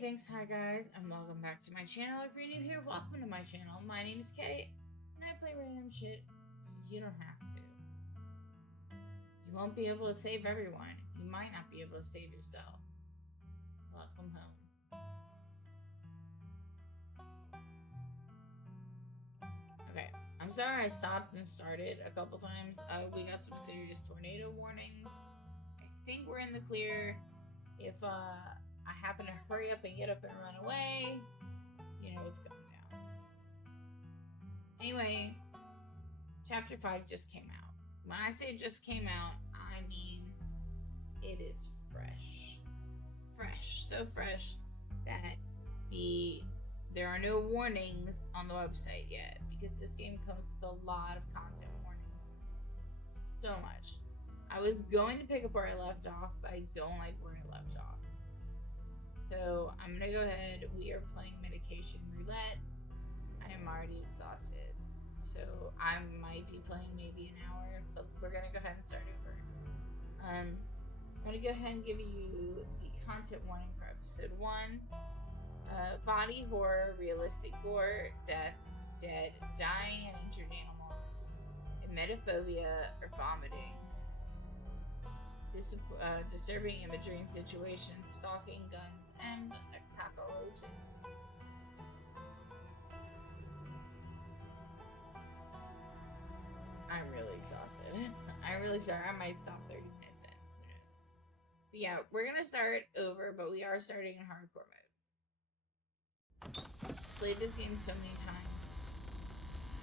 Thanks. Hi guys, and welcome back to my channel. If you're new here, welcome to my channel. My name is Kay, and I play random shit, so you don't have to. You won't be able to save everyone. You might not be able to save yourself. Welcome home. Okay, I'm sorry I stopped and started a couple times. We got some serious tornado warnings. I think we're in the clear. If I happen to hurry up and get up and run away, you know what's going down. Anyway, chapter 5 just came out. When I say just came out, I mean it is fresh. Fresh. So fresh that there are no warnings on the website yet, because this game comes with a lot of content warnings. So much. I was going to pick up where I left off, but I don't like where I left off. So I'm gonna go ahead. We are playing medication roulette. I am already exhausted, so I might be playing maybe an hour, but we're gonna go ahead and start over. I'm gonna go ahead and give you the content warning for episode 1. Body horror, realistic gore, death, dead, dying, and injured animals, emetophobia or vomiting. Disturbing imagery and situations, stalking, guns, and cockroaches. I'm really exhausted. I'm really sorry. I might stop 30 minutes in. Who knows? But yeah, we're gonna start over, but we are starting in hardcore mode. Played this game so many times.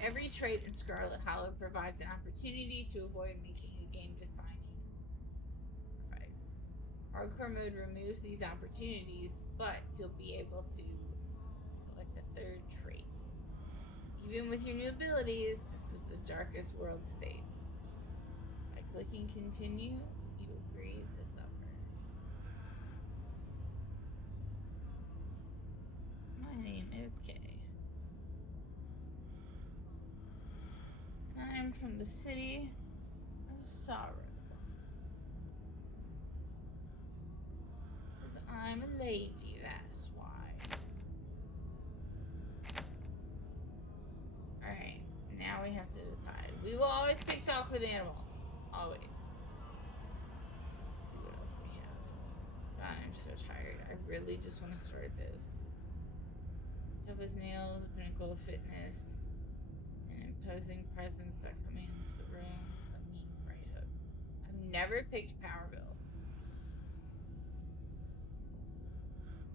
Every trait in Scarlet Hollow provides an opportunity to avoid making a game-defining sacrifice. Hardcore mode removes these opportunities, but you'll be able to select a third trait. Even with your new abilities, this is the darkest world state. By clicking continue, you agree to suffer. My name is Kay. I'm from the city of sorrow. Because I'm a lady, that's why. Alright, now we have to decide. We will always pick talk with animals. Always. Let's see what else we have. God, I'm so tired. I really just want to start this. Tough as nails, the pinnacle of fitness. An imposing presence that commands the room. A mean right hook. I've never picked power build.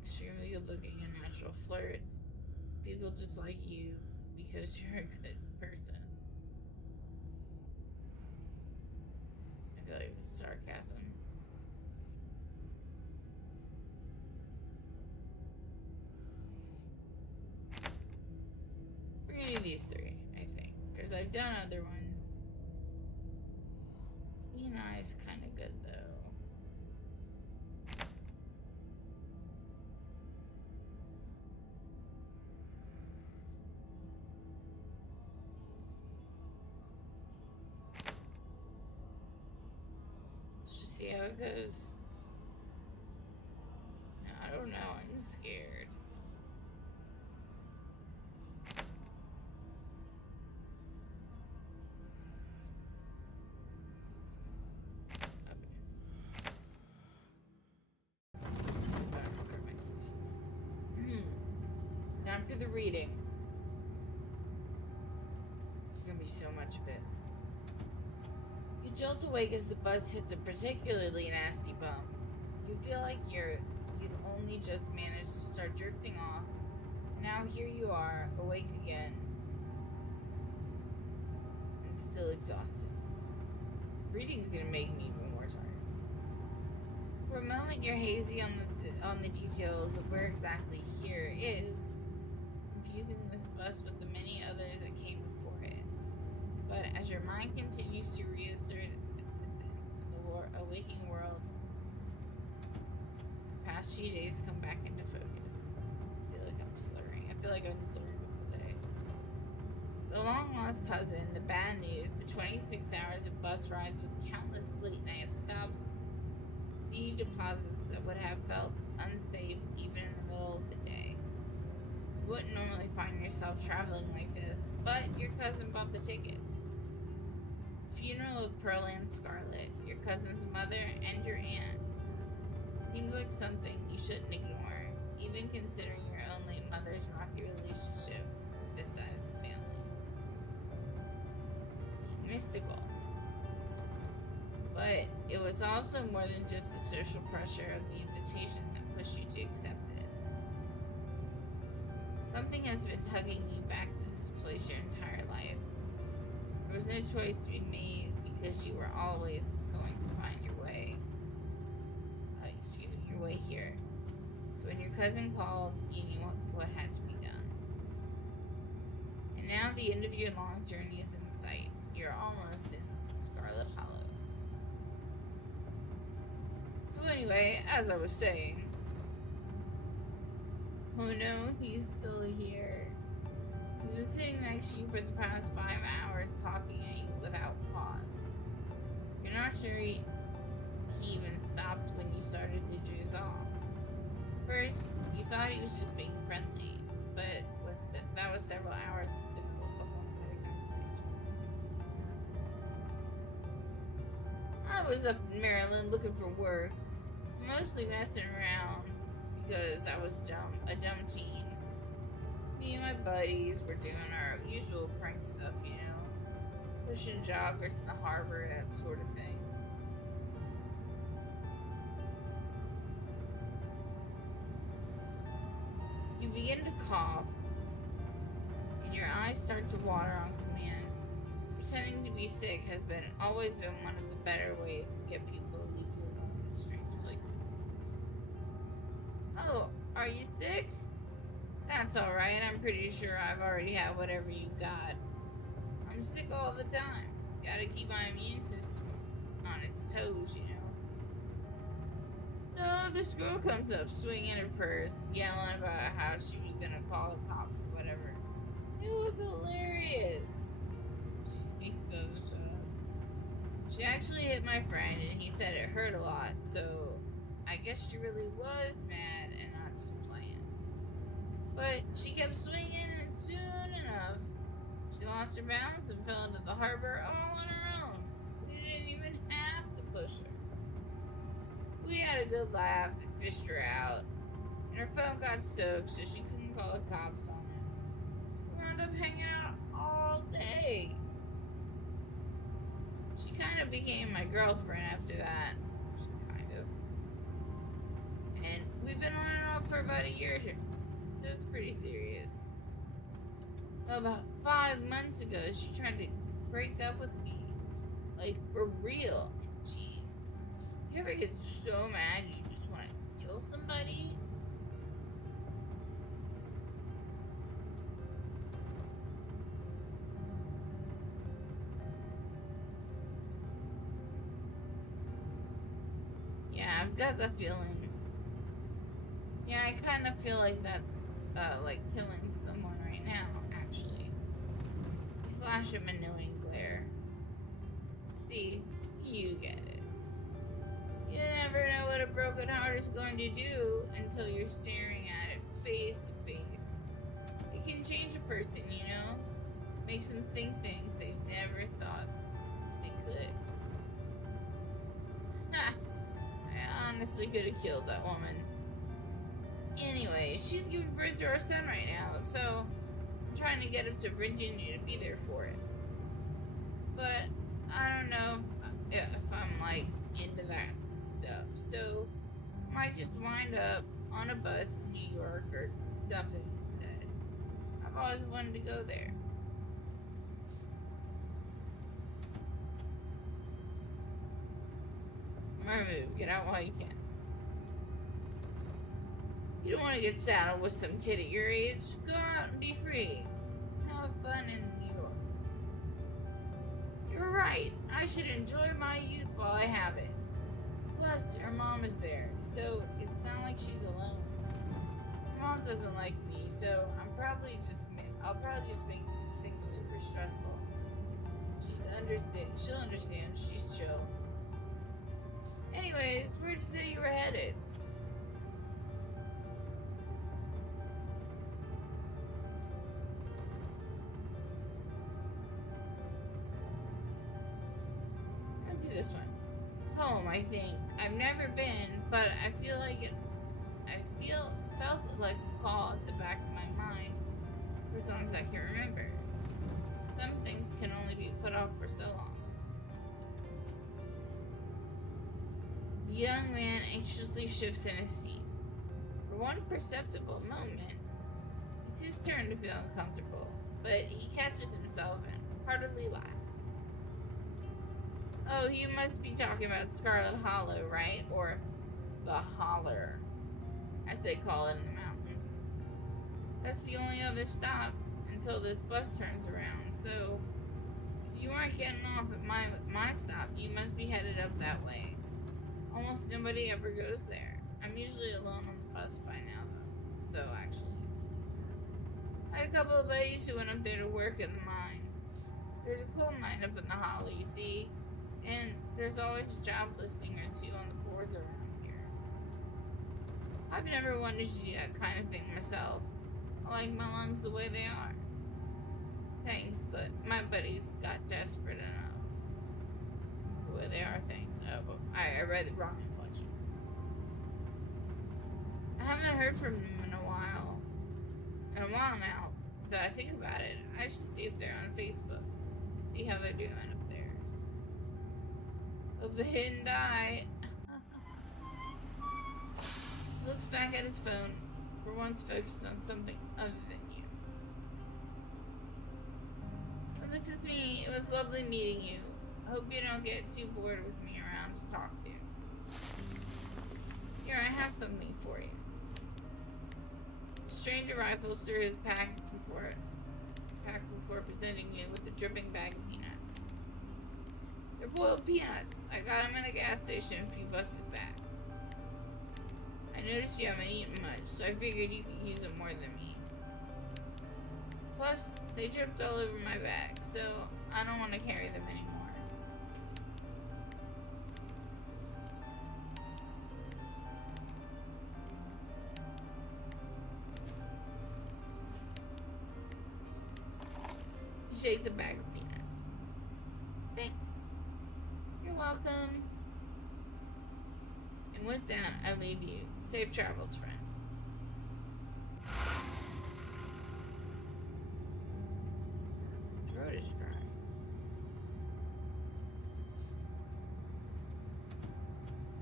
Extremely good looking and natural flirt. People just like you because you're a good person. I feel like it's sarcasm. We're gonna do these 3, I think, because I've done other ones. T&I is kind of good though. Let's just see how it goes. No, I don't know. I'm scared. Time for the reading. There's gonna be so much of it. You jolt awake as the bus hits a particularly nasty bump. You feel like you'd only just managed to start drifting off. Now here you are, awake again. And still exhausted. Reading's gonna make me even more tired. For a moment you're hazy on the details of where exactly here is, confusing this bus with the many others that came before it. But as your mind continues to reassert its existence in the awaking world, the past few days come back into focus. I feel like I'm slurring. I feel like I'm slurring today. The long-lost cousin, the bad news, the 26 hours of bus rides with countless late-night stops, seed deposits that would have felt unsafe even in the middle wouldn't normally find yourself traveling like this, but your cousin bought the tickets. Funeral of Pearl and Scarlet, your cousin's mother and your aunt. Seemed like something you shouldn't ignore, even considering your only mother's rocky relationship with this side of the family. Mystical. But it was also more than just the social pressure of the invitation that pushed you to accept it. Something has been tugging you back to this place your entire life. There was no choice to be made because you were always going to find your way. Your way here. So when your cousin called, you knew what had to be done. And now the end of your long journey is in sight. You're almost in Scarlet Hollow. So anyway, as I was saying, oh no, he's still here. He's been sitting next to you for the past 5 hours talking at you without pause. You're not sure he even stopped when you started to doze off. First, you thought he was just being friendly, but that was several hours of difficult one-sided conversation. I was up in Maryland looking for work, mostly messing around because I was a dumb teen. Me and my buddies were doing our usual prank stuff, you know, pushing joggers in the harbor, that sort of thing. You begin to cough, and your eyes start to water on command. Pretending to be sick has always been one of the better ways to get people to leave you alone in strange places. Oh, are you sick? That's alright, I'm pretty sure I've already had whatever you got. I'm sick all the time. Gotta keep my immune system on its toes, you know. So this girl comes up, swinging her purse, yelling about how she was gonna call the cops or whatever. It was hilarious. She doesn't shut up. She actually hit my friend, and he said it hurt a lot, so I guess she really was mad and not just playing. But she kept swinging, and soon enough, she lost her balance and fell into the harbor all on her own. We didn't even have to push her. We had a good laugh and fished her out, and her phone got soaked so she couldn't call the cops on us. We wound up hanging out all day. She kind of became my girlfriend after that. Kind of. And we've been on and off for about a year, so it's pretty serious. About 5 months ago, she tried to break up with me. Like, for real. Jeez. You ever get so mad you just want to kill somebody? Yeah, I've got the feeling. Yeah, I kind of feel like that's, like killing someone right now, actually. Flash him a knowing glare. See, you get it. You never know what a broken heart is going to do until you're staring at it face to face. It can change a person, you know? Makes them think things they've never thought they could. Ha! I honestly could have killed that woman. Anyway, she's giving birth to our son right now, so I'm trying to get him to Virginia to be there for it. But I don't know if I'm, like, into that stuff, so I might just wind up on a bus to New York or stuff instead. I've always wanted to go there. Move, get out while you can. You don't want to get saddled with some kid at your age. Go out and be free. Have fun in New York. You're right. I should enjoy my youth while I have it. Plus, her mom is there, so it's not like she's alone. Her mom doesn't like me, so I'll probably just make things super stressful. She'll understand. She's chill. Anyways, where'd you say you were headed? I think. I've never been, but I feel like felt it like a call at the back of my mind for as long as I can remember. Some things can only be put off for so long. The young man anxiously shifts in his seat. For one perceptible moment, it's his turn to feel uncomfortable, but he catches himself and heartily laughs. Oh, you must be talking about Scarlet Hollow, right? Or the Holler, as they call it in the mountains. That's the only other stop until this bus turns around, so if you aren't getting off at my stop, you must be headed up that way. Almost nobody ever goes there. I'm usually alone on the bus by now, though actually. I had a couple of buddies who went up there to work in the mine. There's a coal mine up in the hollow, you see, and there's always a job listing or two on the boards around here. I've never wanted to do that kind of thing myself. I like my lungs the way they are. Thanks, but my buddies got desperate enough. The way they are, thanks. Oh, I read the wrong inflection. I haven't heard from them in a while. Now that I think about it, I should see if they're on Facebook. See how they're doing up there. Hope they didn't die. Looks back at his phone, for once focused on something other than you. Well, this is me. It was lovely meeting you. I hope you don't get too bored with me around to talk to. Here, I have something for you. The stranger rifles through his pack before presenting you with a dripping bag of peanuts. They're boiled peanuts. I got them at a gas station a few buses back. I noticed you haven't eaten much, so I figured you could use them more than me. Plus, they dripped all over my bag, so I don't want to carry them anymore. You shake the bag of peanuts. Thanks. You're welcome. And with that, I leave you. Safe travels, friend. Throat is dry.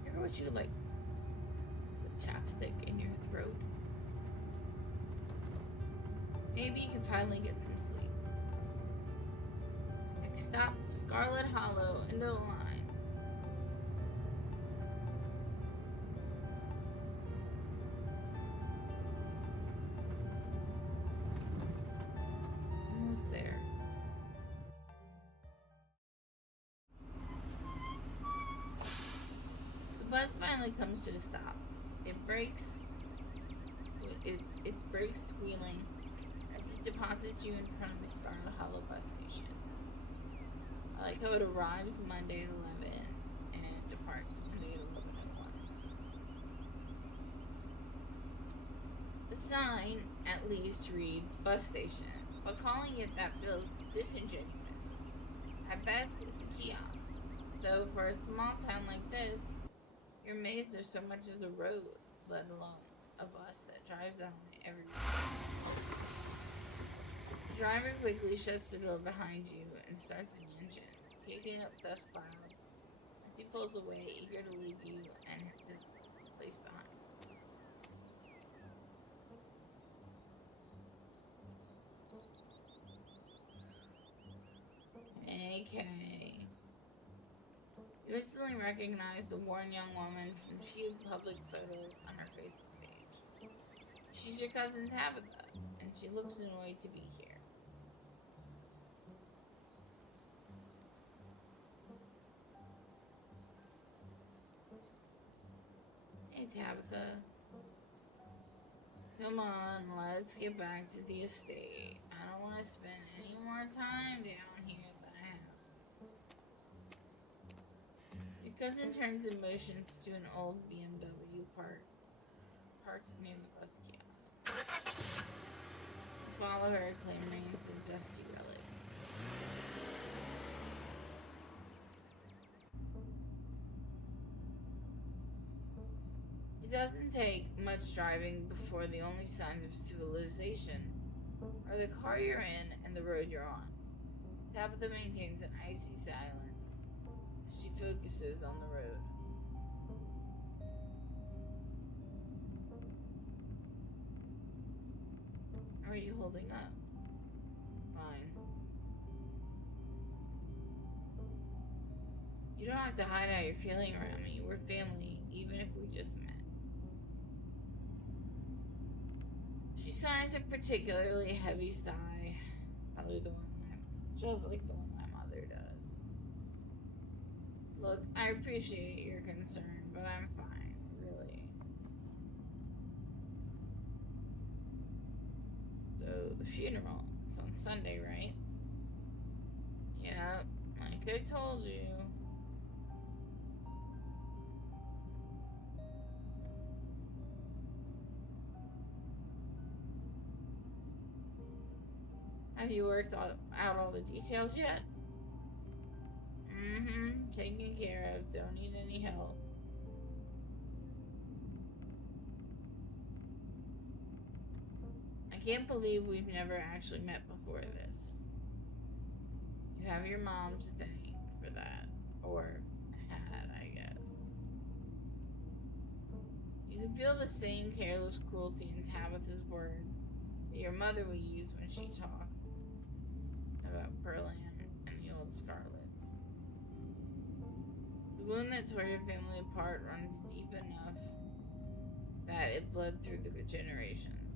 You ever what you like put chapstick in your throat? Maybe you can finally get some sleep. Next stop, Scarlet Hollow, into the line. Almost there. The bus finally comes to a stop. It brakes. Its brakes squealing as it deposits you in front of the Scarlet Hollow bus station. I like how it arrives Monday at 11 and it departs Monday at 11:01. The sign, at least, reads bus station, but calling it that feels disingenuous. At best, it's a kiosk, though for a small town like this, you're amazed there's so much as a road, let alone a bus that drives on it every week. The driver quickly shuts the door behind you and starts the engine, kicking up dust clouds as he pulls away, eager to leave you and this place behind. Okay. You instantly recognize the worn young woman from a few public photos on her Facebook page. She's your cousin Tabitha, and she looks annoyed to be here. Hey Tabitha. Come on, let's get back to the estate. I don't want to spend any more time down here than I have. Your cousin turns and motions to an old BMW parked near the bus kiosk. You follow her, clamoring for the dusty relic. It doesn't take much driving before the only signs of civilization are the car you're in and the road you're on. Tabitha maintains an icy silence as she focuses on the road. How are you holding up? Fine. You don't have to hide how you're feeling around me. We're family, even if we just met. She sighs a particularly heavy sigh. Probably the one just like the one my mother does. Look, I appreciate your concern, but I'm fine, really. So, the funeral, it's on Sunday, right? Yeah, like I told you. Have you worked out all the details yet? Taken care of. Don't need any help. I can't believe we've never actually met before this. You have your mom to thank for that. Or had, I guess. You can feel the same careless cruelty in Tabitha's words that your mother would use when she talked about Pearland and the old Scarlets. The wound that tore your family apart runs deep enough that it bled through the generations.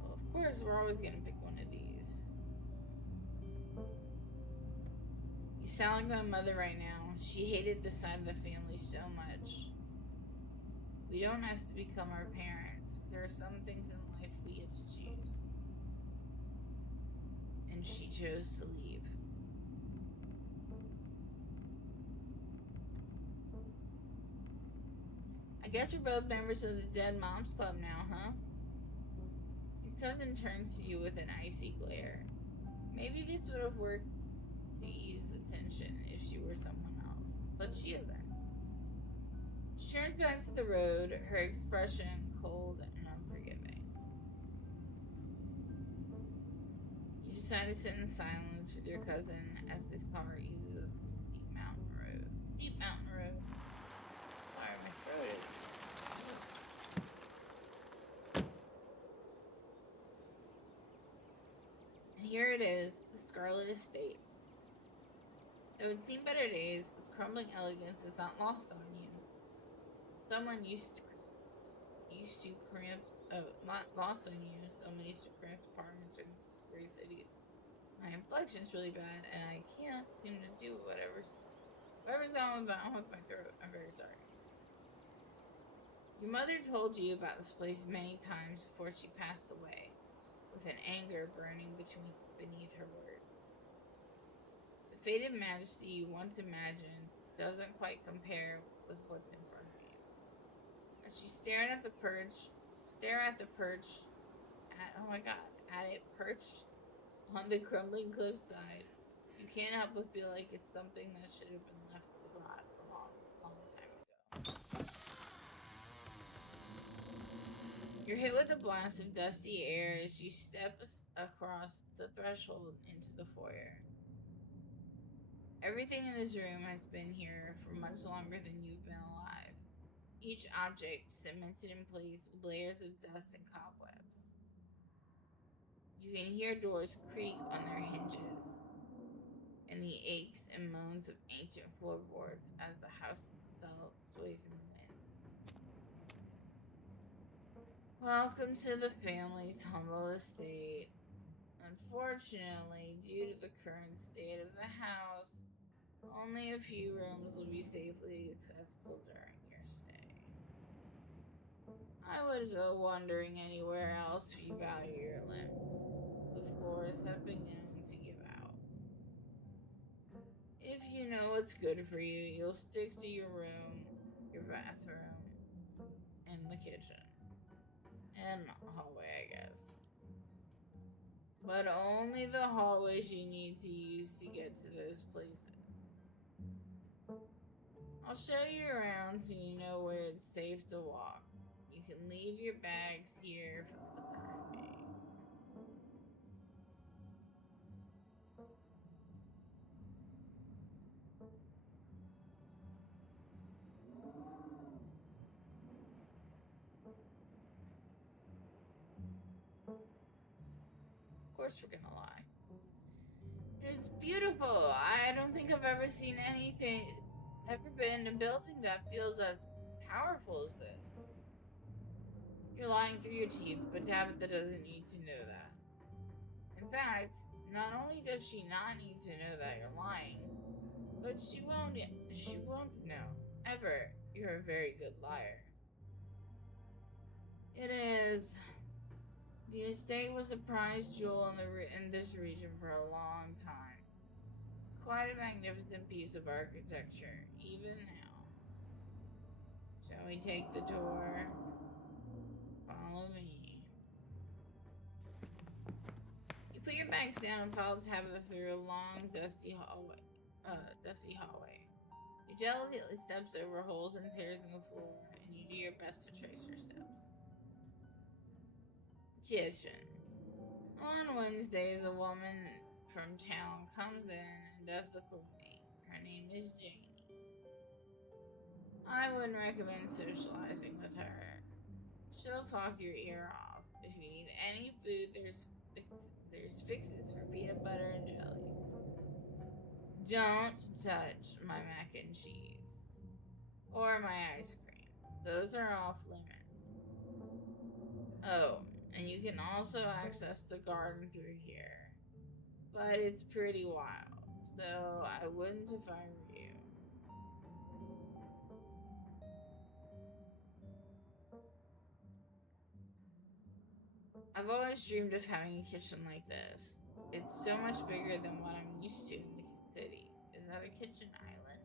Well, of course, we're always gonna pick one of these. You sound like my mother right now. She hated this side of the family so much. We don't have to become our parents. There are some things in life we get to choose. And she chose to leave. I guess we're both members of the Dead Moms Club now, huh? Your cousin turns to you with an icy glare. Maybe this would have worked to ease the tension if she were someone else, but she isn't. She turns back to the road, her expression cold and unforgiving. You decide to sit in silence with your cousin as this car eases up the steep mountain road. Steep mountain road. Sorry, my throat is. And here it is, the Scarlet Estate. It would seem better days of crumbling elegance is not lost on you. Someone used to cramp, not lost on you. Someone used to cramp apartments in great cities. My inflection's really bad, and I can't seem to do whatever's going on with my throat. I'm very sorry. Your mother told you about this place many times before she passed away, with an anger burning beneath her words. The faded majesty you once imagined doesn't quite compare with what's in front of you. As you stare at it perched on the crumbling cliffside, you can't help but feel like it's something that should have been left to rot a long time ago. You're hit with a blast of dusty air as you step across the threshold into the foyer. Everything in this room has been here for much longer than you've been alive. Each object cemented in place with layers of dust and cobwebs. You can hear doors creak on their hinges and the aches and moans of ancient floorboards as the house itself sways in the wind. Welcome to the family's humble estate. Unfortunately, due to the current state of the house, only a few rooms will be safely accessible during your stay. I would go wandering anywhere else if you value your limbs. The floors have been known to give out. If you know what's good for you, you'll stick to your room, your bathroom, and the kitchen. And hallway, I guess. But only the hallways you need to use to get to those places. I'll show you around so you know where it's safe to walk. You can leave your bags here for the time being. Of course we're gonna lie. It's beautiful. I don't think I've ever seen ever been in a building that feels as powerful as this. You're lying through your teeth, but Tabitha doesn't need to know that. In fact, not only does she not need to know that you're lying, but she won't know, ever. You're a very good liar. It is. The estate was a prized jewel in this region for a long time. It's quite a magnificent piece of architecture, even now. Shall we take the tour? Follow me. You put your bags down and follow Tabitha through a long, dusty hallway. You delicately steps over holes and tears in the floor, and you do your best to trace your steps. Kitchen. On Wednesdays, a woman from town comes in and does the cleaning. Her name is Janie. I wouldn't recommend socializing with her. She'll talk your ear off. If you need any food, there's fixins for peanut butter and jelly. Don't touch my mac and cheese. Or my ice cream. Those are off limits. Oh, and you can also access the garden through here. But it's pretty wild, so I wouldn't if I were you. I've always dreamed of having a kitchen like this. It's so much bigger than what I'm used to in the city. Is that a kitchen island?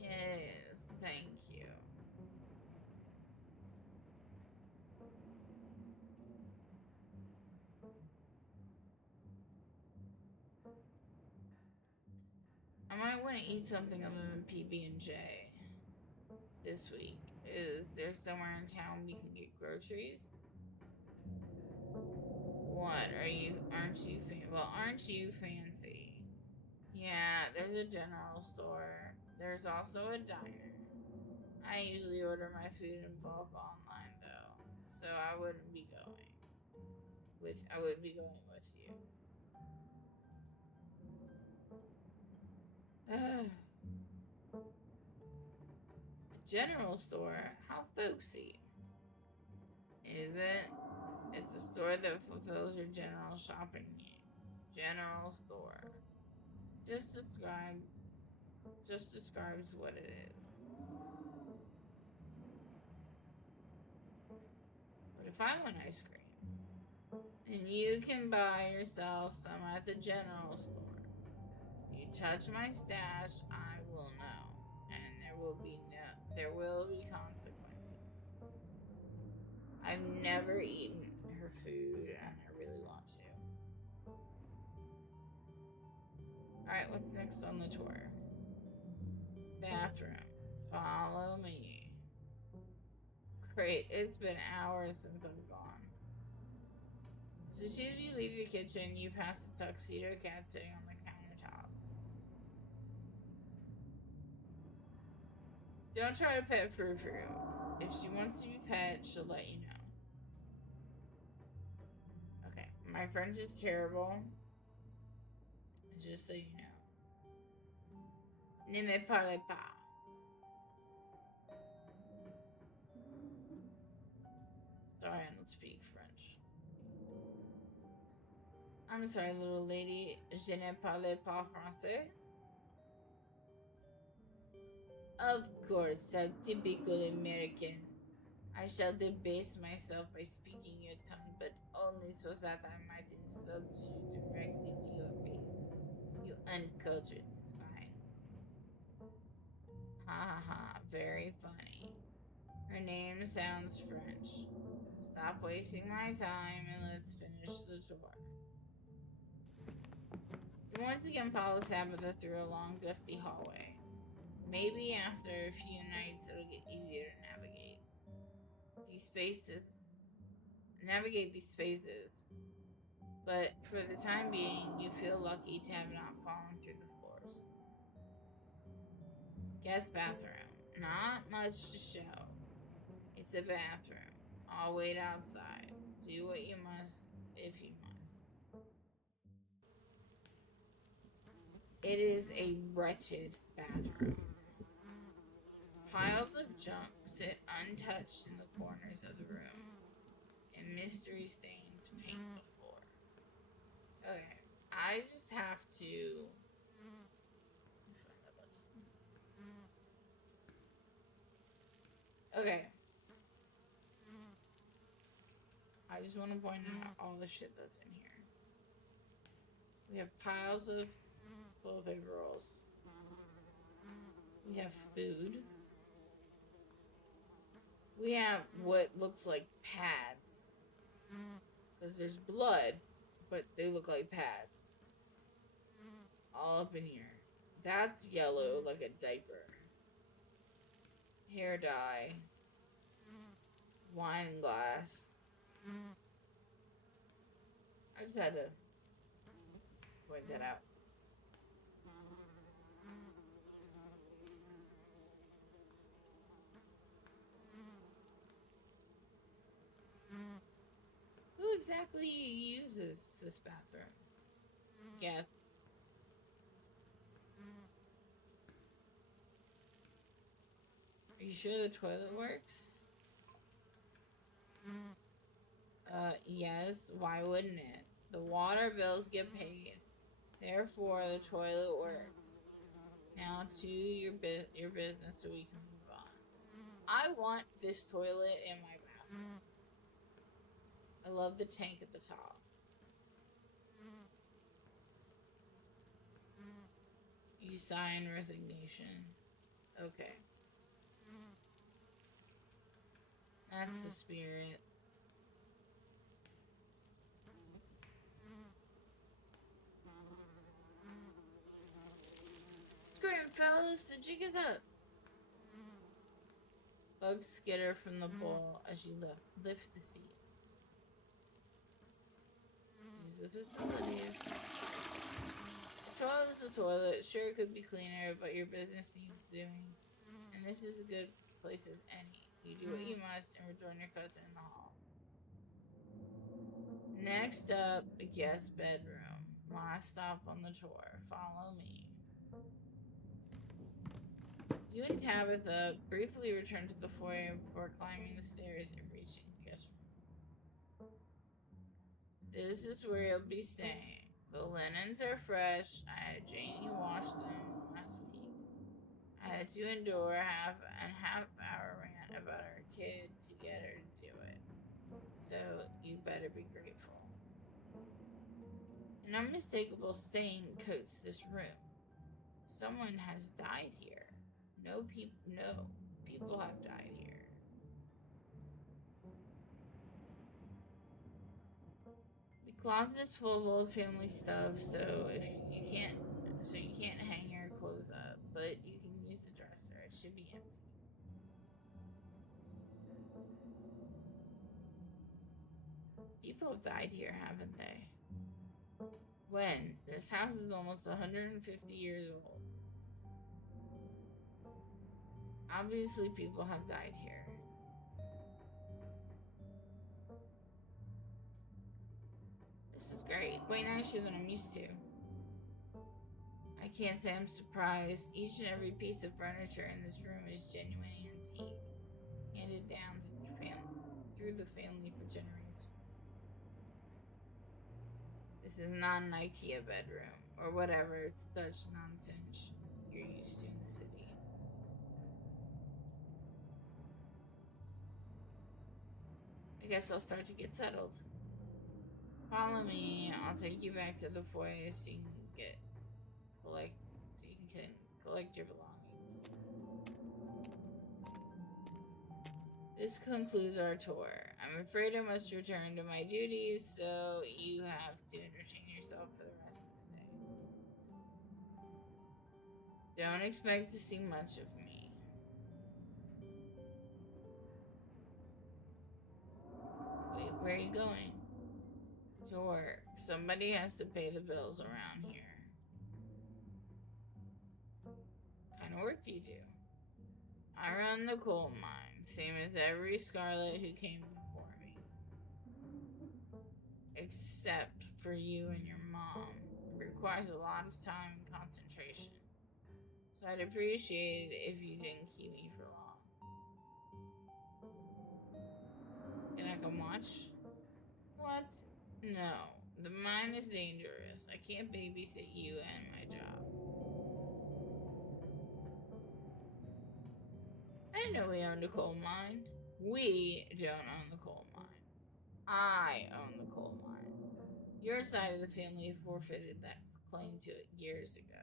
It is, thank you. I might want to eat something other than PB&J this week. Is there somewhere in town we can get groceries? What aren't you fancy? Yeah, there's a general store. There's also a diner. I usually order my food in bulk online though, so I would be going with you. A general store? How folksy. Is it? It's a store that fulfills your general shopping needs. General store. Just describes what it is. What if I want ice cream? And you can buy yourself some at the general store. If you touch my stash, I will know. And there will be consequences. I've never eaten her food and I really want to. Alright, what's next on the tour? Bathroom. Follow me. Great, it's been hours since I've gone. So as soon as you leave the kitchen, you pass the tuxedo cat sitting on the countertop. Don't try to pet-proof her. If she wants to be pet, she'll let you know. Okay, my French is terrible. Just so you know. Ne me parlez pas. Sorry, I don't speak French. I'm sorry, little lady. Je ne parle pas français. Of course, how typical American. I shall debase myself by speaking your tongue, but only so that I might insult you directly to your face. You uncultured swine. Ha ha ha, very funny. Her name sounds French. Stop wasting my time and let's finish the tour. You once again follow Tabitha through a long, dusty hallway. Maybe after a few nights it'll get easier to navigate these spaces. But for the time being, you feel lucky to have not fallen through the floors. Guest bathroom. Not much to show. It's a bathroom. I'll wait outside. Do what you must if you must. It is a wretched bathroom. Piles of junk sit untouched in the corners of the room, and mystery stains paint the floor. Okay, I just have to... Okay. I just want to point out all the shit that's in here. We have piles of toilet paper rolls. We have food. We have what looks like pads. Because there's blood, but they look like pads. All up in here. That's yellow like a diaper. Hair dye. Wine glass. I just had to point that out. Who exactly uses this bathroom? Yes. Are you sure the toilet works? Yes. Why wouldn't it? The water bills get paid. Therefore, the toilet works. Now to your business so we can move on. I want this toilet in my bathroom. I love the tank at the top. You sign resignation. Okay. That's the spirit. Scram, fellas, the jig is up. Bugs skitter from the bowl as you lift the seat. Use the facilities. The toilet's a toilet. Sure, it could be cleaner, but your business needs doing. And this is as good place as any. You do what you must and rejoin your cousin in the hall. Next up, the guest bedroom. Last stop on the tour. Follow me. You and Tabitha briefly return to the foyer before climbing the stairs and reaching the guest room. This is where you'll be staying. The linens are fresh. I had Janie wash them last week. I had to endure a half-hour rant about our kid to get her to do it. So you better be grateful. An unmistakable stain coats this room. Someone has died here. No people have died here. The closet is full of old family stuff, so you can't hang your clothes up, but you can use the dresser. It should be empty. People have died here, haven't they? When? This house is almost 150 years old. Obviously, people have died here. This is great. Way nicer than I'm used to. I can't say I'm surprised. Each and every piece of furniture in this room is genuine antique, handed down through the family for generations. This is not an IKEA bedroom, or whatever such nonsense you're used to in the city. I guess I'll start to get settled. Follow me. I'll take you back to the foyer so you can collect your belongings. This concludes our tour. I'm afraid I must return to my duties, so you have to entertain yourself for the rest of the day. Don't expect to see much of me. Wait, where are you going? To work. Somebody has to pay the bills around here. What kind of work do you do? I run the coal mine, same as every Scarlet who came before me. Except for you and your mom. It requires a lot of time and concentration. So I'd appreciate it if you didn't keep me for long. Can I come watch? What? No. The mine is dangerous. I can't babysit you and my job. I didn't know we owned a coal mine. We don't own the coal mine. I own the coal mine. Your side of the family forfeited that claim to it years ago.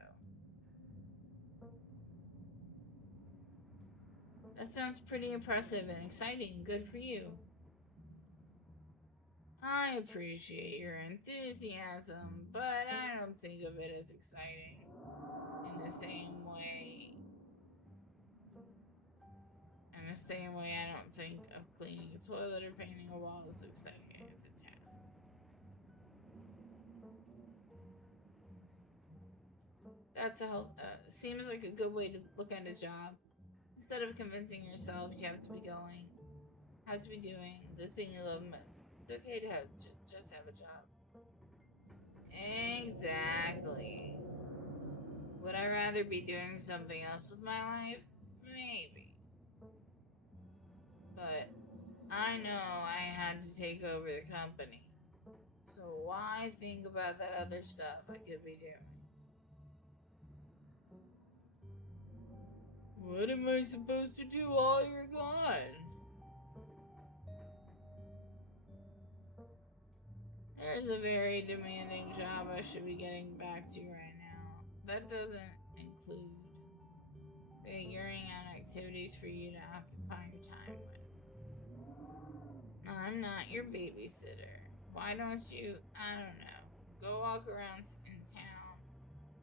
That sounds pretty impressive and exciting. Good for you. I appreciate your enthusiasm, but I don't think of it as exciting in the same way. In the same way, I don't think of cleaning a toilet or painting a wall as exciting as a task. That's seems like a good way to look at a job. Instead of convincing yourself you have to be doing the thing you love most. It's okay to just have a job. Exactly. Would I rather be doing something else with my life? Maybe. But I know I had to take over the company. So why think about that other stuff I could be doing? What am I supposed to do while you're gone? There's a very demanding job I should be getting back to right now. That doesn't include figuring out activities for you to occupy your time with. I'm not your babysitter. Why don't you, I don't know, go walk around in town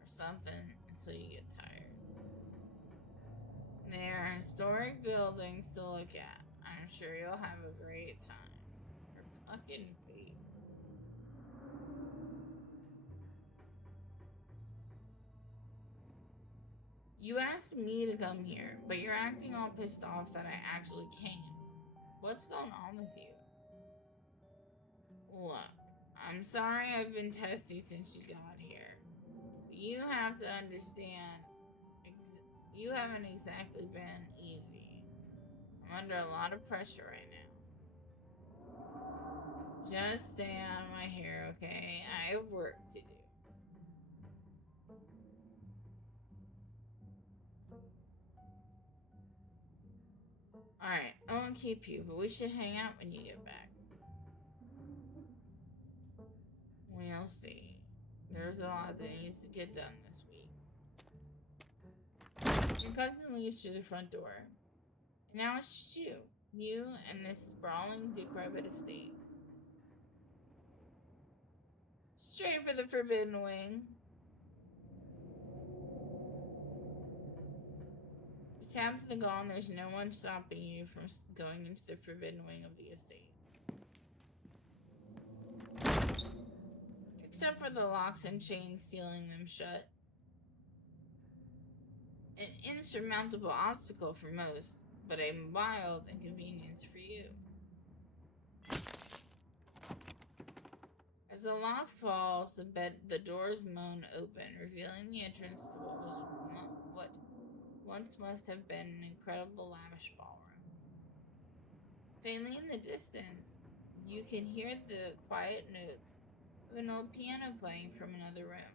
or something until you get tired. There are historic buildings to look at. I'm sure you'll have a great time. Your fucking face. You asked me to come here, but you're acting all pissed off that I actually came. What's going on with you? Look, I'm sorry I've been testy since you got here. But you have to understand, you haven't exactly been easy. I'm under a lot of pressure right now. Just stay out of my hair, okay? I have work to do. Alright, I won't keep you, but we should hang out when you get back. We'll see. There's a lot that needs to get done this week. Your cousin leaves through the front door. And now it's just you and this sprawling decrepit estate. Straight for the Forbidden Wing. You tap the gong, there's no one stopping you from going into the Forbidden Wing of the estate. Except for the locks and chains sealing them shut. An insurmountable obstacle for most, but a mild inconvenience for you. As the lock falls, the doors moan open, revealing the entrance to what once must have been an incredible lavish ballroom. Faintly in the distance, you can hear the quiet notes of an old piano playing from another room.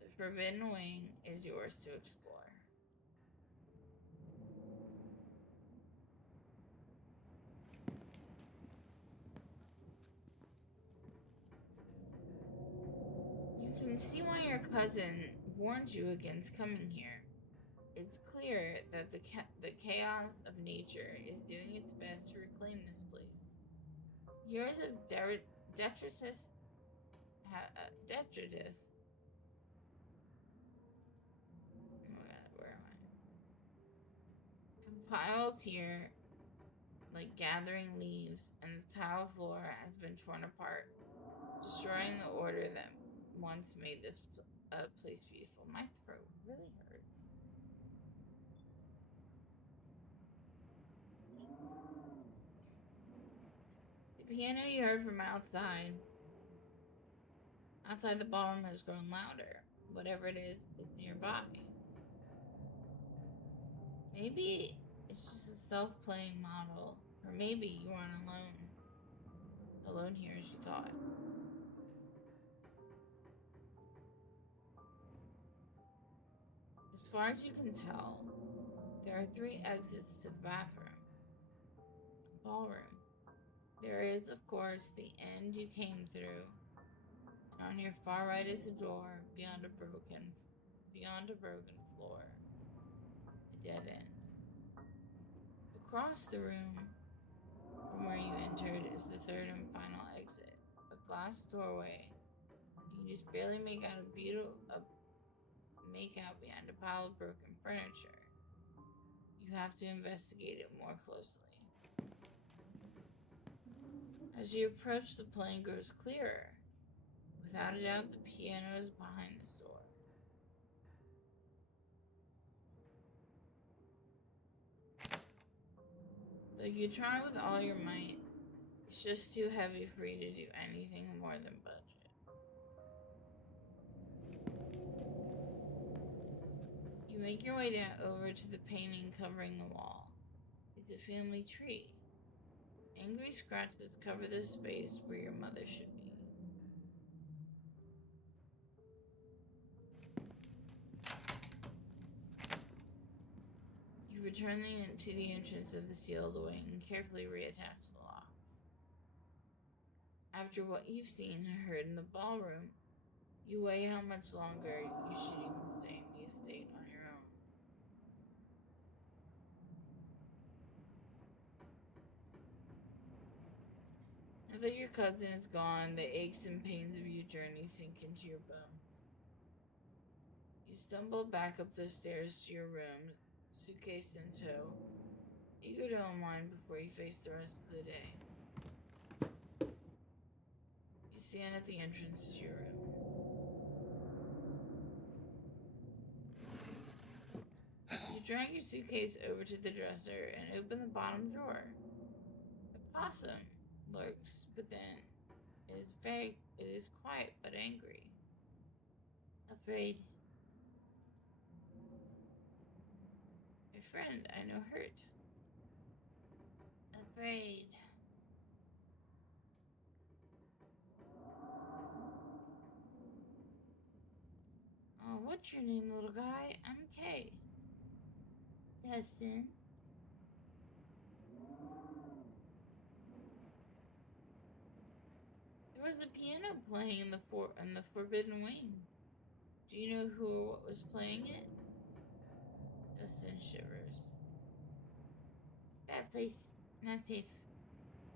The Forbidden Wing is yours to explore. You can see why your cousin warned you against coming here. It's clear that the chaos of nature is doing its best to reclaim this place. Years of detritus world here, like gathering leaves, and the tile floor has been torn apart, destroying the order that once made this place beautiful. My throat really hurts. The piano you heard from outside the ballroom has grown louder. Whatever it is nearby. Maybe it's just a self-playing model, or maybe you aren't alone here as you thought. As far as you can tell, there are 3 exits to the ballroom. There is, of course, the end you came through, and on your far right is a door beyond a broken floor, a dead end. Across the room from where you entered is the 3rd and final exit, a glass doorway. You can just barely make out behind a pile of broken furniture. You have to investigate it more closely. As you approach, the playing grows clearer. Without a doubt, the piano is behind this door. Though you try with all your might, it's just too heavy for you to do anything more than budget. You make your way down over to the painting covering the wall. It's a family tree. Angry scratches cover the space where your mother should be. You return to the entrance of the sealed wing and carefully reattach the locks. After what you've seen and heard in the ballroom, you weigh how much longer you should even stay in the estate on your own. Now that your cousin is gone, the aches and pains of your journey sink into your bones. You stumble back up the stairs to your room, suitcase in tow, eager to unwind before you face the rest of the day. You stand at the entrance to your room. You drag your suitcase over to the dresser and open the bottom drawer. A possum lurks within. It is quiet but angry. Afraid. My friend, I know hurt. Afraid. Oh, what's your name, little guy? I'm Kay. Dustin. There was the piano playing in the forbidden wing. Do you know who or what was playing it? Dustin shivers. Bad place. Not safe.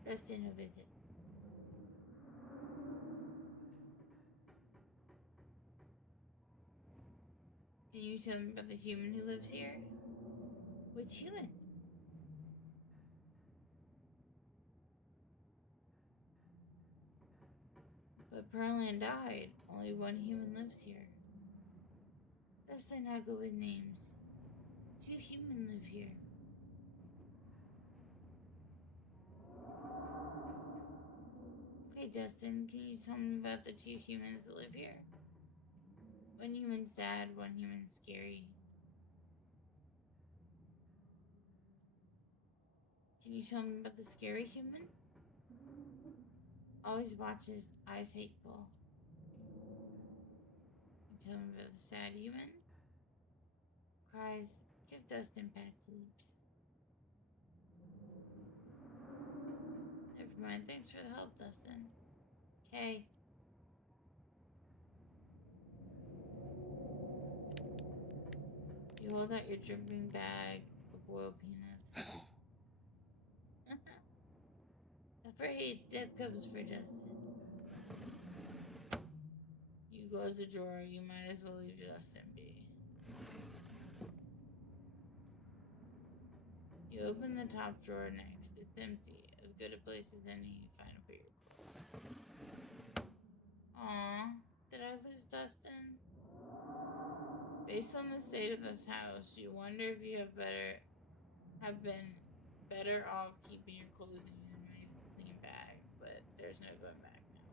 Dustin, no visit. Can you tell me about the human who lives here? Which human? But Pearland died. Only one human lives here. Thus I now go with names. 2 humans live here. Okay, Dustin, can you tell me about the 2 humans that live here? One human sad, one human scary. Can you tell me about the scary human? Always watches, eyes hateful. Can you tell me about the sad human? Cries, give Dustin bad sleeps. Never mind, thanks for the help, Dustin. Okay. You hold out your dripping bag of boiled peanuts. Afraid death comes for Dustin. You close the drawer, you might as well leave Dustin be. You open the top drawer next. It's empty. As good a place as any you find to put your clothes. Aww. Did I lose Dustin? Based on the state of this house, you wonder if you have been better off keeping your clothes in a nice clean bag, but there's no going back now.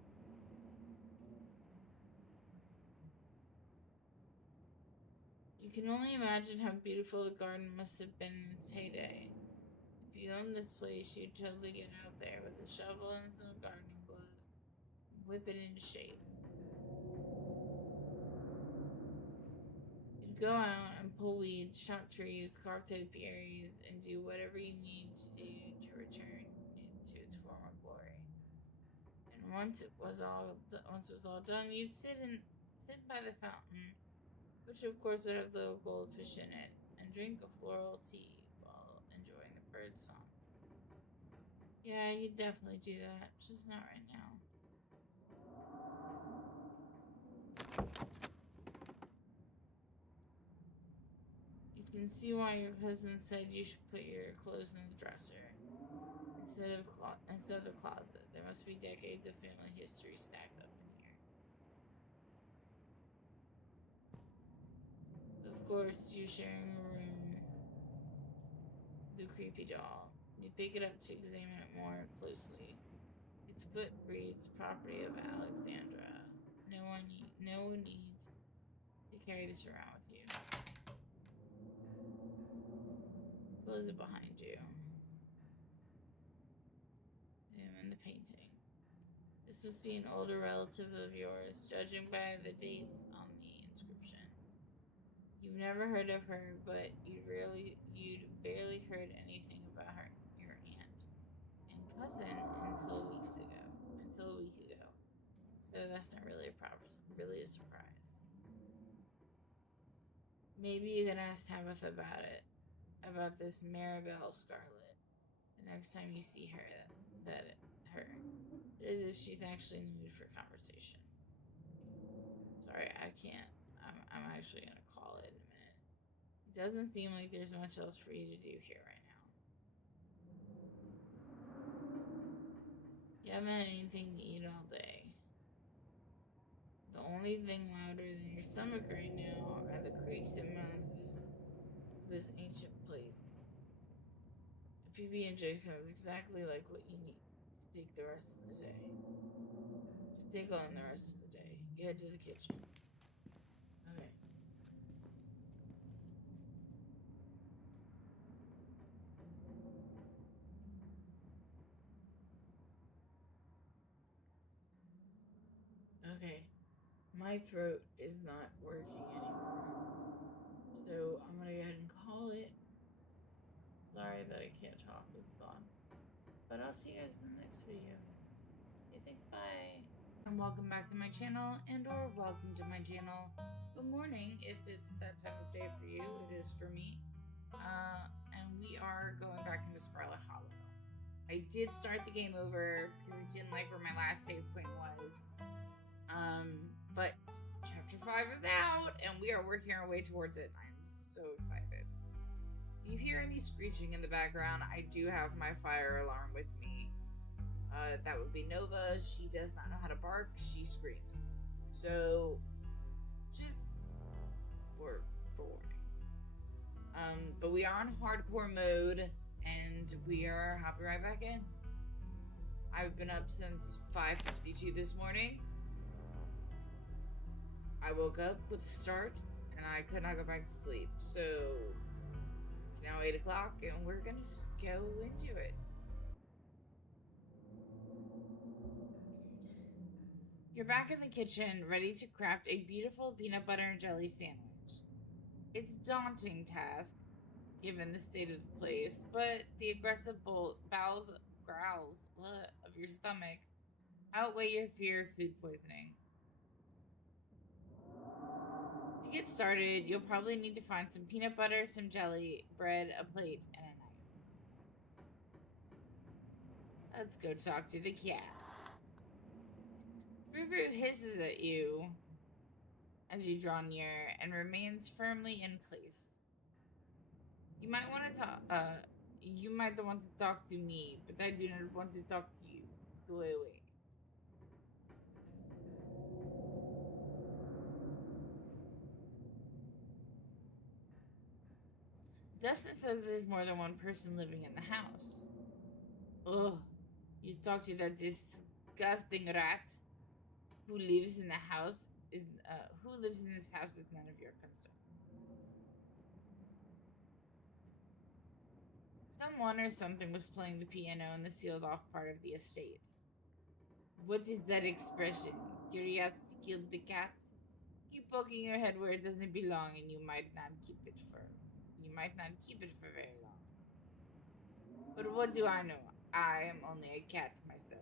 You can only imagine how beautiful the garden must have been in its heyday. If you owned this place, you'd totally get out there with a shovel and some gardening gloves and whip it into shape. You'd go out and pull weeds, chop trees, carve topiaries, and do whatever you need to do to return it to its former glory. And once it was all done, you'd sit by the fountain, which of course would have little goldfish in it, and drink a floral tea while enjoying the bird song. Yeah, you'd definitely do that, just not right now. You can see why your cousin said you should put your clothes in the dresser instead of the closet. There must be decades of family history stacked up in here. Of course, you're sharing a room with the creepy doll. You pick it up to examine it more closely. Its foot breeds property of Alexandra. No one needs to carry this around with you. Close it behind you. And the painting. This must be an older relative of yours, judging by the dates on the inscription. You've never heard of her, but you'd barely heard anything about her, your aunt and cousin until a week ago. So that's not really a surprise. Maybe you can ask Tabitha about this Maribel Scarlet, the next time you see her. It is if she's actually in the mood for conversation. Sorry, I can't. I'm actually gonna call it in a minute. It doesn't seem like there's much else for you to do here right now. You haven't had anything to eat all day. The only thing louder than your stomach right now are the creaks and moans of this ancient place. A PB&J sounds exactly like what you need to take the rest of the day. To take on the rest of the day, you head to the kitchen. Okay. Okay. My throat is not working anymore. So I'm gonna go ahead and call it. Sorry that I can't talk, it's gone. But I'll see you guys in the next video. Okay, thanks, bye. And welcome back to my channel, or welcome to my channel. Good morning, if it's that time of day for you, it is for me. And we are going back into Scarlet Hollow. I did start the game over because I didn't like where my last save point was. But chapter 5 is out, and we are working our way towards it. I'm so excited. If you hear any screeching in the background, I do have my fire alarm with me. That would be Nova. She does not know how to bark. She screams. So, just for warning. But we are on hardcore mode, and we are hopping right back in. I've been up since 5:52 this morning. I woke up with a start, and I could not go back to sleep. So, it's now 8 o'clock, and we're gonna just go into it. You're back in the kitchen, ready to craft a beautiful peanut butter and jelly sandwich. It's a daunting task, given the state of the place, but the aggressive growls of your stomach outweigh your fear of food poisoning. To get started, you'll probably need to find some peanut butter, some jelly, bread, a plate, and a knife. Let's go talk to the cat. Ruru hisses at you as you draw near and remains firmly in place. You might want to You might want to talk to me, but I do not want to talk to you. Go away. Dustin says there's more than one person living in the house. Ugh. You talk to that disgusting rat who lives in the house is who lives in this house is none of your concern. Someone or something was playing the piano in the sealed off part of the estate. What is that expression? Curiosity killed the cat? Keep poking your head where it doesn't belong and you might not keep it for very long. But what do I know? I am only a cat myself.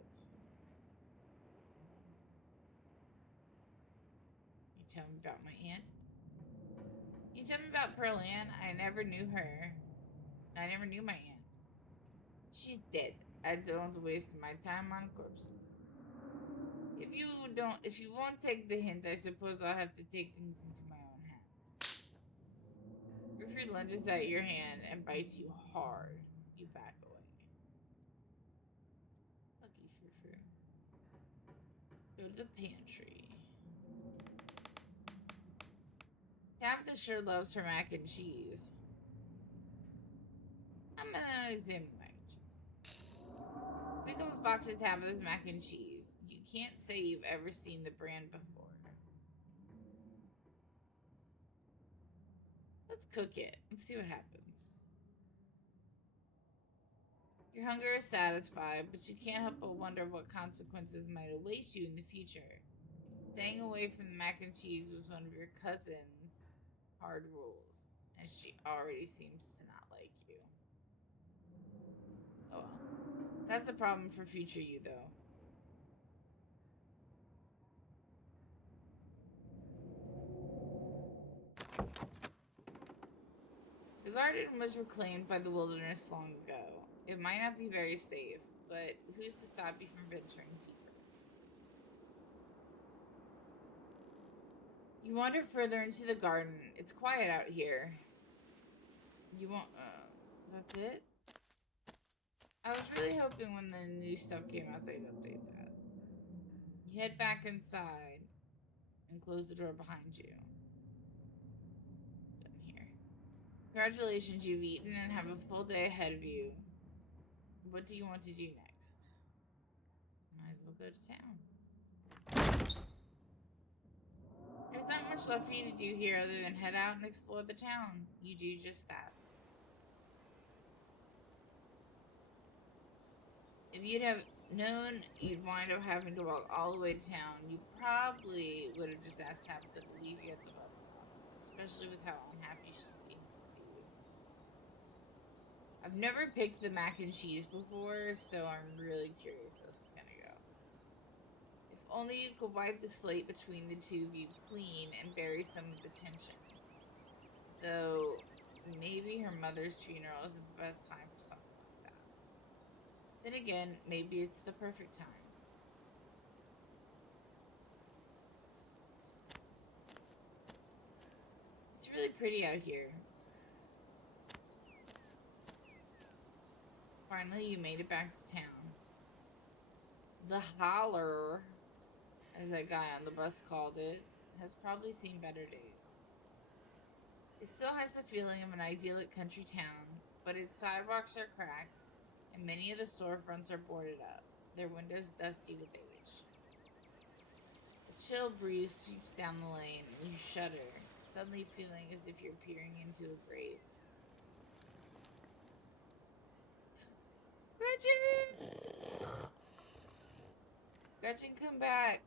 You tell me about my aunt? You tell me about Pearl Ann? I never knew her. I never knew my aunt. She's dead. I don't waste my time on corpses. If you won't take the hint, I suppose I'll have to take things into my own hands. Gertrude lunges at your hand and bites you hard. You back away. Lucky frou-frou. Go to the pantry. Tabitha sure loves her mac and cheese. I'm gonna examine mac and cheese. Pick up a box of Tabitha's mac and cheese. You can't say you've ever seen the brand before. Let's cook it. Let's see what happens. Your hunger is satisfied, but you can't help but wonder what consequences might await you in the future. Staying away from the mac and cheese was one of your cousin's hard rules, and she already seems to not like you. Oh well. That's a problem for future you, though. The garden was reclaimed by the wilderness long ago. It might not be very safe, but who's to stop you from venturing deeper? You wander further into the garden. It's quiet out here. You won't, that's it? I was really hoping when the new stuff came out they'd update that. You head back inside and close the door behind you. Done here. Congratulations, you've eaten and have a full day ahead of you. What do you want to do next? Might as well go to town. There's not much left for you to do here other than head out and explore the town. You do just that. If you'd have known you'd wind up having to walk all the way to town, you probably would have just asked Tabitha to leave you at the bus stop, especially with how unhappy she seemed to see you. I've never picked the mac and cheese before, so I'm really curious how this is gonna go. If only you could wipe the slate between the two of you clean and bury some of the tension. Though, maybe her mother's funeral isn't the best time for something. Then again, maybe it's the perfect time. It's really pretty out here. Finally, you made it back to town. The holler, as that guy on the bus called it, has probably seen better days. It still has the feeling of an idyllic country town, but its sidewalks are cracked, and many of the storefronts are boarded up, their windows dusty with age. A chill breeze sweeps down the lane, and you shudder, suddenly feeling as if you're peering into a grave. Gretchen! Gretchen, come back.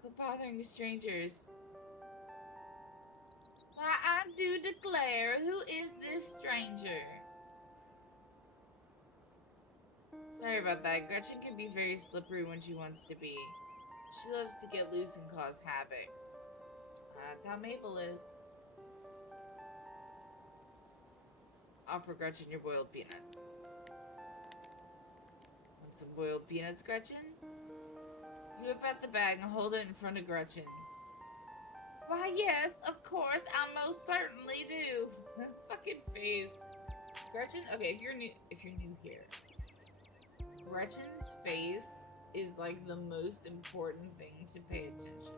Quit bothering the strangers. Why, I do declare, who is this stranger? Sorry about that. Gretchen can be very slippery when she wants to be. She loves to get loose and cause havoc. That's how Mabel is. Offer Gretchen your boiled peanut. Want some boiled peanuts, Gretchen? You whip out the bag and hold it in front of Gretchen. Why, yes, of course, I most certainly do. Fucking face. Gretchen, okay, if you're new here, Gretchen's face is like the most important thing to pay attention to.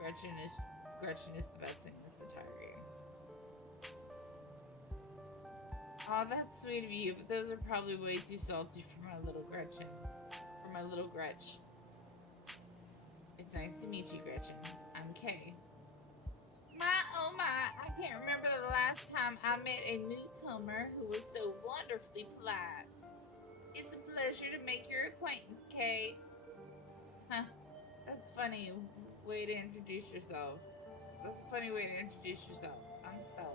Gretchen is the best thing in this entire game. Oh, that's sweet of you, but those are probably way too salty for my little Gretchen. For my little Gretch. It's nice to meet you, Gretchen. I'm Kay. Oh my, I can't remember the last time I met a newcomer who was so wonderfully polite. It's a pleasure to make your acquaintance, Kay. Huh, that's funny way to introduce yourself. That's a funny way to introduce yourself. I'm Stella.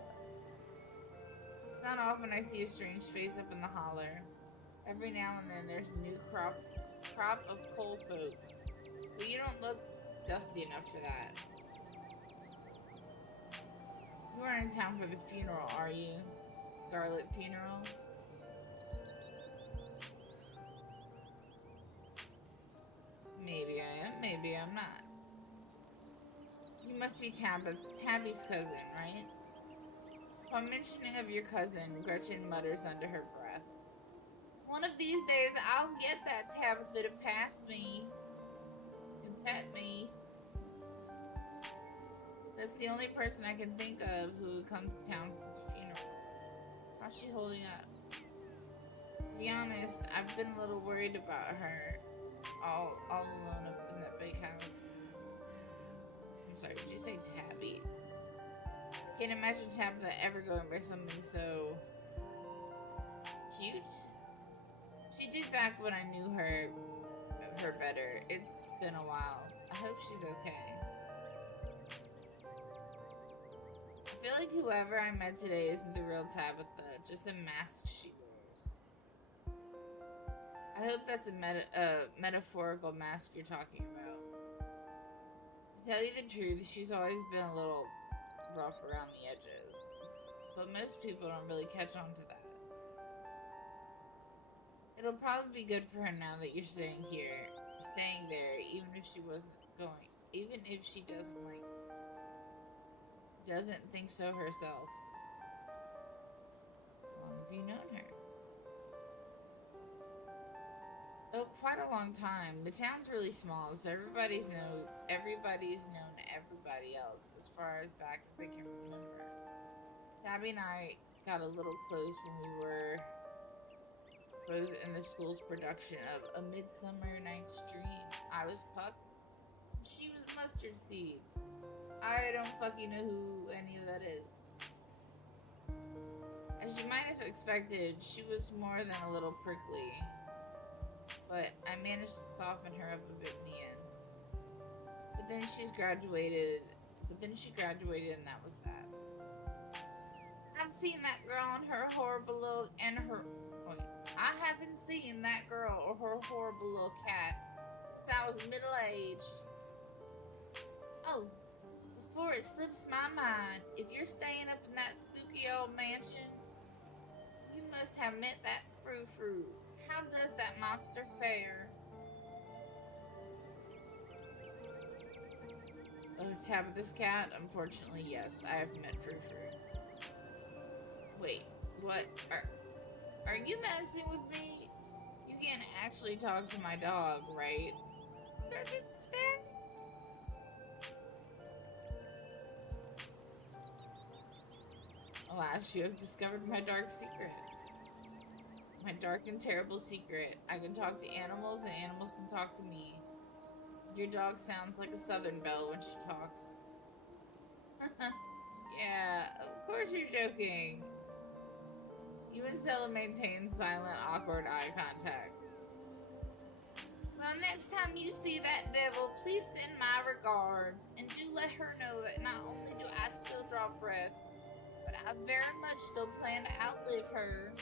Not often I see a strange face up in the holler. Every now and then there's a new crop of coal folks. But you don't look dusty enough for that. You aren't in town for the funeral, are you? Scarlet funeral? Maybe I am, maybe I'm not. You must be Tabby's cousin, right? Upon mentioning of your cousin, Gretchen mutters under her breath. One of these days, I'll get that Tabitha to pass me. And pet me. That's the only person I can think of who would come to town for the funeral. How's she holding up? To be honest, I've been a little worried about her. All alone up in that big house. I'm sorry, did you say Tabby? Can't imagine Tabitha ever going by something so cute. She did back when I knew her better. It's been a while. I hope she's okay. I feel like whoever I met today isn't the real Tabitha, just a mask she wears. I hope that's a metaphorical mask you're talking about. To tell you the truth, she's always been a little rough around the edges, but most people don't really catch on to that. It'll probably be good for her now that you're staying there, even if she doesn't think so herself. How long have you known her? Oh, quite a long time. The town's really small, so everybody's known everybody else as far as back as they can remember. Tabby and I got a little close when we were both in the school's production of A Midsummer Night's Dream. I was Puck, she was Mustard Seed. I don't fucking know who any of that is. As you might have expected, she was more than a little prickly, but I managed to soften her up a bit in the end. But then she graduated and that was that. I've seen that girl and her horrible little I haven't seen that girl or her horrible little cat since I was middle-aged. Oh, before it slips my mind, if you're staying up in that spooky old mansion, you must have met that frou-frou. How does that monster fare? Tabitha's cat? Unfortunately, yes, I have met frou-frou. Wait, what? Are you messing with me? You can't actually talk to my dog, right? It's fair. Alas, you have discovered my dark secret. My dark and terrible secret. I can talk to animals and animals can talk to me. Your dog sounds like a Southern belle when she talks. Yeah, of course you're joking. You and Stella maintain silent, awkward eye contact. Well, next time you see that devil, please send my regards. And do let her know that not only do I still draw breath, but I very much still plan to outlive her.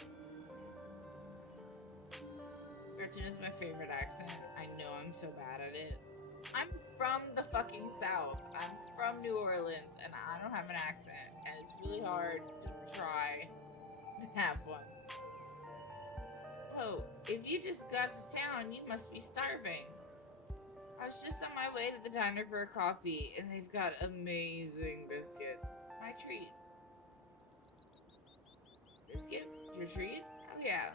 Gretchen is my favorite accent. I know I'm so bad at it. I'm from the fucking South. I'm from New Orleans, and I don't have an accent. And it's really hard to try to have one. Oh, if you just got to town, you must be starving. I was just on my way to the diner for a coffee, and they've got amazing biscuits. My treat. biscuits? Your treat? Oh yeah.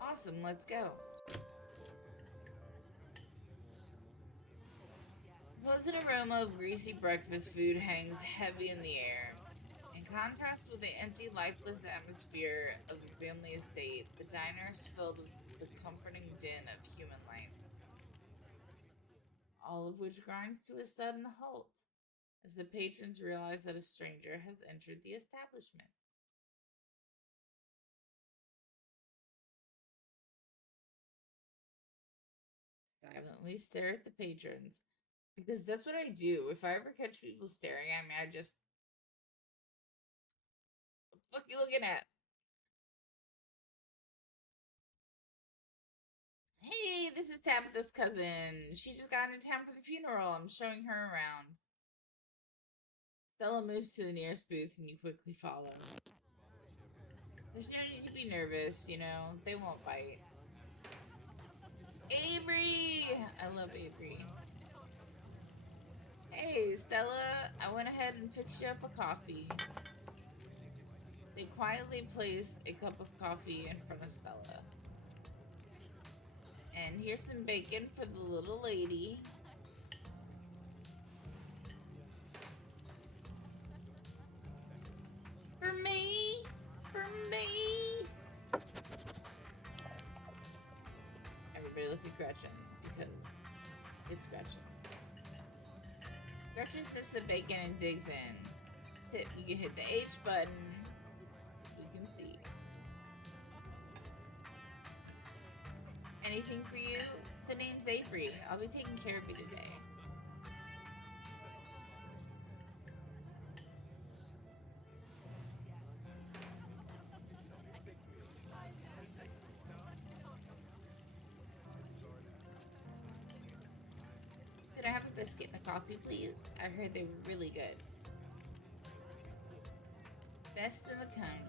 Awesome, let's go. The pleasant aroma of greasy breakfast food hangs heavy in the air. In contrast with the empty, lifeless atmosphere of a family estate, the diner is filled with the comforting din of human life, all of which grinds to a sudden halt as the patrons realize that a stranger has entered the establishment. Silently stare at the patrons, because that's what I do. If I ever catch people staring at me, I just, what the fuck you looking at? Hey, this is Tabitha's cousin. She just got into town for the funeral. I'm showing her around. Stella moves to the nearest booth and you quickly follow. There's no need to be nervous, you know, they won't bite. Avery! I love Avery. Hey, Stella, I went ahead and fixed you up a coffee. They quietly place a cup of coffee in front of Stella. And here's some bacon for the little lady. For me! For me! Everybody look at Gretchen, because it's Gretchen. Gretchen sniffs the bacon and digs in. Tip, you can hit the H button. We can see. Anything for you? The name's Avery. I'll be taking care of you today. Could I have a biscuit and a coffee, please? I heard they were really good. Best in the kind.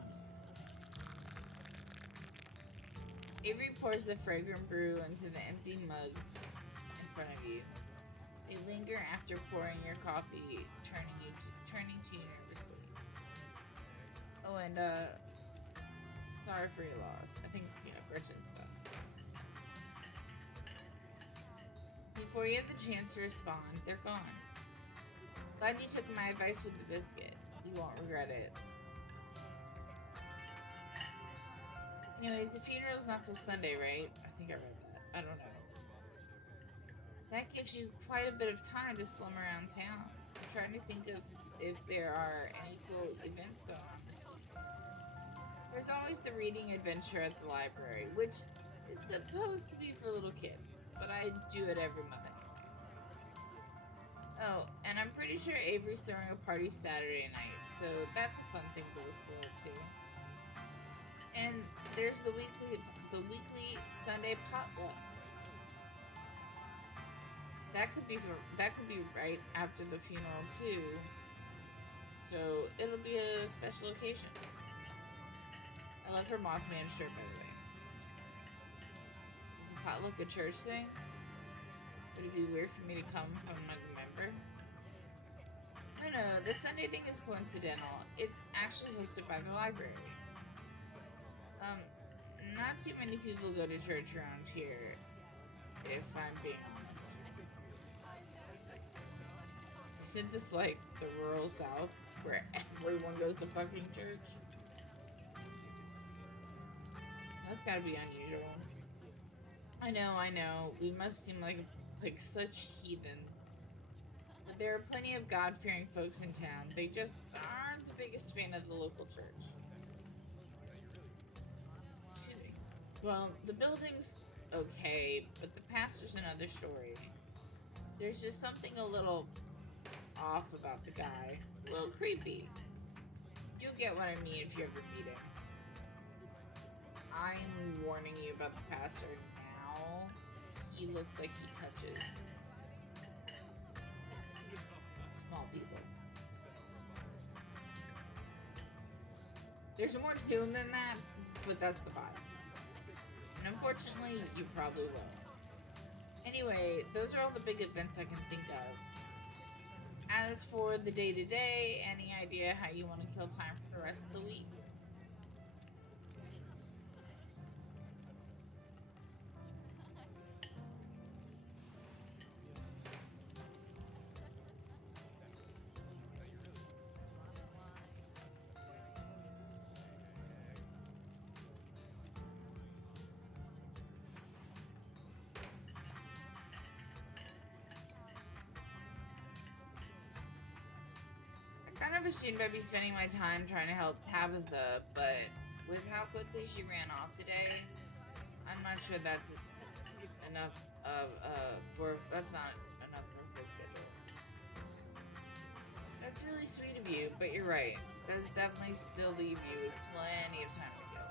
Avery pours the fragrant brew into the empty mug in front of you. They linger after pouring your coffee, turning to you nervously. Oh, and sorry for your loss. I think Gretchen's done. Before you have the chance to respond, they're gone. Glad you took my advice with the biscuit. You won't regret it. Anyways, the funeral's not till Sunday, right? I think I read that. I don't know. That gives you quite a bit of time to slum around town. I'm trying to think of if there are any cool events going on this week. There's always the reading adventure at the library, which is supposed to be for little kids, but I do it every month anyway. Oh, and I'm pretty sure Avery's throwing a party Saturday night, so that's a fun thing to look forward to. And there's the weekly Sunday potluck. That could be right after the funeral too. So it'll be a special occasion. I love her Mothman shirt, by the way. Is the potluck a church thing? Would it be weird for me to come from as a member? I don't know. The Sunday thing is coincidental. It's actually hosted by the library. Not too many people go to church around here, if I'm being honest. Isn't this like the rural South, where everyone goes to fucking church? That's gotta be unusual. I know. We must seem like such heathens. But there are plenty of God-fearing folks in town. They just aren't the biggest fan of the local church. Well, the building's okay, but the pastor's another story. There's just something a little off about the guy. A little creepy. You'll get what I mean if you ever meet him. I'm warning you about the pastor now. He looks like he touches small people. There's more to him than that, but that's the vibe. And unfortunately, you probably will. Anyway, those are all the big events I can think of. As for the day-to-day, any idea how you want to kill time for the rest of the week? I kind of assumed I'd be spending my time trying to help Tabitha, but with how quickly she ran off today, I'm not sure that's enough that's not enough for her schedule. That's really sweet of you, but you're right. Does definitely still leave you with plenty of time to go.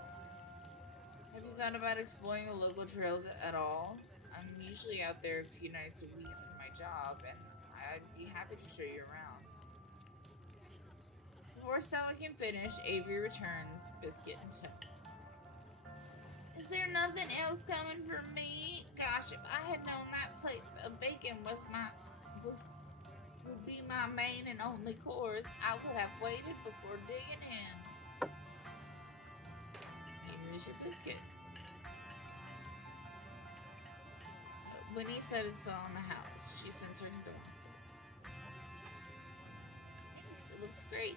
Have you thought about exploring the local trails at all? I'm usually out there a few nights a week for my job, and I'd be happy to show you around. Before Stella can finish, Avery returns, biscuit in tow. Is there nothing else coming for me? Gosh, if I had known that plate of bacon would be my main and only course, I would have waited before digging in. Here's your biscuit. Winnie said it's on the house. She sends her condolences. Thanks, it looks great.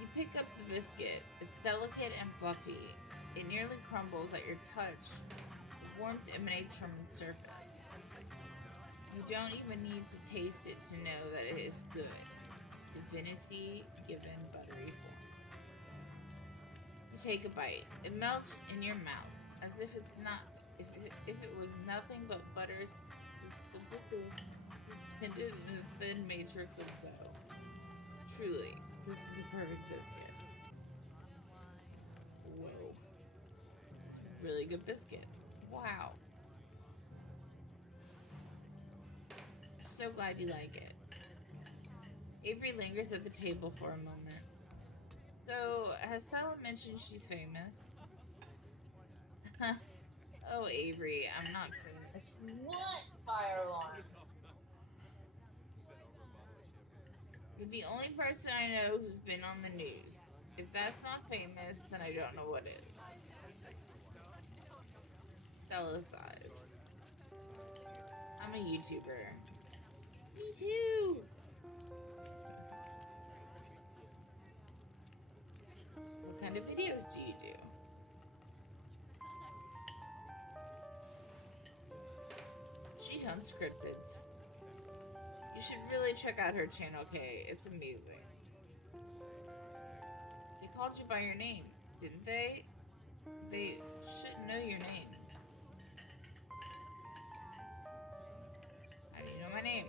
You pick up the biscuit. It's delicate and fluffy. It nearly crumbles at your touch. The warmth emanates from its surface. You don't even need to taste it to know that it is good. Divinity given buttery form. You take a bite. It melts in your mouth as if it's not. If it was nothing but butter suspended in a thin matrix of dough. Truly. This is a perfect biscuit. Whoa. Really good biscuit. Wow. So glad you like it. Avery lingers at the table for a moment. So, has Stella mentioned she's famous? Oh, Avery, I'm not famous. What? Fire alarm. You're the only person I know who's been on the news. If that's not famous, then I don't know what is. Stella sighs. I'm a YouTuber. Me too! What kind of videos do you do? She unscripted. You should really check out her channel, Kay. It's amazing. They called you by your name, didn't they? They should know your name. How do you know my name?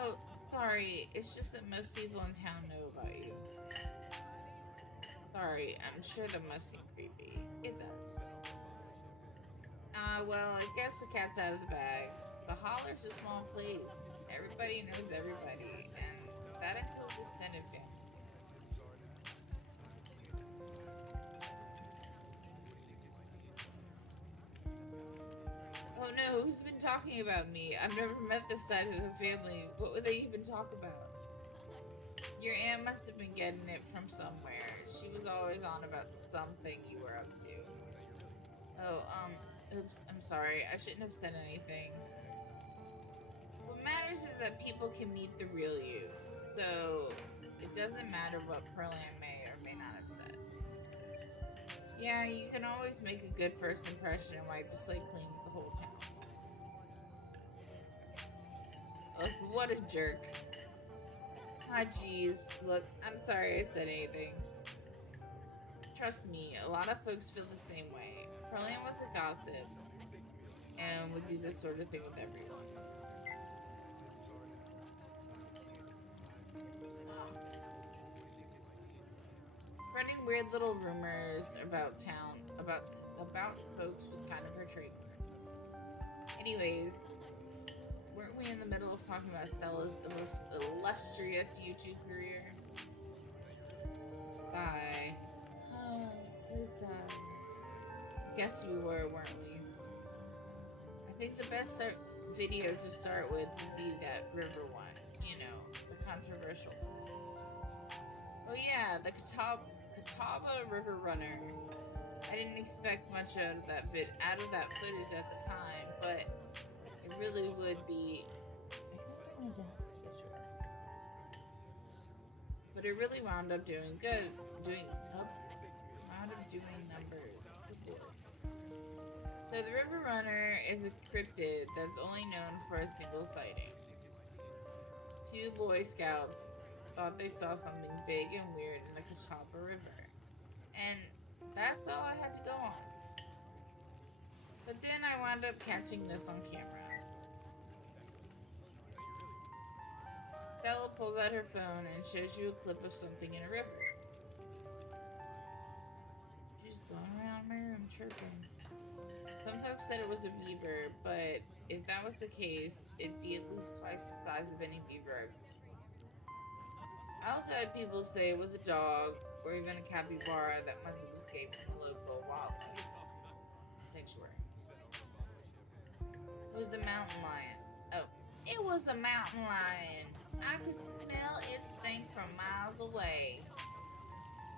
Oh, sorry. It's just that most people in town know about you. Sorry, I'm sure that must seem creepy. It does. Well, I guess the cat's out of the bag. The Holler's a small place. Everybody knows everybody, and that includes extended family. Oh no, who's been talking about me? I've never met this side of the family. What would they even talk about? Your aunt must have been getting it from somewhere. She was always on about something you were up to. Oh, oops, I'm sorry. I shouldn't have said anything. What matters is that people can meet the real you. So, it doesn't matter what Pearland may or may not have said. Yeah, you can always make a good first impression and wipe the slate clean with the whole town. Oh, what a jerk. Ah, jeez. Look, I'm sorry I said anything. Trust me, a lot of folks feel the same way. Pearland was a gossip and would do this sort of thing with everyone. Spreading weird little rumors about town, about folks was kind of her trademark. Anyways, weren't we in the middle of talking about Stella's illustrious YouTube career? Bye. Oh, very sad. Guess we were, weren't we? think the best video to start with would be that river one, you know, the controversial one. Oh yeah, the Catawba River Runner. I didn't expect much out of that footage at the time, but it really would be. But it really wound up doing good. Wound up doing numbers. So the River Runner is a cryptid that's only known for a single sighting. 2 Boy Scouts thought they saw something big and weird in the Catawba River. And that's all I had to go on. But then I wound up catching this on camera. Stella pulls out her phone and shows you a clip of something in a river. She's going around my room chirping. Some folks said it was a beaver, but if that was the case, it'd be at least twice the size of any beaver I've seen. I also had people say it was a dog, or even a capybara that must have escaped from the local wildlife sanctuary. It was a mountain lion. Oh, it was a mountain lion. I could smell its stink from miles away.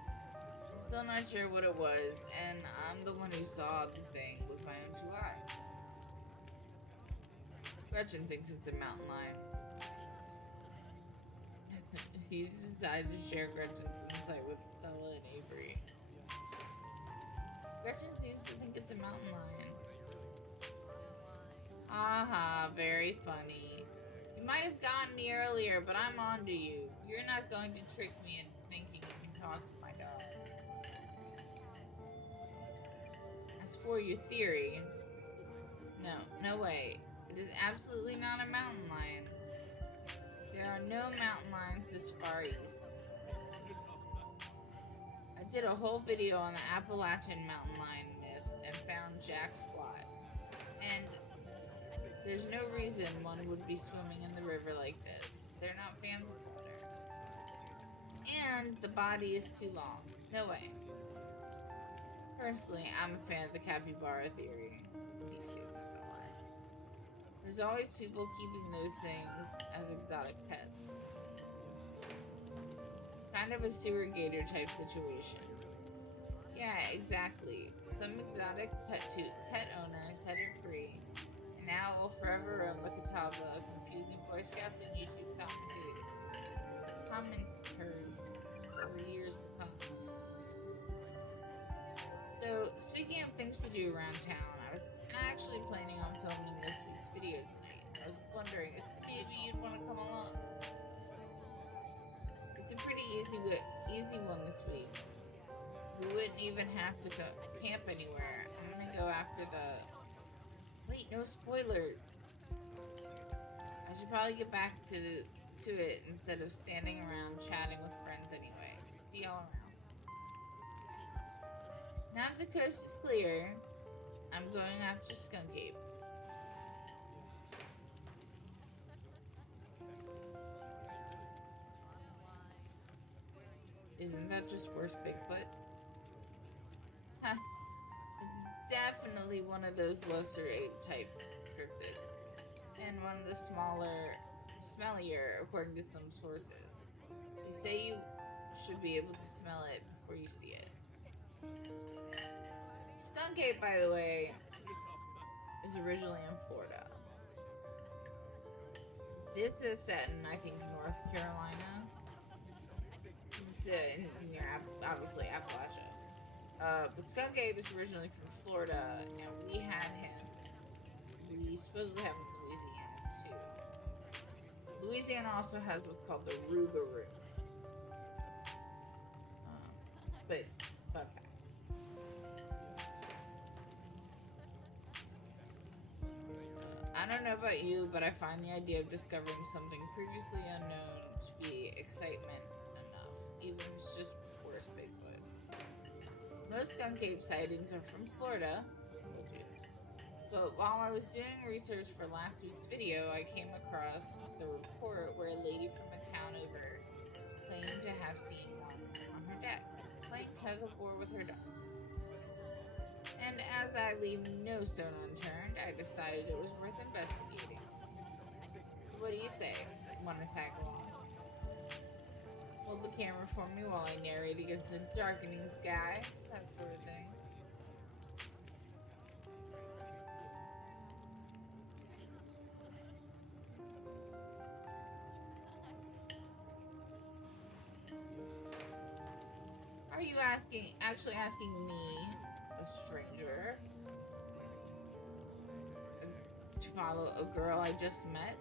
I'm still not sure what it was, and I'm the one who saw the thing with my own 2 eyes. Gretchen thinks it's a mountain lion. He just decided to share Gretchen's insight with Stella and Avery. Gretchen seems to think it's a mountain lion. Aha, very funny. You might have gotten me earlier, but I'm on to you. You're not going to trick me into thinking you can talk to my dog. As for your theory, no way. It is absolutely not a mountain lion. There are no mountain lions this far east. I did a whole video on the Appalachian mountain lion myth and found Jack Squat. And there's no reason one would be swimming in the river like this. They're not fans of water. And the body is too long. No way. Personally, I'm a fan of the capybara theory. Me too, not gonna lie. There's always people keeping those things as exotic pets. Kind of a sewer gator type situation. Yeah, exactly. Some exotic pet owners set it free, and now it will forever roam the Catawba, confusing Boy Scouts and YouTube commenters for years to come. So, speaking of things to do around town, I was actually planning on filming this week's video tonight. I was wondering if maybe you'd want to come along. It's a pretty easy one this week. We wouldn't even have to go camp anywhere. I'm gonna go after the... Wait, no spoilers. I should probably get back to it instead of standing around chatting with friends anyway. See y'all around. Now that the coast is clear, I'm going after Skunk Ape. Isn't that just worse Bigfoot? Huh. It's definitely one of those lesser ape type cryptids. And one of the smellier according to some sources. They say you should be able to smell it before you see it. Skunk Ape, by the way, is originally in Florida. This is set in, I think, North Carolina. It's near, obviously, Appalachia. But Skunk Ape is originally from Florida, and we supposedly have him in Louisiana, too. Louisiana also has what's called the rougarou. But fun fact. I don't know about you, but I find the idea of discovering something previously unknown to be excitement enough, even if it's just worse Bigfoot. Most Skunk Ape sightings are from Florida, but while I was doing research for last week's video, I came across the report where a lady from a town over claimed to have seen one on her deck, playing tug of war with her dog. And as I leave no stone unturned, I decided it was worth investigating. So what do you say? Want to tag along? Hold the camera for me while I narrate against the darkening sky, that sort of thing. Are you actually asking me, a stranger, to follow a girl I just met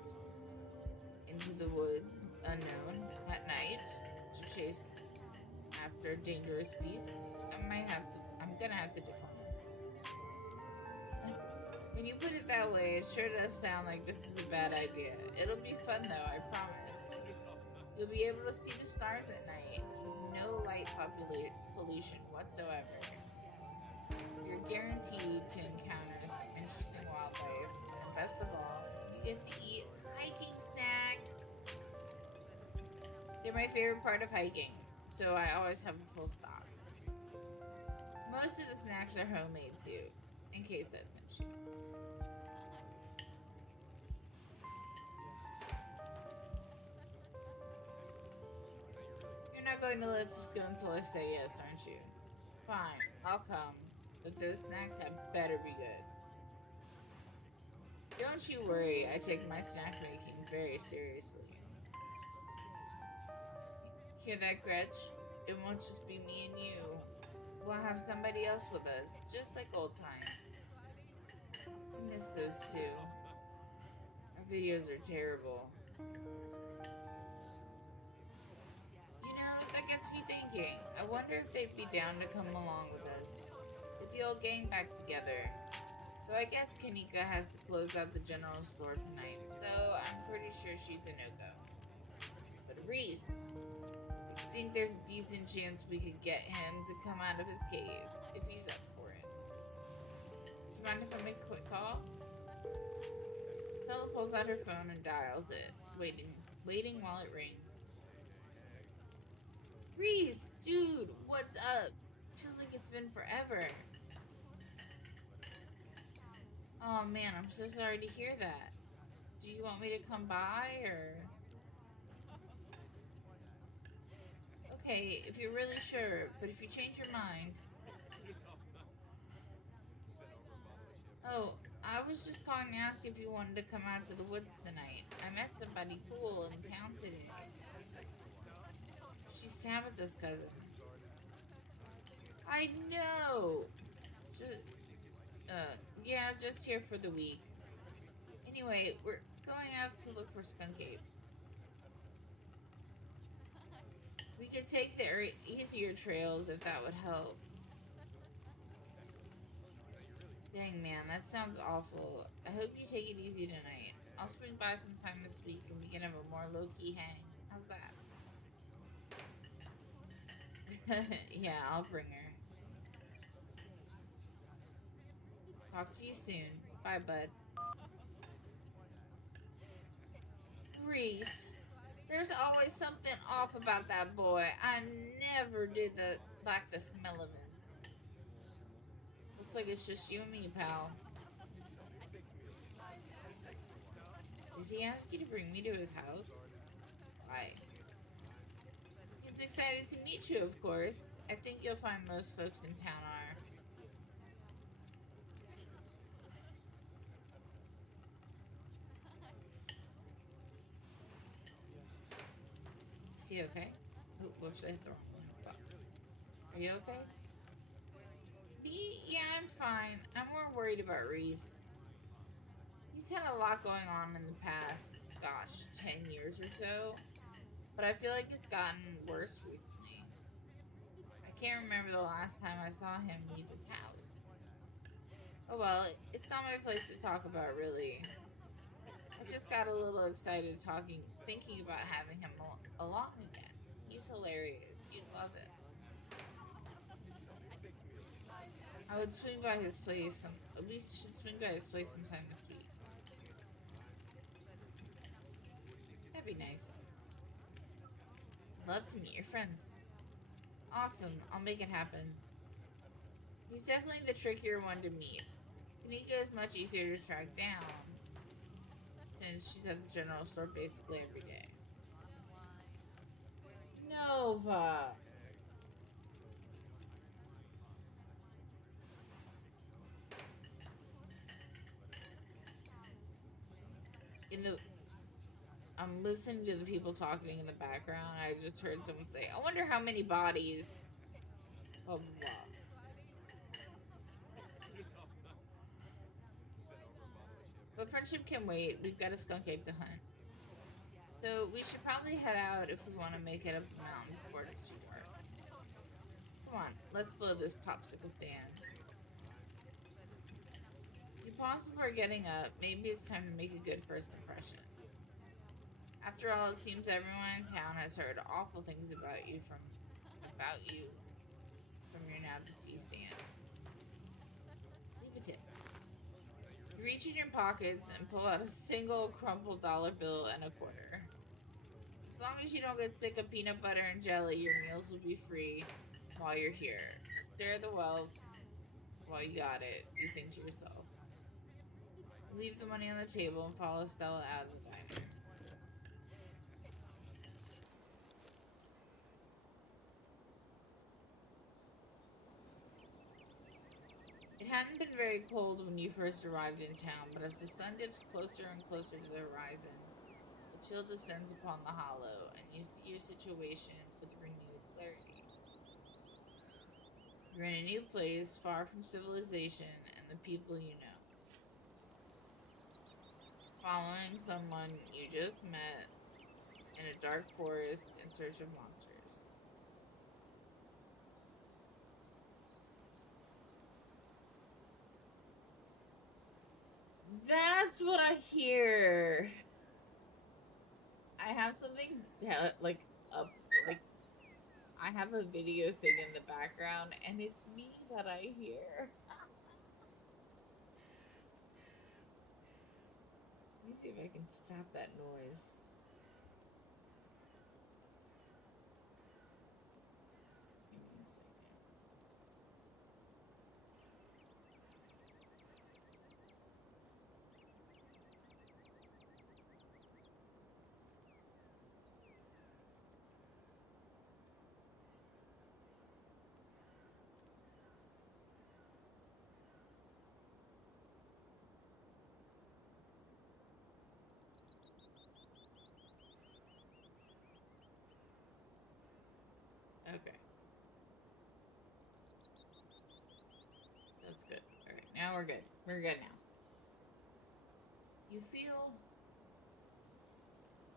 into the woods unknown at night to chase after a dangerous beast? I'm gonna have to decline. When you put it that way, it sure does sound like this is a bad idea. It'll be fun though, I promise. You'll be able to see the stars at night with no light pollution whatsoever. You're guaranteed to encounter some interesting wildlife, and best of all, you get to eat hiking snacks. They're my favorite part of hiking, so I always have a full stock. Most of the snacks are homemade too, in case that's an issue. You're not going to let us go until I say yes, aren't you? Fine, I'll come, but those snacks had better be good. Don't you worry, I take my snack making very seriously. Hear that, Gretch? It won't just be me and you. We'll have somebody else with us, just like old times. I miss those two. Our videos are terrible. You know, that gets me thinking. I wonder if they'd be down to come along with us. Get the old gang back together. So I guess Kanika has to close out the general store tonight, so I'm pretty sure she's a no-go. But Reese, I think there's a decent chance we could get him to come out of his cave, if he's up for it. You mind if I make a quick call? Stella pulls out her phone and dials it, waiting while it rings. Reese, dude, what's up? Feels like it's been forever. Oh man, I'm so sorry to hear that. Do you want me to come by, or? Okay, if you're really sure, but if you change your mind. Oh, I was just calling to ask if you wanted to come out to the woods tonight. I met somebody cool in town today. She's Tabitha's cousin. I know! Yeah, just here for the week. Anyway, we're going out to look for Skunk Ape. We could take the easier trails if that would help. Dang, man, that sounds awful. I hope you take it easy tonight. I'll swing by sometime this week and we can have a more low-key hang. How's that? Yeah, I'll bring her. Talk to you soon. Bye, bud. Reese, there's always something off about that boy. I never did like the smell of him. Looks like it's just you and me, pal. Did he ask you to bring me to his house? Why? He's excited to meet you, of course. I think you'll find most folks in town are. Is he okay? Whoops, I hit the wrong one. Are you okay? Yeah, I'm fine. I'm more worried about Reese. He's had a lot going on in the past, gosh, 10 years or so. But I feel like it's gotten worse recently. I can't remember the last time I saw him leave his house. Oh well, it's not my place to talk about, really. I just got a little excited thinking about having him along again. He's hilarious. You'd love it. I would swing by his place. We should swing by his place sometime this week. That'd be nice. Love to meet your friends. Awesome. I'll make it happen. He's definitely the trickier one to meet. Tanika is much easier to track down, since she's at the general store basically every day. Nova! I'm listening to the people talking in the background. I just heard someone say, I wonder how many bodies. Blah, blah, blah. But friendship can wait. We've got a skunk ape to hunt. So we should probably head out if we want to make it up the mountain before it's too dark. Come on, let's blow this popsicle stand. You pause before getting up. Maybe it's time to make a good first impression. After all, it seems everyone in town has heard awful things about you from your now deceased stand. Leave a tip. You reach in your pockets and pull out a single crumpled dollar bill and a quarter. As long as you don't get sick of peanut butter and jelly, your meals will be free while you're here. Share the wealth while you got it, you think to yourself. You leave the money on the table and follow Stella out of the diner. It hadn't been very cold when you first arrived in town, but as the sun dips closer and closer to the horizon, a chill descends upon the hollow, and you see your situation with renewed clarity. You're in a new place, far from civilization and the people you know. Following someone you just met in a dark forest in search of monsters. That's what I hear. I have something like up, like I have a video thing in the background, and it's me that I hear. Let me see if I can stop that noise. Give me a second. Okay. That's good. Alright, now we're good. We're good now. You feel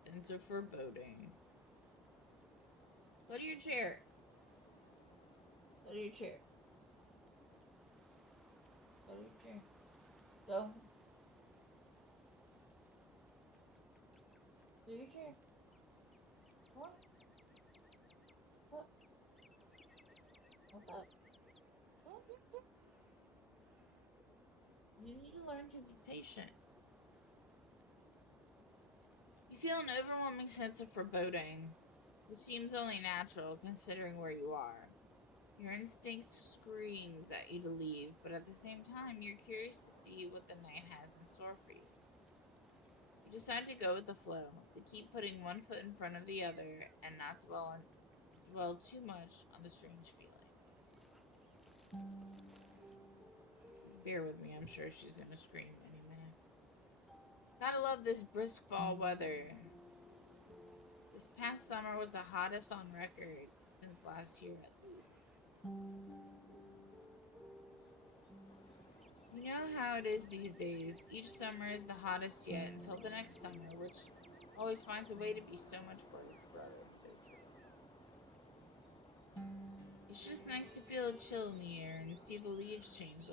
a sense of foreboding. Go to your chair. Go to your chair. Go to your chair. Go. To your chair. What? What? What's up? What? You need to learn to be patient. You feel an overwhelming sense of foreboding, which seems only natural considering where you are. Your instinct screams at you to leave, but at the same time, you're curious to see what the night has in store for you. You decide to go with the flow, to keep putting one foot in front of the other, and not dwell too much on the strange feeling. Bear with me, I'm sure she's gonna scream any minute. Gotta love this brisk fall weather. This past summer was the hottest on record since last year at least. You know how it is these days. Each summer is the hottest yet until the next summer, which always finds a way to be so much worse. Bro, it's so true. It's just nice to feel a chill in the air and see the leaves change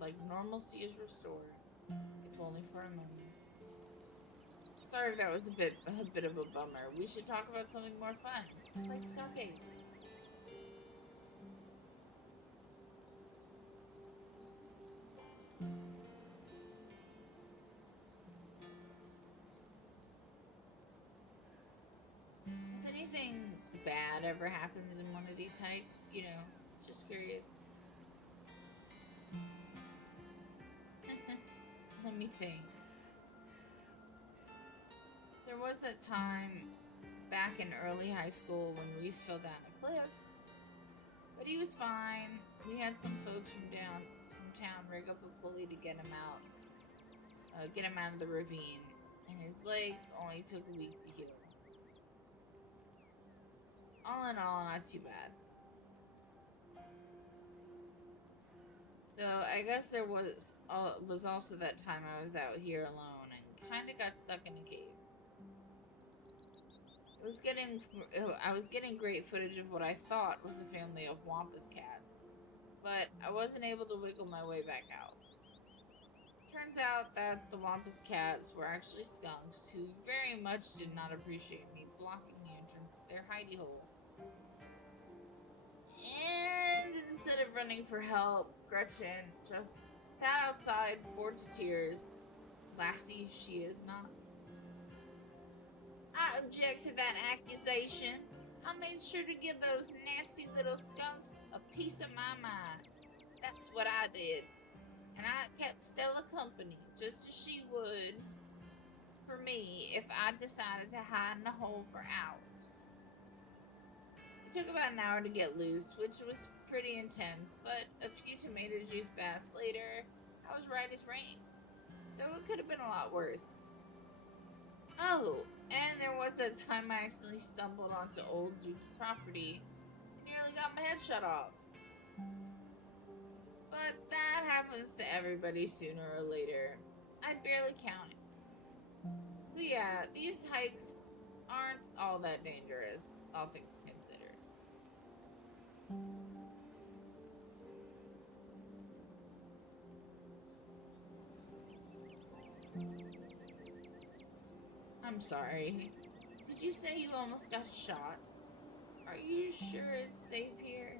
like normalcy is restored, if only for a moment. Sorry if that was a bit of a bummer. We should talk about something more fun, like skunk apes. Has anything bad ever happened in one of these hikes? You know, just curious. me think. There was that time back in early high school when Reese fell down a cliff, but he was fine. We had some folks from town rig up a pulley to get him out of the ravine, and his leg only took a week to heal. All in all, not too bad. Though I guess there was also that time I was out here alone and kind of got stuck in a cave. I was getting great footage of what I thought was a family of wampus cats, but I wasn't able to wiggle my way back out. Turns out that the wampus cats were actually skunks who very much did not appreciate me blocking the entrance to their hidey hole. And instead of running for help, Gretchen just sat outside, bored to tears. Lassie she is not. I object to that accusation. I made sure to give those nasty little skunks a piece of my mind. That's what I did. And I kept Stella company, just as she would for me if I decided to hide in a hole for hours. It took about an hour to get loose, which was pretty intense, but a few tomato juice baths later, I was right as rain. So it could have been a lot worse. Oh, and there was that time I accidentally stumbled onto old Duke's property and nearly got my head shut off. But that happens to everybody sooner or later. I barely counted. So yeah, these hikes aren't all that dangerous, all things considered. I'm sorry. Did you say you almost got shot? Are you sure it's safe here?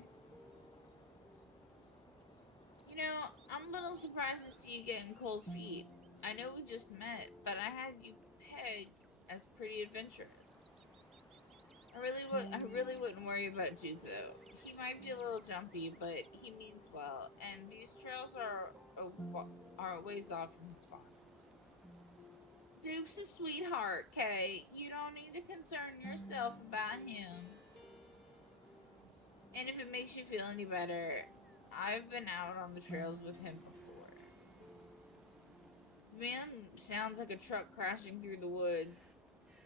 You know, I'm a little surprised to see you getting cold feet. I know we just met, but I had you pegged as pretty adventurous. I really wouldn't worry about Duke though. He might be a little jumpy, but he means well, and these trails are a ways off from his farm. Duke's a sweetheart, Kay. You don't need to concern yourself about him. And if it makes you feel any better, I've been out on the trails with him before. The man sounds like a truck crashing through the woods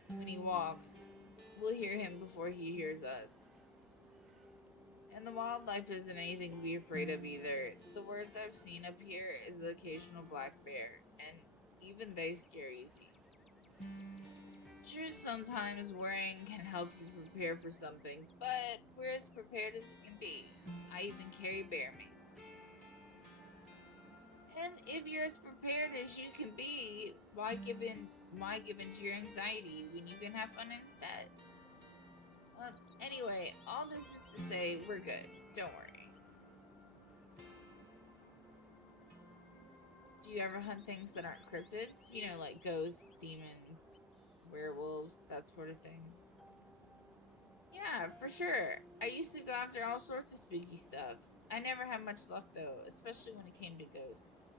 when he walks. We'll hear him before he hears us. And the wildlife isn't anything to be afraid of either. The worst I've seen up here is the occasional black bear, and even they scare easy. Sure, sometimes worrying can help you prepare for something, but we're as prepared as we can be. I even carry bear mace. And if you're as prepared as you can be, why give in to your anxiety when you can have fun instead? Anyway, all this is to say, we're good. Don't worry. Do you ever hunt things that aren't cryptids? You know, like ghosts, demons, werewolves, that sort of thing. Yeah, for sure. I used to go after all sorts of spooky stuff. I never had much luck though, especially when it came to ghosts.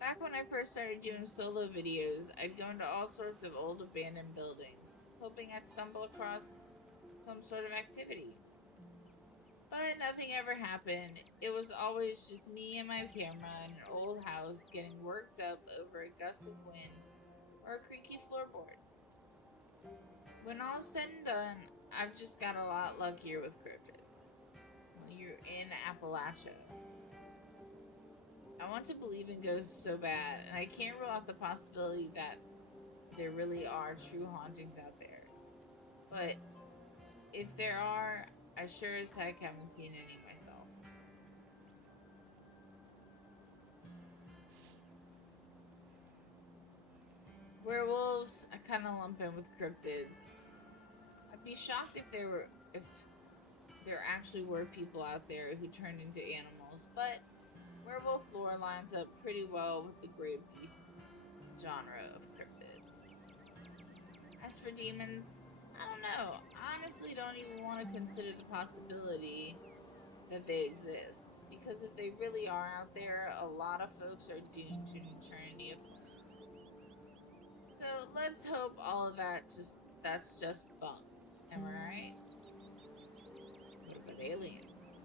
Back when I first started doing solo videos, I'd go into all sorts of old abandoned buildings, hoping I'd stumble across some sort of activity. But nothing ever happened. It was always just me and my camera in an old house getting worked up over a gust of wind or a creaky floorboard. When all's said and done, I've just got a lot luckier with cryptids. Well, you're in Appalachia. I want to believe in ghosts so bad, and I can't rule out the possibility that there really are true hauntings out there. But if there are, I sure as heck haven't seen any myself. Werewolves, I kind of lump in with cryptids. I'd be shocked if there actually were people out there who turned into animals, but werewolf lore lines up pretty well with the grave beast genre of cryptid. As for demons, I don't know. I honestly don't even want to consider the possibility that they exist, because if they really are out there, a lot of folks are doomed to an eternity of flames. So let's hope all of that's just bunk. Am I right? What about aliens?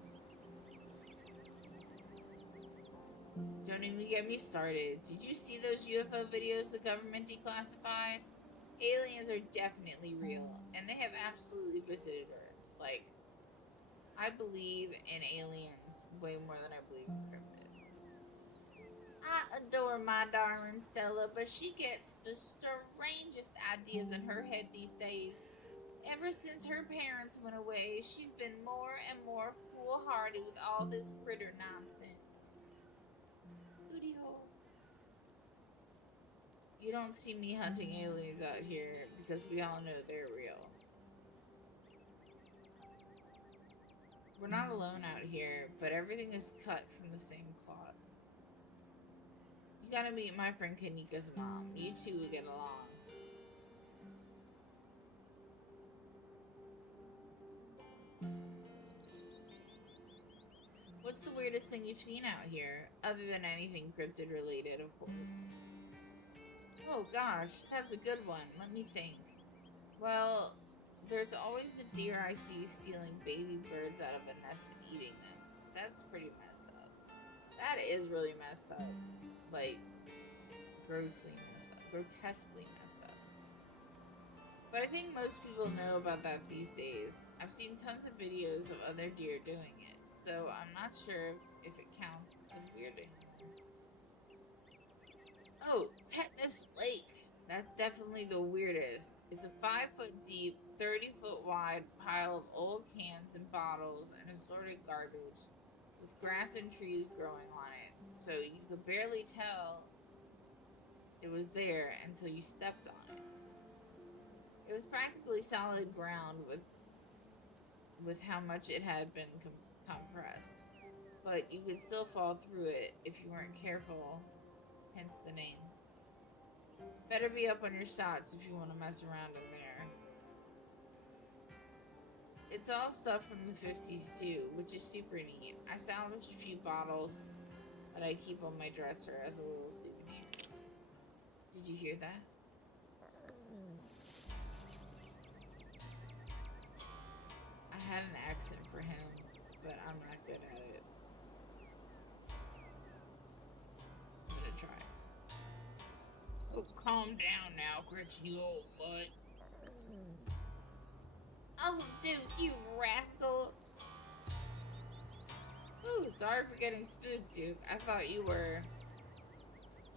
Don't even get me started. Did you see those UFO videos the government declassified? Aliens are definitely real, and they have absolutely visited Earth. Like, I believe in aliens way more than I believe in cryptids. I adore my darling Stella, but she gets the strangest ideas in her head these days. Ever since her parents went away, she's been more and more foolhardy with all this critter nonsense. Booty hole. You don't see me hunting aliens out here because we all know they're real. We're not alone out here, but everything is cut from the same cloth. You gotta meet my friend Kanika's mom. You two will get along. What's the weirdest thing you've seen out here? Other than anything cryptid related, of course. Oh gosh, that's a good one. Let me think. Well, there's always the deer I see stealing baby birds out of a nest and eating them. That's pretty messed up. That is really messed up. Like, grossly messed up. Grotesquely messed up. But I think most people know about that these days. I've seen tons of videos of other deer doing it, so I'm not sure if it counts as weird anymore. Oh, Tetanus Lake. That's definitely the weirdest. It's a 5-foot deep, 30-foot wide pile of old cans and bottles and assorted garbage with grass and trees growing on it. So you could barely tell it was there until you stepped on it. It was practically solid ground with how much it had been compressed. But you could still fall through it if you weren't careful. Hence the name. Better be up on your shots if you want to mess around in there. It's all stuff from the 50s too, which is super neat. I salvaged a few bottles that I keep on my dresser as a little souvenir. Did you hear that? I had an accent for him, but I'm not good at it. I'm gonna try. Oh, calm down now, Gretchen, you old butt. Oh, dude, you rascal. Ooh, sorry for getting spooked, Duke. I thought you were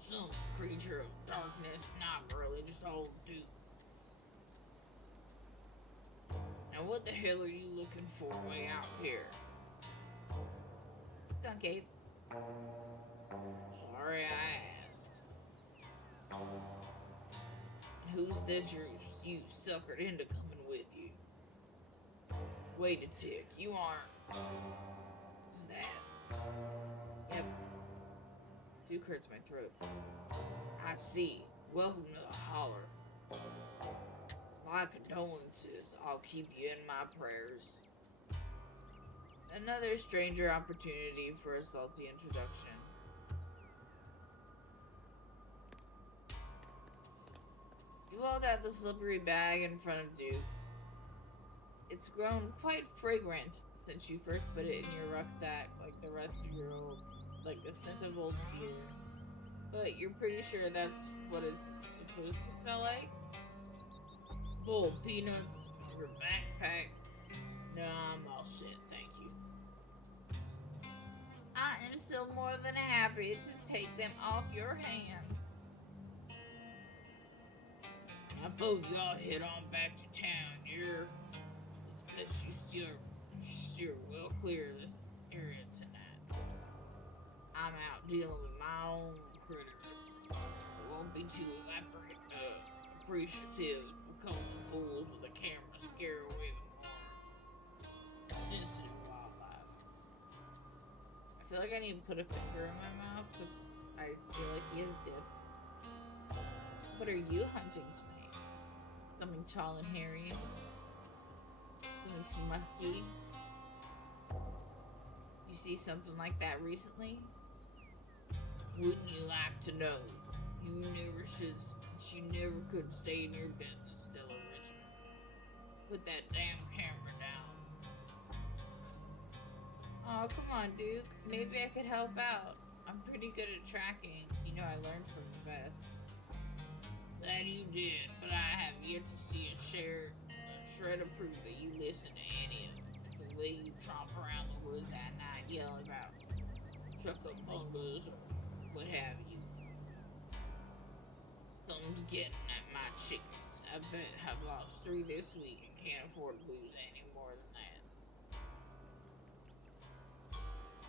some creature of darkness. Not really, just old Duke. Now, what the hell are you looking for way out here? Skunk ape. Sorry I asked. Who's this you suckered into coming with you? Wait a tick, you aren't. What's that? Yep. Duke hurts my throat. I see. Welcome to the holler. My condolences. I'll keep you in my prayers. Another stranger opportunity for a salty introduction. You hold out the slippery bag in front of Duke. It's grown quite fragrant since you first put it in your rucksack, like the rest of your old, like the scent of old beer. But you're pretty sure that's what it's supposed to smell like? Boiled peanuts from your backpack? No, I'm all set, thank you. I am still more than happy to take them off your hands. Now both y'all head on back to town. It's best you steer well clear of this area tonight. I'm out dealing with my own critter. It won't be too appreciative for a couple of fools with a camera to scare away the more sensitive wildlife. I feel like I need to put a finger in my mouth, but I feel like he has dip. What are you hunting tonight? Something tall and hairy? Something musky? You you see something like that recently? Wouldn't you like to know? You never could stay in your business, Stella Richmond. Put that damn camera down. Oh, come on, Duke. Maybe I could help out. I'm pretty good at tracking. You know I learned from the best. That you did, but I have yet to see a shred of proof that you listen to any of it. The way you tromp around the woods at night yelling about chuckabungas or what have you. Something's getting at my chickens. I bet I've lost 3 this week and can't afford to lose any more than that.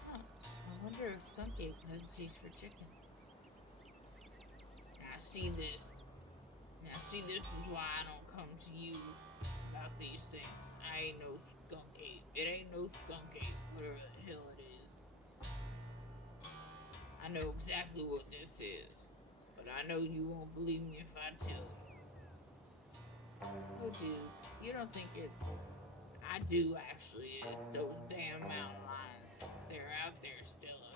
Huh. I wonder if Skunk Ape has a taste for chickens. Now see this is why I don't come to you about these things. I ain't no Skunk Ape. It ain't no Skunk Ape, whatever the hell it is. I know exactly what this is, but I know you won't believe me if I tell you. Oh, dude, you don't think it's... I do, actually. It's those damn mountain lions. They're out there, Stella.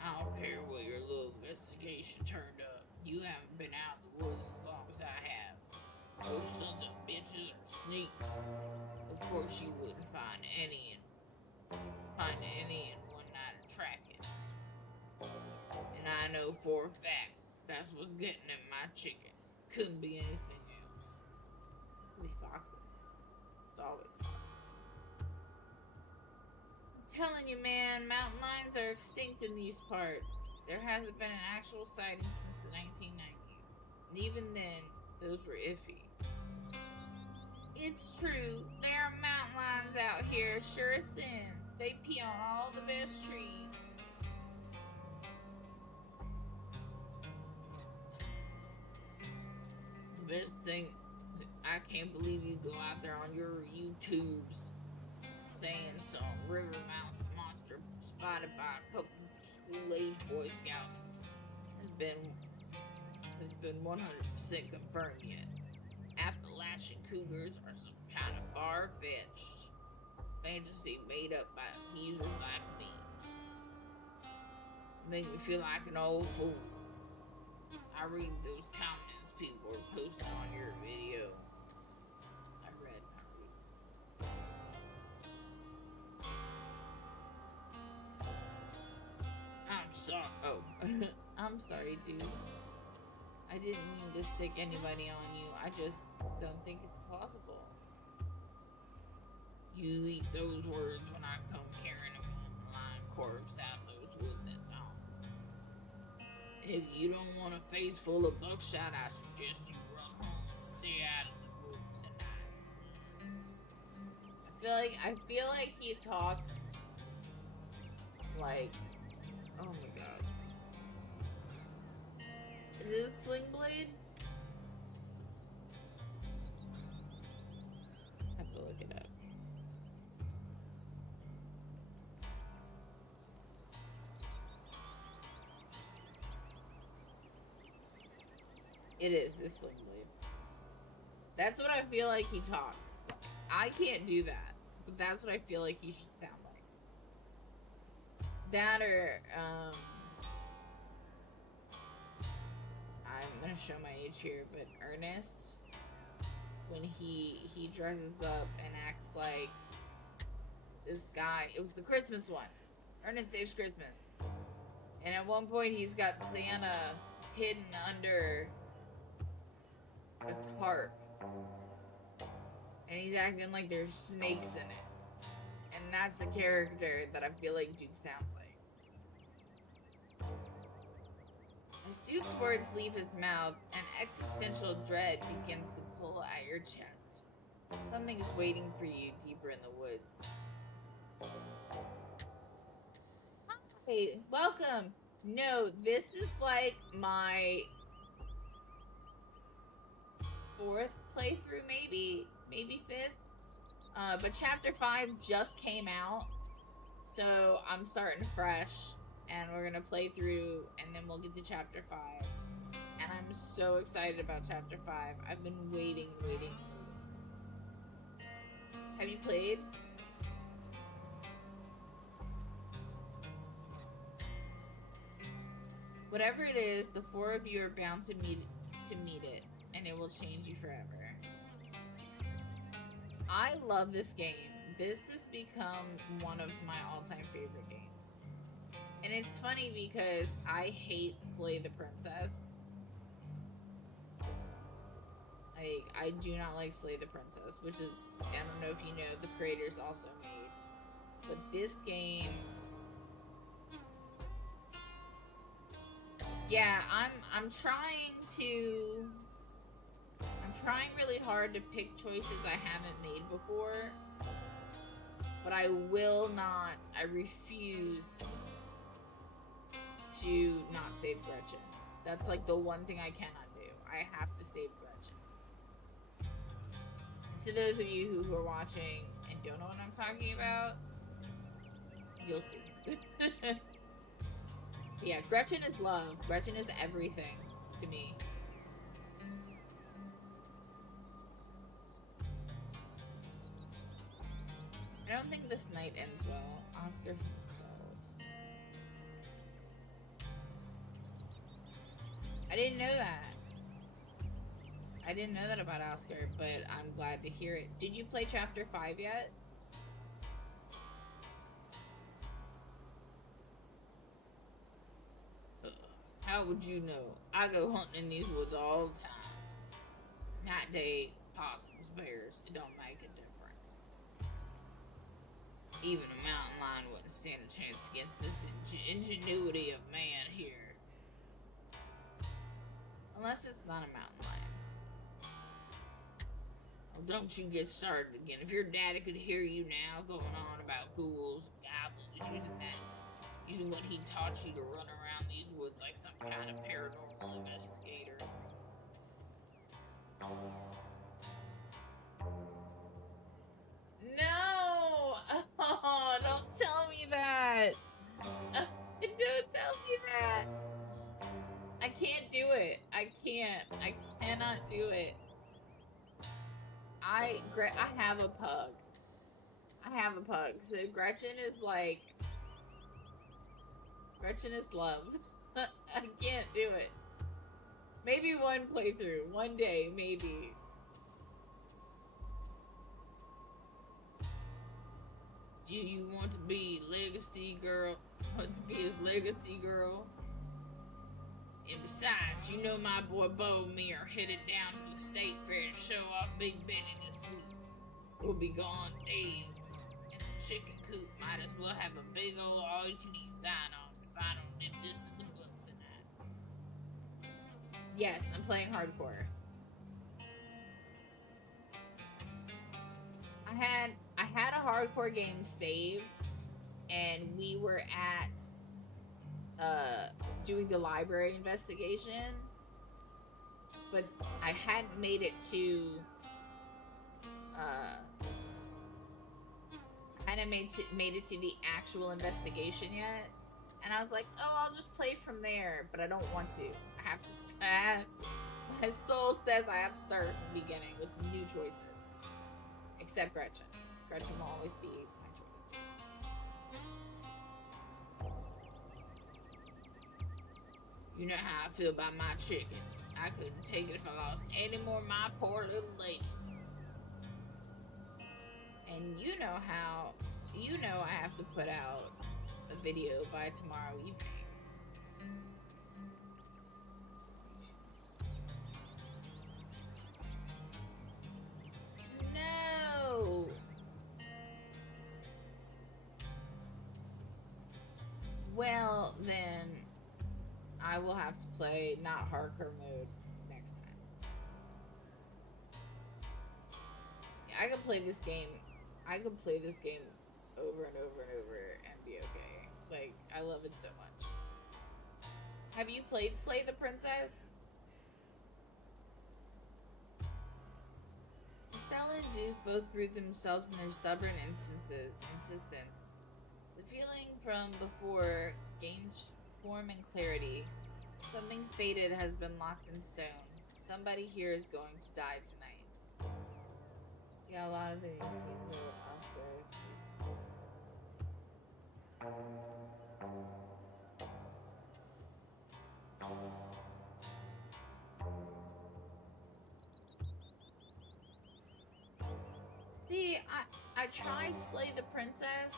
I don't care what your little investigation turned up. You haven't been out in the woods as long as I have. Those sons of bitches are sneaky. Of course you wouldn't find any in one night of tracking. And I know for a fact that's what's getting at my chickens. Couldn't be anything else. Could be foxes. It's always foxes. I'm telling you, man, mountain lions are extinct in these parts. There hasn't been an actual sighting since the 1990s. And even then, those were iffy. It's true, there are mountain lions out here, sure as sin. They pee on all the best trees. The best thing, I can't believe you go out there on your YouTubes saying some river mouse monster spotted by a couple school-age Boy Scouts has been 100% confirmed yet. Appalachian cougars are some kind of far-fetched fantasy made up by geezers like me. Make me feel like an old fool. I read those comments people are posting on your video. I read. I'm sorry. Oh, I'm sorry, dude. I didn't mean to stick anybody on you. I just don't think it's possible. You eat those words when I come carrying a mountain lion corpse out those woods at dawn. If you don't want a face full of buckshot, I suggest you run home and stay out of the woods tonight. I feel like he talks like, oh my god. Is it a sling blade? I have to look it up. It is this sling blade. That's what I feel like he talks. I can't do that, but that's what I feel like he should sound like. That or, I'm gonna show my age here, but Ernest, when he dresses up and acts like this guy, it was the Christmas one, Ernest Saves Christmas, and at one point he's got Santa hidden under a tarp, and he's acting like there's snakes in it, and that's the character that I feel like Duke sounds like. As Duke's words leave his mouth, an existential dread begins to pull at your chest. Something is waiting for you deeper in the woods. Hi, welcome. No, this is like my 4th playthrough, maybe 5th. But chapter 5 just came out, so I'm starting fresh. And we're gonna play through, and then we'll get to chapter 5. And I'm so excited about chapter 5. I've been waiting. Have you played? Whatever it is, the four of you are bound to meet it, and it will change you forever. I love this game. This has become one of my all-time favorite games. And it's funny because I hate Slay the Princess. I do not like Slay the Princess, which is, I don't know if you know, the creators also made. But this game, yeah, I'm trying really hard to pick choices I haven't made before, but I will not, I refuse to not save Gretchen. That's like the one thing I cannot do. I have to save Gretchen. And to those of you who are watching and don't know what I'm talking about, you'll see. Yeah, Gretchen is love. Gretchen is everything to me. I don't think this night ends well. Oscar himself. I didn't know that. I didn't know that about Oscar, but I'm glad to hear it. Did you play Chapter 5 yet? How would you know? I go hunting in these woods all the time. Night, day, possums, bears, it don't make a difference. Even a mountain lion wouldn't stand a chance against this ingenuity of man here. Unless it's not a mountain lion. Oh, don't you get started again. If your daddy could hear you now going on about ghouls and goblins, using what he taught you to run around these woods like some kind of paranormal investigator. No! Oh, don't tell me that! Don't tell me that! I can't do it. I cannot do it. I have a pug. So Gretchen is like... Gretchen is love. I can't do it. Maybe one playthrough. One day, maybe. Do you want to be legacy girl? Want to be his legacy girl? And besides, you know my boy Bo and me are headed down to the state fair to show off Big Benny this week. We'll be gone days. And the chicken coop might as well have a big old all-you-can-eat sign on if I don't nip this in the books tonight. Yes, I'm playing hardcore. I had a hardcore game saved, and we were at doing the library investigation, but I hadn't made it to made it to the actual investigation yet, and I was like, oh, I'll just play from there, but I don't want to. I have to my soul says I have to start from the beginning with new choices. Except Gretchen. Gretchen will always be my choice. You know how I feel about my chickens. I couldn't take it if I lost any more of my poor little ladies. And you know I have to put out a video by tomorrow evening. No! Well, then I will have to play not hardcore mode next time. Yeah, I can play this game over and over and over and be okay. Like, I love it so much. Have you played Slay the Princess? Estella and Duke both proved themselves in their stubborn insistence. The feeling from before gains form and clarity. Something fated has been locked in stone. Somebody here is going to die tonight. Yeah, a lot of these scenes are with Oscar. See, I tried Slay the Princess,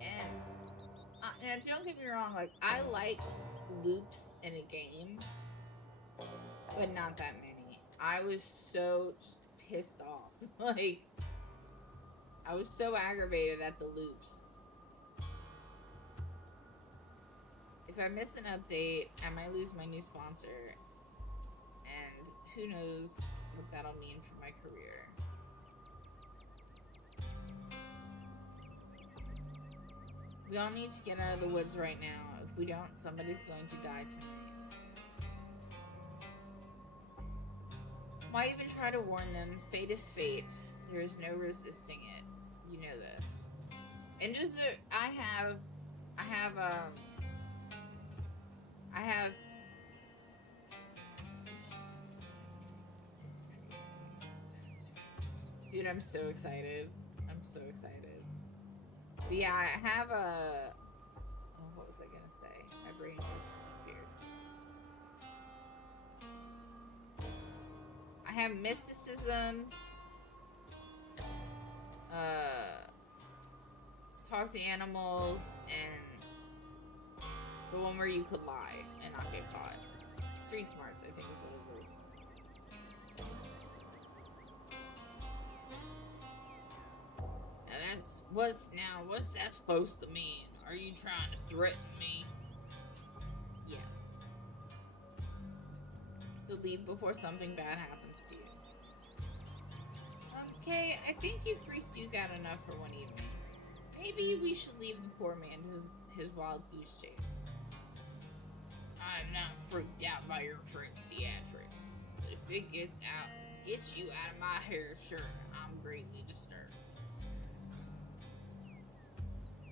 and don't get me wrong, like, I like loops in a game, but not that many. I was so just pissed off. Like, I was so aggravated at the loops. If I miss an update, I might lose my new sponsor, and who knows what that'll mean for my career. We all need to get out of the woods right now. If we don't, somebody's going to die tonight. Why even try to warn them? Fate is fate. There is no resisting it. You know this. And just I have dude, I'm so excited. I'm so excited. But yeah, I have a... Oh, what was I gonna say? My brain just disappeared. I have mysticism. Talk to animals, and the one where you could lie and not get caught. Street smarts, I think is what it is. And what's that supposed to mean? Are you trying to threaten me? Yes. To leave before something bad happens to you. Okay, I think you've freaked Duke out enough for one evening. Maybe we should leave the poor man his wild goose chase. I'm not freaked out by your friend's theatrics, but if it gets you out of my hair, sure, I'm greatly disturbed.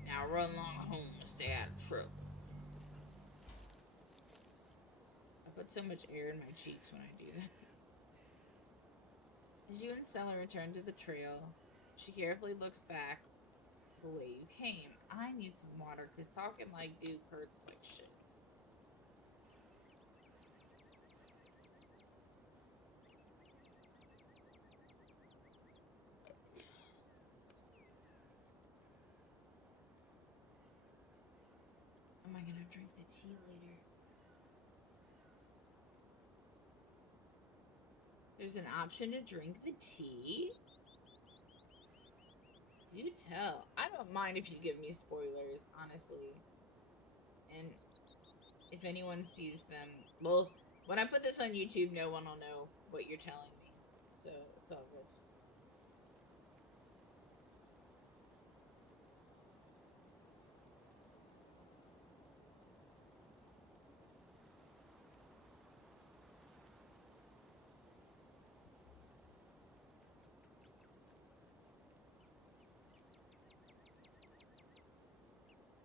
Now run along home and stay out of trouble. I put so much air in my cheeks when I do that. As you and Stella return to the trail, she carefully looks back the way you came. I need some water, because talking like Duke hurts like shit. Am I gonna drink the tea later? There's an option to drink the tea? Do tell. I don't mind if you give me spoilers, honestly. And if anyone sees them, well, when I put this on YouTube, no one will know what you're telling me. So, it's all good.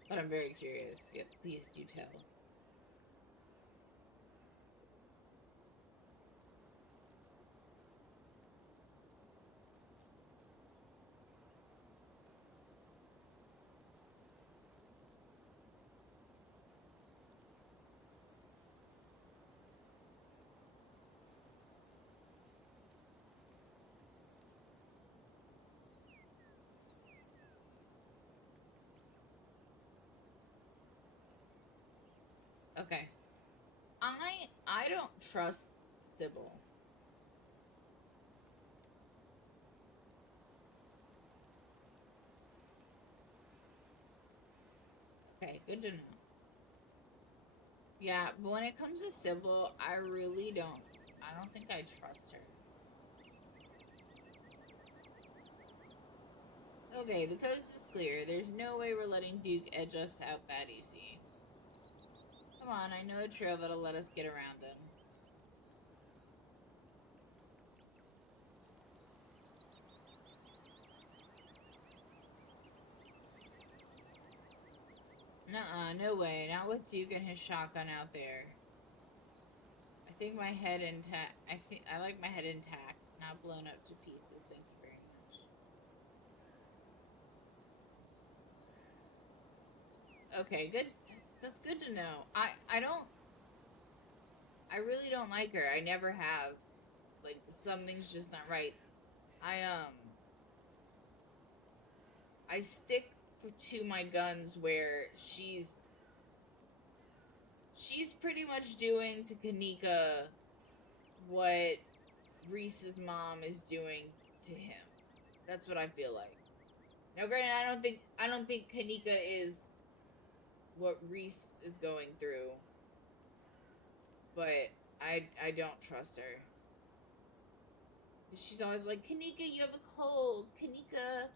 But I'm very curious. Yeah, please do tell. Okay. I don't trust Sybil. Okay, good to know. Yeah, but when it comes to Sybil, I really don't. I don't think I trust her. Okay, the coast is clear. There's no way we're letting Duke edge us out that easy. Come on, I know a trail that'll let us get around him. Nuh-uh, no way. Not with Duke and his shotgun out there. I think my head intact. I like my head intact, not blown up to pieces. Thank you very much. Okay, good. That's good to know. I don't I really don't like her. I never have. Like, something's just not right. I stick to my guns where she's pretty much doing to Kanika what Reese's mom is doing to him. That's what I feel like. Now, granted, I don't think Kanika is what Reese is going through, but I don't trust her. She's always like, Kanika, you have a cold. Kanika,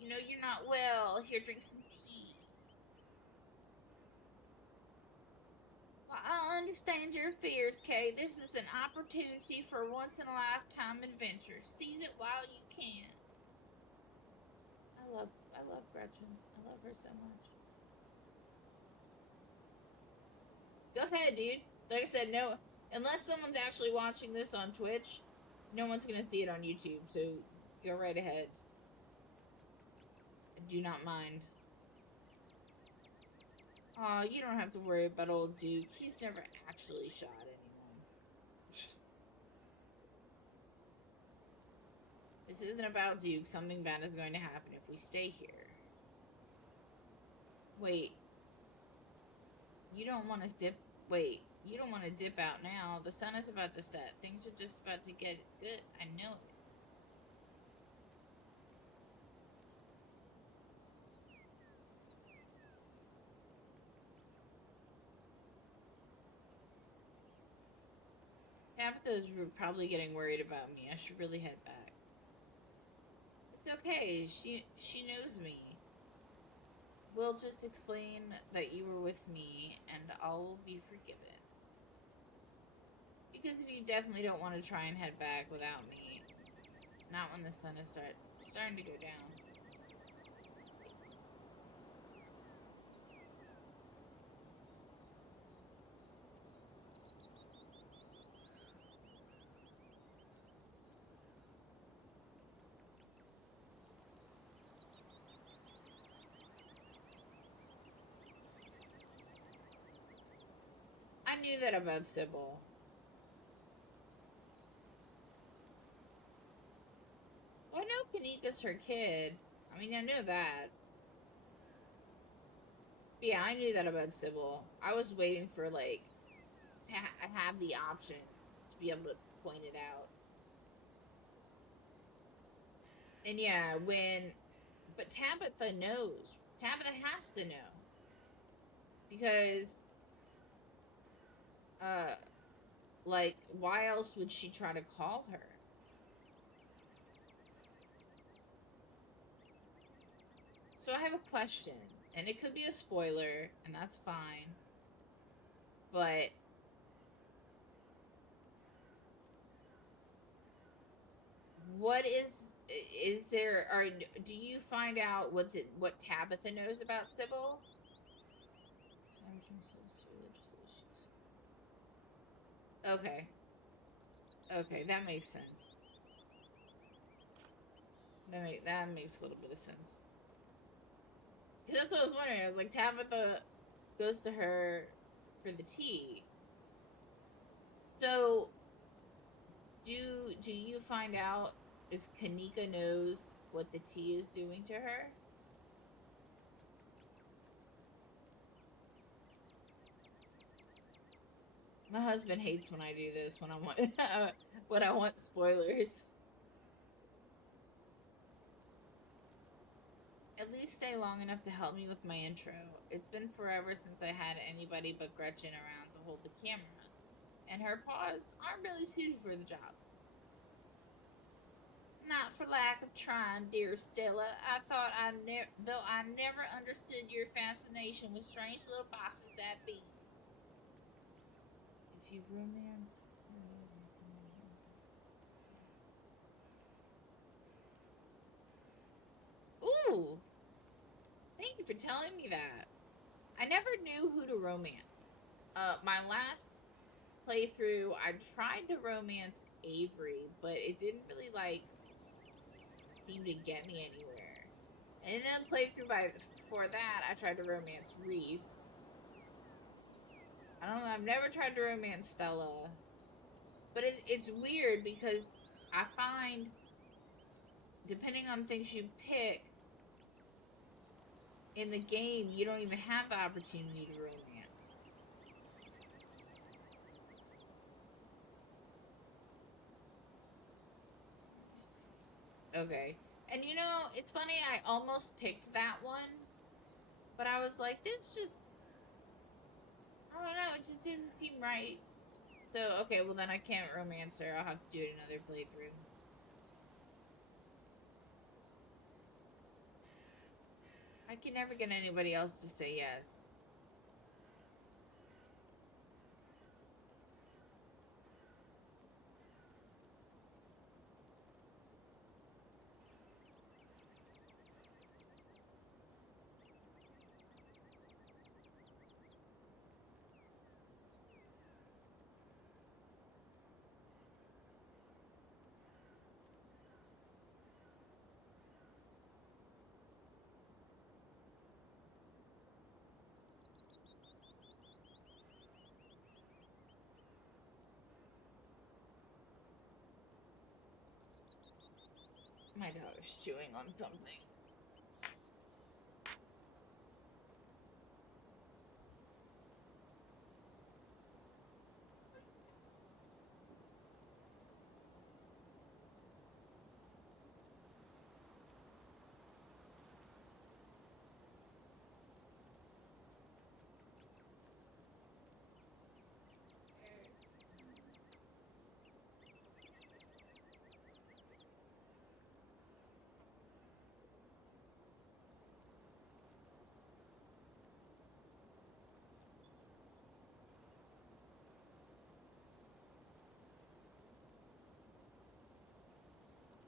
you know you're not well. Here, drink some tea. Well, I understand your fears, Kay. This is an opportunity for once-in-a-lifetime adventure. Seize it while you can. I love Gretchen. I love her so much. Go ahead, dude. Like I said, no, unless someone's actually watching this on Twitch, no one's gonna see it on YouTube, so go right ahead. I do not mind. Aw, you don't have to worry about old Duke. He's never actually shot anyone. This isn't about Duke. Something bad is going to happen if we stay here. Wait. You don't want to dip... Wait. You don't want to dip out now. The sun is about to set. Things are just about to get good. I know it. Tabitha's probably getting worried about me. I should really head back. It's okay. She knows me. We'll just explain that you were with me, and all will be forgiven. Because if you definitely don't want to try and head back without me, not when the sun is starting to go down. I knew that about Sybil. Well, I know Kanika's her kid. I mean, I know that. But yeah, I knew that about Sybil. I was waiting for, like, to have the option to be able to point it out. And yeah, but Tabitha knows. Tabitha has to know. Because, like, why else would she try to call her? So I have a question, and it could be a spoiler, and that's fine. But what is there? Or do you find out what Tabitha knows about Sybil? Okay. Okay, that makes sense. That makes a little bit of sense. Because that's what I was wondering. I was like, Tabitha goes to her for the tea. So, do you find out if Kanika knows what the tea is doing to her? My husband hates when I do this, when I want spoilers. At least stay long enough to help me with my intro. It's been forever since I had anybody but Gretchen around to hold the camera, and her paws aren't really suited for the job. Not for lack of trying, dear Stella. I thought though I never understood your fascination with strange little boxes that be. If you romance... Ooh! Thank you for telling me that. I never knew who to romance. My last playthrough, I tried to romance Avery, but it didn't really, like, seem to get me anywhere. And then playthrough before that, I tried to romance Reese. I don't know. I've never tried to romance Stella, but it's weird because I find, depending on things you pick in the game, you don't even have the opportunity to romance. Okay. And you know, it's funny, I almost picked that one, but I was like, this just, I don't know, it just didn't seem right. So, okay, well then I can't romance her. I'll have to do it another playthrough. I can never get anybody else to say yes. My dog is chewing on something.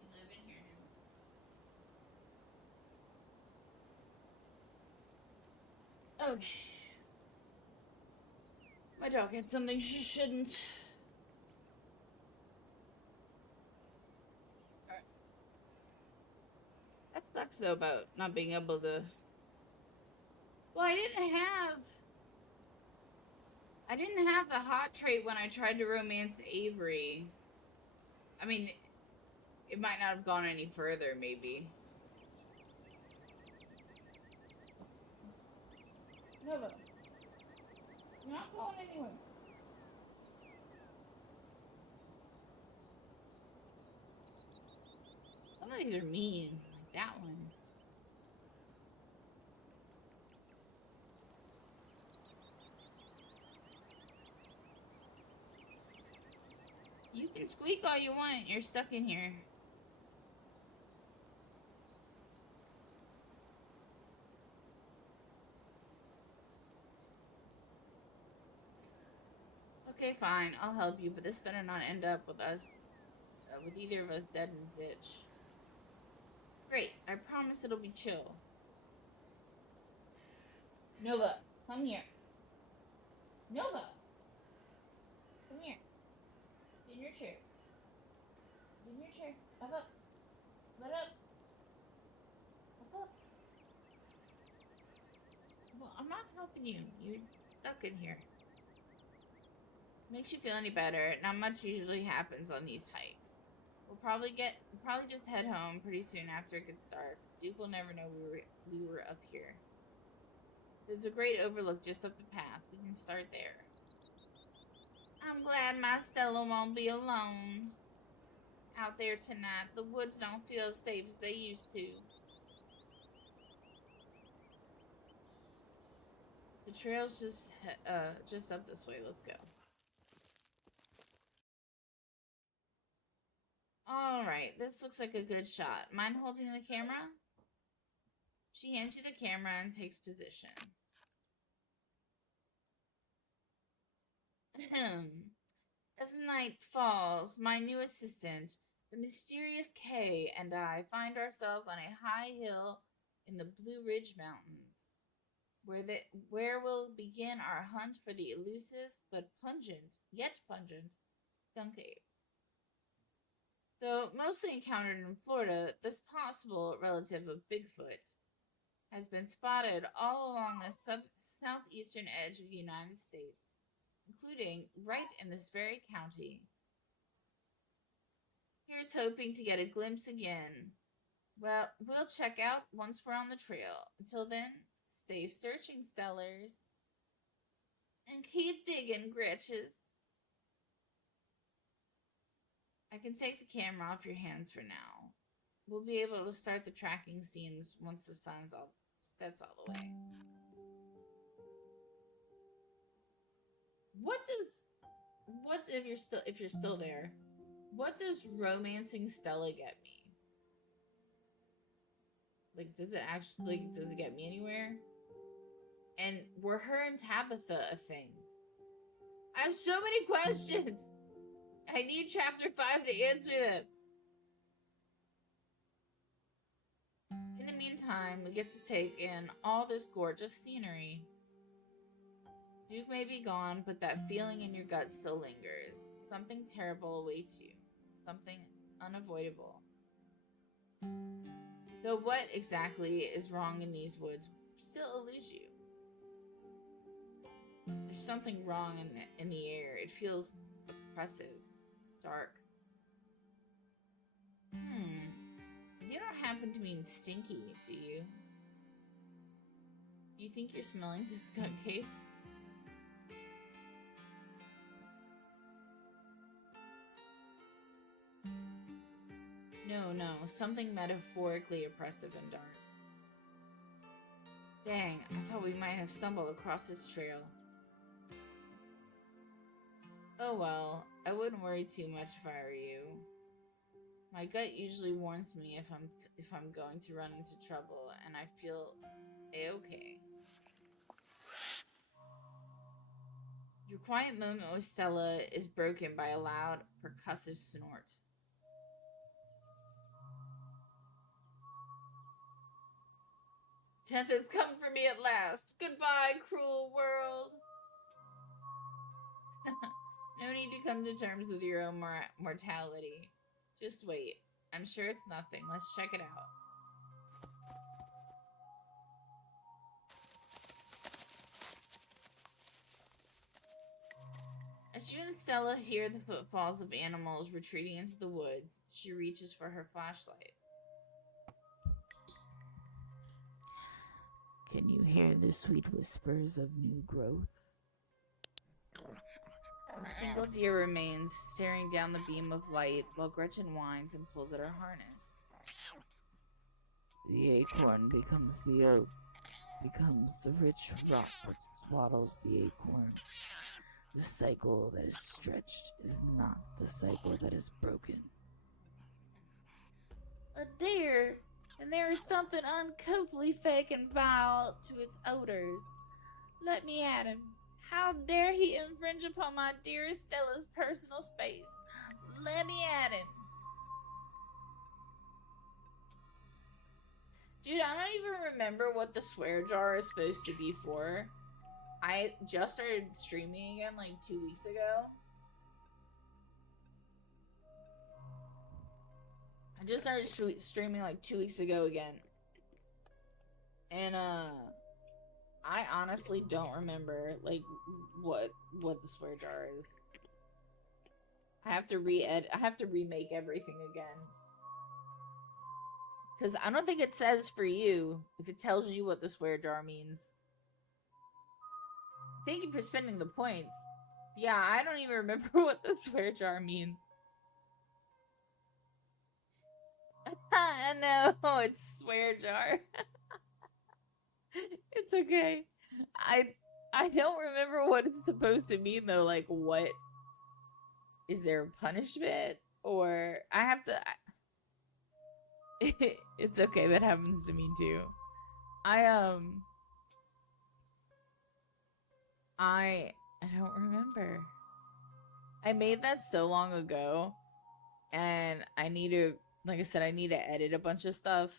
You live in here now. Okay. My dog had something she shouldn't. That sucks though about not being able to. Well, I didn't have the hot trait when I tried to romance Avery. I mean, it might not have gone any further, maybe. No, but I'm not going anywhere. Some of these are mean, like that one. You can squeak all you want. You're stuck in here. Okay, fine. I'll help you, but this better not end up with us, with either of us dead in the ditch. Great. I promise it'll be chill. Nova, come here. Nova! Come here. Get in your chair. Get in your chair. Up, up. Let up. Up, up. Well, I'm not helping you. You're stuck in here. Makes you feel any better. Not much usually happens on these hikes. We'll probably just head home pretty soon after it gets dark. Duke will never know we were up here. There's a great overlook just up the path. We can start there. I'm glad my Stella won't be alone out there tonight. The woods don't feel as safe as they used to. The trail's just up this way. Let's go. Alright, this looks like a good shot. Mind holding the camera? She hands you the camera and takes position. As night falls, my new assistant, the mysterious Kay, and I find ourselves on a high hill in the Blue Ridge Mountains, where we'll begin our hunt for the elusive but yet pungent skunk ape. Though mostly encountered in Florida, this possible relative of Bigfoot has been spotted all along the southeastern edge of the United States, including right in this very county. Here's hoping to get a glimpse again. Well, we'll check out once we're on the trail. Until then, stay searching, Stellars. And keep digging, Gretches. I can take the camera off your hands for now. We'll be able to start the tracking scenes once the sun's all sets all the way. What if you're still there? What does romancing Stella get me? Like, does it get me anywhere? And were her and Tabitha a thing? I have so many questions. I need chapter 5 to answer them. In the meantime, we get to take in all this gorgeous scenery. Duke may be gone, but that feeling in your gut still lingers. Something terrible awaits you. Something unavoidable. Though what exactly is wrong in these woods still eludes you. There's something wrong in the air. It feels oppressive, dark. You don't happen to mean stinky, do you? Do you think you're smelling the skunk cave? No, something metaphorically oppressive and dark. Dang, I thought we might have stumbled across its trail. Oh well, I wouldn't worry too much if I were you. My gut usually warns me if I'm going to run into trouble, and I feel a-okay. Your quiet moment with Stella is broken by a loud, percussive snort. Death has come for me at last. Goodbye, cruel world. No need to come to terms with your own mortality. Just wait. I'm sure it's nothing. Let's check it out. As you and Stella hear the footfalls of animals retreating into the woods, she reaches for her flashlight. Can you hear the sweet whispers of new growth? A single deer remains, staring down the beam of light while Gretchen whines and pulls at her harness. The acorn becomes the oak, becomes the rich rock that swaddles the acorn. The cycle that is stretched is not the cycle that is broken. A deer! And there is something uncouthly fake and vile to its odors. Let me at him. How dare he infringe upon my dearest Stella's personal space? Let me at him. Dude, I don't even remember what the swear jar is supposed to be for. I just started streaming again like 2 weeks ago. I just started streaming like 2 weeks ago again. And, I honestly don't remember, like, what the swear jar is. I have to remake everything again. Because I don't think it says for you if it tells you what the swear jar means. Thank you for spending the points. Yeah, I don't even remember what the swear jar means. No, it's swear jar. It's okay. I don't remember what it's supposed to mean though. Like, what is there a punishment, or I have to? It's okay. That happens to me too. I don't remember. I made that so long ago, and I need to, like I said, I need to edit a bunch of stuff.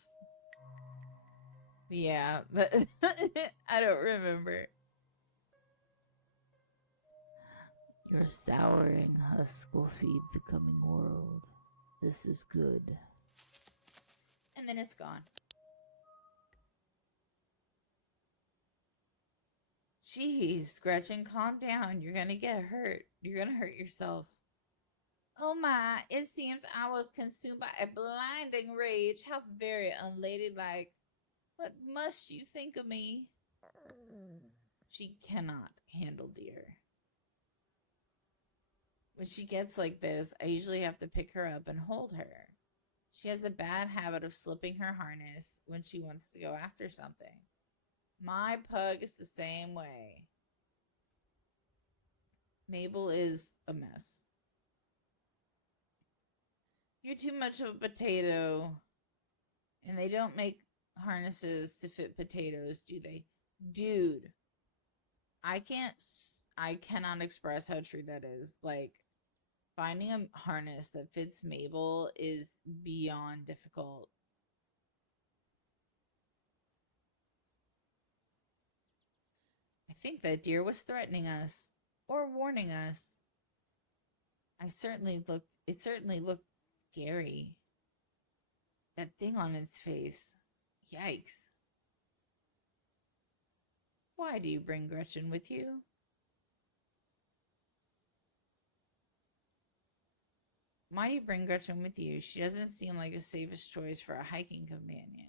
Yeah, but I don't remember. Your souring husk will feed the coming world. This is good. And then it's gone. Jeez, Gretchen, calm down. You're gonna get hurt. You're gonna hurt yourself. Oh my, it seems I was consumed by a blinding rage. How very unladylike. What must you think of me? She cannot handle deer. When she gets like this, I usually have to pick her up and hold her. She has a bad habit of slipping her harness when she wants to go after something. My pug is the same way. Mabel is a mess. You're too much of a potato. And they don't make harnesses to fit potatoes, do they? Dude. I cannot express how true that is. Like, finding a harness that fits Mabel is beyond difficult. I think that deer was threatening us, or warning us. It certainly looked scary. That thing on its face. Yikes. Why do you bring Gretchen with you? Why do you bring Gretchen with you? She doesn't seem like the safest choice for a hiking companion.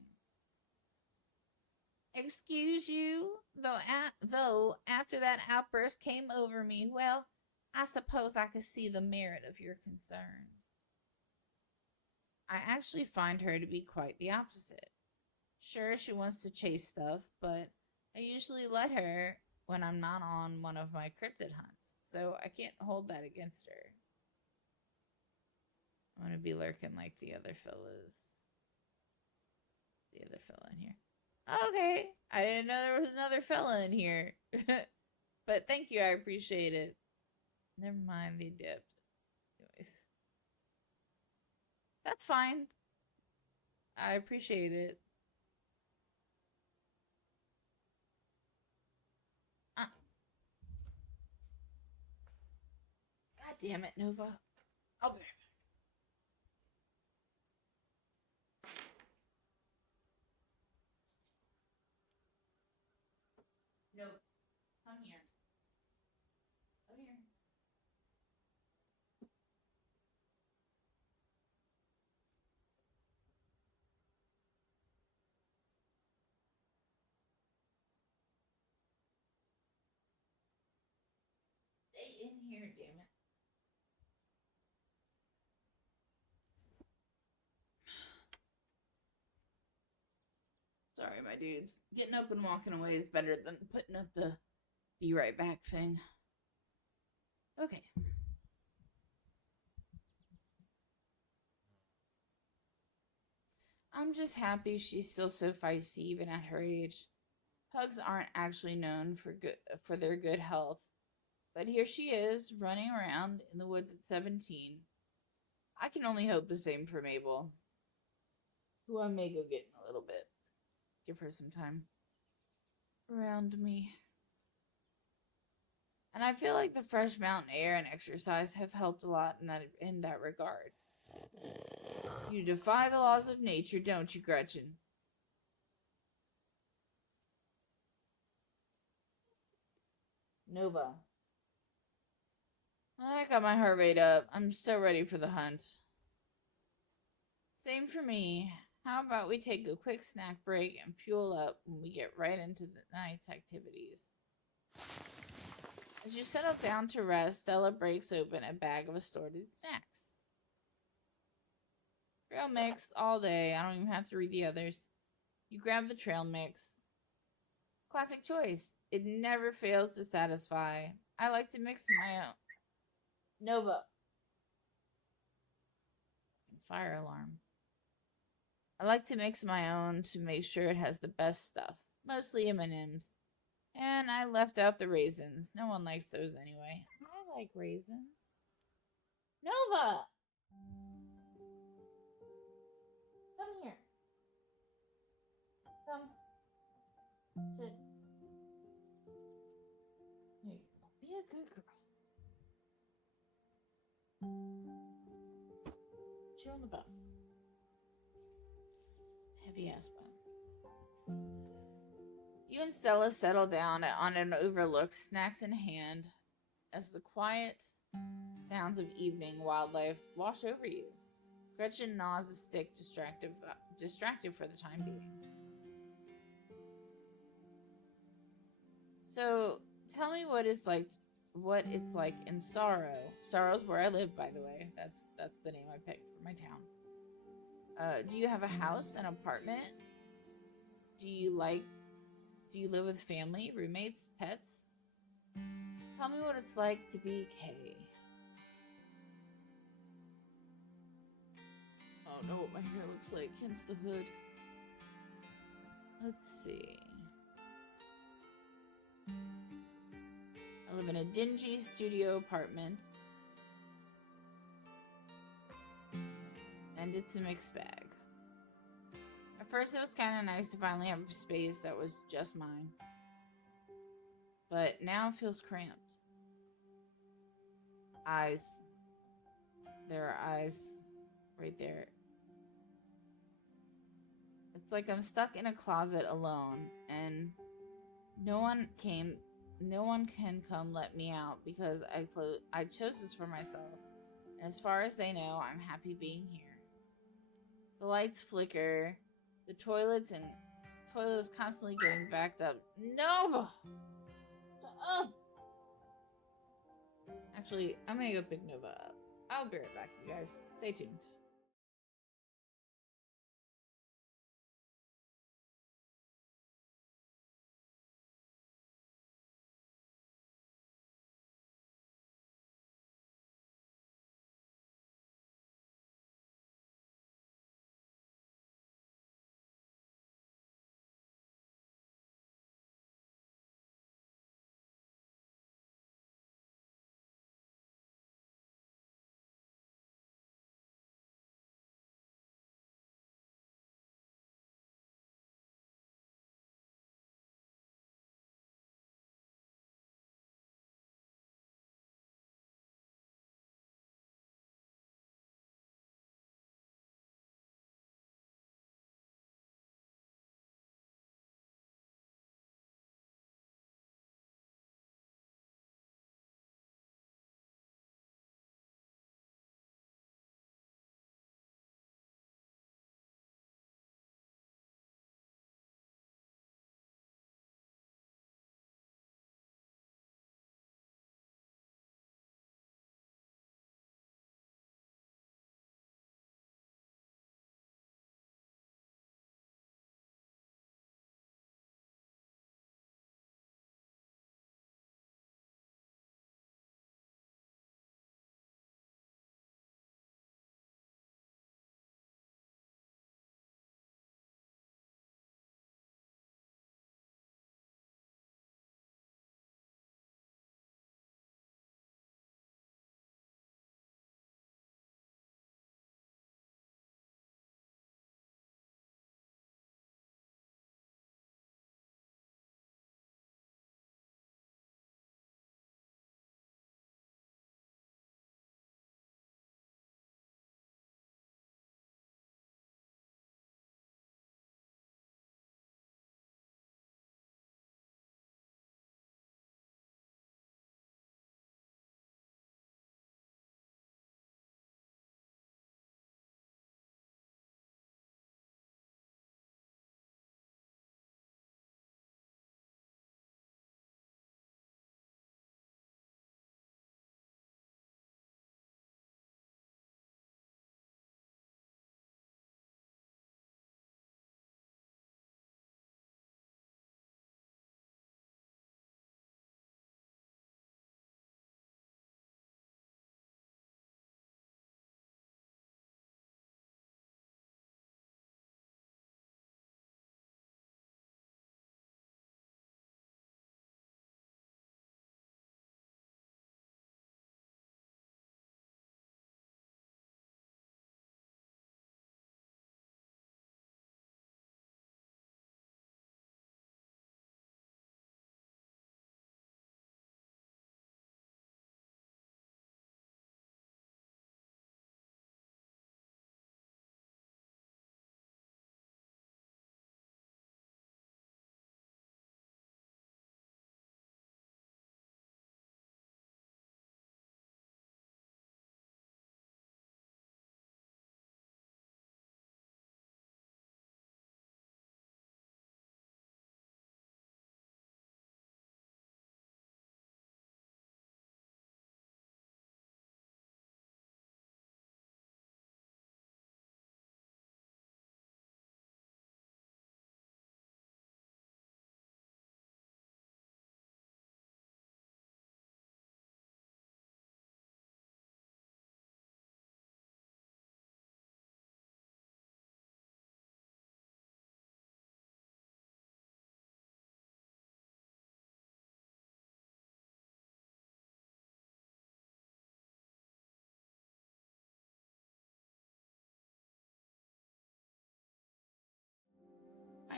Excuse you? Though after that outburst came over me, well, I suppose I could see the merit of your concern. I actually find her to be quite the opposite. Sure, she wants to chase stuff, but I usually let her when I'm not on one of my cryptid hunts, so I can't hold that against her. I'm gonna be lurking like the other fellas. The other fella in here. Okay, I didn't know there was another fella in here. But thank you, I appreciate it. Never mind, they dipped. Anyways. That's fine. I appreciate it. God damn it, Nova. I'll be right back. No, come here. Come here. Stay in here, damn it. Sorry, my dudes. Getting up and walking away is better than putting up the be right back thing. Okay. I'm just happy she's still so feisty even at her age. Pugs aren't actually known for their good health. But here she is, running around in the woods at 17. I can only hope the same for Mabel, who I may go get in a little bit. Give her some time around me. And I feel like the fresh mountain air and exercise have helped a lot in that regard. You defy the laws of nature, don't you, Gretchen? Nova. I got my heart rate up. I'm so ready for the hunt. Same for me. How about we take a quick snack break and fuel up when we get right into the night's activities? As you settle down to rest, Stella breaks open a bag of assorted snacks. Trail mix all day. I don't even have to read the others. You grab the trail mix. Classic choice. It never fails to satisfy. I like to mix my own. Nova. Fire alarm. I like to mix my own to make sure it has the best stuff. Mostly M&Ms. And I left out the raisins. No one likes those anyway. I like raisins. Nova! Come here. Come. Sit. Here. Be a good girl. Chew on the bone. Heavy ass bone. You and Stella settle down on an overlook, snacks in hand, as the quiet sounds of evening wildlife wash over you. Gretchen gnaws a stick, distracted for the time being. So, tell me what it's like in Sorrow. Sorrow's where I live, by the way. That's the name I picked for my town. Do you have a house, an apartment? Do you live with family, roommates, pets? Tell me what it's like to be Kay. I don't know what my hair looks like, hence the hood. Let's see. I live in a dingy studio apartment. And it's a mixed bag. At first it was kind of nice to finally have a space that was just mine. But now it feels cramped. Eyes. There are eyes right there. It's like I'm stuck in a closet alone, and no one can come let me out because I chose this for myself. And as far as they know, I'm happy being here. The lights flicker. The toilet is constantly getting backed up. No! Actually, I'm gonna go pick Nova up. I'll be right back, you guys. Stay tuned.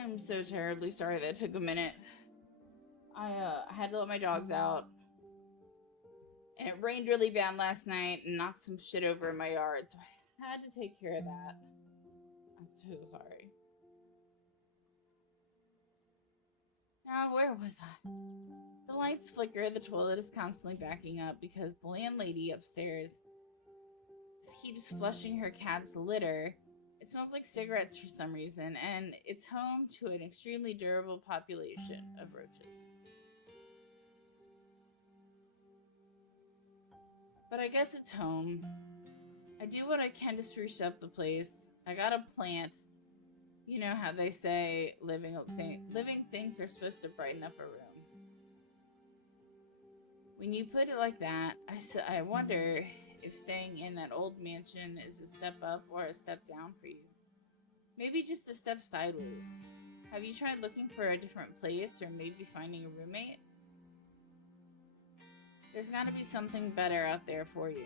I'm so terribly sorry that it took a minute. I had to let my dogs out. And it rained really bad last night and knocked some shit over in my yard, so I had to take care of that. I'm so sorry. Now, where was I? The lights flicker, the toilet is constantly backing up because the landlady upstairs keeps flushing her cat's litter. It smells like cigarettes for some reason, and it's home to an extremely durable population of roaches. But I guess it's home. I do what I can to spruce up the place. I got a plant. You know how they say living things are supposed to brighten up a room. When you put it like that, I wonder if staying in that old mansion is a step up or a step down for you. Maybe just a step sideways. Have you tried looking for a different place or maybe finding a roommate? There's gotta be something better out there for you.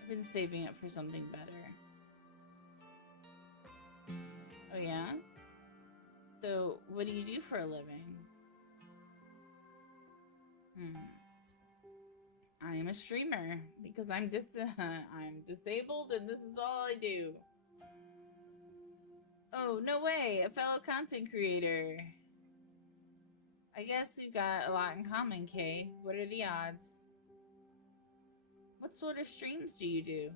I've been saving it for something better. Oh yeah? So, what do you do for a living? I am a streamer because I'm disabled and this is all I do. Oh, no way, a fellow content creator. I guess we've got a lot in common, Kay. What are the odds? What sort of streams do you do?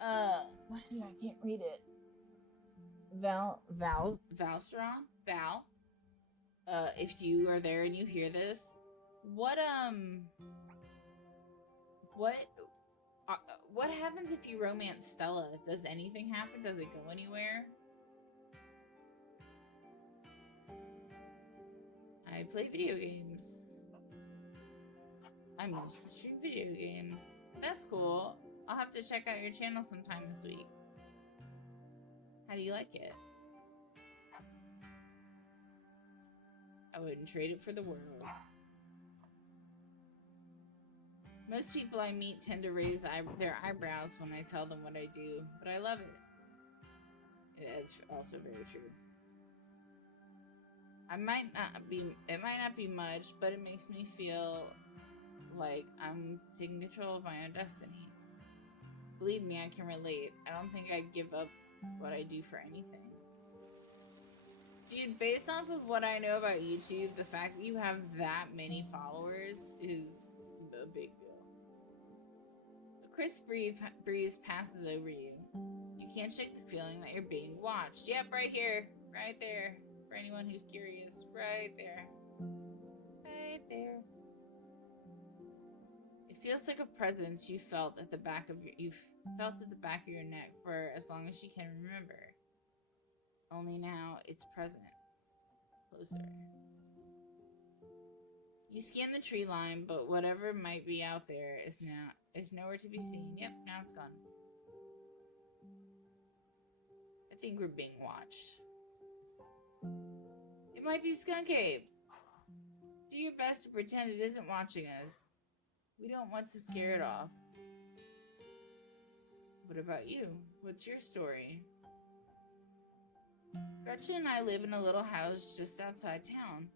I can't read it. Valstron? Val? If you are there and you hear this, what happens if you romance Stella? Does anything happen? Does it go anywhere? I play video games. I mostly stream video games. That's cool. I'll have to check out your channel sometime this week. How do you like it? I wouldn't trade it for the world. Most people I meet tend to raise their eyebrows when I tell them what I do, but I love it. It's also very true. It might not be much, but it makes me feel like I'm taking control of my own destiny. Believe me, I can relate. I don't think I'd give up what I do for anything. Dude, based off of what I know about YouTube, the fact that you have that many followers is a big deal. A crisp breeze passes over you. You can't shake the feeling that you're being watched. Yep, right here. Right there. For anyone who's curious. Right there. Right there. It feels like a presence you felt at the back of your neck for as long as you can remember. Only now it's present. Closer. You scan the tree line, but whatever might be out there is nowhere to be seen. Yep, now it's gone. I think we're being watched. It might be Skunk Ape. Do your best to pretend it isn't watching us. We don't want to scare it off. What about you? What's your story? Gretchen and I live in a little house just outside town.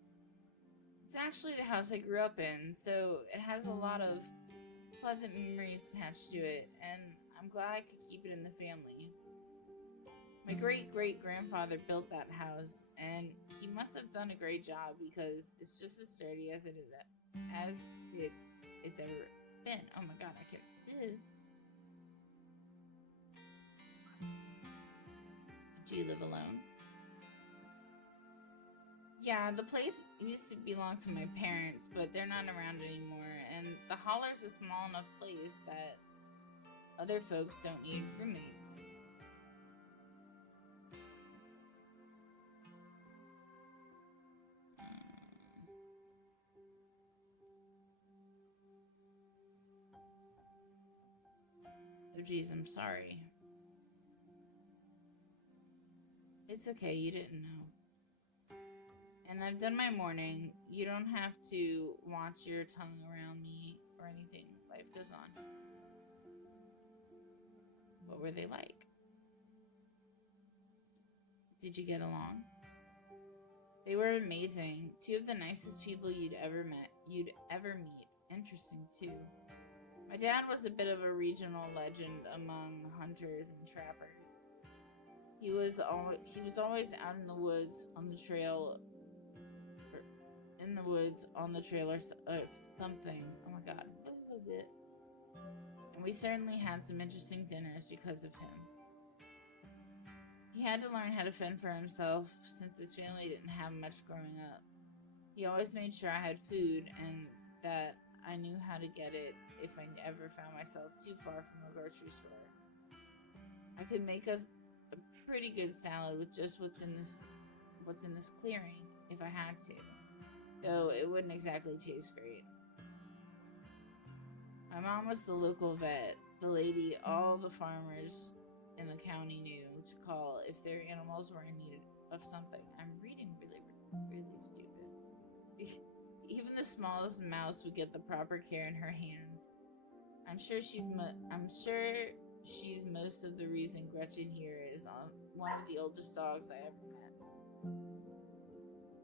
It's actually the house I grew up in, so it has a lot of pleasant memories attached to it, and I'm glad I could keep it in the family. My great-great-grandfather built that house, and he must have done a great job because it's just as sturdy as it's ever been. Oh my god, I can't. Ew. Do you live alone? Yeah, the place used to belong to my parents, but they're not around anymore, and the holler's a small enough place that other folks don't need roommates. Oh geez, I'm sorry. It's okay, you didn't know. And I've done my morning. You don't have to watch your tongue around me or anything. Life goes on. What were they like? Did you get along? They were amazing. Two of the nicest people you'd ever meet. Interesting, too. My dad was a bit of a regional legend among hunters and trappers. He was always out in the woods on the trail, or something. Oh my god, a little bit. And we certainly had some interesting dinners because of him. He had to learn how to fend for himself since his family didn't have much growing up. He always made sure I had food and that I knew how to get it if I ever found myself too far from a grocery store. I could make us a pretty good salad with just what's in this clearing if I had to, though it wouldn't exactly taste great. My mom was the local vet, the lady all the farmers in the county knew to call if their animals were in need of something. I'm reading really stupid. Even the smallest mouse would get the proper care in her hands. I'm sure she's most of the reason Gretchen here is one of the oldest dogs I ever met.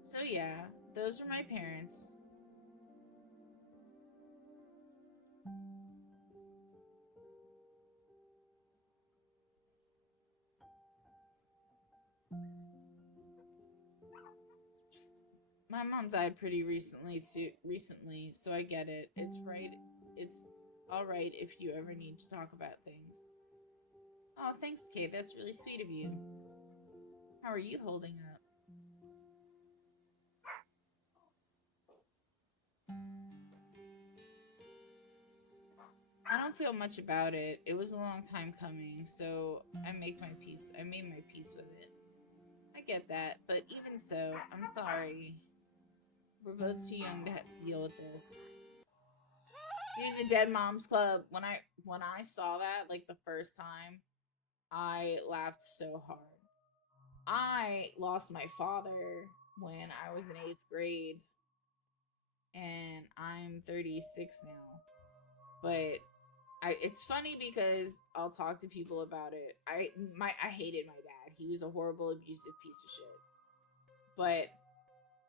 So yeah, those were my parents. My mom died pretty recently, so I get it. It's all right if you ever need to talk about things. Oh, thanks, Kate. That's really sweet of you. How are you holding up? I don't feel much about it. It was a long time coming, so I made my peace with it. I get that, but even so, I'm sorry. We're both too young to have to deal with this. Dude, the Dead Moms Club, when I saw that, like, the first time, I laughed so hard. I lost my father when I was in 8th grade, and I'm 36 now. But it's funny because I'll talk to people about it. I hated my dad. He was a horrible, abusive piece of shit. But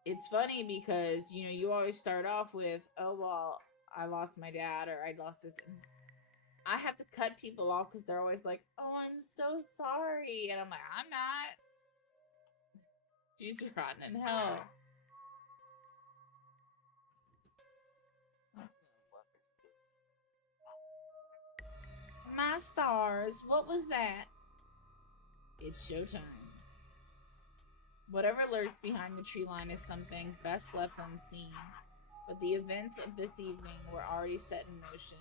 it's funny because, you always start off with, oh, well, I lost my dad, or I lost this. I have to cut people off because they're always like, oh, I'm so sorry. And I'm like, I'm not. Dude's rotten in hell. My stars, what was that? It's showtime. Whatever lurks behind the tree line is something best left unseen. But the events of this evening were already set in motion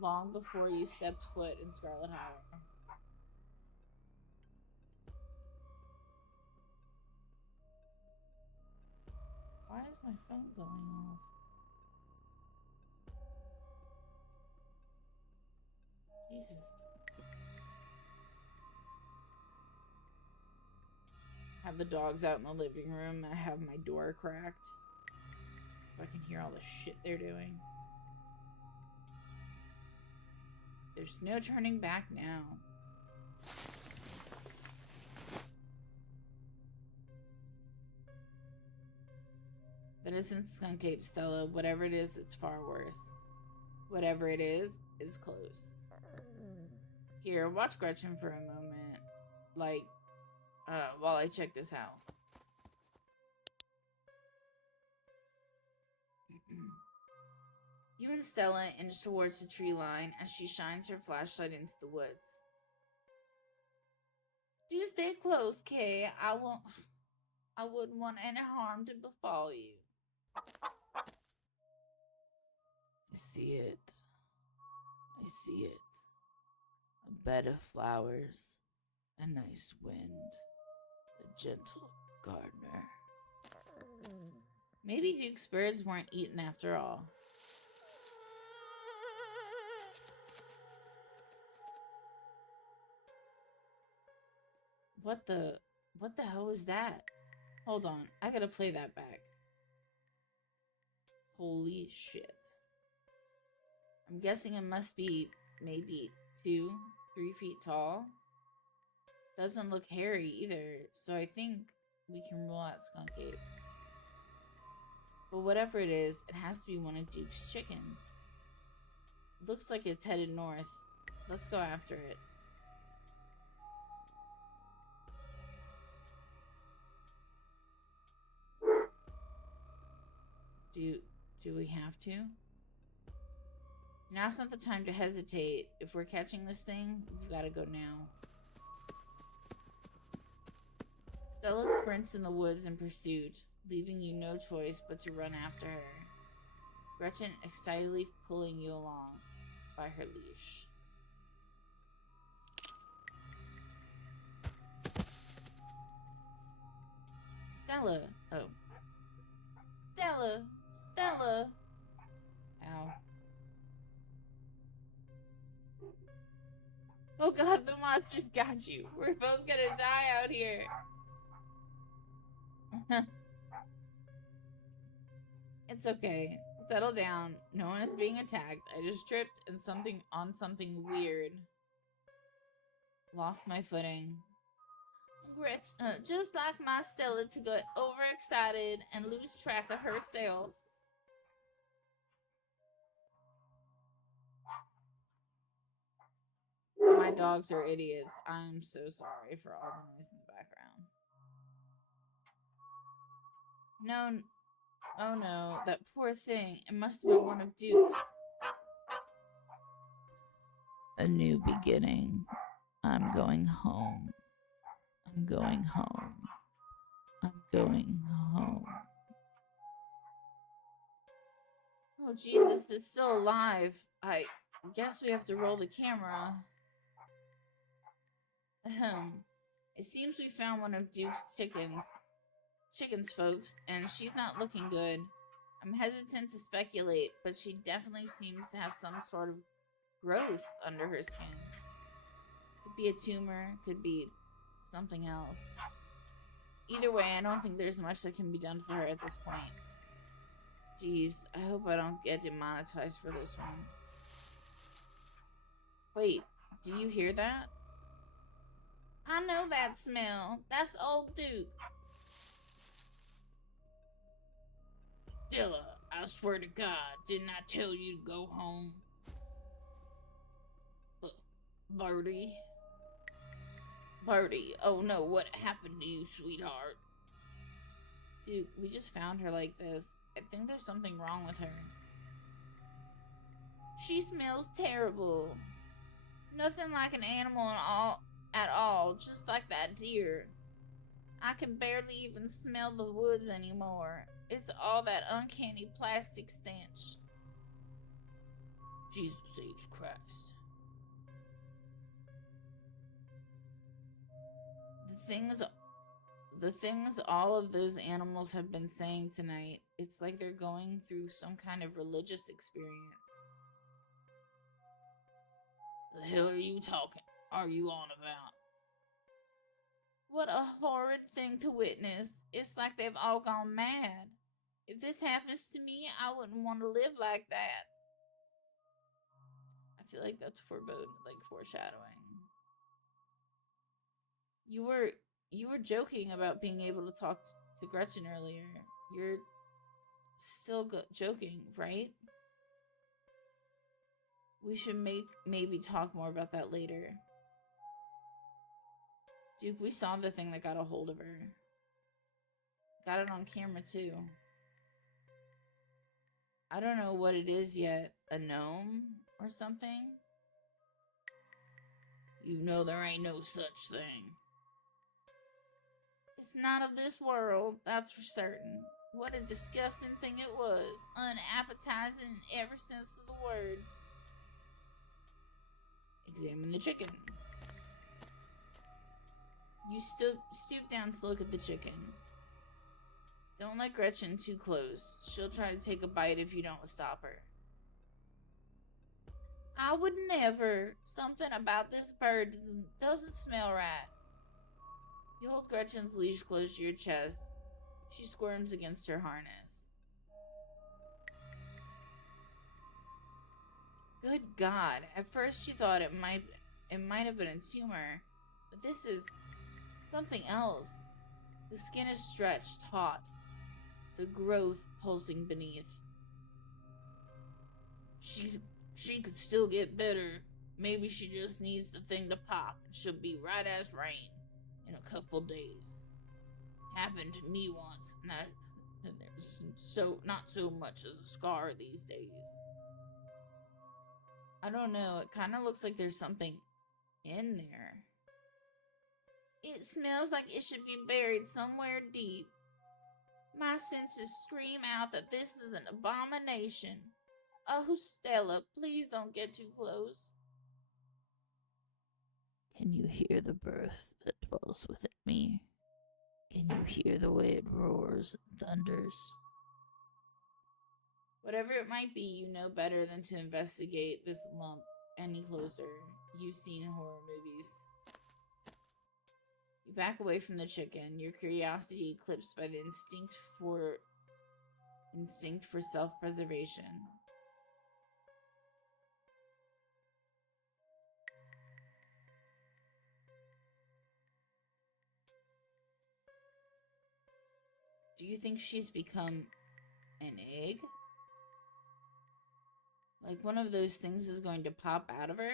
long before you stepped foot in Scarlet Hollow. Why is my phone going off? Jesus. I have the dogs out in the living room. I have my door cracked. I can hear all the shit they're doing. There's no turning back now. That isn't Skunk Ape, Stella. Whatever it is, it's far worse. Whatever it is close. Here, watch Gretchen for a moment. While I check this out. You and Stella inch towards the tree line as she shines her flashlight into the woods. Do stay close, Kay. I wouldn't want any harm to befall you. I see it. A bed of flowers, a nice wind, a gentle gardener. Maybe Duke's birds weren't eaten after all. What the hell was that? Hold on, I gotta play that back. Holy shit. I'm guessing it must be maybe 2, 3 feet tall. Doesn't look hairy either, so I think we can rule out skunk ape. But whatever it is, it has to be one of Duke's chickens. It looks like it's headed north. Let's go after it. Do we have to? Now's not the time to hesitate. If we're catching this thing, we've got to go now. Stella sprints in the woods in pursuit, leaving you no choice but to run after her. Gretchen excitedly pulling you along by her leash. Stella! Oh. Stella! Stella! Ow. Oh god, the monster's got you. We're both gonna die out here. It's okay. Settle down. No one is being attacked. I just tripped and on something weird. Lost my footing. Just like my Stella to get overexcited and lose track of herself. My dogs are idiots. I'm so sorry for all the noise in the background. No. Oh no, that poor thing. It must have been one of Duke's. A new beginning. I'm going home. I'm going home. I'm going home. Oh Jesus, it's still alive. I guess we have to roll the camera. It seems we found one of Duke's chickens, folks, and she's not looking good. I'm hesitant to speculate, but she definitely seems to have some sort of growth under her skin. Could be a tumor, could be something else. Either way, I don't think there's much that can be done for her at this point. Jeez, I hope I don't get demonetized for this one. Wait, do you hear that? I know that smell. That's old Duke. Stella, I swear to God, didn't I tell you to go home? Birdie? Birdie, oh no, what happened to you, sweetheart? Dude, we just found her like this. I think there's something wrong with her. She smells terrible. Nothing like an animal at all, just like that deer. I can barely even smell the woods anymore. It's all that uncanny plastic stench. Jesus H. Christ. The things all of those animals have been saying tonight, it's like they're going through some kind of religious experience. The hell are you on about? What a horrid thing to witness. It's like they've all gone mad. If this happens to me, I wouldn't want to live like that. I feel like that's foreshadowing. You were joking about being able to talk to Gretchen earlier. You're still joking, right? We should maybe talk more about that later. Duke, we saw the thing that got a hold of her. Got it on camera too. I don't know what it is yet. A gnome or something? You know there ain't no such thing. It's not of this world, that's for certain. What a disgusting thing it was. Unappetizing in every sense of the word. Examine the chicken. You stoop down to look at the chicken. Don't let Gretchen too close. She'll try to take a bite if you don't stop her. I would never. Something about this bird doesn't smell right. You hold Gretchen's leash close to your chest. She squirms against her harness. Good God. At first you thought it might It might have been a tumor, but this is something else. The skin is stretched, taut, the growth pulsing beneath. She could still get better. Maybe she just needs the thing to pop, and she'll be right as rain in a couple days. Happened to me once, and there's not so much as a scar these days. I don't know, it kind of looks like there's something in there. It smells like it should be buried somewhere deep. My senses scream out that this is an abomination. Oh, Stella, please don't get too close. Can you hear the birth that dwells within me? Can you hear the way it roars and thunders? Whatever it might be, you know better than to investigate this lump any closer. You've seen horror movies. You back away from the chicken, your curiosity eclipsed by the instinct for self-preservation. Do you think she's become an egg? Like one of those things is going to pop out of her?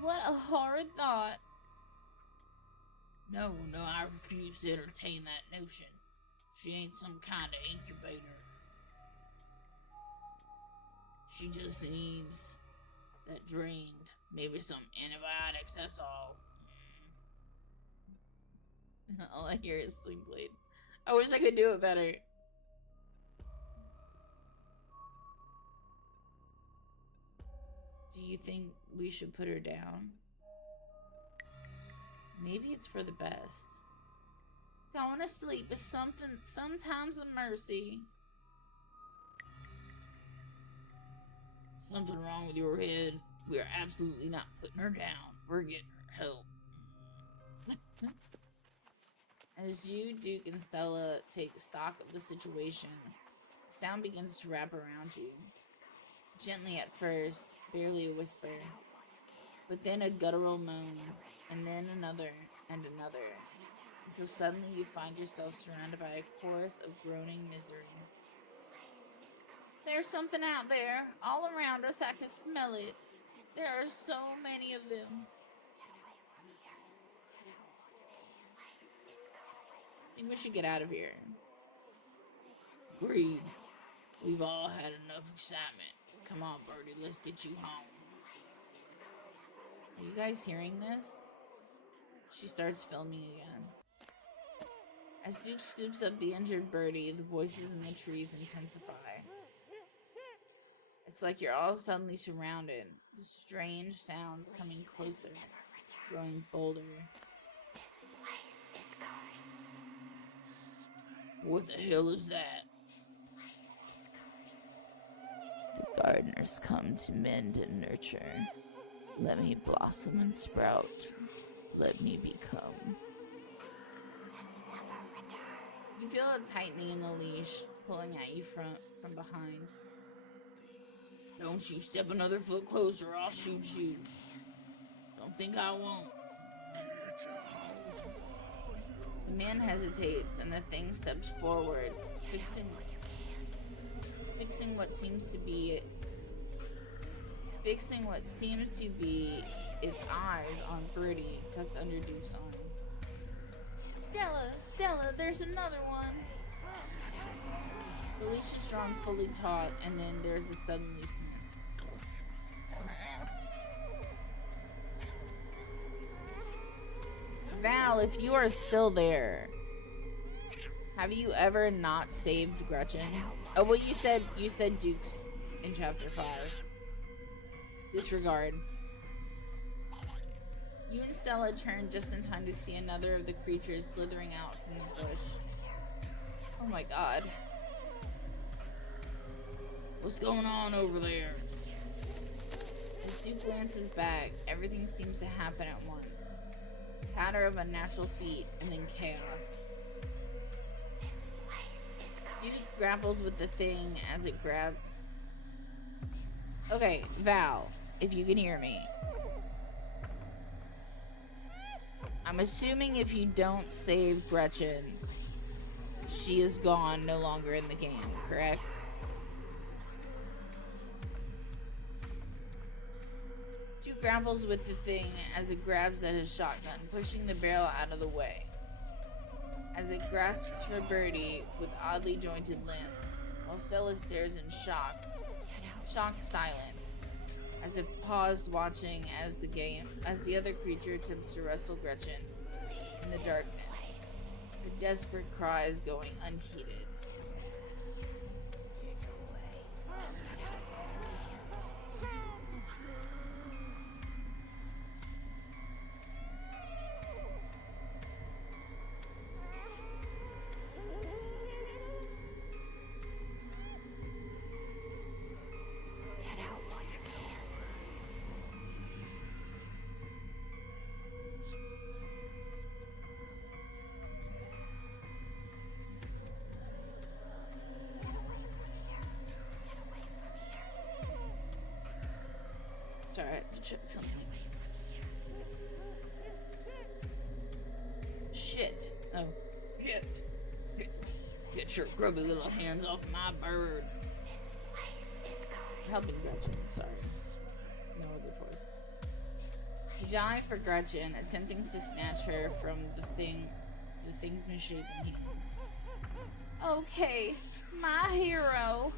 What a horrid thought. No, I refuse to entertain that notion. She ain't some kind of incubator. She just needs that drained. Maybe some antibiotics, that's all. All I hear is Sling Blade. I wish I could do it better. Do you think we should put her down? Maybe it's for the best. Going to sleep is sometimes a mercy. Something wrong with your head. We are absolutely not putting her down. We're getting her help. As you, Duke, and Stella take stock of the situation, sound begins to wrap around you. Gently at first, barely a whisper, but then a guttural moan, and then another and another, until suddenly you find yourself surrounded by a chorus of groaning misery. There's something out there, all around us. I can smell it. There are so many of them. I think we should get out of here. Agreed. We've all had enough excitement. Come on, Birdie, let's get you home. Are you guys hearing this? She starts filming again. As Duke scoops up the injured Birdie, the voices in the trees intensify. It's like you're all suddenly surrounded. The strange sounds coming closer, growing bolder. This place is cursed. What the hell is that? This place is cursed. The gardeners come to mend and nurture. Let me blossom and sprout. Let me become. You feel a tightening in the leash, pulling at you from behind. Don't you step another foot closer, or I'll shoot you. Don't think I won't. The man hesitates, and the thing steps forward, fixing what seems to be its eyes on Birdie, tucked under Duke's arm. Stella, there's another one. The leash is drawn fully taut, and then there's a sudden looseness. Val, if you are still there, have you ever not saved Gretchen? Oh, well, you said Duke's in chapter 5. Disregard. You and Stella turn just in time to see another of the creatures slithering out from the bush. Oh my god. What's going on over there? As Duke glances back, everything seems to happen at once. Patter of unnatural feet, and then chaos. Duke grapples with the thing as it grabs. Okay, Val. if you can hear me. I'm assuming if you don't save Gretchen, she is gone, no longer in the game, correct? Duke grapples with the thing as it grabs at his shotgun, pushing the barrel out of the way. As it grasps for Birdie with oddly jointed limbs, while Stella stares in shocked silence, as it paused watching as the other creature attempts to wrestle Gretchen in the darkness, her desperate cries going unheeded. Sorry, I had to check something. Shit. Oh, shit. Get your grubby little hands off my bird. Helping Gretchen, sorry. No other choice. You die for Gretchen, attempting to snatch her from the thing's misshapen hands. Okay, my hero.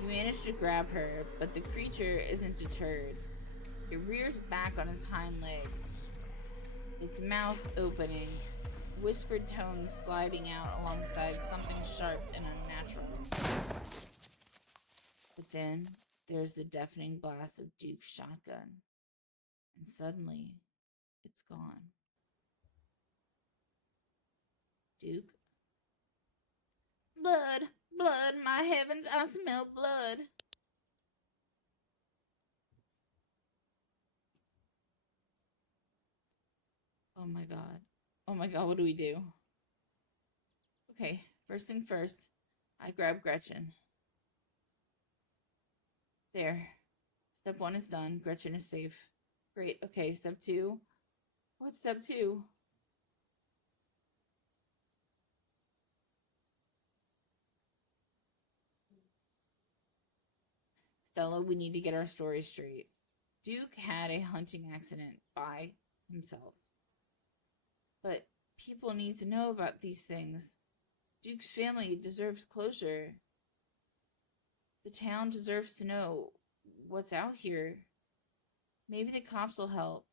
You manage to grab her, but the creature isn't deterred. It rears back on its hind legs, its mouth opening, whispered tones sliding out alongside something sharp and unnatural. But then there's the deafening blast of Duke's shotgun, and suddenly it's gone. Duke? Blood! Blood! My heavens, I smell blood! Oh my god. Oh my god, what do we do? Okay, first thing first, I grab Gretchen. There. Step 1 is done. Gretchen is safe. Great. Okay, step 2. What's step 2? Stella, we need to get our story straight. Duke had a hunting accident by himself. But people need to know about these things. Duke's family deserves closure. The town deserves to know what's out here. Maybe the cops will help.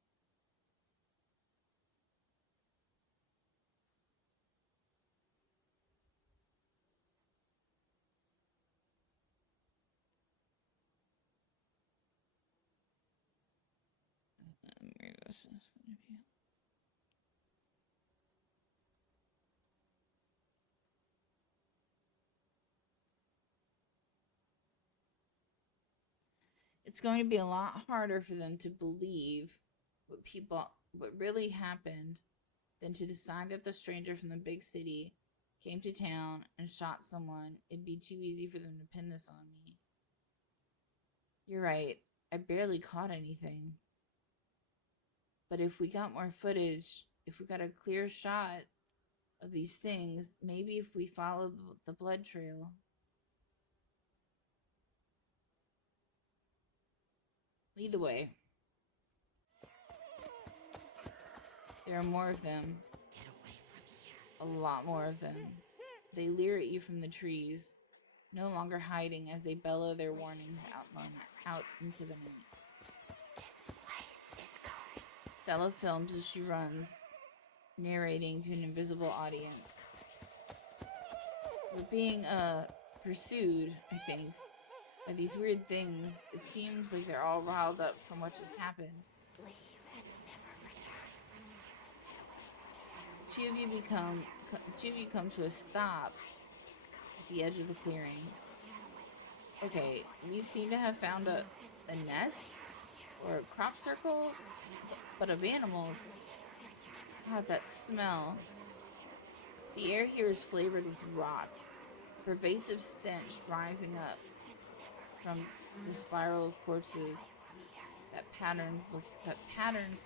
It's going to be a lot harder for them to believe what really happened than to decide that the stranger from the big city came to town and shot someone. It'd be too easy for them to pin this on me. You're right. I barely caught anything. But if we got more footage, if we got a clear shot of these things, maybe if we followed the blood trail. Lead the way. There are more of them. Get away from here. A lot more of them. They leer at you from the trees, no longer hiding as they bellow their warnings out into the night. This place is cursed. Stella films as she runs, narrating to an invisible audience. We're being pursued, I think, by these weird things. It seems like they're all riled up from what just happened. Leave and never return. Two of you come to a stop at the edge of the clearing. Okay, we seem to have found a nest or a crop circle, but of animals. God, that smell. The air here is flavored with rot, pervasive stench rising up from the spiral of corpses that patterns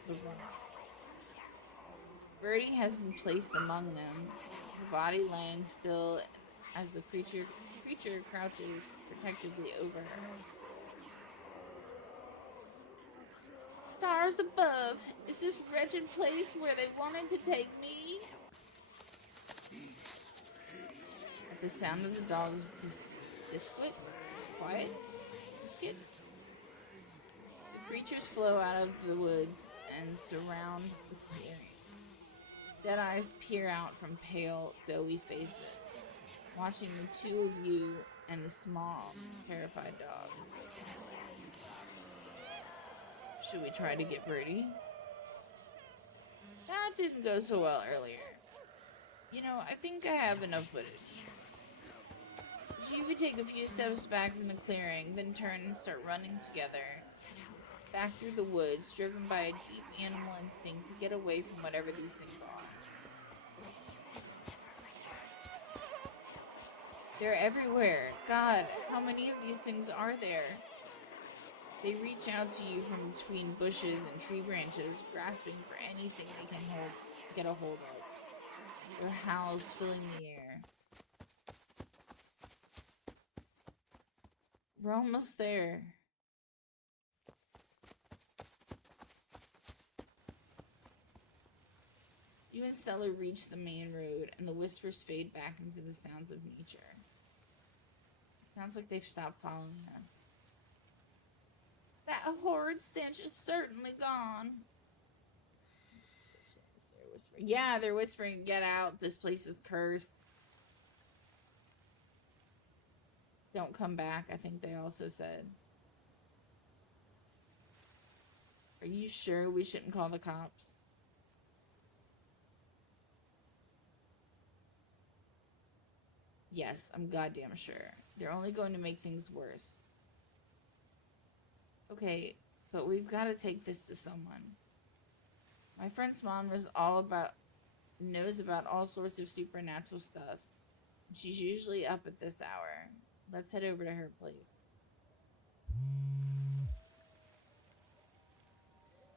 the room. Birdie has been placed among them, her body laying still as the creature crouches protectively over her. Stars above, is this wretched place where they wanted to take me? At the sound of the dog's disquit, the creatures flow out of the woods and surround the place. Dead eyes peer out from pale, doughy faces, watching the two of you and the small, terrified dog. Should we try to get Birdie? That didn't go so well earlier. You know, I think I have enough footage. Should we take a few steps back from the clearing, then turn and start running together, back through the woods, driven by a deep animal instinct to get away from whatever these things are. They're everywhere. God, how many of these things are there? They reach out to you from between bushes and tree branches, grasping for anything they can get a hold of. Their howls filling the air. We're almost there. You and Stella reach the main road, and the whispers fade back into the sounds of nature. It sounds like they've stopped following us. That horrid stench is certainly gone. Yeah, they're whispering, get out, this place is cursed. Don't come back, I think they also said. Are you sure we shouldn't call the cops? Yes, I'm goddamn sure. They're only going to make things worse. Okay, but we've got to take this to someone. My friend's mom knows about all sorts of supernatural stuff. She's usually up at this hour. Let's head over to her place.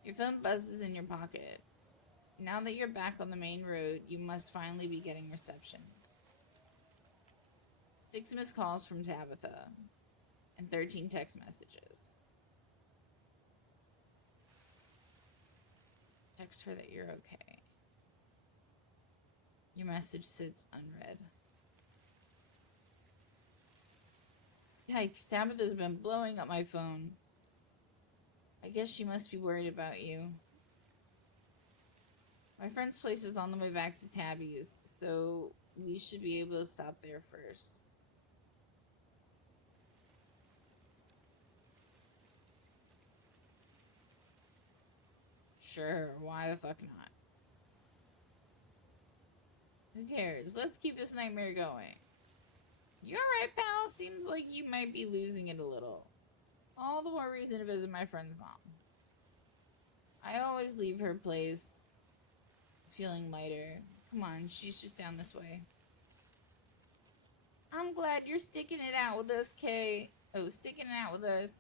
Your phone buzzes in your pocket. Now that you're back on the main road, you must finally be getting reception. 6 missed calls from Tabitha and 13 text messages. Text her that you're okay. Your message sits unread. Yikes, Tabitha's been blowing up my phone. I guess she must be worried about you. My friend's place is on the way back to Tabby's, so we should be able to stop there first. Sure, why the fuck not? Who cares? Let's keep this nightmare going. You alright, pal? Seems like you might be losing it a little. All the more reason to visit my friend's mom. I always leave her place feeling lighter. Come on, she's just down this way. I'm glad you're sticking it out with us, Kay. Oh, sticking it out with us.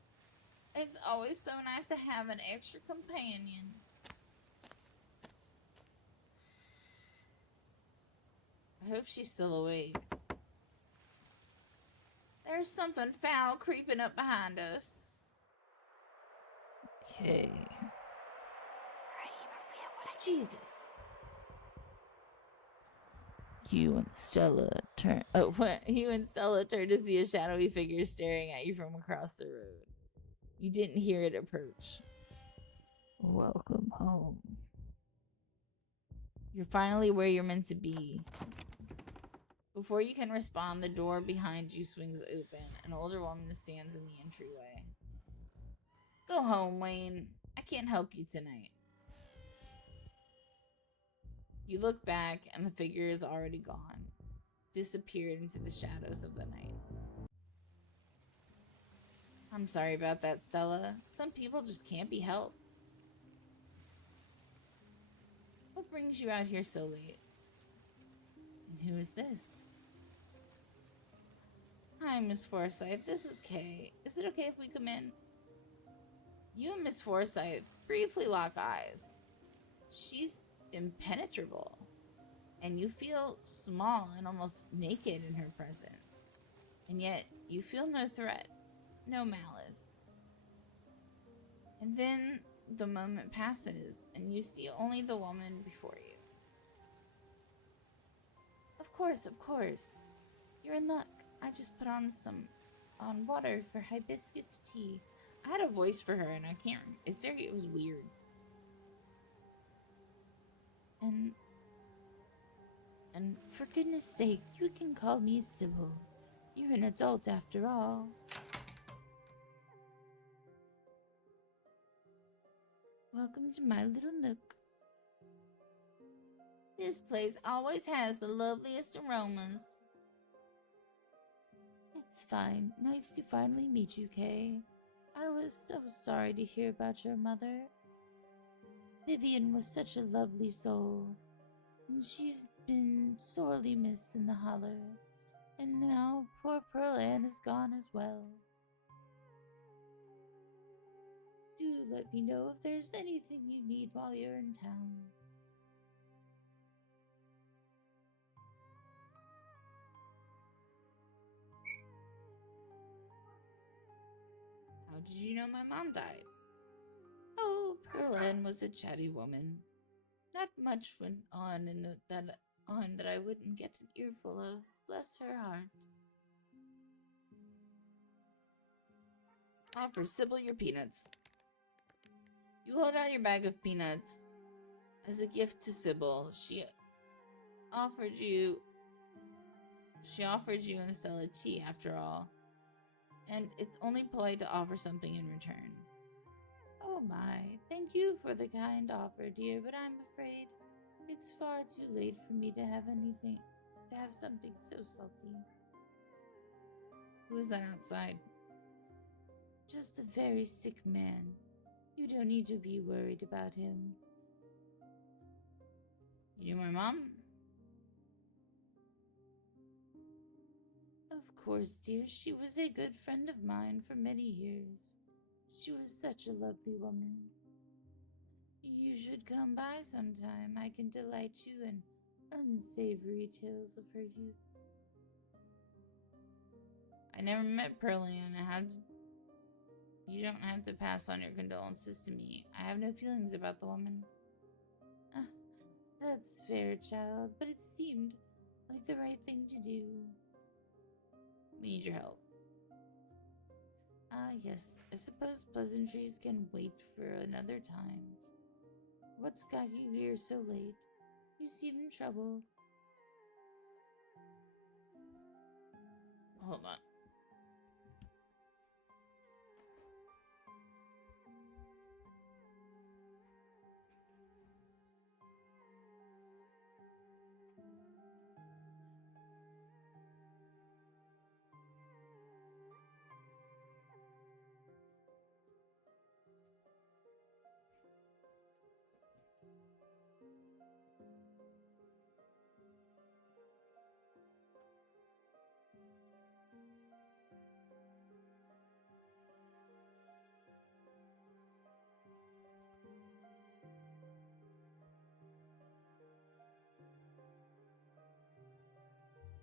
It's always so nice to have an extra companion. I hope she's still awake. There's something foul creeping up behind us. Okay. Jesus. You and Stella turn to see a shadowy figure staring at you from across the road. You didn't hear it approach. Welcome home. You're finally where you're meant to be. Before you can respond, the door behind you swings open. An older woman stands in the entryway. Go home, Wayne. I can't help you tonight. You look back, and the figure is already gone, disappeared into the shadows of the night. I'm sorry about that, Stella. Some people just can't be helped. What brings you out here so late? And who is this? Hi, Miss Forsyth. This is Kay. Is it okay if we come in? You and Miss Forsyth briefly lock eyes. She's impenetrable, and you feel small and almost naked in her presence. And yet, you feel no threat, no malice. And then the moment passes, and you see only the woman before you. Of course. You're in luck. I just put on water for hibiscus tea. I had a voice for her, and I can't. It was weird. And for goodness sake, you can call me Sybil. You're an adult after all. Welcome to my little nook. This place always has the loveliest aromas. It's fine. Nice to finally meet you, Kay. I was so sorry to hear about your mother. Vivian was such a lovely soul, and she's been sorely missed in the Hollow. And now poor Pearl Ann is gone as well. Do let me know if there's anything you need while you're in town. How did you know my mom died? Oh, Pearl Ann was a chatty woman. Not much went on that I wouldn't get an earful of. Bless her heart. Offer Sybil your peanuts. You hold out your bag of peanuts as a gift to Sybil. She offered you and Stella tea after all. And it's only polite to offer something in return. Oh my, thank you for the kind offer, dear, but I'm afraid it's far too late for me to have something so salty. Who is that outside? Just a very sick man. You don't need to be worried about him. You knew my mom? Of course, dear. She was a good friend of mine for many years. She was such a lovely woman. You should come by sometime. I can delight you in unsavory tales of her youth. I never met Pearl Ann. You don't have to pass on your condolences to me. I have no feelings about the woman. That's fair, child, but it seemed like the right thing to do. We need your help. Yes, I suppose pleasantries can wait for another time. What's got you here so late? You seem in trouble. Hold on.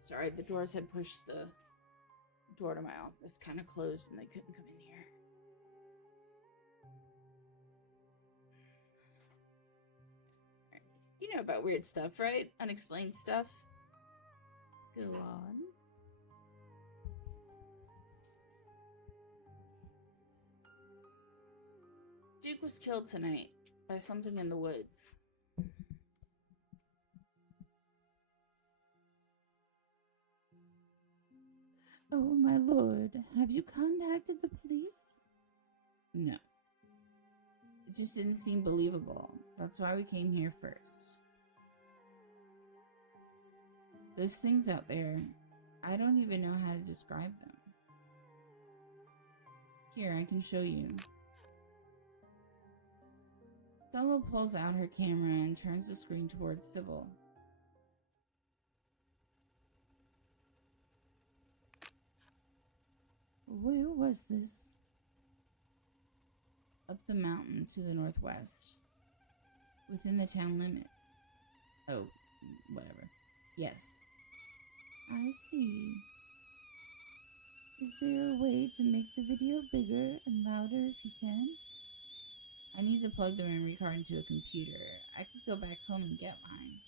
Sorry, the doors had pushed the door to my office kind of closed and they couldn't come in here. Right. You know about weird stuff, right? Unexplained stuff. Go on. Duke was killed tonight by something in the woods. Oh, my lord, have you contacted the police? No. It just didn't seem believable. That's why we came here first. Those things out there, I don't even know how to describe them. Here, I can show you. Stella pulls out her camera and turns the screen towards Sybil. Where was this? Up the mountain to the northwest. Within the town limits. Oh, whatever. Yes. I see. Is there a way to make the video bigger and louder if you can? I need to plug the memory card into a computer. I could go back home and get mine.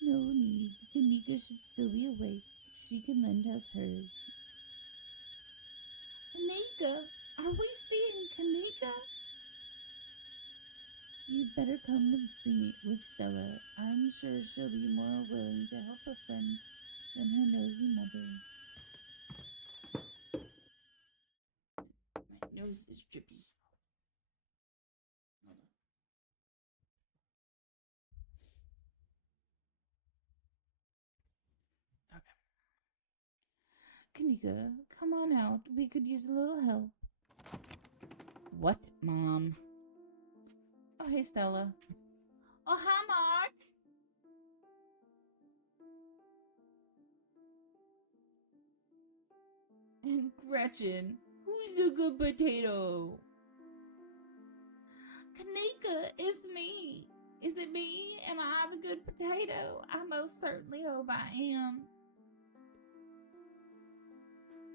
No need. Kanika should still be awake. She can lend us hers. Kanika? Are we seeing Kanika? You'd better come with me, with Stella. I'm sure she'll be more willing to help a friend than her nosy mother. My nose is drippy. Hold on. Okay. Kanika, come on out. We could use a little help. What, Mom? Oh, hey, Stella. Oh, hi, Mark. And Gretchen, who's a good potato? Kanika, it's me. Is it me? Am I the good potato? I most certainly hope I am.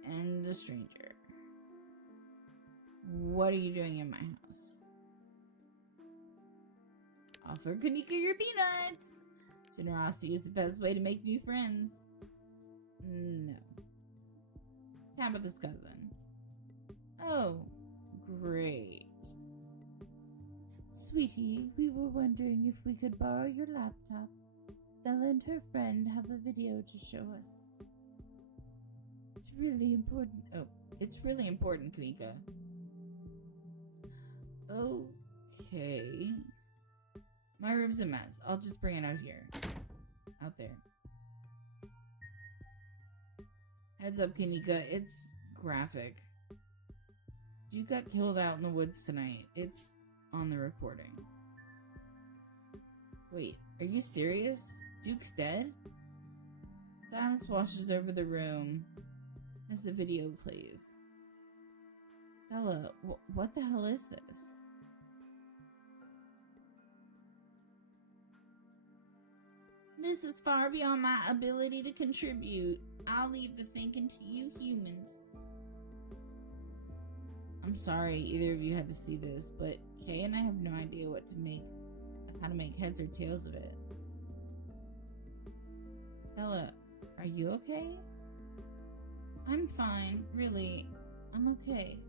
And the stranger. What are you doing in my house? Offer Kanika your peanuts. Generosity is the best way to make new friends. No. Tabitha's cousin. Oh, great. Sweetie, we were wondering if we could borrow your laptop. Stella and her friend have a video to show us. It's really important. Oh, it's really important, Kanika. Okay. My room's a mess. I'll just bring it out here. Out there. Heads up, Kanika. It's graphic. Duke got killed out in the woods tonight. It's on the recording. Wait, are you serious? Duke's dead? Silence washes over the room as the video plays. Stella, what the hell is this? This is far beyond my ability to contribute. I'll leave the thinking to you humans. I'm sorry either of you had to see this, but Kay and I have no idea how to make heads or tails of it. Stella, are you okay? I'm fine, really. I'm okay.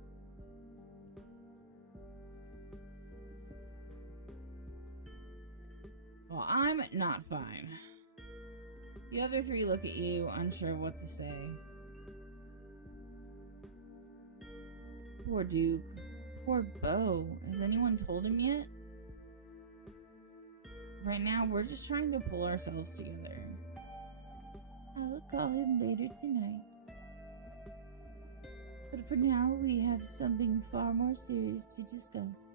Well, I'm not fine. The other three look at you, unsure of what to say. Poor Duke. Poor Beau. Has anyone told him yet? Right now, we're just trying to pull ourselves together. I'll call him later tonight. But for now, we have something far more serious to discuss.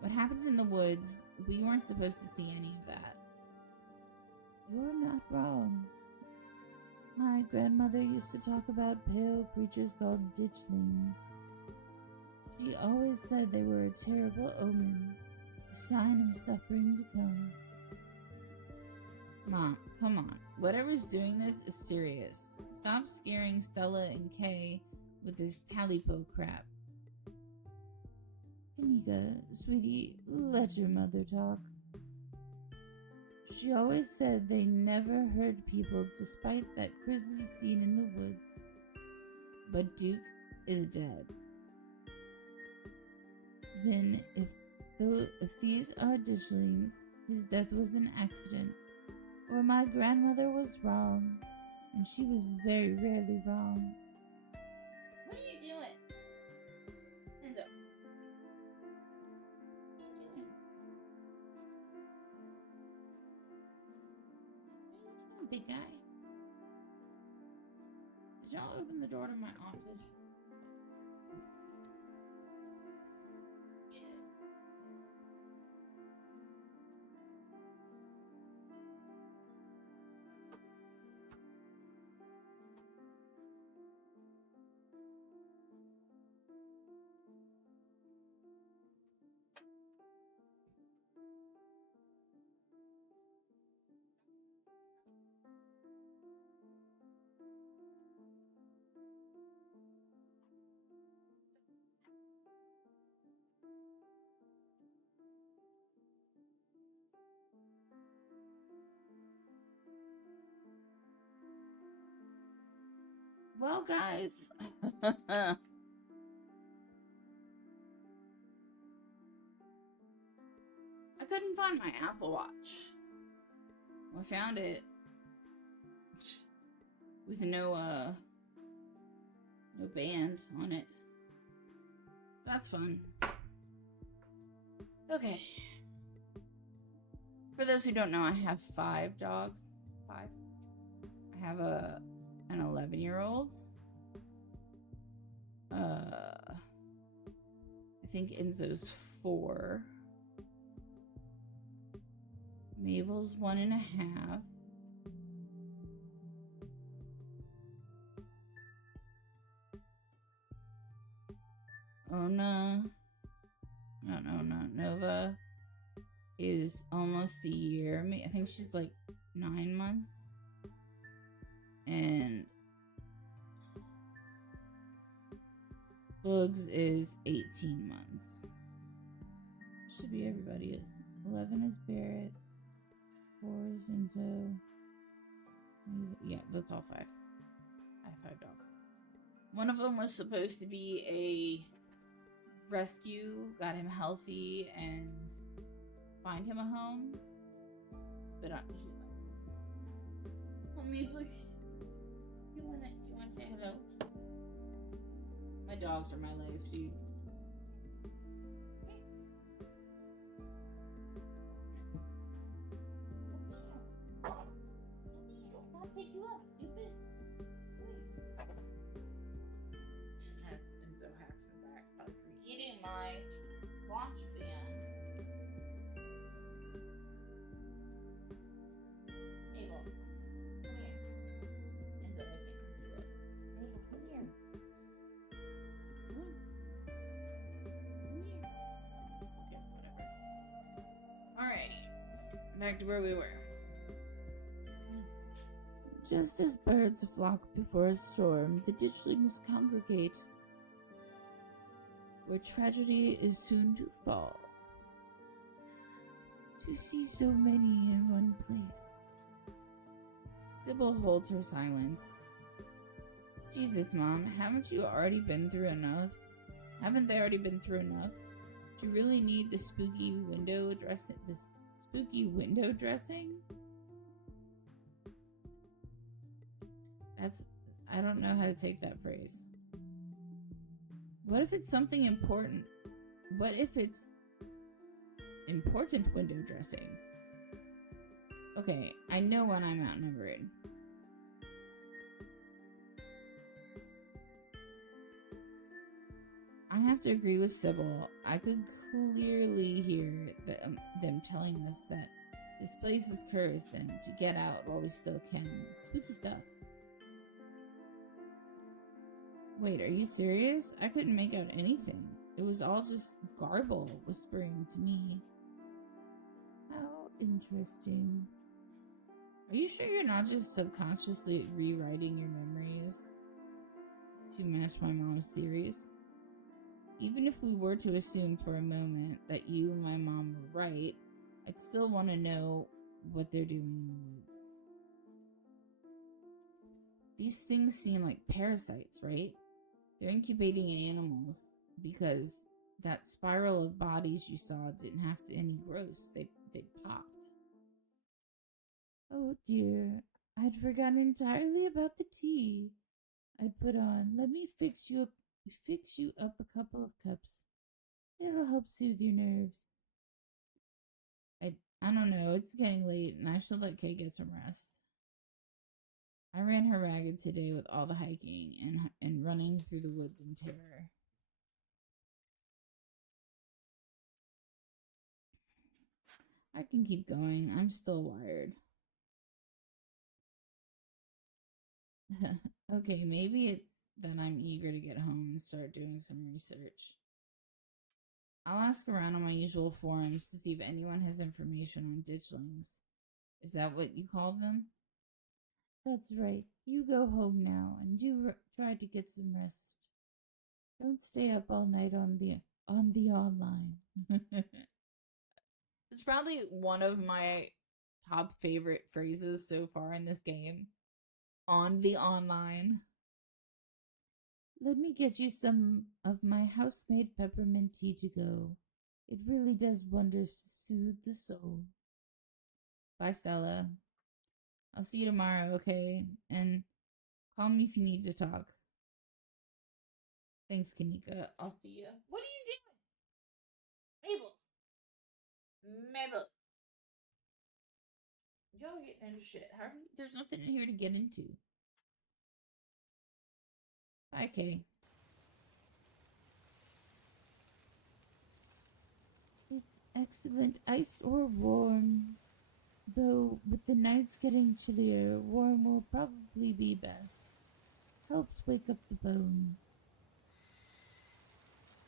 What happens in the woods, we weren't supposed to see any of that. You're not wrong. My grandmother used to talk about pale creatures called ditchlings. She always said they were a terrible omen, a sign of suffering to come. Mom, come on. Whatever's doing this is serious. Stop scaring Stella and Kay with this tally-po crap. Kanika, sweetie, let your mother talk. She always said they never hurt people despite that grisly scene in the woods. But Duke is dead. Then, if these are ditchlings, his death was an accident, or my grandmother was wrong, and she was very rarely wrong. What are you doing? Hands up. Big guy. Did y'all open the door to my office? Well, guys. I couldn't find my Apple Watch. Well, I found it with no band on it. That's fun. Okay. For those who don't know, I have 5 dogs. 5. I have an 11-year-old. I think Enzo's 4. Mabel's 1.5. Nova is almost a year. I think she's like 9 months. And Bugs is 18 months. Should be everybody. 11 is Barrett. 4 is Enzo. Yeah, that's all 5. I have 5 dogs. One of them was supposed to be a rescue, got him healthy, and find him a home. But he's like, "Let me push. You wanna say hello?" My dogs are my life, dude. I'll pick you up, stupid. As Enzo hacks in the back, probably eating my watch band. Abel, come here. Enzo, I can't pick you up. Abel, come here. Come on. Come here. Okay, whatever. Alrighty. Back to where we were. Just as birds flock before a storm, the ditchlings congregate, where tragedy is soon to fall. To see so many in one place. Sybil holds her silence. Jesus, Mom, haven't you already been through enough? Haven't they already been through enough? Do you really need the spooky window dressing? I don't know how to take that phrase. What if it's something important? What if it's important window dressing? Okay, I know when I'm outnumbered. I have to agree with Sybil. I could clearly hear them telling us that this place is cursed and to get out while we still can. Spooky stuff. Wait, are you serious? I couldn't make out anything. It was all just garble whispering to me. How interesting. Are you sure you're not just subconsciously rewriting your memories to match my mom's theories? Even if we were to assume for a moment that you and my mom were right, I'd still want to know what they're doing in the woods. These things seem like parasites, right? They're incubating animals because that spiral of bodies you saw didn't have to any gross. They popped. Oh dear, I'd forgotten entirely about the tea I'd put on. Let me fix you up a couple of cups. It'll help soothe your nerves. I don't know, it's getting late and I should let Kay get some rest. I ran her ragged today with all the hiking and running through the woods in terror. I can keep going. I'm still wired. Okay, maybe it's that I'm eager to get home and start doing some research. I'll ask around on my usual forums to see if anyone has information on ditchlings. Is that what you called them? That's right. You go home now and try to get some rest. Don't stay up all night on the online. It's probably one of my top favorite phrases so far in this game. On the online. Let me get you some of my house-made peppermint tea to go. It really does wonders to soothe the soul. Bye, Stella. I'll see you tomorrow, okay? And call me if you need to talk. Thanks, Kanika. I'll see you. What are you doing? Mabel. Y'all getting into shit. There's nothing in here to get into. Bye, Kay. It's excellent, iced or warm. Though, with the nights getting chillier, warm will probably be best. Helps wake up the bones.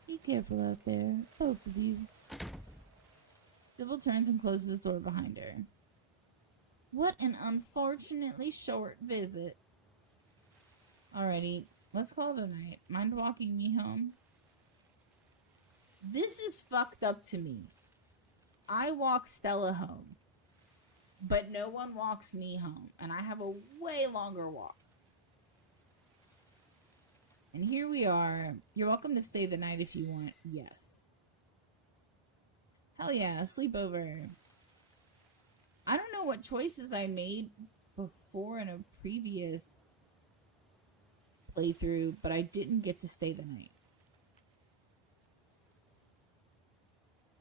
Be careful out there, both of you. Sybil turns and closes the door behind her. What an unfortunately short visit. Alrighty, let's call it a night. Mind walking me home? This is fucked up to me. I walk Stella home, but no one walks me home, and I have a way longer walk. And here we are. You're welcome to stay the night if you want. Yes. Hell yeah, sleepover. I don't know what choices I made before in a previous playthrough, but I didn't get to stay the night.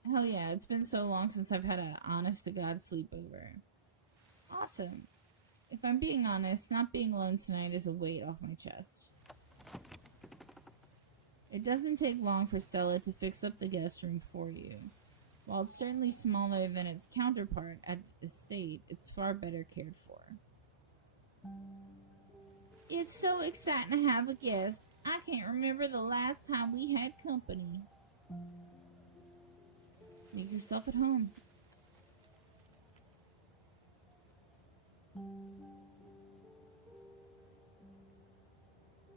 Hell yeah, it's been so long since I've had an honest-to-God sleepover. Awesome. If I'm being honest, not being alone tonight is a weight off my chest. It doesn't take long for Stella to fix up the guest room for you. While it's certainly smaller than its counterpart at the estate, it's far better cared for. It's so exciting to have a guest. I can't remember the last time we had company. Make yourself at home.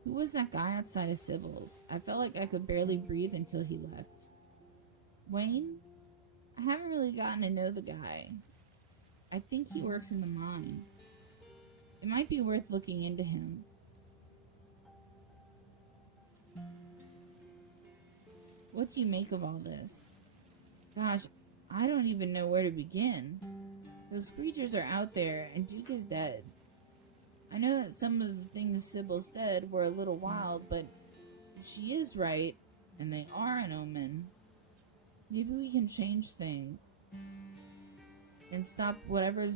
Who was that guy outside of Sybil's? I felt like I could barely breathe until he left. Wayne? I haven't really gotten to know the guy. I think he works in the mine. It might be worth looking into him. What do you make of all this? Gosh, I don't even know where to begin. Those creatures are out there, and Duke is dead. I know that some of the things Sybil said were a little wild, but she is right, and they are an omen. Maybe we can change things and stop whatever's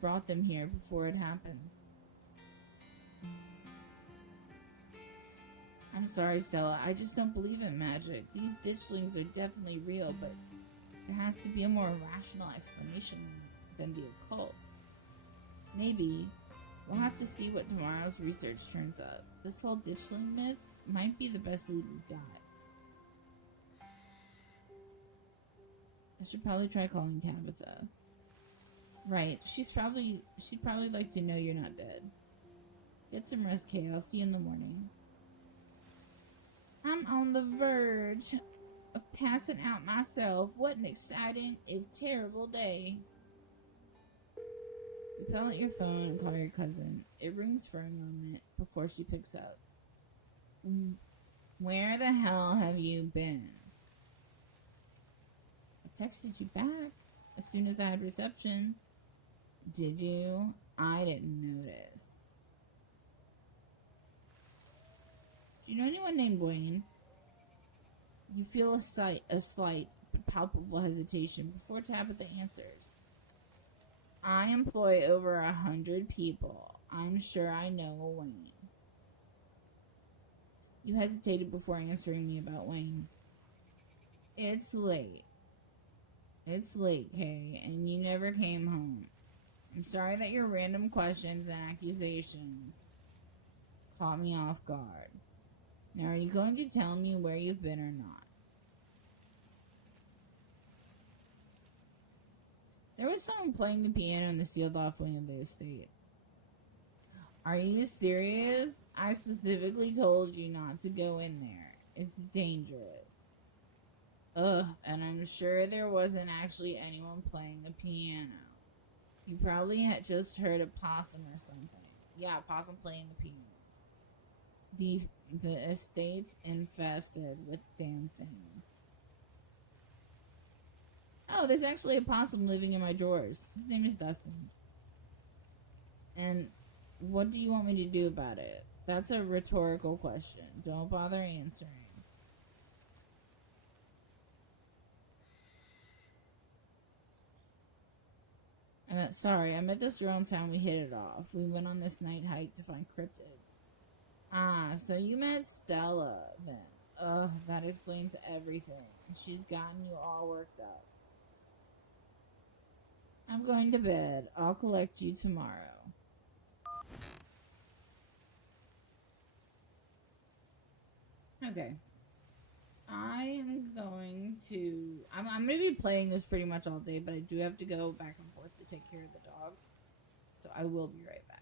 brought them here before it happens. I'm sorry, Stella. I just don't believe in magic. These ditchlings are definitely real, but there has to be a more rational explanation than the occult. Maybe. We'll have to see what tomorrow's research turns up. This whole ditchling myth might be the best lead we've got. I should probably try calling Tabitha. Right, she'd probably like to know you're not dead. Get some rest, Kay. I'll see you in the morning. I'm on the verge of passing out myself. What an exciting, if terrible day. You pull out your phone and call your cousin. It rings for a moment before she picks up. Where the hell have you been? I texted you back as soon as I had reception. Did you? I didn't notice. Do you know anyone named Wayne? You feel a slight, palpable hesitation before Tabitha answers. I employ over 100 people. I'm sure I know a Wayne. You hesitated before answering me about Wayne. It's late. It's late, Kay, and you never came home. I'm sorry that your random questions and accusations caught me off guard. Now, are you going to tell me where you've been or not? There was someone playing the piano in the sealed-off wing of the estate. Are you serious? I specifically told you not to go in there. It's dangerous. Ugh, and I'm sure there wasn't actually anyone playing the piano. You probably had just heard a possum or something. Yeah, a possum playing the piano. The estate's infested with damn things. Oh, there's actually a possum living in my drawers. His name is Dustin. And what do you want me to do about it? That's a rhetorical question. Don't bother answering. Sorry, I met this girl in town. We hit it off. We went on this night hike to find cryptids. Ah, so you met Stella then. Ugh, that explains everything. She's gotten you all worked up. I'm going to bed. I'll collect you tomorrow. Okay. I'm going to be playing this pretty much all day, but I do have to go back and forth to take care of the dogs. So I will be right back.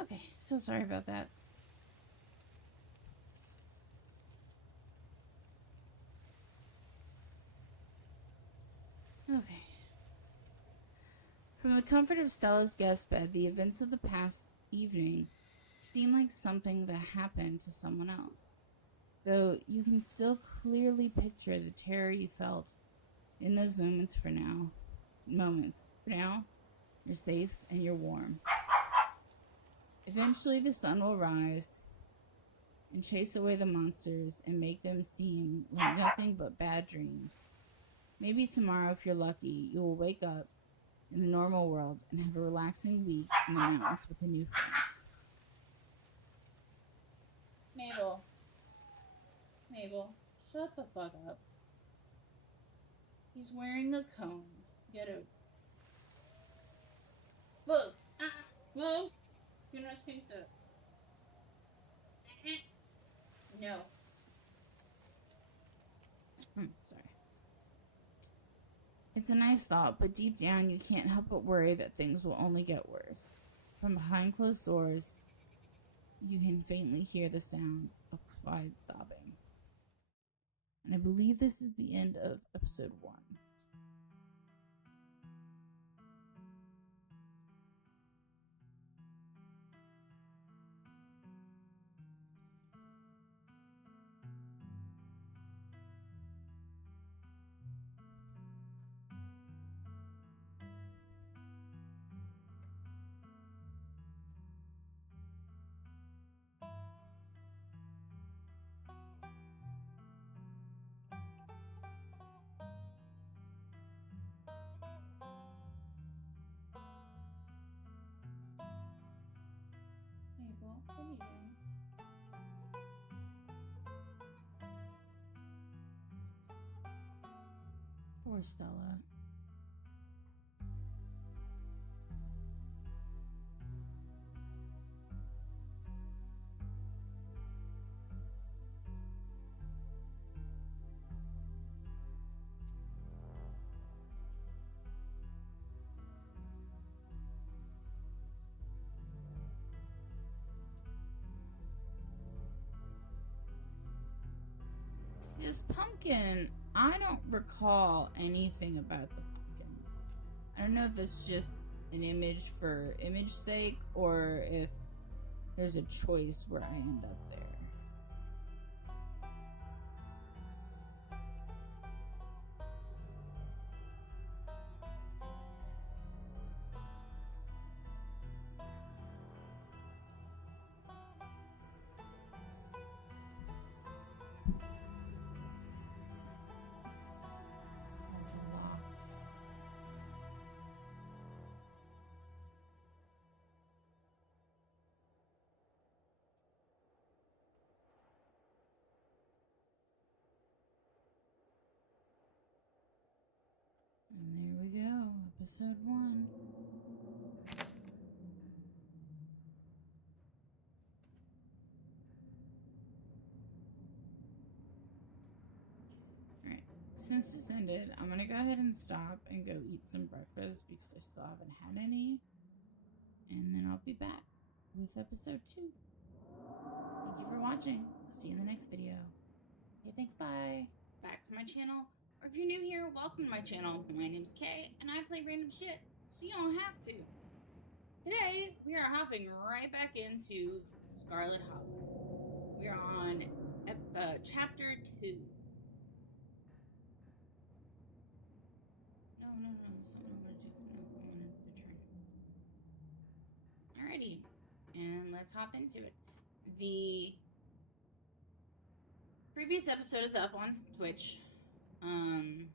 Okay, so sorry about that. Okay. From the comfort of Stella's guest bed, the events of the past evening seem like something that happened to someone else. Though you can still clearly picture the terror you felt in those moments for now. For now, you're safe and you're warm. Eventually the sun will rise and chase away the monsters and make them seem like nothing but bad dreams. Maybe tomorrow, if you're lucky, you will wake up in the normal world and have a relaxing week in the mountains with a new friend. Mabel, shut the fuck up. He's wearing a cone. Get over. Bugs! Bugs! You're not think that. No. Sorry. It's a nice thought, but deep down you can't help but worry that things will only get worse. From behind closed doors, you can faintly hear the sounds of quiet sobbing. And I believe this is the end of episode 1. Mabel, what are you doing? Poor Stella. See, this pumpkin, I don't recall anything about the pumpkins. I don't know if it's just an image for image sake or if there's a choice where I end up there. And there we go, episode 1. Alright, since this ended, I'm gonna go ahead and stop and go eat some breakfast because I still haven't had any. And then I'll be back with episode 2. Thank you for watching. I'll see you in the next video. Okay, thanks, bye. Back to my channel. Or if you're new here, welcome to my channel. My name's Kay, and I play random shit, so you don't have to. Today, we are hopping right back into Scarlet Hollow. We are on chapter 2. No, that's not what I want to do. No, I want to return. Alrighty, and let's hop into it. The previous episode is up on Twitch. And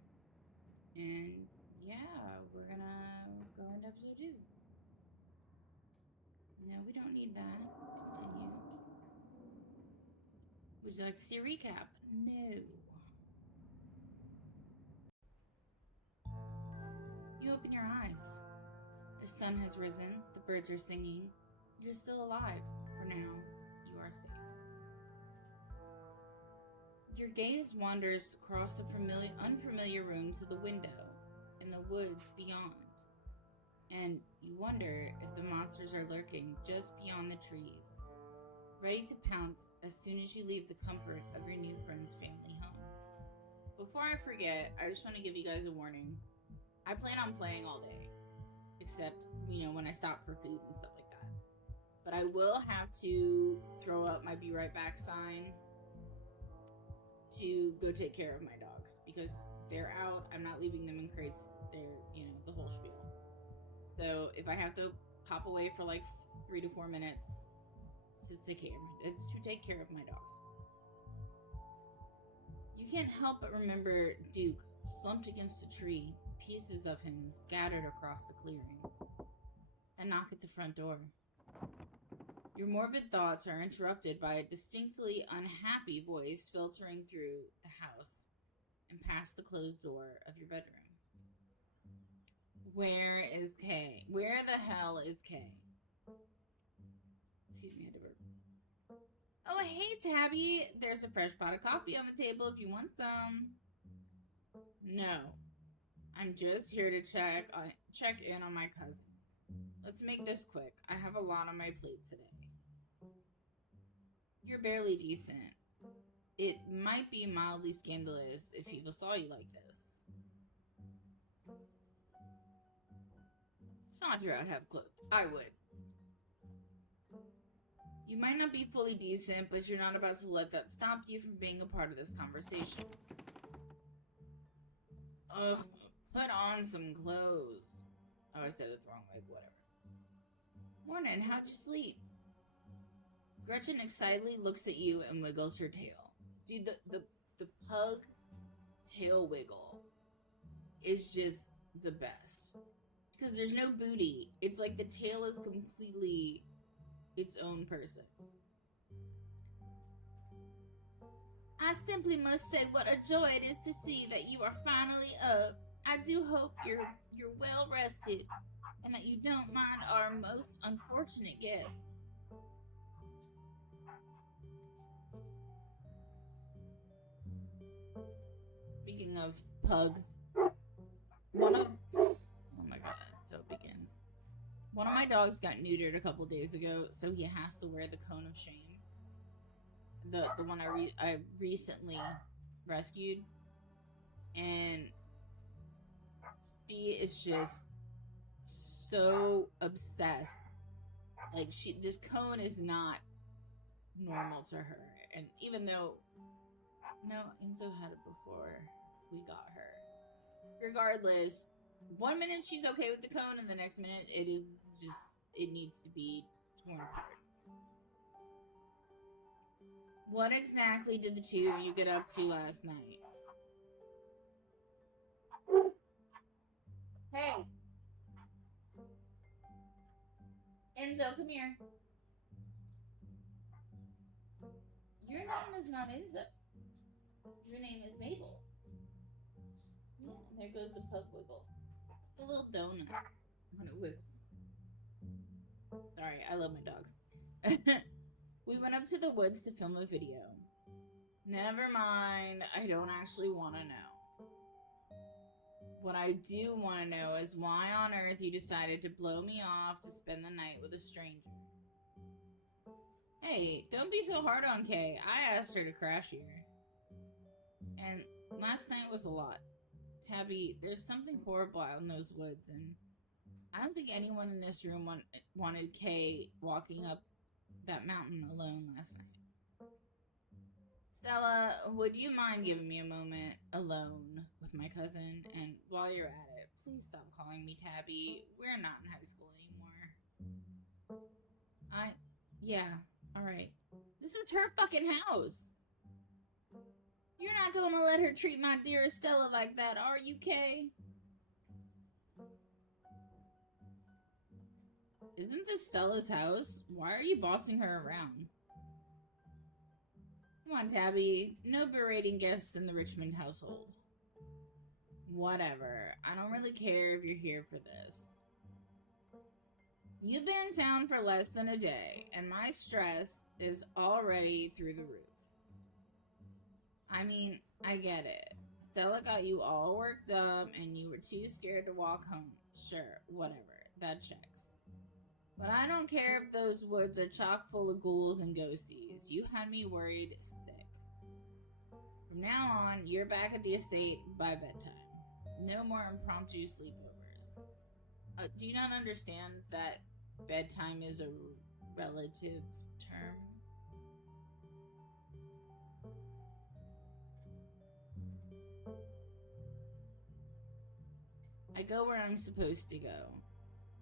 yeah, we're gonna go into episode 2. No, we don't need that. Continue. Would you like to see a recap? No. You open your eyes. The sun has risen, the birds are singing. You're still alive. For now, you are safe. Your gaze wanders across the unfamiliar room to the window in the woods beyond, and you wonder if the monsters are lurking just beyond the trees, ready to pounce as soon as you leave the comfort of your new friend's family home. Before I forget, I just want to give you guys a warning. I plan on playing all day, except, when I stop for food and stuff like that. But I will have to throw up my be right back sign to go take care of my dogs because they're out. I'm not leaving them in crates. They're, the whole spiel. So if I have to pop away for like 3 to 4 minutes, it's to take care of my dogs. You can't help but remember Duke slumped against a tree, pieces of him scattered across the clearing. A knock at the front door. Your morbid thoughts are interrupted by a distinctly unhappy voice filtering through the house. and past the closed door of your bedroom. Where is Kay? Where the hell is Kay? Excuse me, I had to burp. Oh, hey, Tabby. There's a fresh pot of coffee on the table if you want some. No. I'm just here to check in on my cousin. Let's make this quick. I have a lot on my plate today. You're barely decent. It might be mildly scandalous if people saw you like this. Saunter out half clothed. I would. You might not be fully decent, but you're not about to let that stop you from being a part of this conversation. Ugh, put on some clothes. Oh, I said it the wrong way, but whatever. Morning, how'd you sleep? Gretchen excitedly looks at you and wiggles her tail. Dude, the pug tail wiggle is just the best. Because there's no booty. It's like the tail is completely its own person. I simply must say what a joy it is to see that you are finally up. I do hope you're well rested and that you don't mind our most unfortunate guest. Speaking of pug, oh my god, so it begins. One of my dogs got neutered a couple days ago, so he has to wear the cone of shame. The one I recently rescued, and she is just so obsessed. Like, this cone is not normal to her, and even though Enzo had it before we got her. Regardless, 1 minute she's okay with the cone, and the next minute it needs to be torn apart. What exactly did the two of you get up to last night? Hey! Enzo, come here. Your name is not Enzo. Your name is Mabel. Yeah, there goes the pug wiggle. A little donut when it wiggles. Sorry, I love my dogs. We went up to the woods to film a video. Never mind, I don't actually want to know. What I do want to know is why on earth you decided to blow me off to spend the night with a stranger. Hey, don't be so hard on Kay. I asked her to crash here. And last night was a lot. Tabby, there's something horrible out in those woods, and I don't think anyone in this room wanted Kay walking up that mountain alone last night. Stella, would you mind giving me a moment alone with my cousin? And while you're at it, please stop calling me Tabby. We're not in high school anymore. Yeah, alright. This is her fucking house. You're not gonna let her treat my dearest Stella like that, are you, Kay? Isn't this Stella's house? Why are you bossing her around? Come on, Tabby. No berating guests in the Richmond household. Whatever. I don't really care if you're here for this. You've been in town for less than a day, and my stress is already through the roof. I mean, I get it. Stella got you all worked up, and you were too scared to walk home. Sure, whatever. That checks. But I don't care if those woods are chock full of ghouls and ghosties. You had me worried sick. From now on, you're back at the estate by bedtime. No more impromptu sleepovers. Do you not understand that bedtime is a relative term? I go where I'm supposed to go.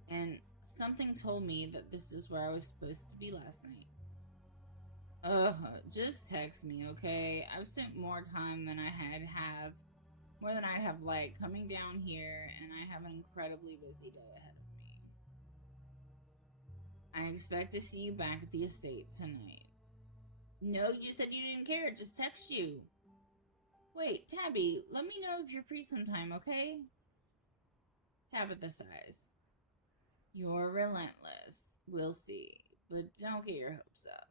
And something told me that this is where I was supposed to be last night. Ugh, just text me, okay? I've spent more time than I'd have liked coming down here, and I have an incredibly busy day ahead of me. I expect to see you back at the estate tonight. No, you said you didn't care. Just text you. Wait, Tabby, let me know if you're free sometime, okay? Tabitha sighs. You're relentless. We'll see. But don't get your hopes up.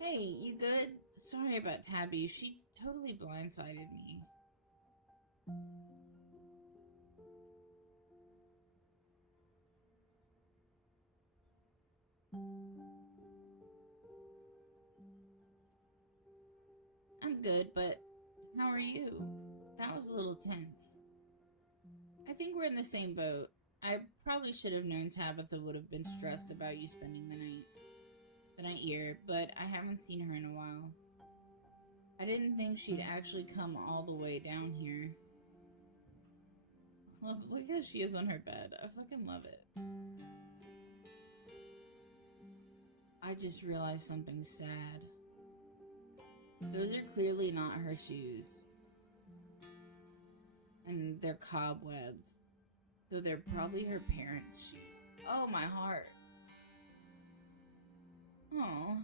Hey, you good? Sorry about Tabby. She totally blindsided me. I'm good, but how are you? That was a little tense. I think we're in the same boat. I probably should have known Tabitha would have been stressed about you spending the night here, but I haven't seen her in a while. I didn't think she'd actually come all the way down here. Look how she is on her bed. I fucking love it. I just realized something sad. Those are clearly not her shoes. And they're cobwebbed. So they're probably her parents' shoes. Oh, my heart. Oh.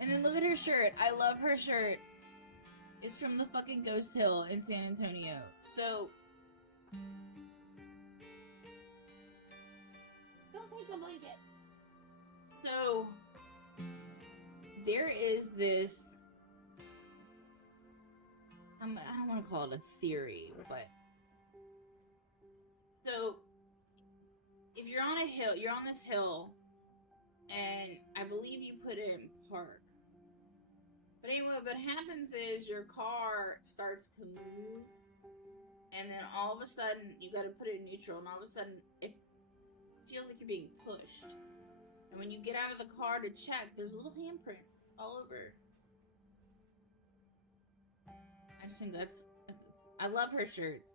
And then look at her shirt. I love her shirt. It's from the fucking Ghost Hill in San Antonio. So... Don't take the blanket. So... There is this... I don't want to call it a theory, but... So... If you're on a hill, you're on this hill... And I believe you put it in park. But anyway, what happens is your car starts to move. And then all of a sudden, you gotta put it in neutral. And all of a sudden, it feels like you're being pushed. And when you get out of the car to check, there's little handprints all over. I just think that's... I love her shirts.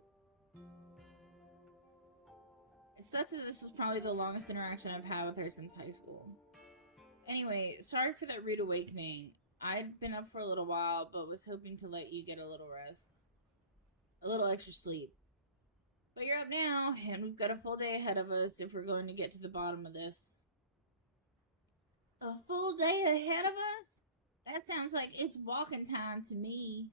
It sucks that this was probably the longest interaction I've had with her since high school. Anyway, sorry for that rude awakening. I'd been up for a little while, but was hoping to let you get a little rest. A little extra sleep. But you're up now, and we've got a full day ahead of us if we're going to get to the bottom of this. A full day ahead of us? That sounds like it's walking time to me.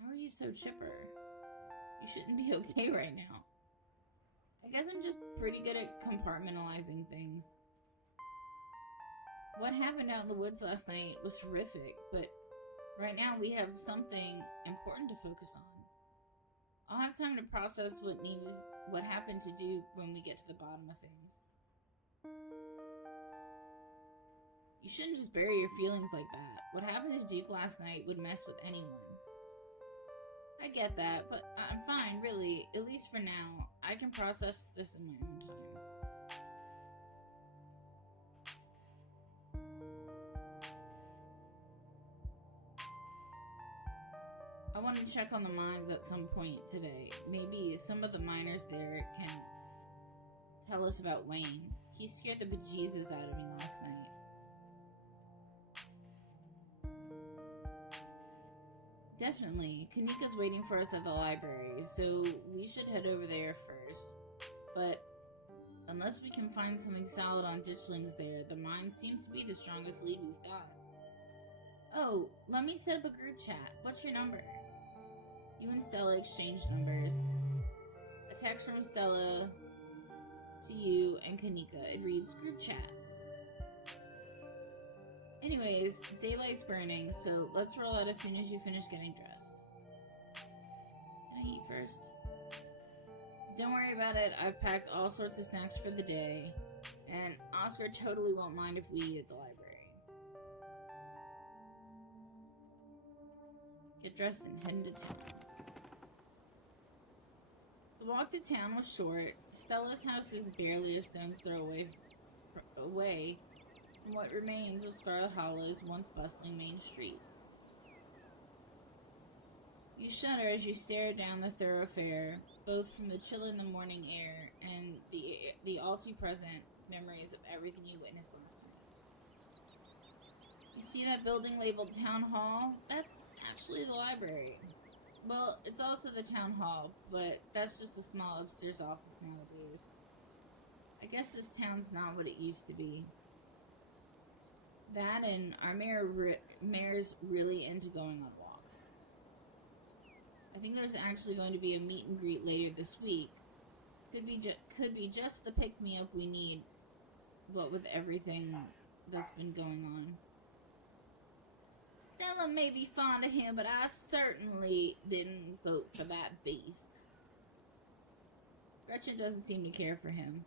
How are you so chipper? You shouldn't be okay right now. I guess I'm just pretty good at compartmentalizing things. What happened out in the woods last night was horrific, but right now we have something important to focus on. I'll have time to process what happened to do when we get to the bottom of things. You shouldn't just bury your feelings like that. What happened to Duke last night would mess with anyone. I get that, but I'm fine, really. At least for now. I can process this in my own time. I want to check on the mines at some point today. Maybe some of the miners there can tell us about Wayne. He scared the bejesus out of me last night. Definitely. Kanika's waiting for us at the library, so we should head over there first. But unless we can find something solid on ditchlings there, the mine seems to be the strongest lead we've got. Oh, let me set up a group chat. What's your number? You and Stella exchanged numbers. A text from Stella to you and Kanika. It reads, group chat. Anyways, daylight's burning, so let's roll out as soon as you finish getting dressed. Can I eat first? Don't worry about it, I've packed all sorts of snacks for the day, and Oscar totally won't mind if we eat at the library. Get dressed and head into town. The walk to town was short. Stella's house is barely a stone's throw away from what remains of Scarlet Hollow's once bustling main street. You shudder as you stare down the thoroughfare, both from the chill in the morning air and the all too present memories of everything you witnessed last night. You see that building labeled Town Hall? That's actually the library. Well, it's also the Town Hall, but that's just a small upstairs office nowadays. I guess this town's not what it used to be. That and our mayor's really into going on walks. I think there's actually going to be a meet and greet later this week. Could be just the pick-me-up we need, what with everything that's been going on. Stella may be fond of him, but I certainly didn't vote for that beast. Gretchen doesn't seem to care for him.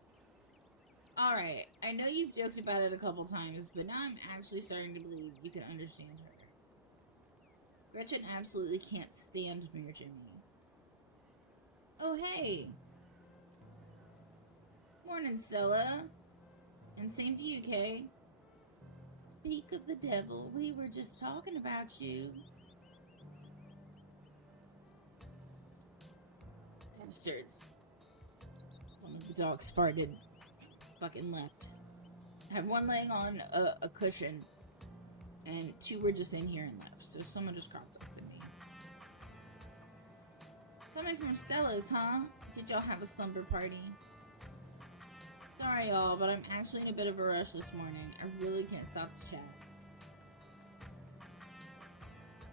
Alright, I know you've joked about it a couple times, but now I'm actually starting to believe you can understand her. Gretchen absolutely can't stand Mayor Jimmy. Oh, hey! Morning, Stella. And same to you, Kay. Speak of the devil, we were just talking about you. Bastards. One of the dogs farted. Fucking left. I have one laying on a cushion, and two were just in here and left. So someone just crop dusted me. Coming from Stella's, huh? Did y'all have a slumber party? Sorry, y'all, but I'm actually in a bit of a rush this morning. I really can't stop to chat.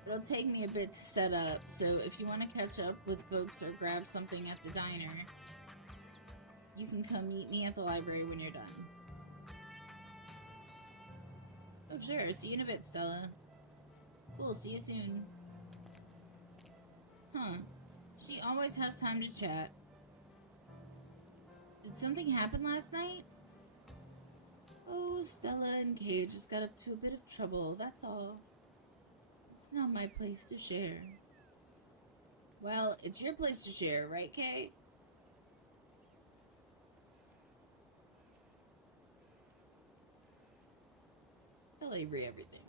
It'll take me a bit to set up, so if you want to catch up with folks or grab something at the diner, you can come meet me at the library when you're done. Oh, sure. See you in a bit, Stella. Cool, see you soon. Huh. She always has time to chat. Did something happen last night? Oh, Stella and Kay just got up to a bit of trouble, that's all. It's not my place to share. Well, it's your place to share, right, Kay? Tell Avery everything.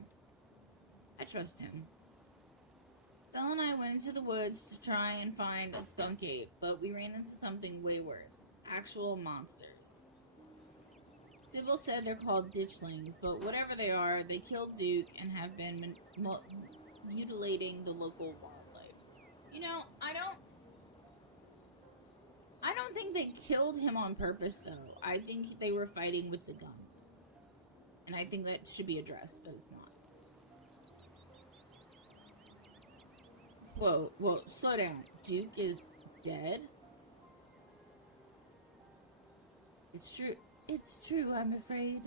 I trust him. Stella and I went into the woods to try and find a skunk ape, but we ran into something way worse. Actual monsters. Sybil said they're called ditchlings, but whatever they are, they killed Duke and have been mutilating the local wildlife. You know, I don't think they killed him on purpose, though. I think they were fighting with the gun. And I think that should be addressed, but it's not. Whoa, slow down. Duke is dead? It's true, I'm afraid.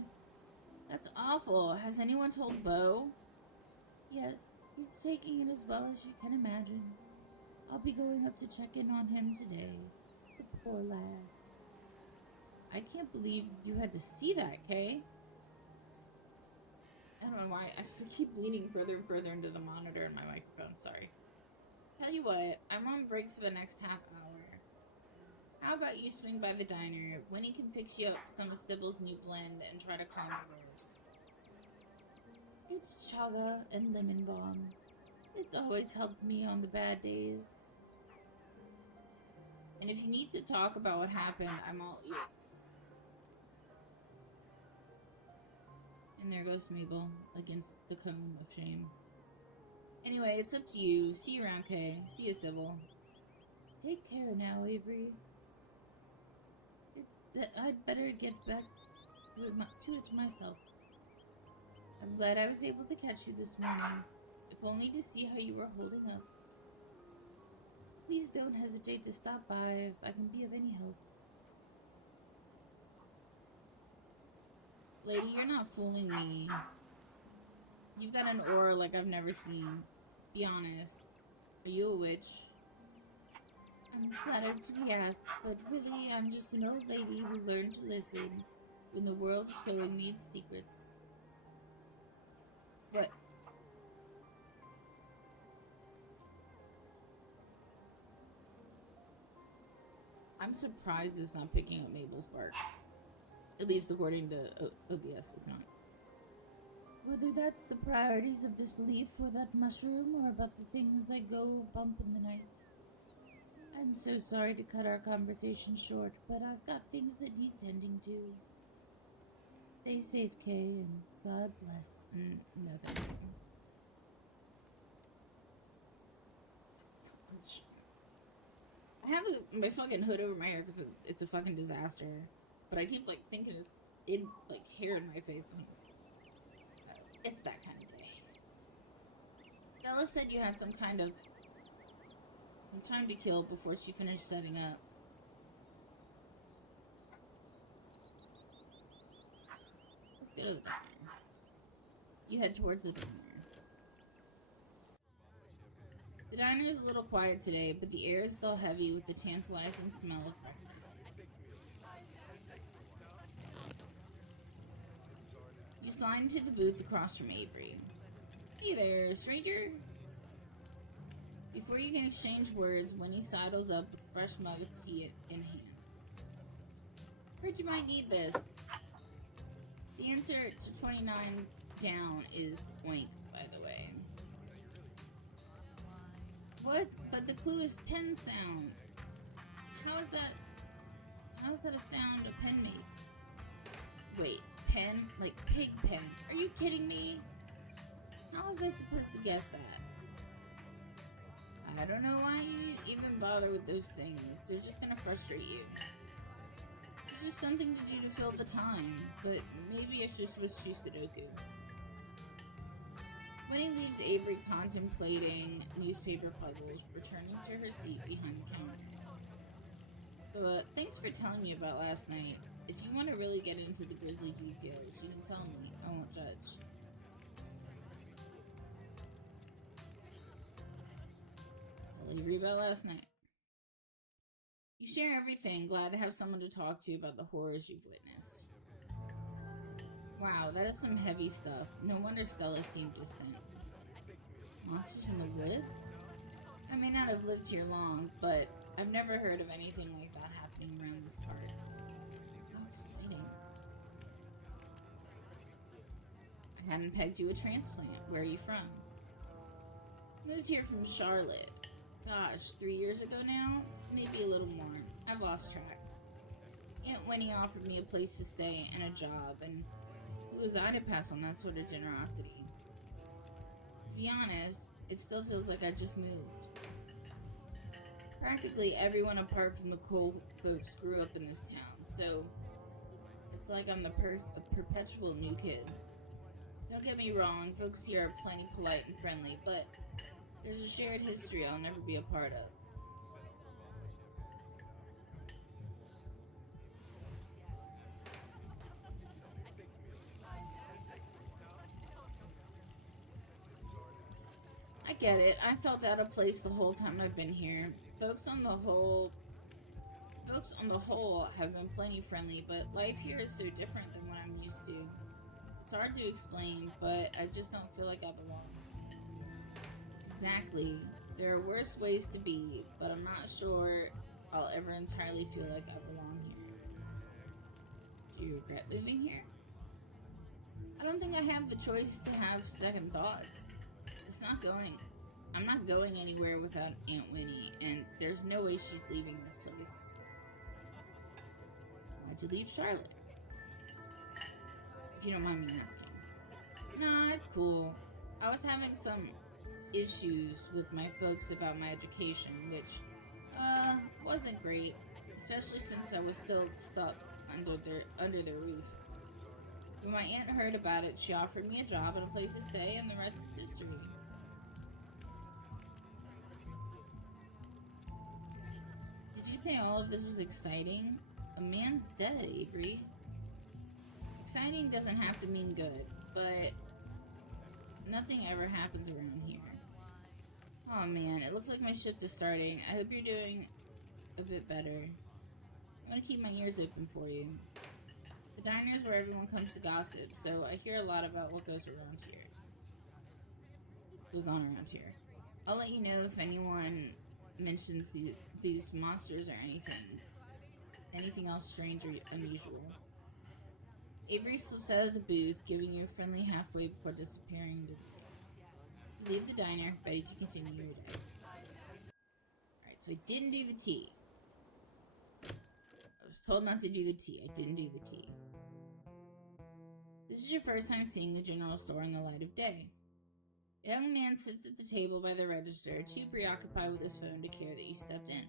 That's awful. Has anyone told Beau? Yes, he's taking it as well as you can imagine. I'll be going up to check in on him today. The poor lad. I can't believe you had to see that, Kay. I don't know why. I still keep leaning further and further into the monitor and my microphone. Sorry. Tell you what, I'm on break for the next half hour. How about you swing by the diner? Winnie can fix you up some of Sybil's new blend and try to calm the nerves. It's chaga and lemon balm. It's always helped me on the bad days. And if you need to talk about what happened, I'm all ears. And there goes Mabel against the comb of shame. Anyway, it's up to you. See you around, Kay. See you, Sybil. Take care now, Avery. I'd better get back to it myself. I'm glad I was able to catch you this morning, if only to see how you were holding up. Please don't hesitate to stop by if I can be of any help. Lady, you're not fooling me. You've got an aura like I've never seen. Be honest. Are you a witch? I'm flattered to be asked, but really I'm just an old lady who learned to listen when the world's showing me its secrets. But I'm surprised it's not picking up Mabel's bark. At least according to OBS, it's not. Whether that's the priorities of this leaf or that mushroom, or about the things that go bump in the night. I'm so sorry to cut our conversation short, but I've got things that need tending to. Stay safe, Kay, and God bless. No, thank you. I have my fucking hood over my hair because it's a fucking disaster. but I keep, like, thinking it's, like, hair in my face. It's that kind of day. Stella said you had some kind of time to kill before she finished setting up. Let's go to the diner. You head towards the diner. The diner is a little quiet today, but the air is still heavy with the tantalizing smell of breakfast. You slide into the booth across from Avery. Hey there, stranger. Before you can exchange words, Winnie sidles up with a fresh mug of tea in hand. Heard you might need this. The answer to 29 down is oink, by the way. What? But the clue is pen sound. How is that a sound a pen makes? Wait, pen? Like pig pen? Are you kidding me? How was I supposed to guess that? I don't know why you even bother with those things. They're just gonna frustrate you. It's just something to do to fill the time, but maybe it's just with Sudoku. Winnie leaves Avery contemplating newspaper puzzles, returning to her seat behind the counter. So, thanks for telling me about last night. If you want to really get into the grisly details, you can tell me. I won't judge. Well, Avery, about last night. You share everything. Glad to have someone to talk to about the horrors you've witnessed. Wow, that is some heavy stuff. No wonder Stella seemed distant. Monsters in the woods? I may not have lived here long, but I've never heard of anything like that happening around these parts. How exciting. I hadn't pegged you a transplant. Where are you from? Moved here from Charlotte. Gosh, 3 years ago now? Maybe a little more. I've lost track. Aunt Winnie offered me a place to stay and a job, and who was I to pass on that sort of generosity? To be honest, it still feels like I just moved. Practically everyone apart from the Cole folks grew up in this town, so it's like I'm a perpetual new kid. Don't get me wrong, folks here are plenty polite and friendly, but there's a shared history I'll never be a part of. I get it. I felt out of place the whole time I've been here. Folks on the whole have been plenty friendly, but life here is so different than what I'm used to. It's hard to explain, but I just don't feel like I belong. Exactly. There are worse ways to be, but I'm not sure I'll ever entirely feel like I belong here. Do you regret moving here? I don't think I have the choice to have second thoughts. I'm not going anywhere without Aunt Winnie, and there's no way she's leaving this place. Why'd you leave Charlotte? If you don't mind me asking. Nah, it's cool. I was having some issues with my folks about my education, which, wasn't great, especially since I was still stuck under their roof. When my aunt heard about it, she offered me a job and a place to stay, and the rest is history. Did you say all of this was exciting? A man's dead, Avery. Exciting doesn't have to mean good, but nothing ever happens around here. Oh man, it looks like my shift is starting. I hope you're doing a bit better. I'm gonna keep my ears open for you. The diner is where everyone comes to gossip, so I hear a lot about what goes on around here. I'll let you know if anyone mentions these monsters or anything else strange or unusual. Avery slips out of the booth, giving you a friendly halfway before disappearing. You leave the diner, ready to continue your day. Alright, so I didn't do the tea. I was told not to do the tea. I didn't do the tea. This is your first time seeing the general store in the light of day. A young man sits at the table by the register, too preoccupied with his phone to care that you stepped in.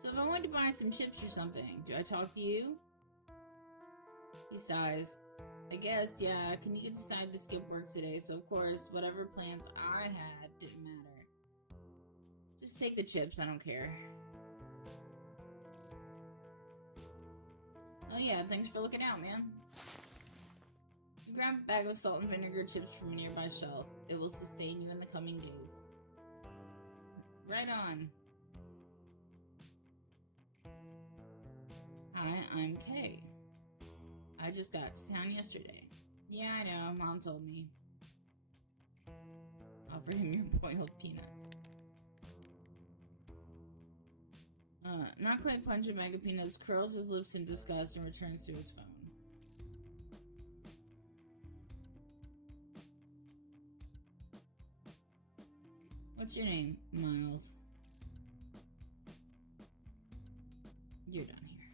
So if I wanted to buy some chips or something, do I talk to you? He sighs. I guess, yeah, Kanika decided to skip work today, so of course, whatever plans I had didn't matter. Just take the chips, I don't care. Oh yeah, thanks for looking out, man. Grab a bag of salt and vinegar chips from a nearby shelf. It will sustain you in the coming days. Right on. Hi, I'm Kay. I just got to town yesterday. Yeah, I know, Mom told me. Offer him your boiled peanuts. Not quite punch a bag of peanuts, curls his lips in disgust and returns to his phone. What's your name? Miles. You're done here.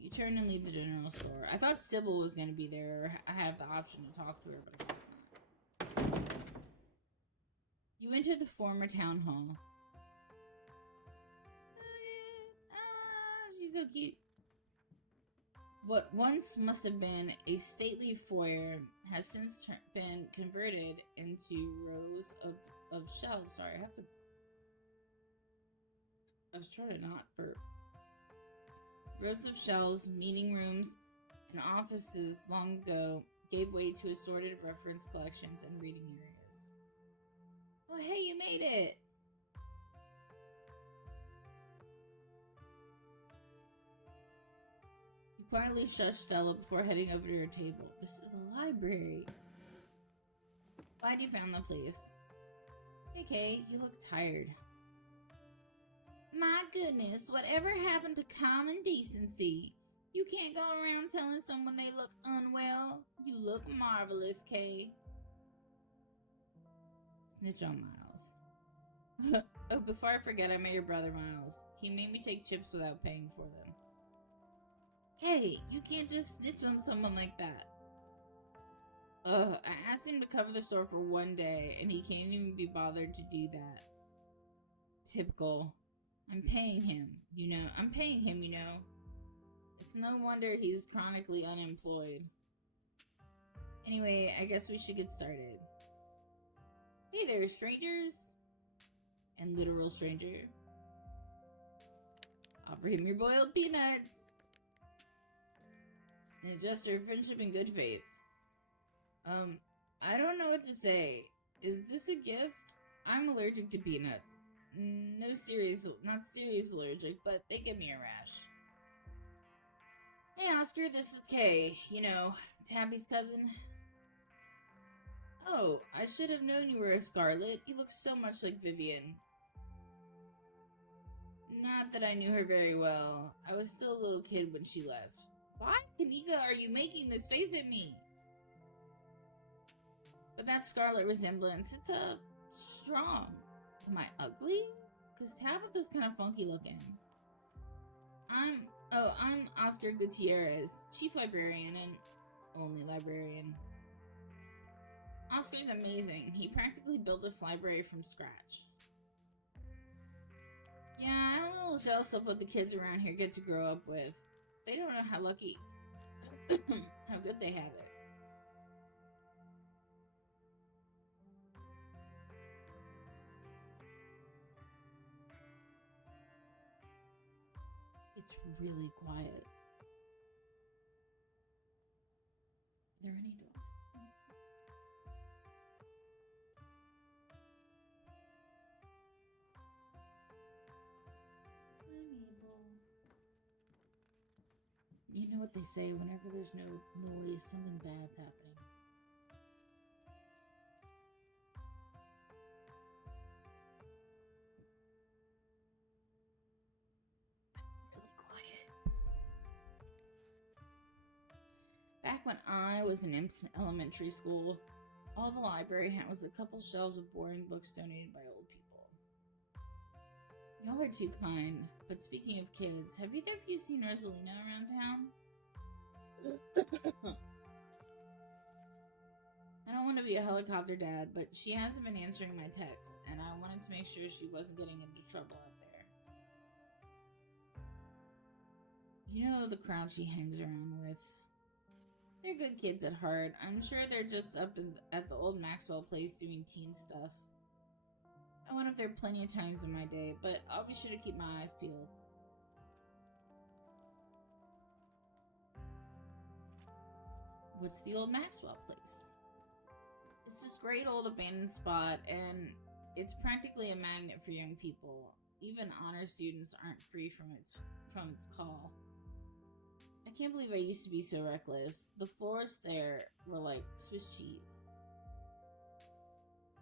You turn and leave the general store. I thought Sybil was going to be there. I had the option to talk to her, but I guess not. You enter the former town hall. She's so cute. What once must have been a stately foyer has since been converted into rows of shelves. Sorry, I was trying to not burp. Rows of shelves, meeting rooms, and offices long ago gave way to assorted reference collections and reading areas. Oh, hey, you made it! You quietly shush Stella before heading over to her table. This is a library. Glad you found the place. Hey, Kay, you look tired. My goodness, whatever happened to common decency? You can't go around telling someone they look unwell. You look marvelous, Kay. Snitch on Miles. Oh, before I forget, I met your brother, Miles. He made me take chips without paying for them. Kay, you can't just snitch on someone like that. I asked him to cover the store for one day, and he can't even be bothered to do that. Typical. I'm paying him, you know. It's no wonder he's chronically unemployed. Anyway, I guess we should get started. Hey there, strangers. And literal stranger. Offer him your boiled peanuts. And a gesture of friendship and good faith. I don't know what to say. Is this a gift? I'm allergic to peanuts. Not serious allergic, but they give me a rash. Hey Oscar, this is Kay. You know, Tabby's cousin. Oh, I should have known you were a Scarlet. You look so much like Vivian. Not that I knew her very well. I was still a little kid when she left. Why, Kanika, are you making this face at me? But that Scarlet resemblance, it's strong. Am I ugly? Because Tabitha's kind of funky looking. I'm Oscar Gutierrez, chief librarian and only librarian. Oscar's amazing. He practically built this library from scratch. Yeah, I'm a little jealous of what the kids around here get to grow up with. They don't know how lucky, how good they have it. It's really quiet. Are there any dogs? You know what they say, whenever there's no noise, something bad's happening. Really quiet. Back when I was in elementary school, all the library had was a couple shelves of boring books donated by old people. Y'all are too kind, but speaking of kids, have either of you seen Rosalina around town? I don't want to be a helicopter dad, but she hasn't been answering my texts, and I wanted to make sure she wasn't getting into trouble out there. You know the crowd she hangs around with. They're good kids at heart. I'm sure they're just up at the old Maxwell place doing teen stuff. I went up there plenty of times in my day, but I'll be sure to keep my eyes peeled. What's the old Maxwell place? It's this great old abandoned spot, and it's practically a magnet for young people. Even honor students aren't free from its call. I can't believe I used to be so reckless. The floors there were like Swiss cheese.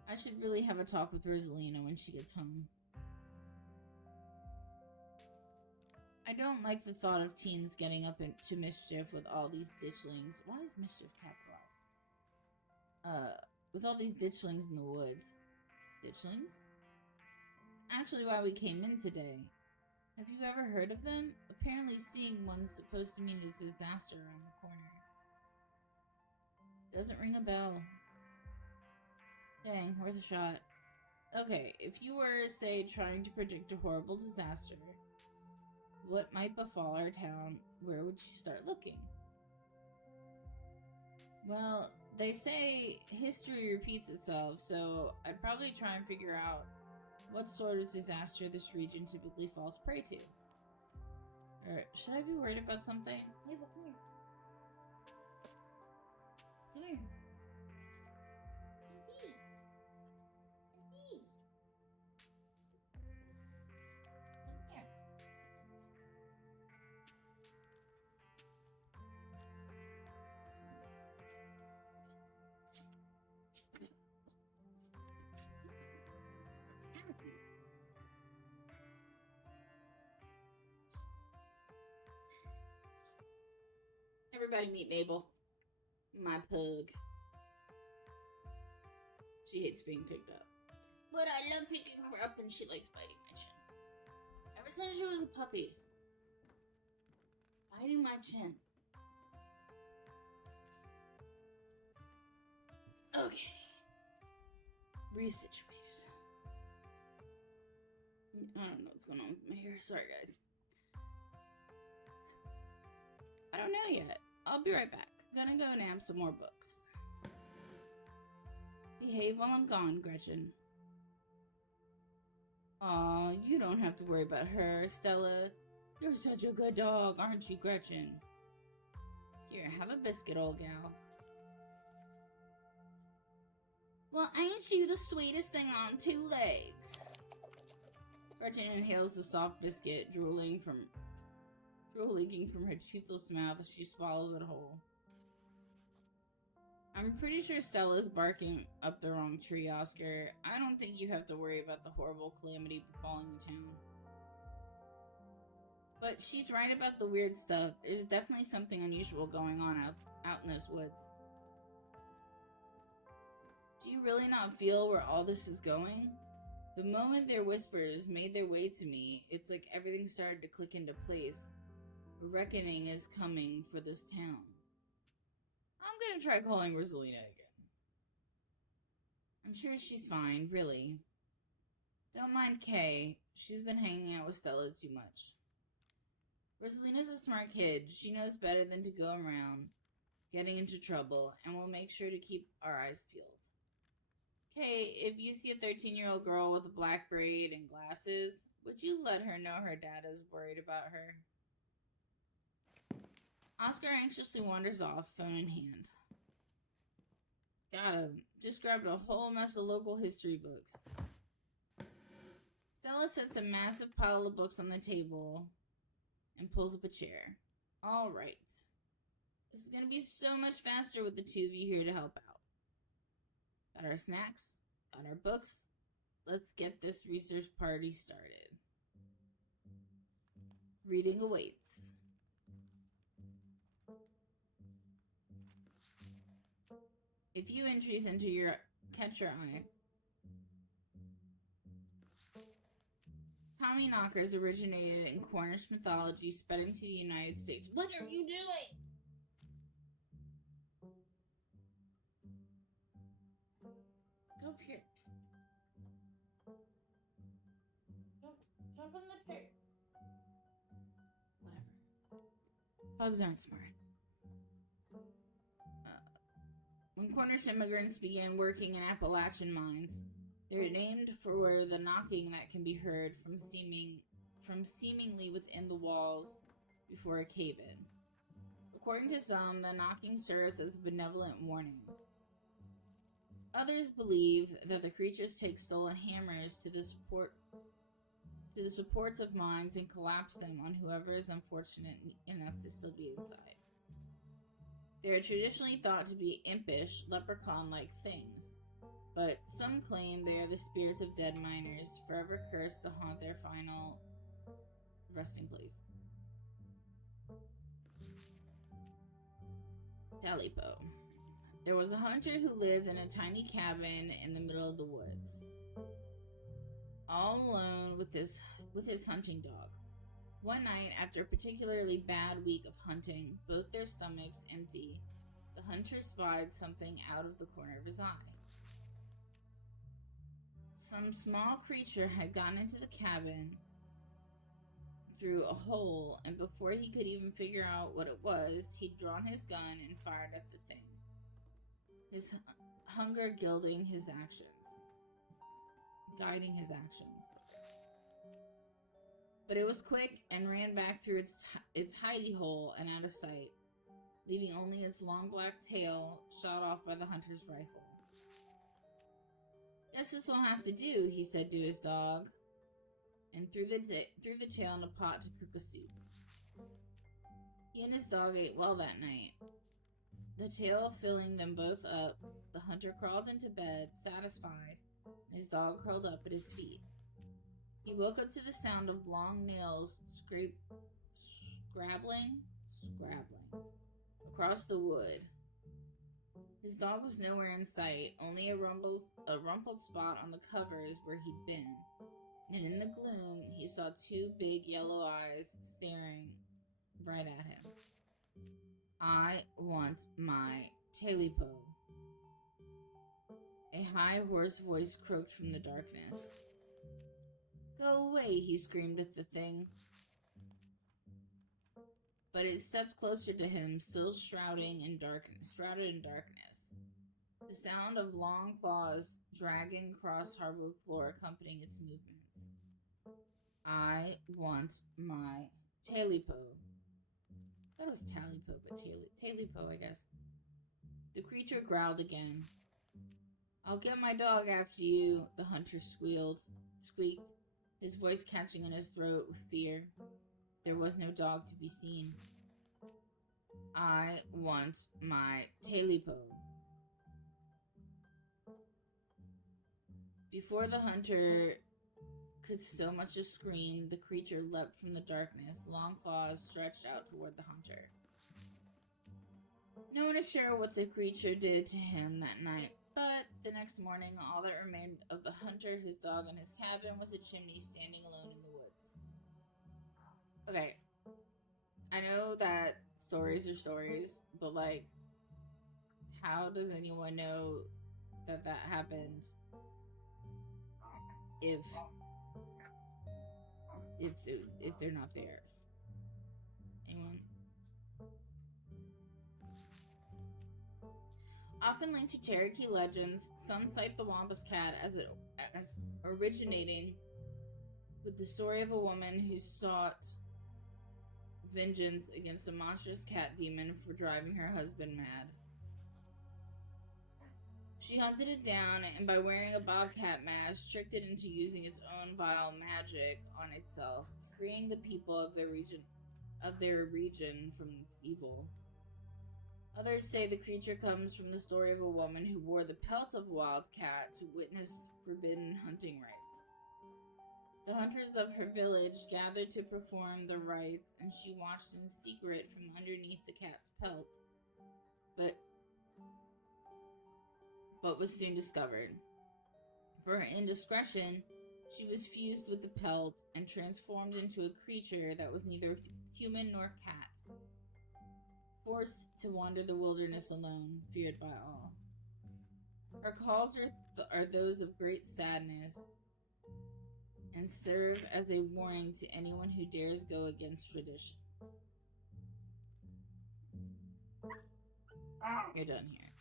I should really have a talk with Rosalina when she gets home. I don't like the thought of teens getting up into mischief with all these ditchlings. Why is mischief capitalized? With all these ditchlings in the woods. Ditchlings? Actually why we came in today. Have you ever heard of them? Apparently seeing one's supposed to mean a disaster around the corner. Doesn't ring a bell. Dang, worth a shot. Okay, if you were, say, trying to predict a horrible disaster, what might befall our town, where would you start looking? Well, they say history repeats itself, so I'd probably try and figure out what sort of disaster this region typically falls prey to. Or should I be worried about something? Mabel, come here. Come here. Everybody meet Mabel. My pug. She hates being picked up. But I love picking her up and she likes biting my chin. Ever since she was a puppy. Biting my chin. Okay. Resituated. I don't know what's going on with my hair. Sorry, guys. I don't know yet. I'll be right back. Gonna go nab some more books. Behave while I'm gone, Gretchen. Aw, you don't have to worry about her, Stella. You're such a good dog, aren't you, Gretchen? Here, have a biscuit, old gal. Well, ain't you the sweetest thing on two legs? Gretchen inhales the soft biscuit, drool leaking from her toothless mouth as she swallows it whole. I'm pretty sure Stella's barking up the wrong tree, Oscar. I don't think you have to worry about the horrible calamity befalling the town. But she's right about the weird stuff. There's definitely something unusual going on out in those woods. Do you really not feel where all this is going? The moment their whispers made their way to me, it's like everything started to click into place. A reckoning is coming for this town. I'm gonna try calling Rosalina again. I'm sure she's fine, really. Don't mind Kay. She's been hanging out with Stella too much. Rosalina's a smart kid. She knows better than to go around getting into trouble, and will make sure to keep our eyes peeled. Kay, if you see a 13-year-old girl with a black braid and glasses, would you let her know her dad is worried about her? Oscar anxiously wanders off, phone in hand. Got him. Just grabbed a whole mess of local history books. Stella sets a massive pile of books on the table and pulls up a chair. All right. This is going to be so much faster with the two of you here to help out. Got our snacks, got our books. Let's get this research party started. Reading awaits. A few entries into your catch your eye. Tommy knockers originated in Cornish mythology, spread into the United States. What are you doing? Go up here. Jump on the chair. Whatever. Dogs aren't smart. When Cornish immigrants began working in Appalachian mines, they're named for the knocking that can be heard from seemingly within the walls before a cave-in. According to some, the knocking serves as a benevolent warning. Others believe that the creatures take stolen hammers to the supports of mines and collapse them on whoever is unfortunate enough to still be inside. They are traditionally thought to be impish, leprechaun-like things, but some claim they are the spirits of dead miners, forever cursed to haunt their final resting place. Talipo. There was a hunter who lived in a tiny cabin in the middle of the woods, all alone with his hunting dog. One night, after a particularly bad week of hunting, both their stomachs empty, the hunter spied something out of the corner of his eye. Some small creature had gone into the cabin through a hole, and before he could even figure out what it was, he'd drawn his gun and fired at the thing, his hunger guiding his actions. But it was quick and ran back through its hidey hole and out of sight, leaving only its long black tail shot off by the hunter's rifle. "Guess this will have to do," he said to his dog, and threw the tail in a pot to cook a soup. He and his dog ate well that night. The tail filling them both up, the hunter crawled into bed, satisfied, and his dog curled up at his feet. He woke up to the sound of long nails scrabbling across the wood. His dog was nowhere in sight, only a rumpled spot on the covers where he'd been, and in the gloom he saw two big yellow eyes staring right at him. "I want my Talipo," a high, hoarse voice croaked from the darkness. "Go away," he screamed at the thing. But it stepped closer to him, still shrouded in darkness. The sound of long claws dragging across hardwood floor accompanying its movements. "I want my Talipo." I thought it was Talipo, but Talipo, I guess. The creature growled again. "I'll get my dog after you," the hunter squeaked, his voice catching in his throat with fear. There was no dog to be seen. "I want my Talipo." Before the hunter could so much as scream, the creature leapt from the darkness, long claws stretched out toward the hunter. No one is sure what the creature did to him that night, but the next morning, all that remained of the hunter, his dog, and his cabin was a chimney standing alone in the woods. Okay, I know that stories are stories, but like, how does anyone know that happened if they're not there? Anyone? Often linked to Cherokee legends, some cite the Wampus Cat as originating with the story of a woman who sought vengeance against a monstrous cat demon for driving her husband mad. She hunted it down, and by wearing a bobcat mask, tricked it into using its own vile magic on itself, freeing the people of their region from its evil. Others say the creature comes from the story of a woman who wore the pelt of a wild cat to witness forbidden hunting rites. The hunters of her village gathered to perform the rites, and she watched in secret from underneath the cat's pelt, but was soon discovered. For her indiscretion, she was fused with the pelt and transformed into a creature that was neither human nor cat, forced to wander the wilderness alone, feared by all. Her calls are those of great sadness and serve as a warning to anyone who dares go against tradition. You're done here.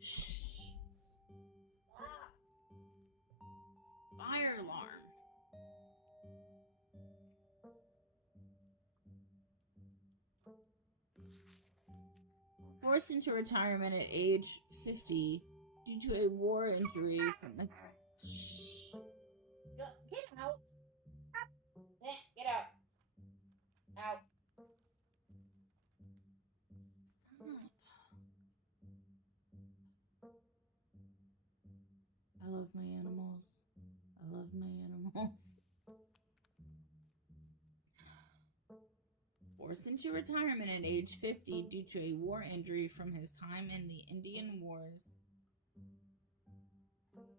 Shh. Stop. Fire alarm. Forced into retirement at age 50 due to a war injury from Shh. Go, get out. Get out. Out. Stop. I love my animals. I love my animals. Forced into retirement at age 50 due to a war injury from his time in the Indian Wars,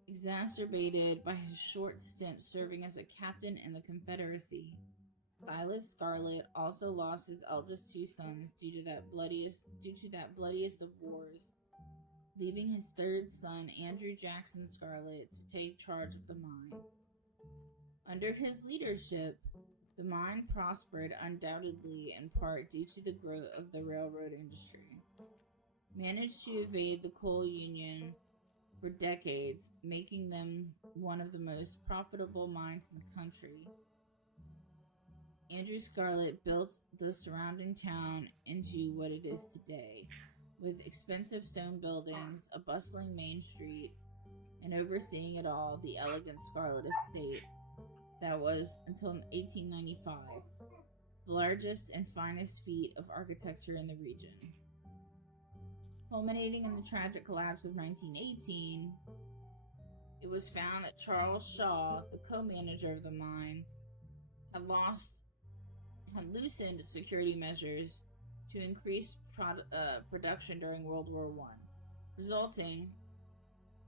exacerbated by his short stint serving as a captain in the Confederacy, Silas Scarlet also lost his eldest two sons due to that bloodiest of wars, leaving his third son, Andrew Jackson Scarlet, to take charge of the mine. Under his leadership, the mine prospered undoubtedly in part due to the growth of the railroad industry, managed to evade the coal union for decades, making them one of the most profitable mines in the country. Andrew Scarlet built the surrounding town into what it is today, with expensive stone buildings, a bustling main street, and overseeing it all, the elegant Scarlet Estate that was, until 1895, the largest and finest feat of architecture in the region. Culminating in the tragic collapse of 1918, it was found that Charles Shaw, the co-manager of the mine, had loosened security measures to increase production during World War I, resulting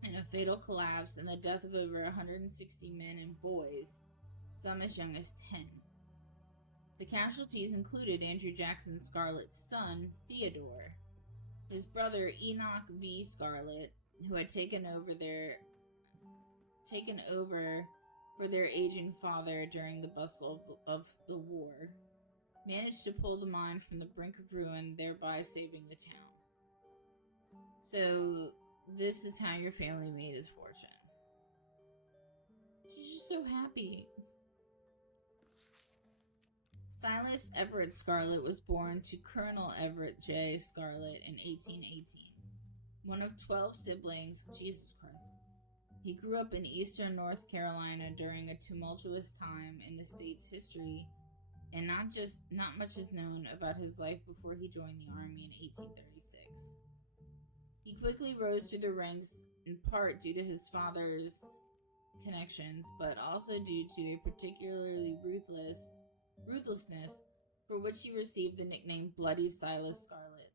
in a fatal collapse and the death of over 160 men and boys, some as young as 10. The casualties included Andrew Jackson Scarlet's son, Theodore, his brother Enoch V. Scarlet, who had taken over for their aging father during the bustle of the war, managed to pull the mine from the brink of ruin, thereby saving the town. So, this is how your family made his fortune. She's just so happy. Silas Everett Scarlet was born to Colonel Everett J. Scarlet in 1818. One of 12 siblings, Jesus Christ. He grew up in eastern North Carolina during a tumultuous time in the state's history, and not much is known about his life before he joined the army in 1836. He quickly rose through the ranks, in part due to his father's connections, but also due to a particularly ruthlessness for which he received the nickname Bloody Silas Scarlet.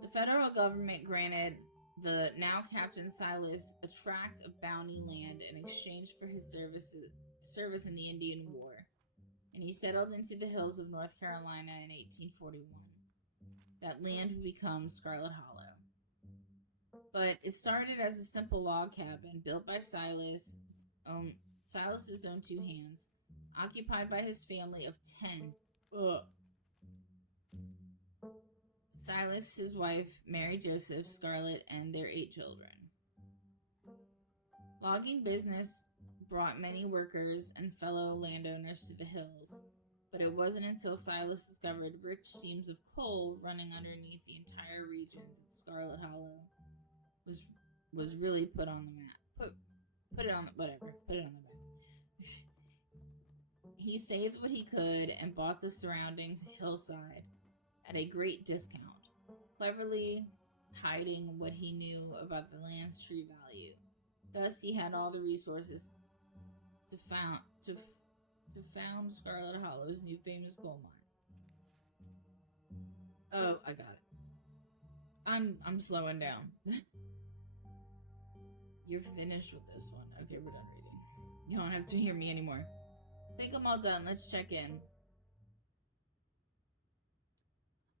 The federal government granted the now Captain Silas a tract of bounty land in exchange for his service in the Indian War, and he settled into the hills of North Carolina in 1841. That land would become Scarlet Hollow. But it started as a simple log cabin built by Silas's own two hands, occupied by his family of 10. Silas, his wife, Mary Joseph Scarlet, and their 8 children. Logging business brought many workers and fellow landowners to the hills, but it wasn't until Silas discovered rich seams of coal running underneath the entire region that Scarlet Hollow was really put on the map. Put it on the map. He saved what he could and bought the surrounding hillside at a great discount, cleverly hiding what he knew about the land's true value. Thus, he had all the resources to found Scarlet Hollow's new famous gold mine. Oh, I got it. I'm slowing down. You're finished with this one. Okay, we're done reading. You don't have to hear me anymore. I think I'm all done. Let's check in.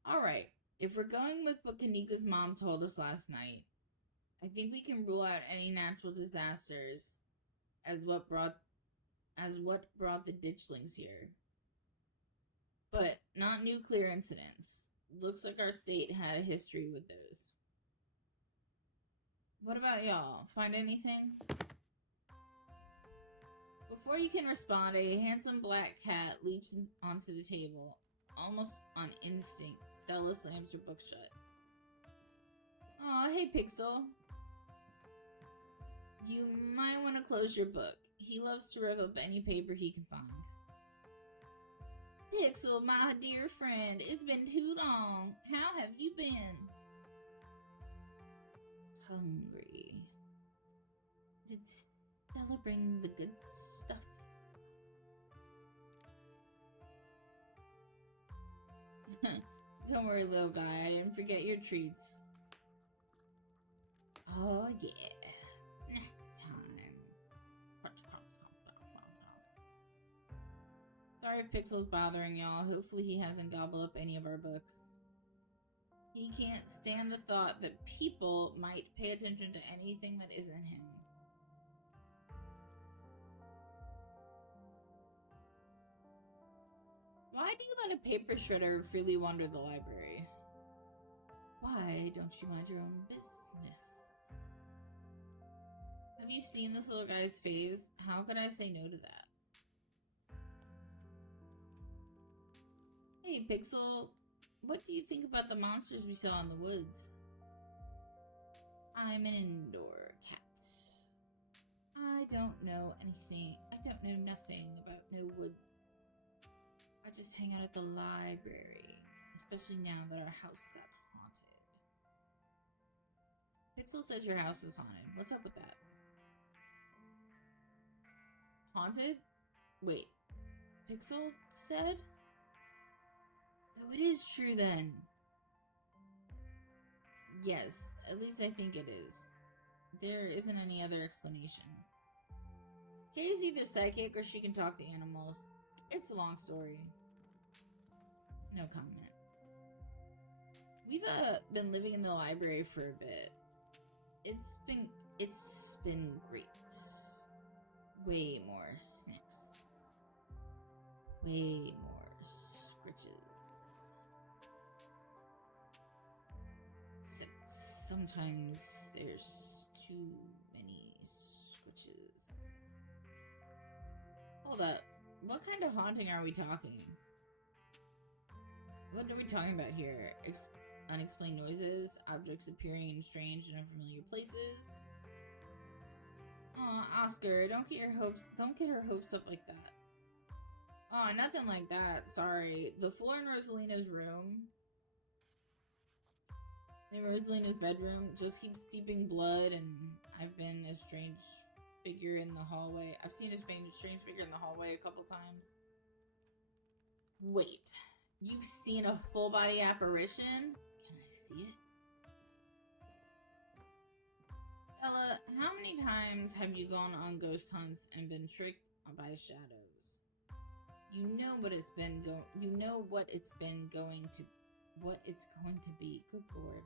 Alright, if we're going with what Kanika's mom told us last night, I think we can rule out any natural disasters as what brought the ditchlings here. But not nuclear incidents. Looks like our state had a history with those. What about y'all? Find anything? Before you can respond, a handsome black cat leaps onto the table. Almost on instinct, Stella slams her book shut. Aw, hey Pixel. You might want to close your book. He loves to rip up any paper he can find. Pixel, my dear friend, it's been too long. How have you been? Hungry. Did Stella bring the good stuff? Don't worry, little guy. I didn't forget your treats. Oh, yeah. Snack time. Sorry if Pixel's bothering y'all. Hopefully he hasn't gobbled up any of our books. He can't stand the thought that people might pay attention to anything that isn't him. Why do you let a paper shredder freely wander the library? Why don't you mind your own business? Have you seen this little guy's face? How could I say no to that? Hey, Pixel. What do you think about the monsters we saw in the woods? I'm an indoor cat. I don't know anything. I don't know nothing about no woods. I just hang out at the library, especially now that our house got haunted. Pixel says your house is haunted. What's up with that? Haunted? Wait, Pixel said? So it is true then. Yes, at least I think it is. There isn't any other explanation. Katie's either psychic or she can talk to animals. It's a long story. No comment. We've been living in the library for a bit. It's been great. Way more snacks. Way more scritches. Sometimes there's too many scritches. Hold up. What kind of haunting are we talking? What are we talking about here? Unexplained noises, objects appearing in strange and unfamiliar places. Aw, Oscar, don't get her hopes up like that. Aw, nothing like that. Sorry. The floor in Rosalina's room, in Rosalina's bedroom, just keeps seeping blood, and I've been a strange figure in the hallway. I've seen a strange figure in the hallway a couple times. Wait, you've seen a full body apparition? Can I see it? Stella, how many times have you gone on ghost hunts and been tricked by shadows? You know what it's going to be. Good lord.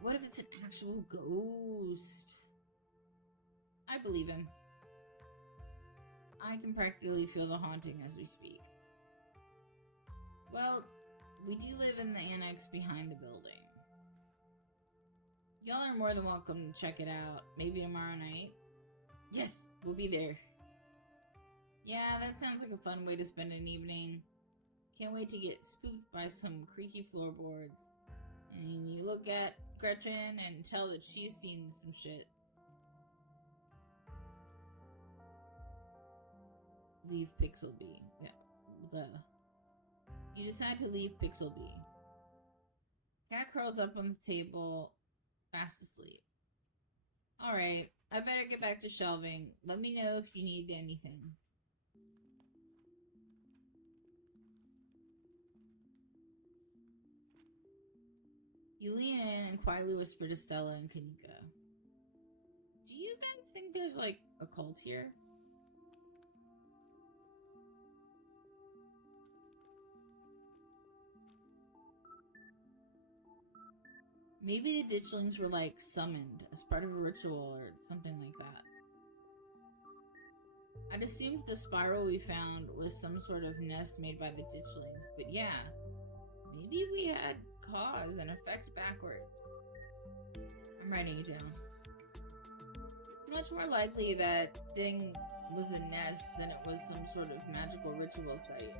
What if it's an actual ghost? I believe him. I can practically feel the haunting as we speak. Well, we do live in the annex behind the building. Y'all are more than welcome to check it out. Maybe tomorrow night? Yes, we'll be there. Yeah, that sounds like a fun way to spend an evening. Can't wait to get spooked by some creaky floorboards. And you look at Gretchen and tell that she's seen some shit. Leave Pixel be. Yeah. You decide to leave Pixel be. Cat curls up on the table, fast asleep. Alright, I better get back to shelving. Let me know if you need anything. You lean in and quietly whisper to Stella and Kanika. Do you guys think there's, like, a cult here? Maybe the ditchlings were, like, summoned as part of a ritual or something like that. I'd assumed the spiral we found was some sort of nest made by the ditchlings, but yeah, Maybe we had cause and effect backwards. I'm writing it down. It's much more likely that thing was a nest than it was some sort of magical ritual site.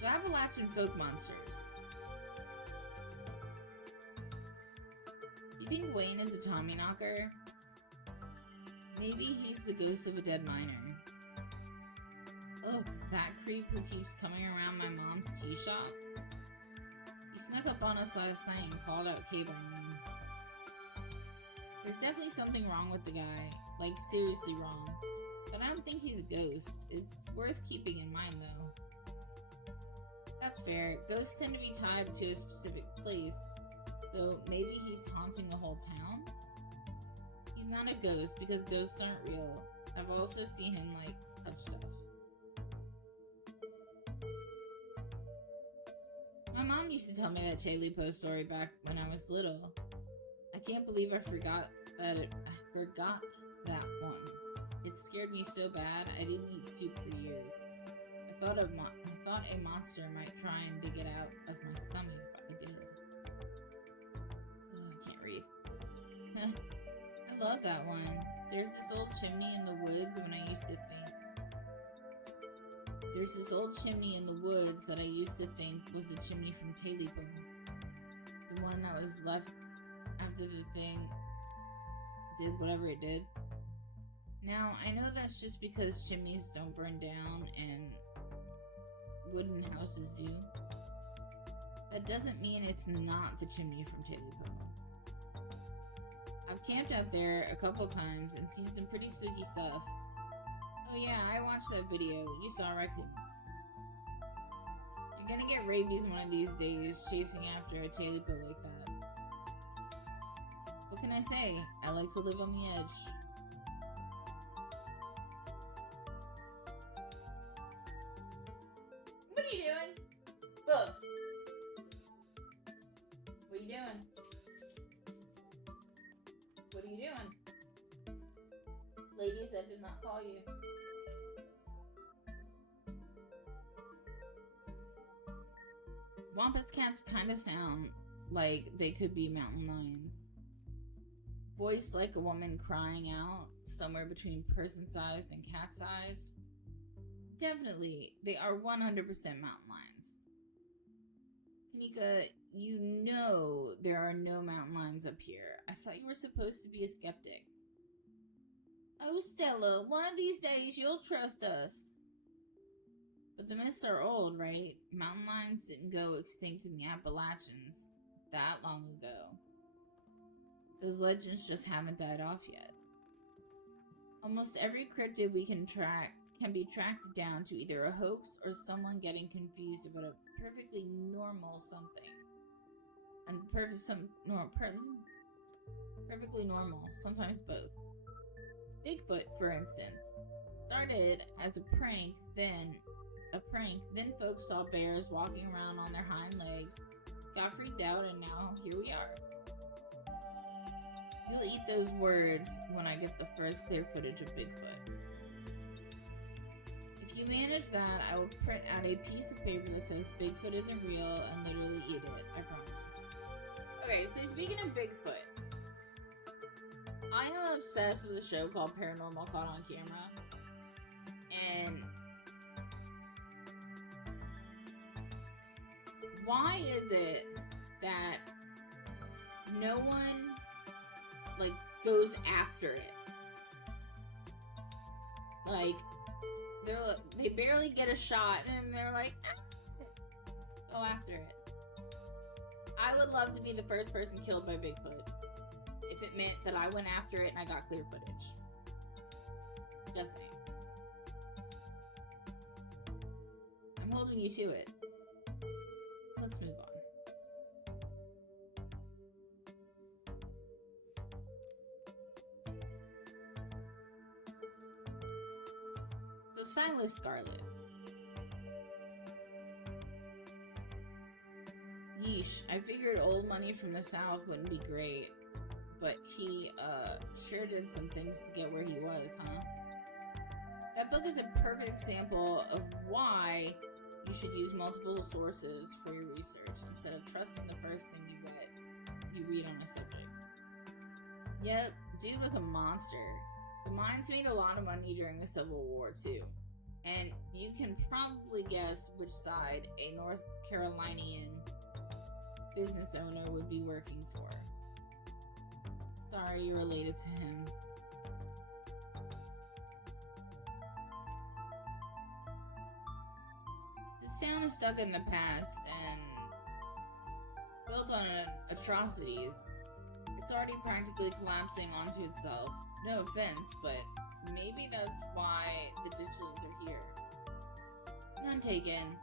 So Appalachian folk monsters. You think Wayne is a Tommyknocker? Maybe he's the ghost of a dead miner. Oh, that creep who keeps coming around my mom's tea shop? He snuck up on us last night and called out K by name. There's definitely something wrong with the guy. Like, seriously wrong. But I don't think he's a ghost. It's worth keeping in mind, though. That's fair. Ghosts tend to be tied to a specific place. Though, maybe he's haunting the whole town? He's not a ghost, because ghosts aren't real. I've also seen him, like, touch stuff. My mom used to tell me that Chalipo story back when I was little. I can't believe I forgot that one. It scared me so bad, I didn't eat soup for years. I thought a monster might try and dig it out of my stomach if I did. Oh, I can't read. I love that one. There's this old chimney in the woods when I used to think. There's this old chimney in the woods that I used to think was the chimney from Talipo. The one that was left after the thing did whatever it did. Now, I know that's just because chimneys don't burn down and wooden houses do. That doesn't mean it's not the chimney from Talipo. I've camped out there a couple times and seen some pretty spooky stuff. Oh yeah, I watched that video. You saw raccoons. You're gonna get rabies one of these days chasing after a Talipo like that. What can I say? I like to live on the edge. What are you doing? Books. What are you doing? What are you doing? Ladies, I did not call you. Wampus cats kind of sound like they could be mountain lions. Voice like a woman crying out, somewhere between person-sized and cat-sized. Definitely, they are 100% mountain lions. Kanika, you know there are no mountain lions up here. I thought you were supposed to be a skeptic. Oh, Stella, one of these days you'll trust us. But the myths are old, right? Mountain lions didn't go extinct in the Appalachians that long ago. Those legends just haven't died off yet. Almost every cryptid we can track can be tracked down to either a hoax or someone getting confused about a perfectly normal something. And perfectly normal, sometimes both. Bigfoot, for instance, started as a prank, then folks saw bears walking around on their hind legs, got freaked out, and now here we are. You'll eat those words when I get the first clear footage of Bigfoot. If you manage that, I will print out a piece of paper that says Bigfoot isn't real and literally eat it, I promise. Okay, so speaking of Bigfoot, I am obsessed with a show called Paranormal Caught on Camera, and why is it that no one, like, goes after it? Like, they barely get a shot, and they're like, go after it. I would love to be the first person killed by Bigfoot, if it meant that I went after it and I got clear footage. Just saying. I'm holding you to it. Let's move on. So Silas Scarlet. Yeesh, I figured old money from the South wouldn't be great. But he, sure did some things to get where he was, huh? That book is a perfect example of why you should use multiple sources for your research instead of trusting the first thing you read on a subject. Yep, dude was a monster. The mines made a lot of money during the Civil War too, and you can probably guess which side a North Carolinian business owner would be working for. Sorry you're related to him. This town is stuck in the past and built on atrocities. It's already practically collapsing onto itself. No offense, but maybe that's why the ditchlings are here. None taken.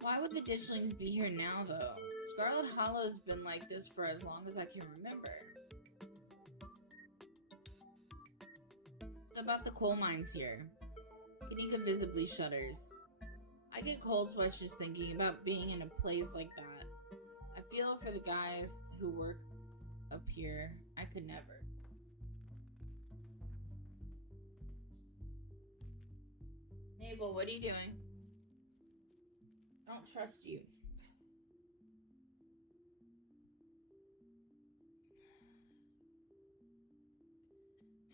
Why would the ditchlings be here now, though? Scarlet Hollow's been like this for as long as I can remember. So about the coal mines here. Kanika visibly shudders. I get cold sweats just thinking about being in a place like that. I feel for the guys who work up here. I could never. Mabel, what are you doing? I don't trust you.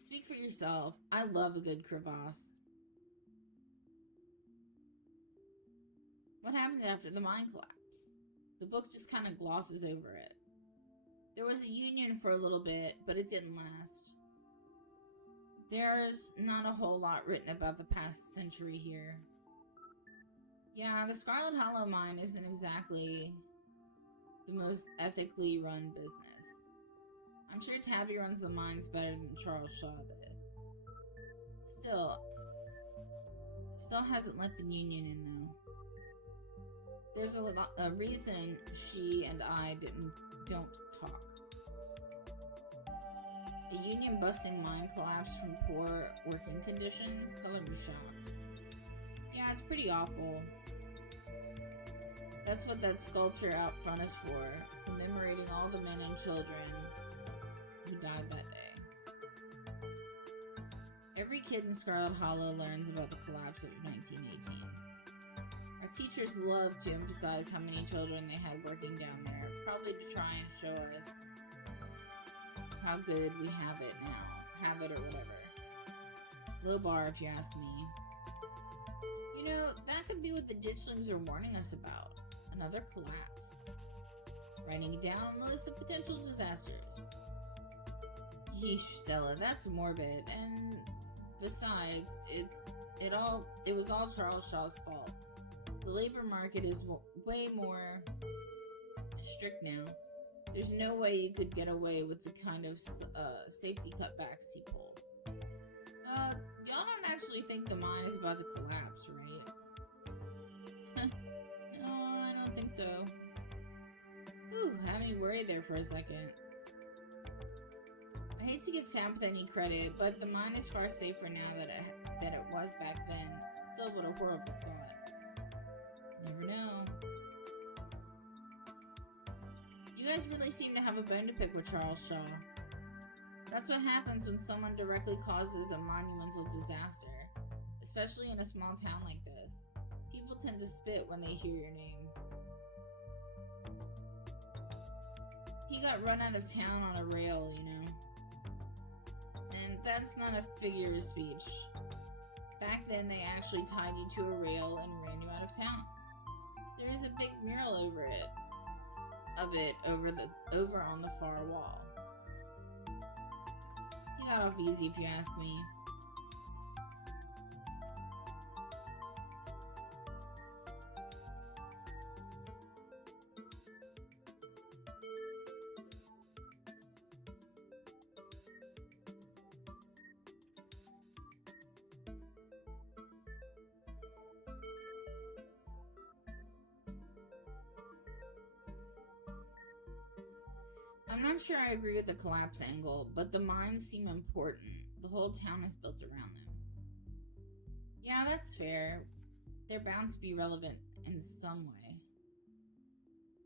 Speak for yourself. I love a good crevasse. What happens after the mine collapse? The book just kind of glosses over it. There was a union for a little bit, but it didn't last. There's not a whole lot written about the past century here. Yeah, the Scarlet Hollow mine isn't exactly the most ethically run business. I'm sure Tabby runs the mines better than Charles Shaw did. Still hasn't let the union in though. There's a reason she and I don't talk. A union-busting mine collapse from poor working conditions? Color me shocked. Yeah, it's pretty awful. That's what that sculpture out front is for, commemorating all the men and children who died that day. Every kid in Scarlet Hollow learns about the collapse of 1918. Our teachers love to emphasize how many children they had working down there, probably to try and show us how good we have it now. Have it or whatever. Low bar if you ask me. You know, that could be what the ditchlings are warning us about. Another collapse. Writing it down on the list of potential disasters. Yeesh, Stella, that's morbid. And besides, it was all Charles Shaw's fault. The labor market is way more strict now. There's no way you could get away with the kind of safety cutbacks he pulled. Y'all don't actually think the mine is about to collapse, right? No, I don't think so. Whew, had me worried there for a second. I hate to give Tabitha any credit, but the mine is far safer now than it was back then. Still, what a horrible thought. Never know. You guys really seem to have a bone to pick with Charles Shaw. That's what happens when someone directly causes a monumental disaster, especially in a small town like this. People tend to spit when they hear your name. He got run out of town on a rail, you know. And that's not a figure of speech. Back then, they actually tied you to a rail and ran you out of town. There is a big mural of it over on the far wall. He got off easy if you ask me. I'm not sure I agree with the collapse angle, but the mines seem important. The whole town is built around them. Yeah, that's fair. They're bound to be relevant in some way.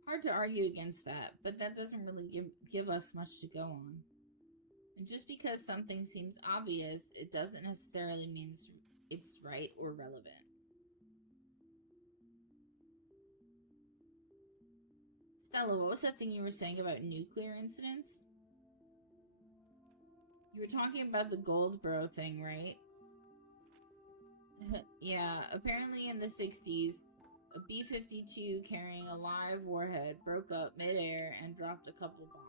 Hard to argue against that, but that doesn't really give us much to go on. And just because something seems obvious, it doesn't necessarily mean it's right or relevant. Stella, what was that thing you were saying about nuclear incidents? You were talking about the Goldsboro thing, right? Yeah, apparently in the 60s, a B-52 carrying a live warhead broke up midair and dropped a couple bombs.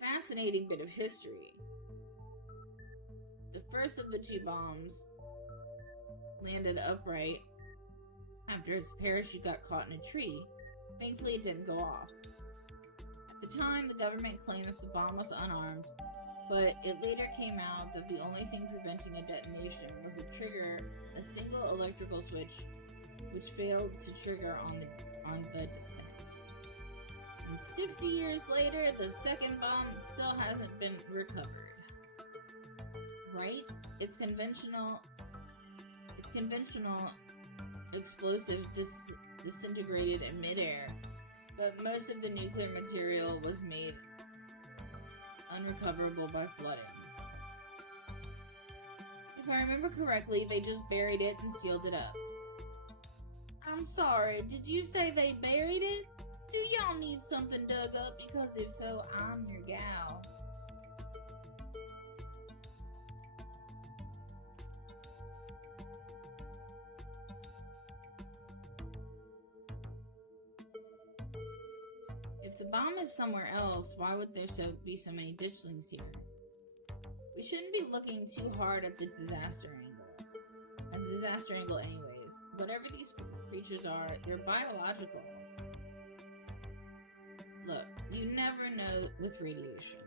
Fascinating bit of history. The first of the two bombs landed upright after its parachute got caught in a tree. Thankfully, it didn't go off. At the time, the government claimed that the bomb was unarmed, but it later came out that the only thing preventing a detonation was a single electrical switch, which failed to trigger on the descent. And 60 years later, the second bomb still hasn't been recovered. Right? It's conventional explosive disintegrated in midair, but most of the nuclear material was made unrecoverable by flooding. If I remember correctly, they just buried it and sealed it up. I'm sorry, did you say they buried it? Do y'all need something dug up? Because if so, I'm your gal. If the bomb is somewhere else, why would there be so many ditchlings here? We shouldn't be looking too hard at the disaster angle anyways. Whatever these creatures are, they're biological. Look, you never know with radiation.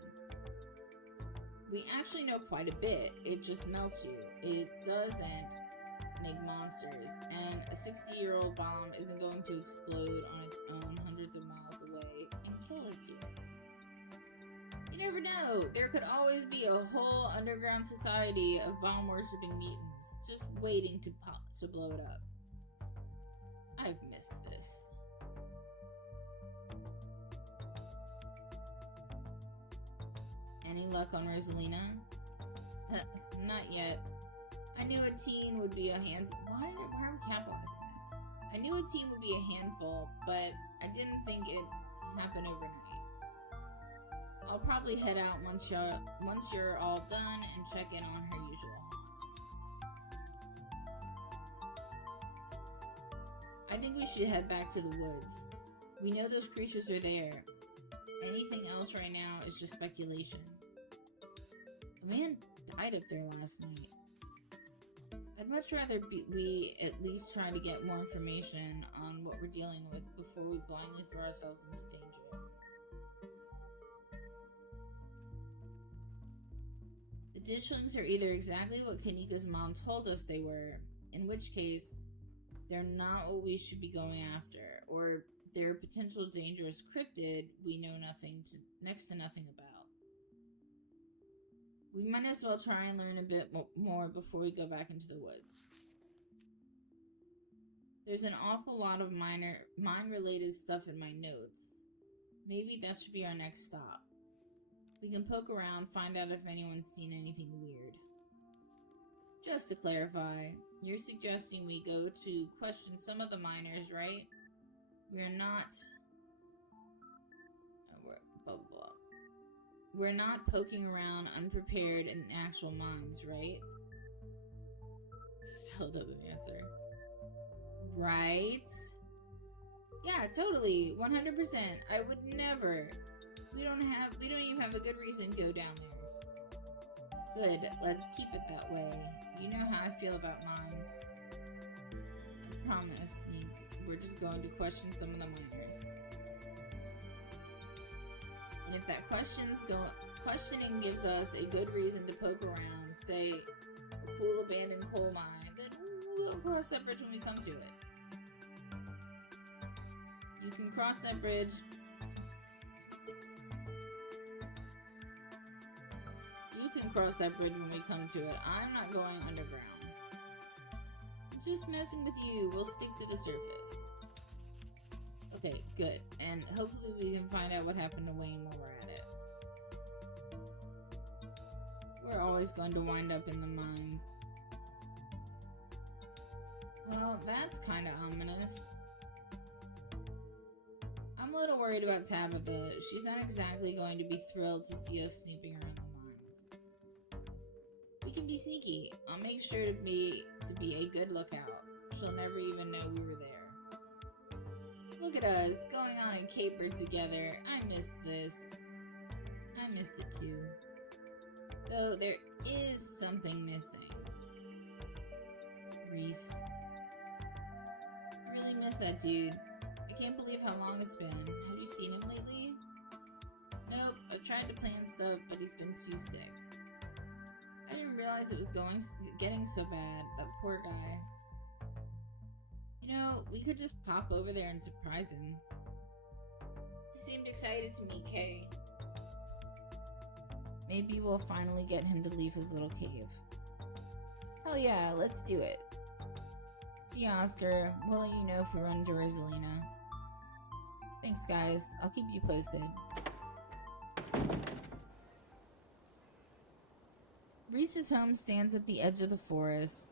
We actually know quite a bit. It just melts you. It doesn't make monsters. And a 60-year-old bomb isn't going to explode on its own hundreds of miles away and kill us here. You never know. There could always be a whole underground society of bomb-worshipping mutants just waiting to blow it up. I've missed this. Any luck on Rosalina? Not yet. I knew a teen would be a handful. Why are we capitalizing this? I knew a teen would be a handful, but I didn't think it'd happen overnight. I'll probably head out once you're all done and check in on her usual haunts. I think we should head back to the woods. We know those creatures are there. Anything else right now is just speculation. A man died up there last night. I'd much rather we at least try to get more information on what we're dealing with before we blindly throw ourselves into danger. The ditchlings are either exactly what Kanika's mom told us they were, in which case they're not what we should be going after, or they're a potential dangerous cryptid we know next to nothing about. We might as well try and learn a bit more before we go back into the woods. There's an awful lot of mine-related stuff in my notes. Maybe that should be our next stop. We can poke around, find out if anyone's seen anything weird. Just to clarify, you're suggesting we go to question some of the miners, right? We're not... blah, blah, blah. We're not poking around unprepared in actual mines, right? Still doesn't answer. Right? Yeah, totally. 100%. I would never. We don't even have a good reason to go down there. Good. Let's keep it that way. You know how I feel about mines. I promise, Sneaks. We're just going to question some of the miners. And if that questioning gives us a good reason to poke around, say a cool abandoned coal mine, then we'll cross that bridge when we come to it. You can cross that bridge. You can cross that bridge when we come to it. I'm not going underground. I'm just messing with you. We'll stick to the surface. Okay, good. And hopefully we can find out what happened to Wayne while we're at it. We're always going to wind up in the mines. Well, that's kind of ominous. I'm a little worried about Tabitha. She's not exactly going to be thrilled to see us snooping around the lawns. We can be sneaky. I'll make sure to be a good lookout. She'll never even know we were there. Look at us, going on a caper together. I miss this. I missed it too. Though there is something missing. Reese. Really miss that dude. I can't believe how long it's been. Have you seen him lately? Nope, I've tried to plan stuff, but he's been too sick. I didn't realize it was getting so bad. That poor guy. You know, we could just pop over there and surprise him. He seemed excited to meet Kay. Maybe we'll finally get him to leave his little cave. Hell yeah, let's do it. See you, Oscar. We'll let you know if we run into Rosalina. Thanks, guys. I'll keep you posted. Reese's home stands at the edge of the forest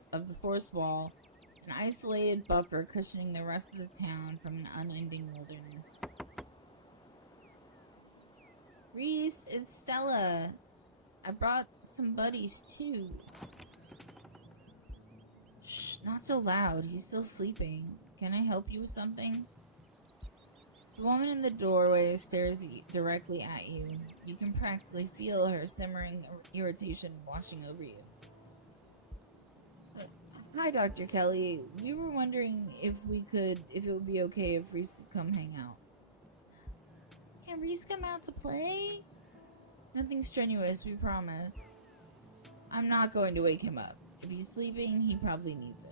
wall, an isolated buffer cushioning the rest of the town from an unending wilderness. Reese, it's Stella. I brought some buddies too. Shh, not so loud. He's still sleeping. Can I help you with something? The woman in the doorway stares directly at you. You can practically feel her simmering irritation washing over you. Hi, Dr. Kelly. We were wondering if it would be okay if Reese could come hang out. Can Reese come out to play? Nothing strenuous, we promise. I'm not going to wake him up. If he's sleeping, he probably needs it.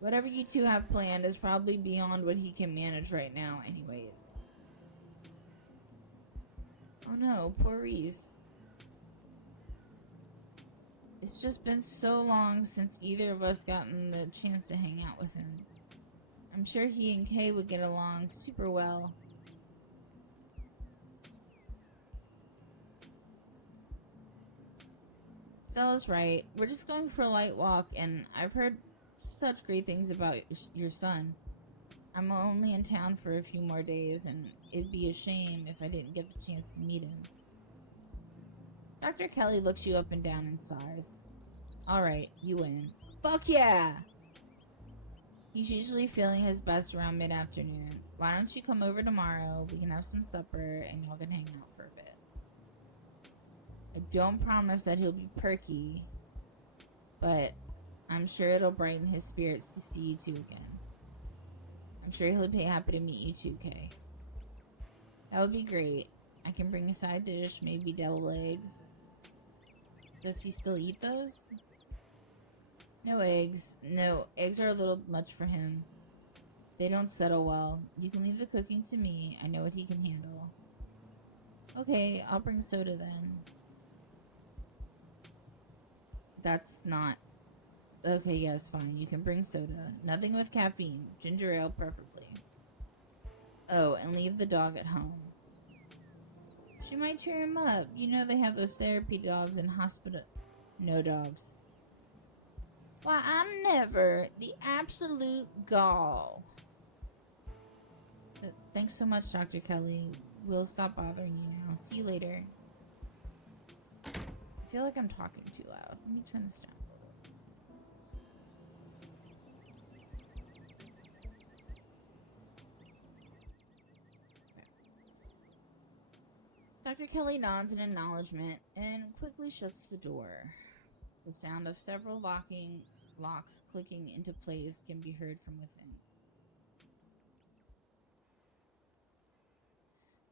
Whatever you two have planned is probably beyond what he can manage right now anyways. Oh no, poor Reese. It's just been so long since either of us gotten the chance to hang out with him. I'm sure he and Kay would get along super well. Stella's right. We're just going for a light walk, and I've heard such great things about your son. I'm only in town for a few more days, and it'd be a shame if I didn't get the chance to meet him. Dr. Kelly looks you up and down and sighs. Alright, you win. Fuck yeah! He's usually feeling his best around mid-afternoon. Why don't you come over tomorrow? We can have some supper, and y'all can hang out for a bit. I don't promise that he'll be perky, but I'm sure it'll brighten his spirits to see you two again. I'm sure he'll be happy to meet you too, Kay. That would be great. I can bring a side dish, maybe deviled eggs. Does he still eat those? No eggs. No, eggs are a little much for him. They don't settle well. You can leave the cooking to me. I know what he can handle. Okay, I'll bring soda then. That's not... Okay, yes, fine. You can bring soda. Nothing with caffeine. Ginger ale, preferably. Oh, and leave the dog at home. She might cheer him up. You know they have those therapy dogs in hospital. No dogs. Why, I never. The absolute gall. Thanks so much, Dr. Kelly. We'll stop bothering you now. See you later. I feel like I'm talking too loud. Let me turn this down a little. Dr. Kelly nods in acknowledgement and quickly shuts the door. The sound of several locks clicking into place can be heard from within.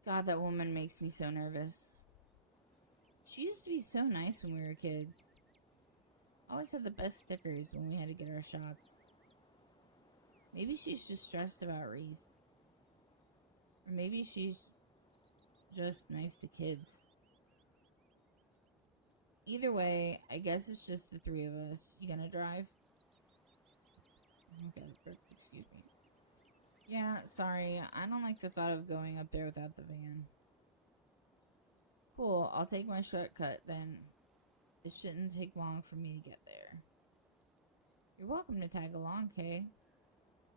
God, that woman makes me so nervous. She used to be so nice when we were kids. Always had the best stickers when we had to get our shots. Maybe she's just stressed about Reese. Or maybe she's just nice to kids. Either way, I guess it's just the three of us. You gonna drive? Okay, excuse me. Yeah, sorry. I don't like the thought of going up there without the van. Cool, I'll take my shortcut then. It shouldn't take long for me to get there. You're welcome to tag along, Kay.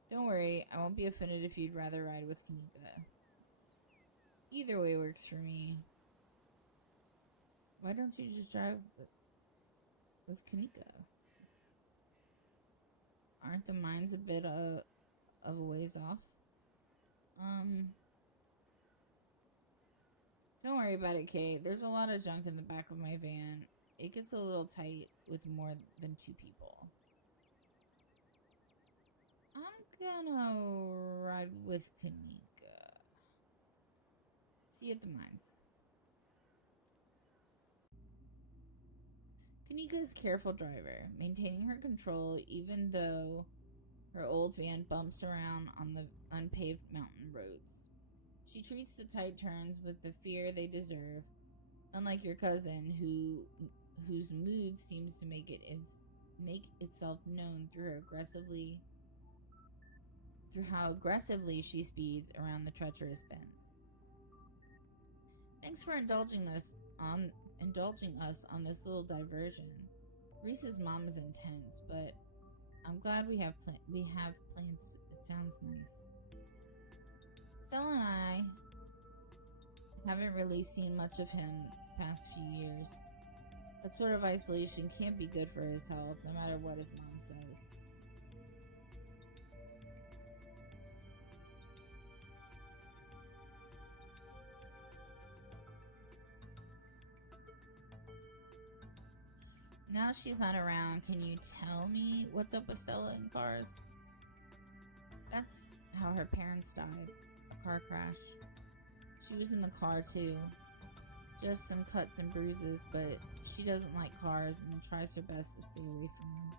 Don't worry, I won't be offended if you'd rather ride with Kanika. Either way works for me. Why don't you just drive with Kanika? Aren't the mines a bit of a ways off? Don't worry about it, Kay. There's a lot of junk in the back of my van. It gets a little tight with more than 2 people. I'm gonna ride with Kanika. See you at the mines. Kanika's a careful driver, maintaining her control even though her old van bumps around on the unpaved mountain roads. She treats the tight turns with the fear they deserve, unlike your cousin whose mood seems to make itself known through how aggressively she speeds around the treacherous bends. Thanks for indulging us on this little diversion. Reese's mom is intense, but I'm glad we have plans. It sounds nice. Stella and I haven't really seen much of him the past few years. That sort of isolation can't be good for his health, no matter what his mom says. Now she's not around, can you tell me what's up with Stella and cars? That's how her parents died. A car crash. She was in the car too. Just some cuts and bruises, but she doesn't like cars and tries her best to stay away from them.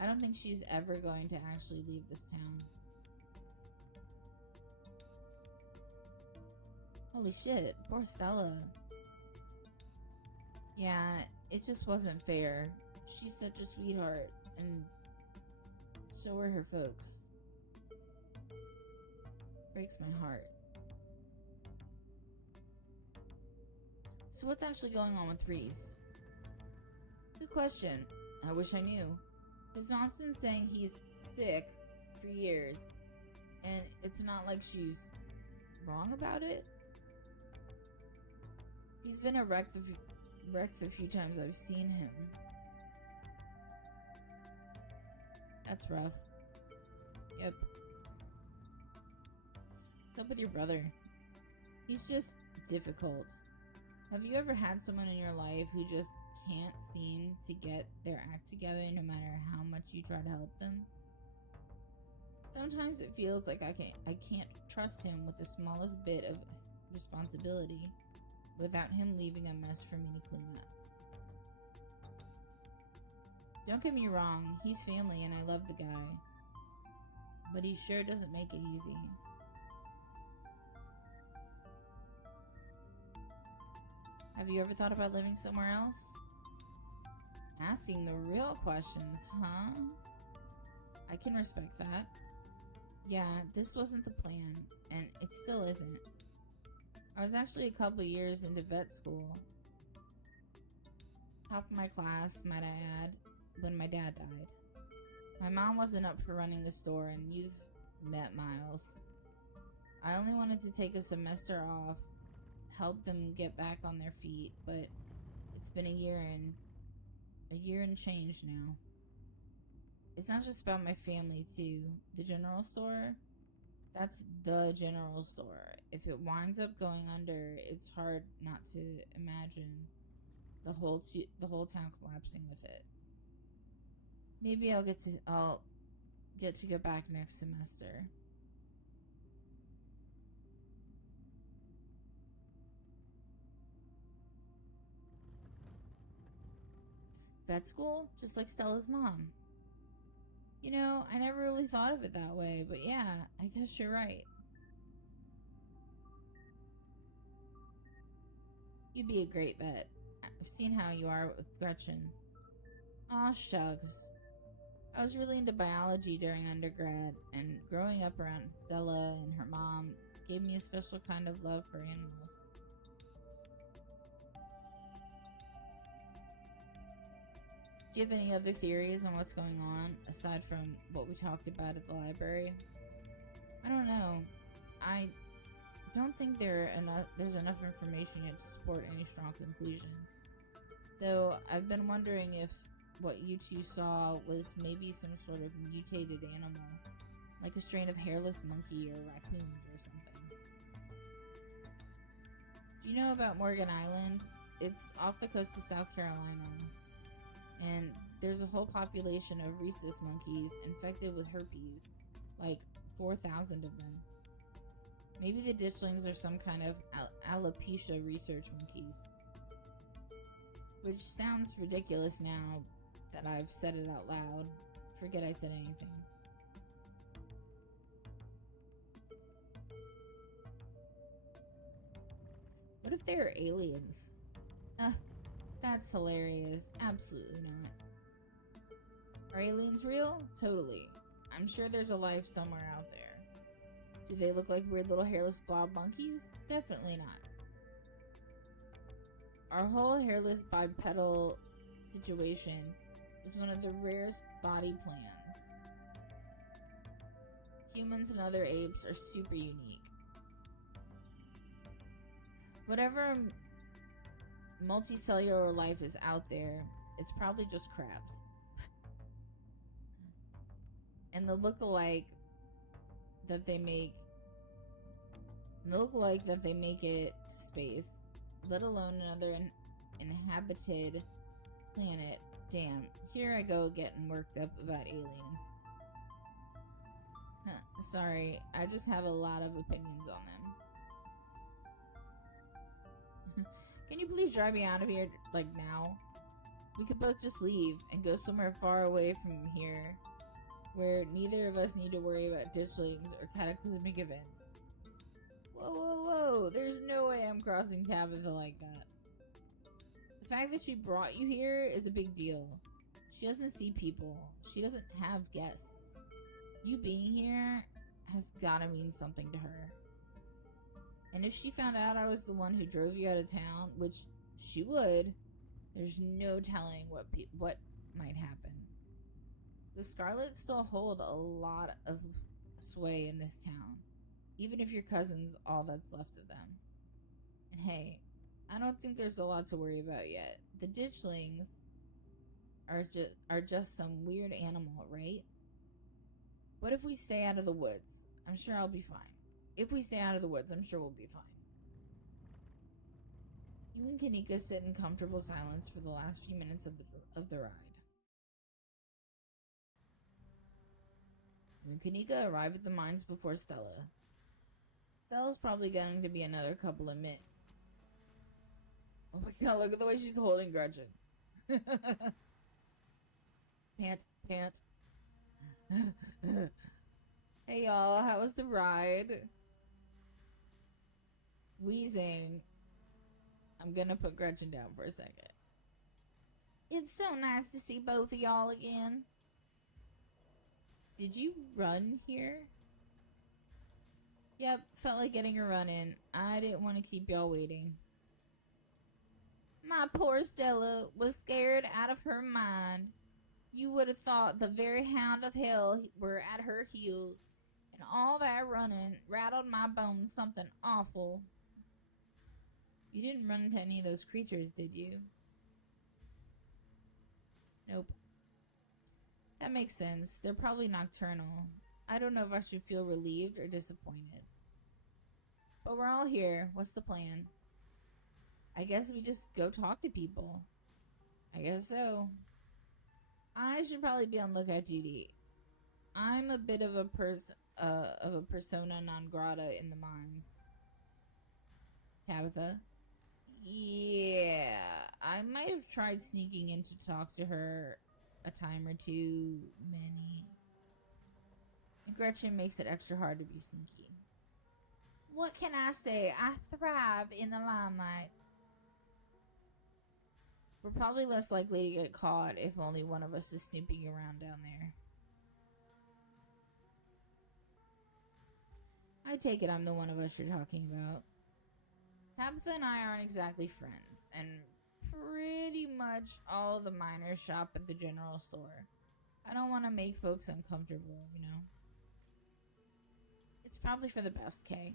I don't think she's ever going to actually leave this town. Holy shit, poor Stella. Yeah, it just wasn't fair. She's such a sweetheart, and so were her folks. Breaks my heart. So what's actually going on with Reese? Good question. I wish I knew. His mom's been saying he's sick for years, and it's not like she's wrong about it. He's been wrecked a few times I've seen him. That's rough. Yep. What's up with your brother? He's just difficult. Have you ever had someone in your life who just can't seem to get their act together no matter how much you try to help them? Sometimes it feels like I can't trust him with the smallest bit of responsibility without him leaving a mess for me to clean up. Don't get me wrong, he's family and I love the guy. But he sure doesn't make it easy. Have you ever thought about living somewhere else? Asking the real questions, huh? I can respect that. Yeah, this wasn't the plan, and it still isn't. I was actually a couple years into vet school. Top of my class, might I add, when my dad died. My mom wasn't up for running the store, and you've met Miles. I only wanted to take a semester off, help them get back on their feet, but it's been a year and change now. It's not just about my family too. The general store, that's the general store. If it winds up going under, it's hard not to imagine the whole town collapsing with it. Maybe I'll get to go back next semester. Vet school? Just like Stella's mom. You know, I never really thought of it that way, but yeah, I guess you're right. You'd be a great vet. I've seen how you are with Gretchen. Aw, shucks. I was really into biology during undergrad, and growing up around Stella and her mom gave me a special kind of love for animals. Do you have any other theories on what's going on, aside from what we talked about at the library? I don't know. I don't think there's enough information yet to support any strong conclusions. Though I've been wondering if what you two saw was maybe some sort of mutated animal, like a strain of hairless monkey or raccoons or something. Do you know about Morgan Island? It's off the coast of South Carolina, and there's a whole population of rhesus monkeys infected with herpes, like 4,000 of them. Maybe the ditchlings are some kind of alopecia research monkeys. Which sounds ridiculous now that I've said it out loud. Forget I said anything. What if they're aliens? That's hilarious. Absolutely not. Are aliens real? Totally. I'm sure there's a life somewhere out there. Do they look like weird little hairless blob monkeys? Definitely not. Our whole hairless bipedal situation is one of the rarest body plans. Humans and other apes are super unique. Whatever multicellular life is out there, it's probably just crabs. And the look-alike that they make it to space, let alone another inhabited planet. Damn, here I go getting worked up about aliens. Sorry, I just have a lot of opinions on them. Can you please drive me out of here, like, now? We could both just leave and go somewhere far away from here, where neither of us need to worry about ditchlings or cataclysmic events. Whoa, whoa, whoa, there's no way I'm crossing Tabitha like that. The fact that she brought you here is a big deal. She doesn't see people. She doesn't have guests. You being here has gotta mean something to her. And if she found out I was the one who drove you out of town, which she would, there's no telling what might happen. The Scarlet still hold a lot of sway in this town, even if your cousin's all that's left of them. And hey, I don't think there's a lot to worry about yet. The ditchlings are just some weird animal, right? What if we stay out of the woods? I'm sure I'll be fine. If we stay out of the woods, I'm sure we'll be fine. You and Kanika sit in comfortable silence for the last few minutes of the ride. You and Kanika arrive at the mines before Stella. Stella's probably going to be another couple of minutes. Oh my god, look at the way she's holding Gretchen. Pant. Hey y'all, how was the ride? Wheezing. I'm gonna put Gretchen down for a second. It's so nice to see both of y'all again. Did you run here? Yep, felt like getting a run in. I didn't want to keep y'all waiting. My poor Stella was scared out of her mind. You would have thought the very hound of hell were at her heels, and all that running rattled my bones something awful. You didn't run into any of those creatures, did you? Nope. That makes sense. They're probably nocturnal. I don't know if I should feel relieved or disappointed. But we're all here. What's the plan? I guess we just go talk to people. I guess so. I should probably be on lookout duty. I'm a bit of a persona non grata in the mines. Tabitha? Yeah, I might have tried sneaking in to talk to her a time or two, many. And Gretchen makes it extra hard to be sneaky. What can I say? I thrive in the limelight. We're probably less likely to get caught if only one of us is snooping around down there. I take it I'm the one of us you're talking about. Tabitha and I aren't exactly friends, and pretty much all the miners shop at the general store. I don't want to make folks uncomfortable, you know? It's probably for the best, Kay.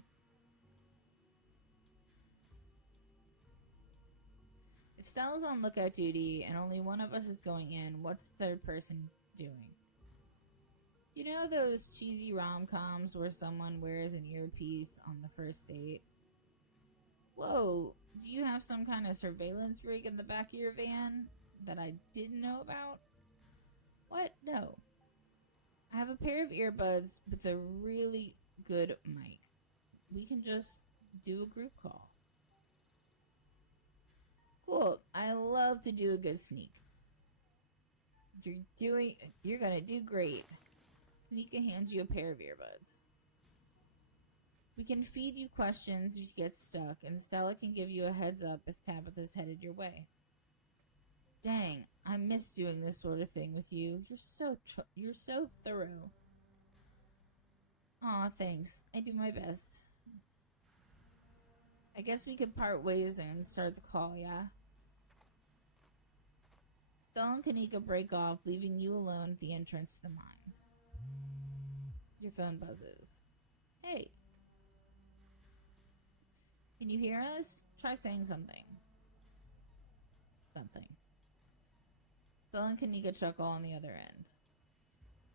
If Stella's on lookout duty and only one of us is going in, what's the third person doing? You know those cheesy rom-coms where someone wears an earpiece on the first date? Whoa, do you have some kind of surveillance rig in the back of your van that I didn't know about? What? No. I have a pair of earbuds with a really good mic. We can just do a group call. Cool. I love to do a good sneak. You're gonna do great. Kanika hands you a pair of earbuds. We can feed you questions if you get stuck, and Stella can give you a heads up if Tabitha's headed your way. Dang, I miss doing this sort of thing with you. You're so thorough. Aw, thanks. I do my best. I guess we could part ways and start the call, yeah? Stella and Kanika break off, leaving you alone at the entrance to the mines. Your phone buzzes. Hey. Can you hear us? Try saying something. Stella and Kanika chuckle on the other end.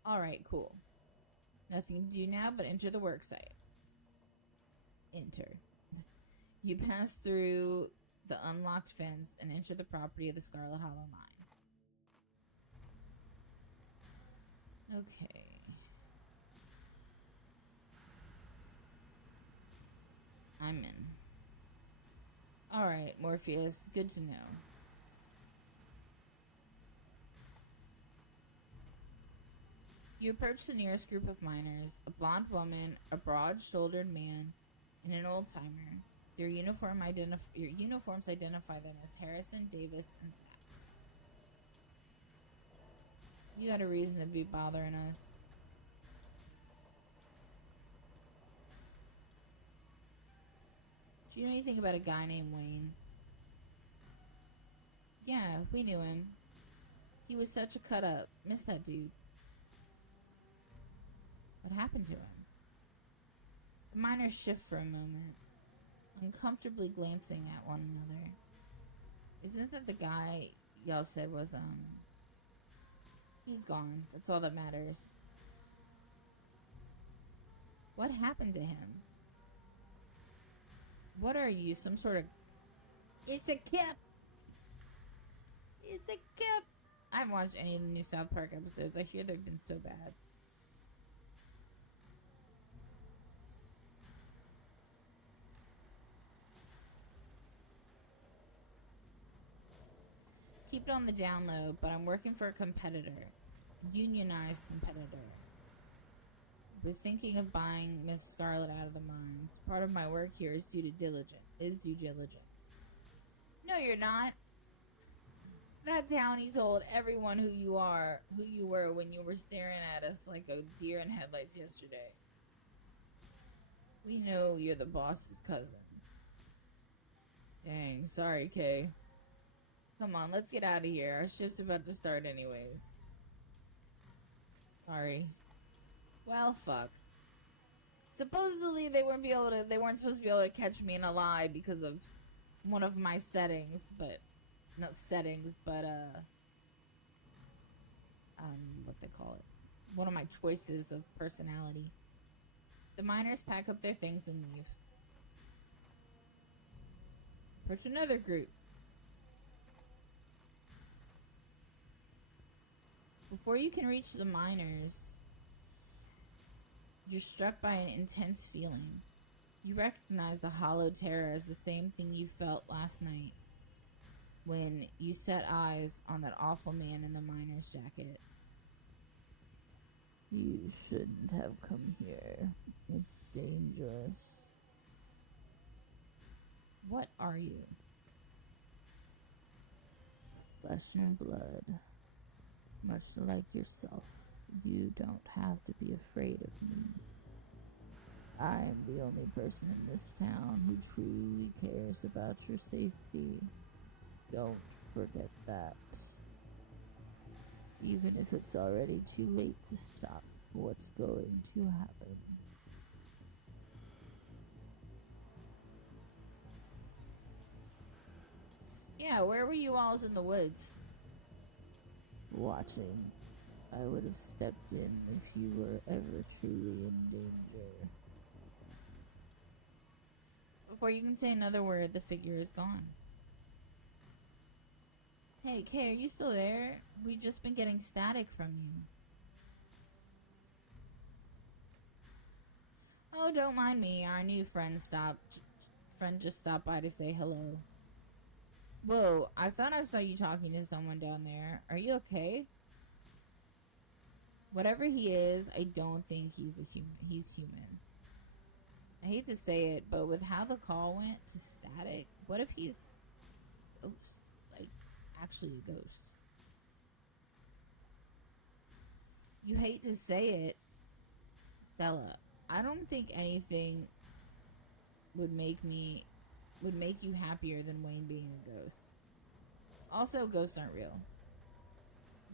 Alright, cool. Nothing to do now but enter the worksite. Enter. You pass through the unlocked fence and enter the property of the Scarlet Hollow mine. Okay. I'm in. Alright, Morpheus. Good to know. You approach the nearest group of miners, a blonde woman, a broad-shouldered man, and an old-timer. Your uniforms identify them as Harrison, Davis, and Sachs. You got a reason to be bothering us. Do you know anything about a guy named Wayne? Yeah, we knew him. He was such a cut-up. Miss that dude. What happened to him? The miners shift for a moment, uncomfortably glancing at one another. Isn't that the guy y'all said was, He's gone. That's all that matters. What happened to him? What are you, some sort of... It's a kip! It's a kip! I haven't watched any of the new South Park episodes. I hear they've been so bad. Keep it on the down low, but I'm working for a competitor. Unionized competitor. We're thinking of buying Miss Scarlet out of the mines. Part of my work here is due diligence. No, you're not. That townie told everyone who you were when you were staring at us like a deer in headlights yesterday. We know you're the boss's cousin. Dang, sorry, Kay. Come on, let's get out of here. Our shift's about to start anyways. Sorry. Well, fuck. Supposedly they weren't supposed to be able to catch me in a lie because of one of my settings, but not settings, but what they call it? One of my choices of personality. The miners pack up their things and leave. Approach another group. Before you can reach the miners, you're struck by an intense feeling. You recognize the hollow terror as the same thing you felt last night when you set eyes on that awful man in the miner's jacket. You shouldn't have come here. It's dangerous. What are you? Flesh and blood. Much like yourself, you don't have to be afraid of me. I am the only person in this town who truly cares about your safety. Don't forget that. Even if it's already too late to stop what's going to happen. Yeah, where were you alls in the woods? Watching. I would have stepped in if you were ever truly in danger. Before you can say another word, the figure is gone. Hey, Kay, are you still there? We've just been getting static from you. Oh, don't mind me. Our new friend just stopped by to say hello. Whoa, I thought I saw you talking to someone down there. Are you okay? Whatever he is, I don't think he's human. I hate to say it, but with how the call went to static, what if he's a ghost? Like, actually a ghost. You hate to say it, Stella. I don't think anything would make you happier than Wayne being a ghost. Also, ghosts aren't real.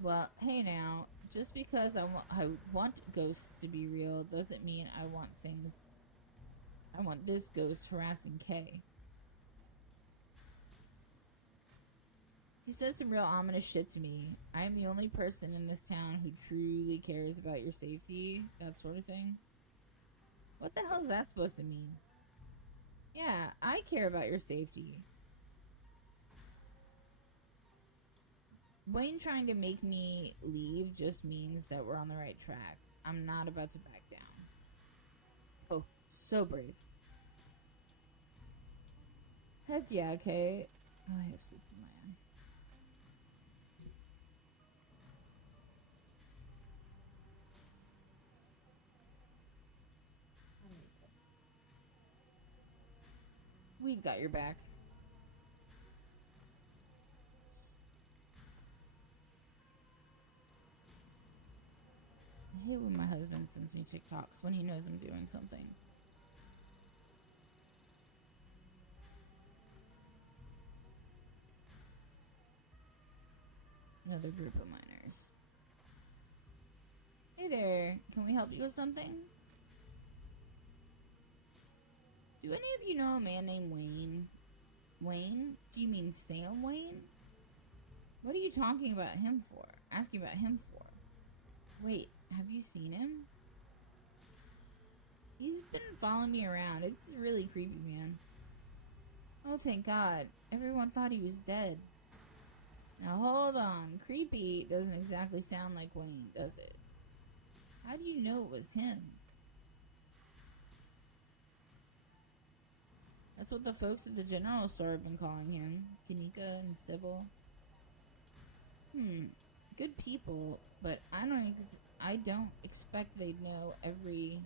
Well, hey now, just because I want ghosts to be real doesn't mean I want this ghost harassing Kay. He said some real ominous shit to me. I am the only person in this town who truly cares about your safety, that sort of thing. What the hell is that supposed to mean? Yeah, I care about your safety. Wayne trying to make me leave just means that we're on the right track. I'm not about to back down. Oh, so brave. Heck yeah, okay. Oh, I have sleep in my eye. We've got your back. I hate when my husband sends me TikToks when he knows I'm doing something. Another group of miners. Hey there, can we help you with something? Do any of you know a man named Wayne? Wayne? Do you mean Sam Wayne? What are you talking about him for? Asking about him for? Wait, have you seen him? He's been following me around. It's really creepy, man. Oh, thank God. Everyone thought he was dead. Now hold on. Creepy doesn't exactly sound like Wayne, does it? How do you know it was him? That's what the folks at the general store have been calling him. Kanika and Sybil. Good people, but I don't expect they'd know every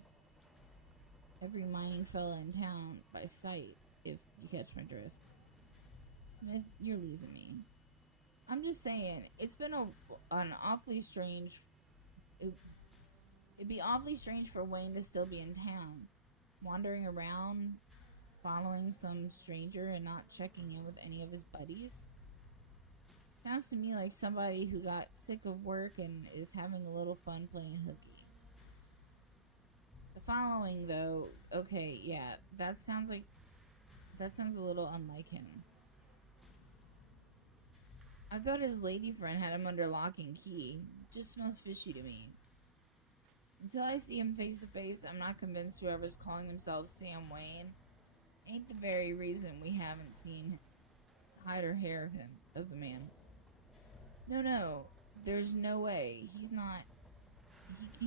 mining fella in town by sight, if you catch my drift. Smith, you're losing me. I'm just saying, it's been an awfully strange... It'd be awfully strange for Wayne to still be in town, wandering around, following some stranger and not checking in with any of his buddies. Sounds to me like somebody who got sick of work and is having a little fun playing hooky. The following, though, okay, yeah, that sounds a little unlike him. I thought his lady friend had him under lock and key. Just smells fishy to me. Until I see him face to face, I'm not convinced whoever's calling himself Sam Wayne ain't the very reason we haven't seen hide or hair of him, of the man. No, there's no way. He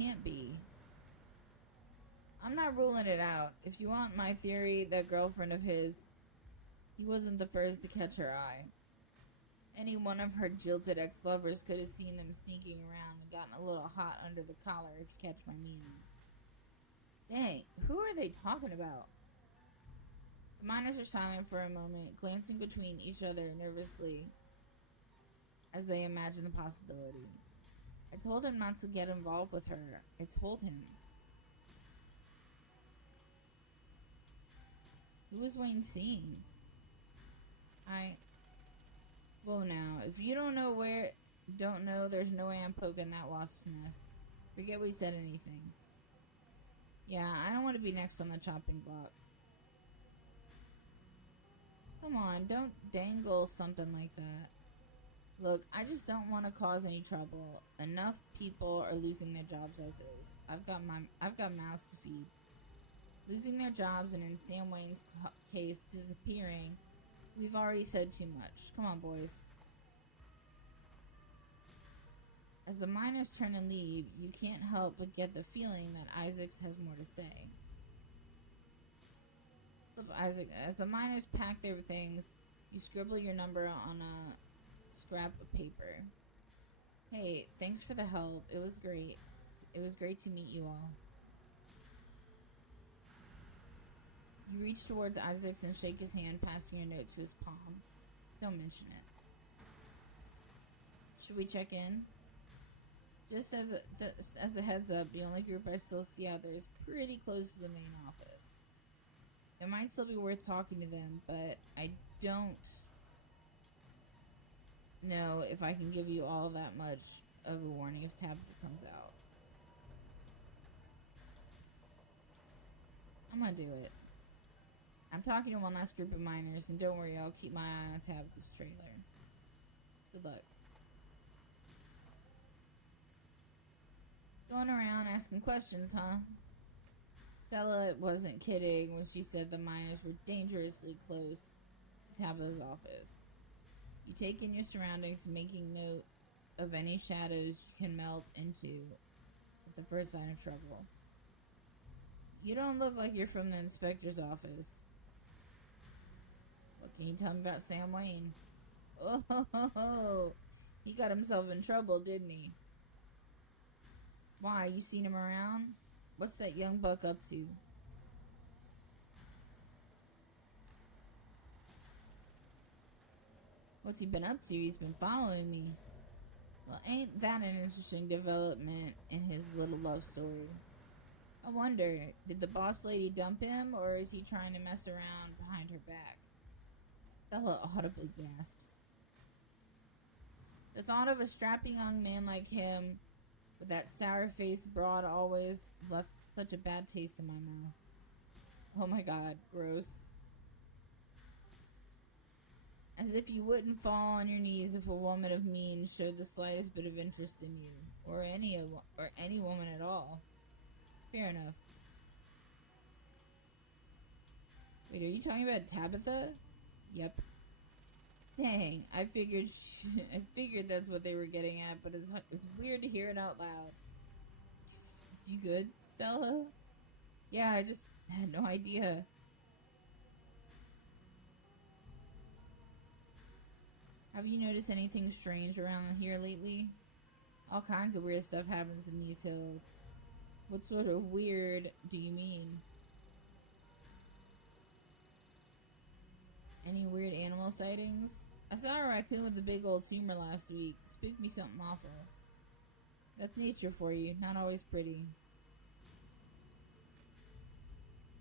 can't be. I'm not ruling it out. If you want my theory, that girlfriend of his, he wasn't the first to catch her eye. Any one of her jilted ex-lovers could have seen them sneaking around and gotten a little hot under the collar, if you catch my meaning. Dang, who are they talking about? The miners are silent for a moment, glancing between each other nervously as they imagine the possibility. I told him not to get involved with her. I told him. Who was Wayne seeing? Well, now, if you don't know there's no way I'm poking that wasp's nest. Forget we said anything. Yeah, I don't want to be next on the chopping block. Come on, don't dangle something like that. Look, I just don't want to cause any trouble. Enough people are losing their jobs as is. I've got mouths to feed. Losing their jobs and in Sam Wayne's case disappearing, we've already said too much. Come on, boys. As the miners turn and leave, you can't help but get the feeling that Isaacs has more to say. Slip Isaac. As the miners pack their things, you scribble your number on a scrap of paper. Hey, thanks for the help. It was great. It was great to meet you all. You reach towards Isaacs and shake his hand, passing your note to his palm. Don't mention it. Should we check in? Just as a heads up, the only group I still see out there is pretty close to the main office. It might still be worth talking to them, but I don't know if I can give you all that much of a warning if Tabitha comes out. I'm gonna do it. I'm talking to one last group of miners, and don't worry, I'll keep my eye on Tabitha's trailer. Good luck. Going around asking questions, huh? Stella wasn't kidding when she said the miners were dangerously close to Tabitha's office. You take in your surroundings, making note of any shadows you can melt into at the first sign of trouble. You don't look like you're from the inspector's office. What can you tell me about Sam Wayne? Oh, ho, ho, ho. He got himself in trouble, didn't he? Why, you seen him around? What's that young buck up to? What's he been up to? He's been following me. Well, ain't that an interesting development in his little love story? I wonder, did the boss lady dump him, or is he trying to mess around behind her back? Stella audibly gasps. The thought of a strapping young man like him with that sour-faced broad always left such a bad taste in my mouth. Oh my god, gross. As if you wouldn't fall on your knees if a woman of means showed the slightest bit of interest in you, or any woman at all. Fair enough. Wait, are you talking about Tabitha? Yep. Dang, I figured that's what they were getting at, but it's weird to hear it out loud. You good, Stella? Yeah, I just had no idea. Have you noticed anything strange around here lately? All kinds of weird stuff happens in these hills. What sort of weird do you mean? Any weird animal sightings? I saw a raccoon with a big old tumor last week. Spooked me something awful. That's nature for you, not always pretty.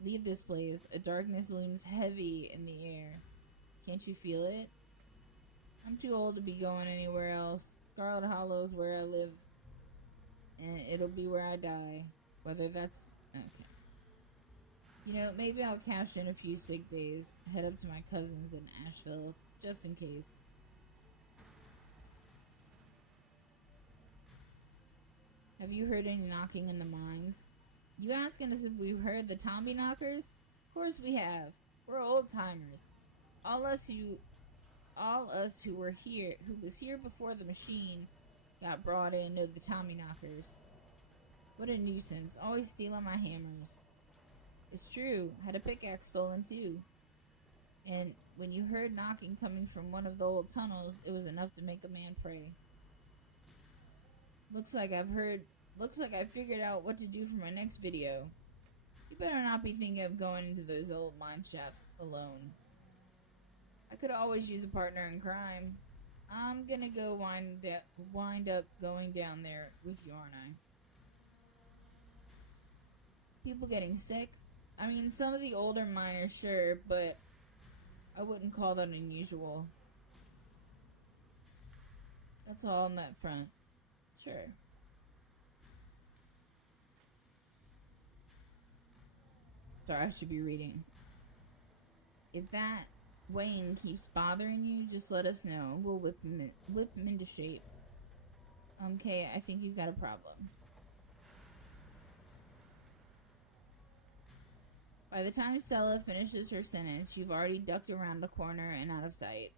Leave this place. A darkness looms heavy in the air. Can't you feel it? I'm too old to be going anywhere else. Scarlet Hollow is where I live. And it'll be where I die. Whether that's... okay. You know, maybe I'll cash in a few sick days. Head up to my cousins in Asheville. Just in case. Have you heard any knocking in the mines? You asking us if we've heard the Tommy knockers? Of course we have. We're old timers. All us who was here before the machine got brought in know the Tommy knockers. What a nuisance, always stealing my hammers. It's true, had a pickaxe stolen too. And when you heard knocking coming from one of the old tunnels, it was enough to make a man pray. Looks like I figured out what to do for my next video. You better not be thinking of going into those old mine shafts alone. I could always use a partner in crime. I'm gonna go wind up going down there with you, aren't I? People getting sick? I mean, some of the older miners, sure, but I wouldn't call that unusual. That's all on that front. Sure. Sorry, I should be reading. If that Wayne keeps bothering you, just let us know. We'll whip him into shape. Okay, I think you've got a problem. By the time Stella finishes her sentence, you've already ducked around the corner and out of sight.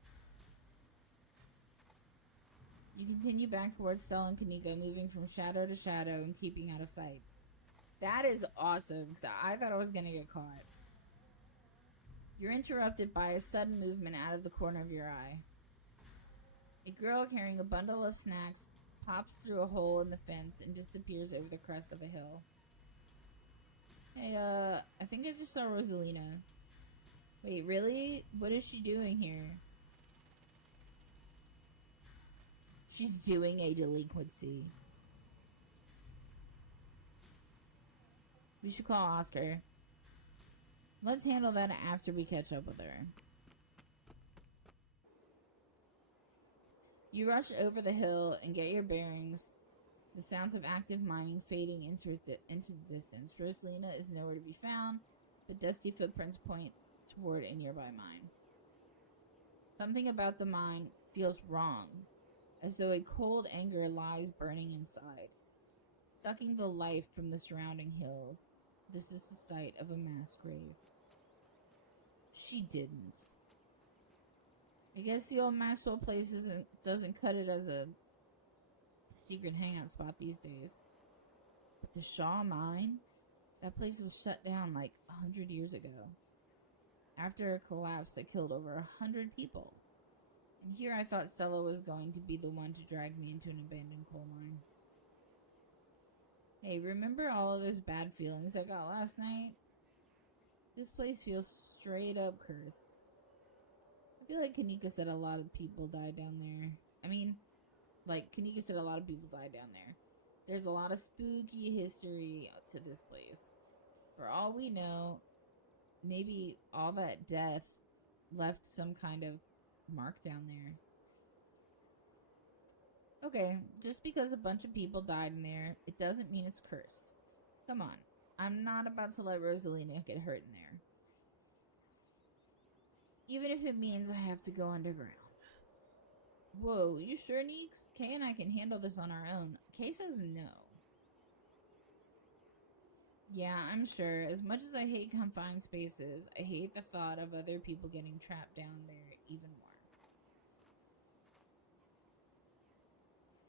You continue back towards Stella and Kanika, moving from shadow to shadow and keeping out of sight. That is awesome, because I thought I was going to get caught. You're interrupted by a sudden movement out of the corner of your eye. A girl carrying a bundle of snacks pops through a hole in the fence and disappears over the crest of a hill. Hey, I think I just saw Rosalina. Wait, really? What is she doing here? She's doing a delinquency. We should call Oscar. Let's handle that after we catch up with her. You rush over the hill and get your bearings, the sounds of active mining fading into the distance. Rosalina is nowhere to be found, but dusty footprints point toward a nearby mine. Something about the mine feels wrong, as though a cold anger lies burning inside, sucking the life from the surrounding hills. This is the site of a mass grave. She didn't. I guess the old Maxwell place doesn't cut it as a secret hangout spot these days. But the Shaw Mine? That place was shut down like 100 years ago. After a collapse that killed over 100 people. And here I thought Stella was going to be the one to drag me into an abandoned coal mine. Hey, remember all of those bad feelings I got last night? This place feels straight up cursed. I feel like Kanika said a lot of people died down there. Kanika said a lot of people died down there. There's a lot of spooky history to this place. For all we know, maybe all that death left some kind of mark down there. Okay, just because a bunch of people died in there, it doesn't mean it's cursed. Come on, I'm not about to let Rosalina get hurt in there. Even if it means I have to go underground. Whoa, you sure, Neeks? Kay and I can handle this on our own. Kay says no. Yeah, I'm sure. As much as I hate confined spaces, I hate the thought of other people getting trapped down there even more.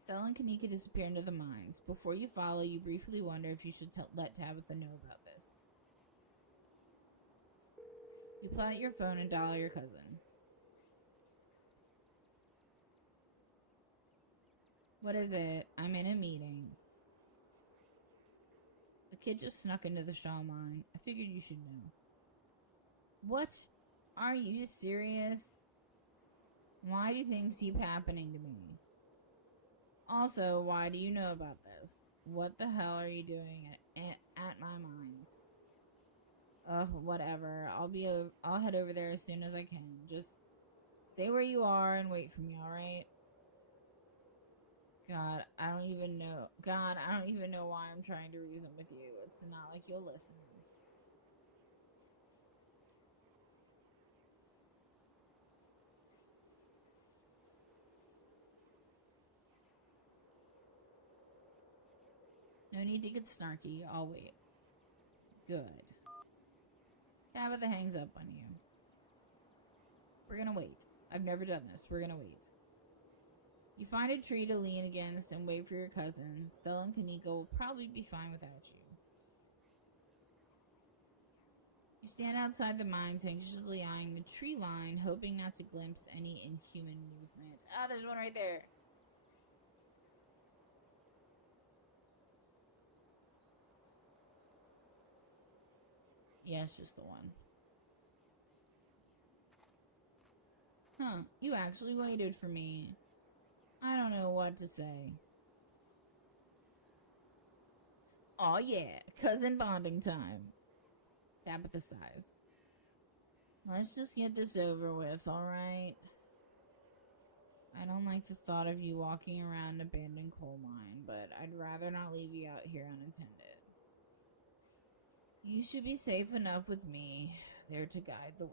Stella and Kanika disappear into the mines. Before you follow, you briefly wonder if you should let Tabitha know about this. You pull out your phone and dial your cousin. What is it? I'm in a meeting. The kid just snuck into the Shaw mine. I figured you should know. What? Are you serious? Why do things keep happening to me? Also, why do you know about this? What the hell are you doing at my mines? Ugh, whatever. I'll head over there as soon as I can. Just stay where you are and wait for me, alright? God, I don't even know why I'm trying to reason with you. It's not like you'll listen. No need to get snarky. I'll wait. Good. Tabitha hangs up on you. We're gonna wait. I've never done this. We're gonna wait. You find a tree to lean against and wait for your cousin. Stella and Kanika will probably be fine without you. You stand outside the mines, anxiously eyeing the tree line, hoping not to glimpse any inhuman movement. Ah, there's one right there. Yeah, it's just the one. Huh, you actually waited for me. I don't know what to say. Aw, yeah, cousin bonding time. Tabitha sighs. Let's just get this over with, alright? I don't like the thought of you walking around an abandoned coal mine, but I'd rather not leave you out here unattended. You should be safe enough with me, there to guide the way.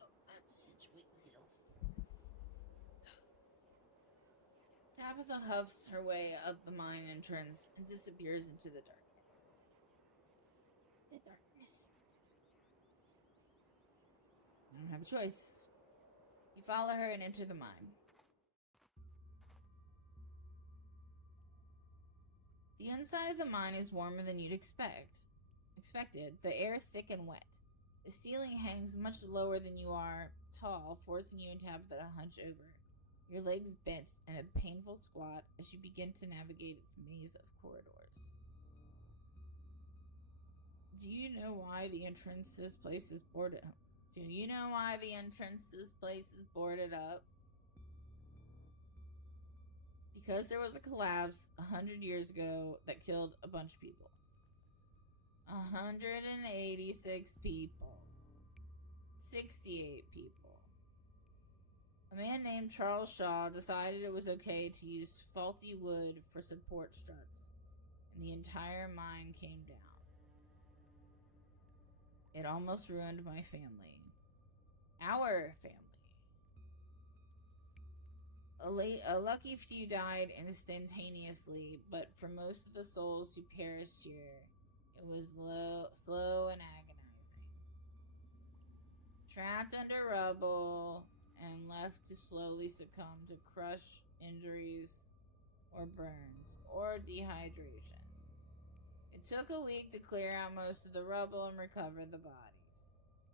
I have to situate myself. Tabitha huffs her way up the mine entrance and disappears into the darkness. The darkness. I don't have a choice. You follow her and enter the mine. The inside of the mine is warmer than you'd expected. The air thick and wet. The ceiling hangs much lower than you are tall, forcing you and Tabitha to hunch over. Your legs bent in a painful squat as you begin to navigate its maze of corridors. Do you know why the entrance to this place is boarded up? Because there was a collapse 100 years ago that killed a bunch of people. 186 people. 68 people. A man named Charles Shaw decided it was okay to use faulty wood for support struts, and the entire mine came down. It almost ruined my family. Our family. A lucky few died instantaneously, but for most of the souls who perished here, it was slow and agonizing. Trapped under rubble and left to slowly succumb to crush, injuries, or burns, or dehydration. It took a week to clear out most of the rubble and recover the bodies.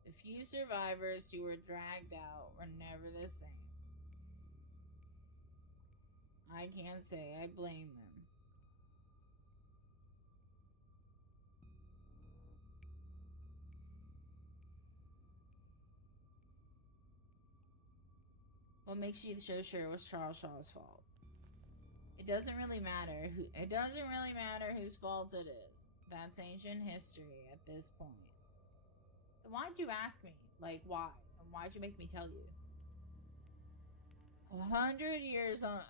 The few survivors who were dragged out were never the same. I can't say I blame them. What makes you so sure it was Charles Shaw's fault? It doesn't really matter whose fault it is. That's ancient history at this point. Then why'd you ask me? Like, why? And why'd you make me tell you? 100 years on,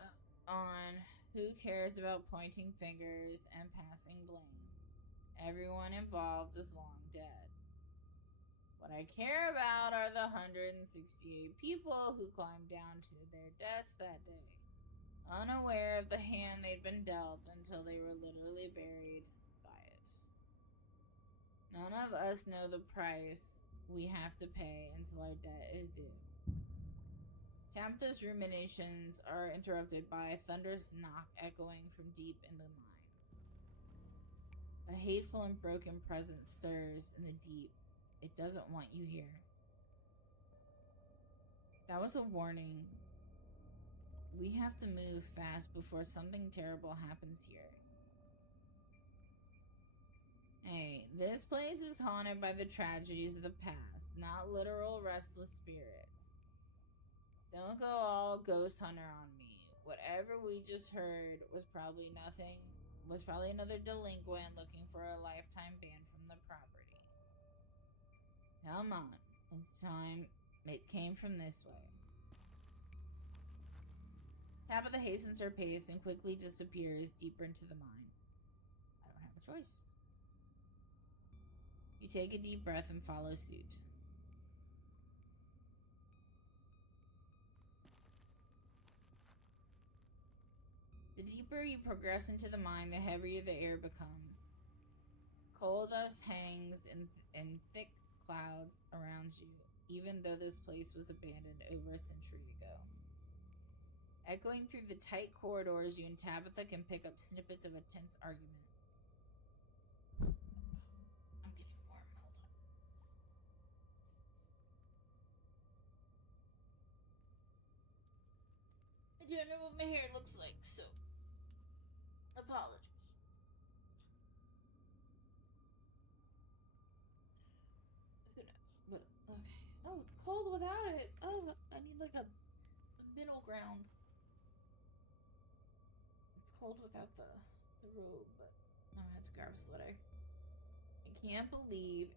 who cares about pointing fingers and passing blame? Everyone involved is long dead. What I care about are the 168 people who climbed down to their deaths that day, unaware of the hand they'd been dealt until they were literally buried by it. None of us know the price we have to pay until our debt is due. Tabitha's ruminations are interrupted by a thunderous knock echoing from deep in the mine. A hateful and broken presence stirs in the deep. It doesn't want you here. That was a warning. We have to move fast before something terrible happens here. Hey, this place is haunted by the tragedies of the past, not literal restless spirits. Don't go all ghost hunter on me. Whatever we just heard was probably another delinquent looking for a lifetime ban from the property. Come on, it's time. It came from this way. Tabitha hastens her pace and quickly disappears deeper into the mine. I don't have a choice. You take a deep breath and follow suit. The deeper you progress into the mine, the heavier the air becomes. Coal dust hangs in thick clouds around you, even though this place was abandoned over a century ago. Echoing through the tight corridors, you and Tabitha can pick up snippets of a tense argument. I'm getting warm, hold on. I don't know what my hair looks like, so apologies. Who knows? But okay. Oh, it's cold without it. Oh, I need like a middle ground. It's cold without the robe, but I had to grab a sweater. I can't believe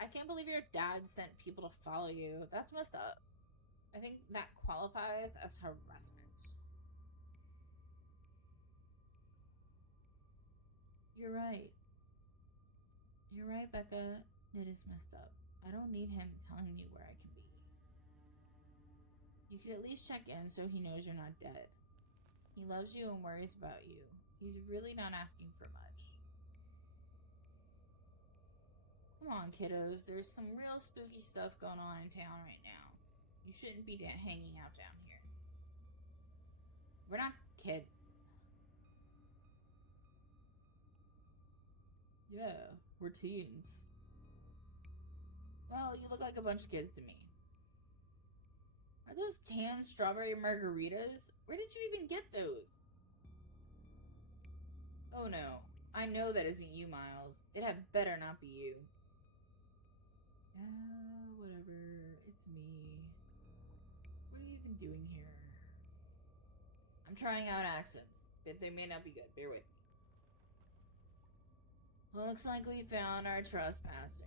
I can't believe your dad sent people to follow you. That's messed up. I think that qualifies as harassment. You're right. You're right, Becca. It is messed up. I don't need him telling me where I can be. You could at least check in so he knows you're not dead. He loves you and worries about you. He's really not asking for much. Come on, kiddos. There's some real spooky stuff going on in town right now. You shouldn't be hanging out down here. We're not kids. Yeah, we're teens. Well, you look like a bunch of kids to me. Are those canned strawberry margaritas? Where did you even get those? Oh no, I know that isn't you, Miles. It had better not be you. Yeah, whatever. It's me. What are you even doing here? I'm trying out accents, but they may not be good. Bear with me. Looks like we found our trespassers.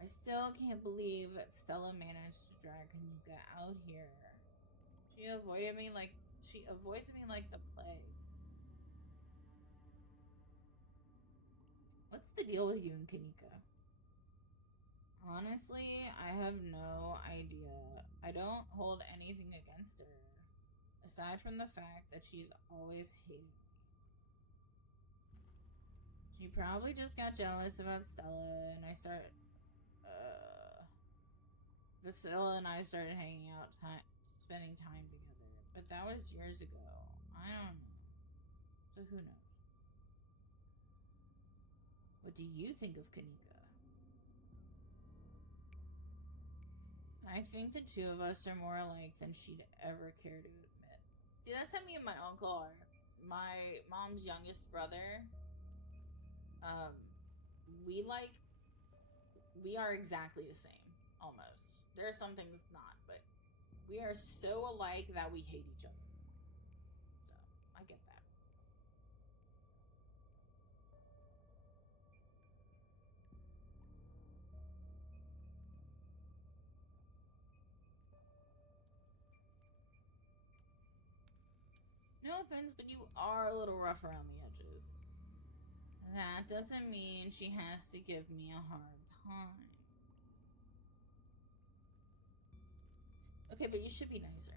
I still can't believe that Stella managed to drag Kanika out here. She avoids me like the plague. What's the deal with you and Kanika? Honestly, I have no idea. I don't hold anything against her, aside from the fact that she's always hated me. She probably just got jealous about Stella, and Stella and I started hanging out, spending time together. But that was years ago. I don't know. So who knows? What do you think of Kanika? I think the two of us are more alike than she'd ever care to admit. Dude, that's how me and my uncle are. My mom's youngest brother. We are exactly the same, almost. There are some things not, but we are so alike that we hate each other. So, I get that. No offense, but you are a little rough around the edges. That doesn't mean she has to give me a hard time. Okay, but you should be nicer.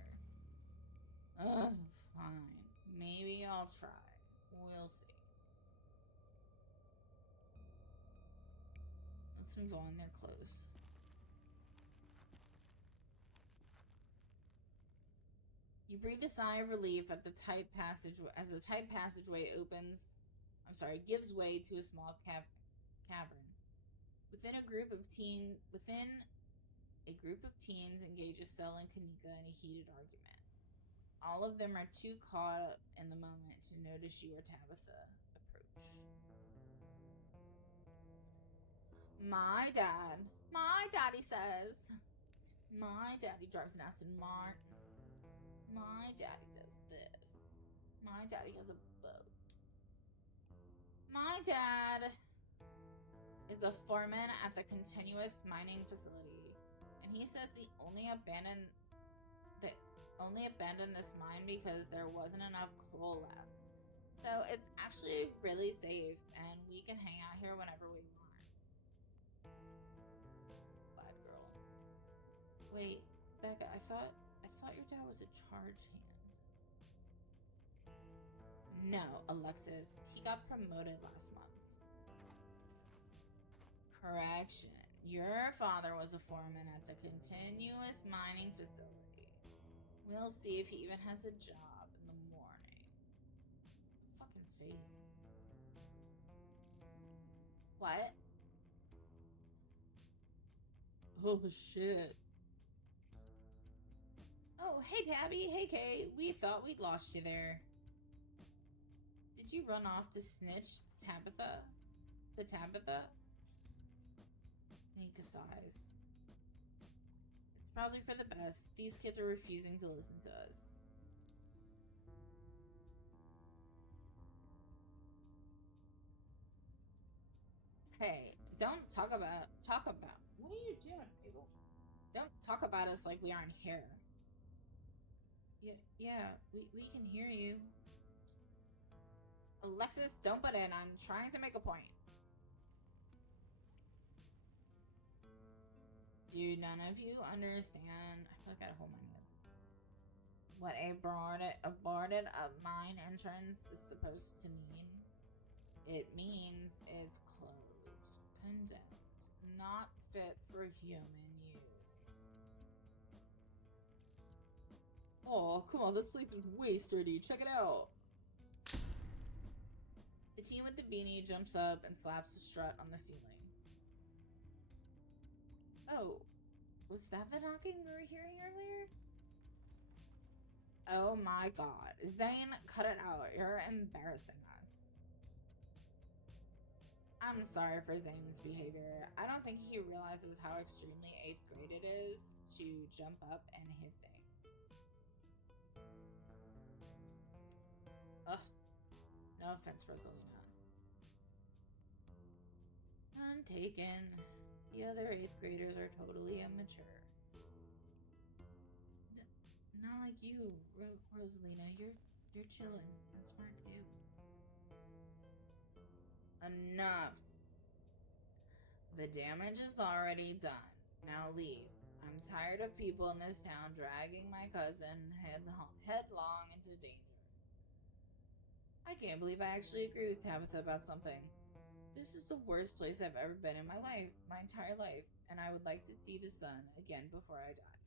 Ugh, fine. Maybe I'll try. We'll see. Let's move on. They're close. You breathe a sigh of relief at the tight passageway as the tight passageway gives way to a small cavern. Within a group of teens engages Stella and Kanika in a heated argument. All of them are too caught up in the moment to notice you or Tabitha approach. My daddy says, my daddy drives an Aston Martin. My daddy does this. My daddy has a boat. My dad is the foreman at the continuous mining facility, and he says they only abandoned this mine because there wasn't enough coal left. So it's actually really safe, and we can hang out here whenever we want. Bad girl. Wait, Becca, I thought your dad was a charge hand. No, Alexis, he got promoted last month. Correction. Your father was a foreman at the continuous mining facility. We'll see if he even has a job in the morning. Fucking face. What? Oh, shit. Oh, hey, Tabby. Hey, Kay. We thought we'd lost you there. Did you run off to snitch Tabitha? To Tabitha? Nika sighs. It's probably for the best. These kids are refusing to listen to us. Hey, Don't talk about. What are you doing, people? Don't talk about us like we aren't here. Yeah, we can hear you. Alexis, don't butt in. I'm trying to make a point. Do none of you understand? I feel like I gotta hold my hands. What a boarded up mine entrance is supposed to mean? It means it's closed, condemned, not fit for human use. Oh, come on, this place is way sturdy. Check it out. The teen with the beanie jumps up and slaps the strut on the ceiling. Oh, was that the knocking we were hearing earlier? Oh my god. Zane, cut it out. You're embarrassing us. I'm sorry for Zane's behavior. I don't think he realizes how extremely 8th grade it is to jump up and hit things. Ugh. No offense, Rosalina. None taken. The other 8th graders are totally immature. Not like you, Rosalina. You're chillin' and smart too. Enough. The damage is already done. Now leave. I'm tired of people in this town dragging my cousin headlong into danger. I can't believe I actually agree with Tabitha about something. This is the worst place I've ever been in my life, my entire life, and I would like to see the sun again before I die.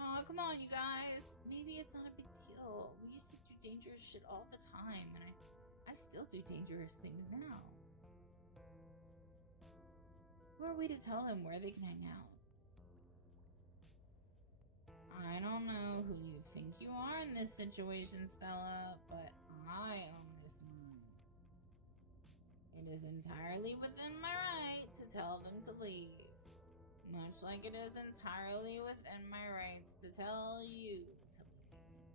Aw, come on, you guys. Maybe it's not a big deal. We used to do dangerous shit all the time, and I still do dangerous things now. Who are we to tell him where they can hang out? I don't know who you think you are in this situation, Stella, but I own this moon. It is entirely within my right to tell them to leave. Much like it is entirely within my rights to tell you to leave.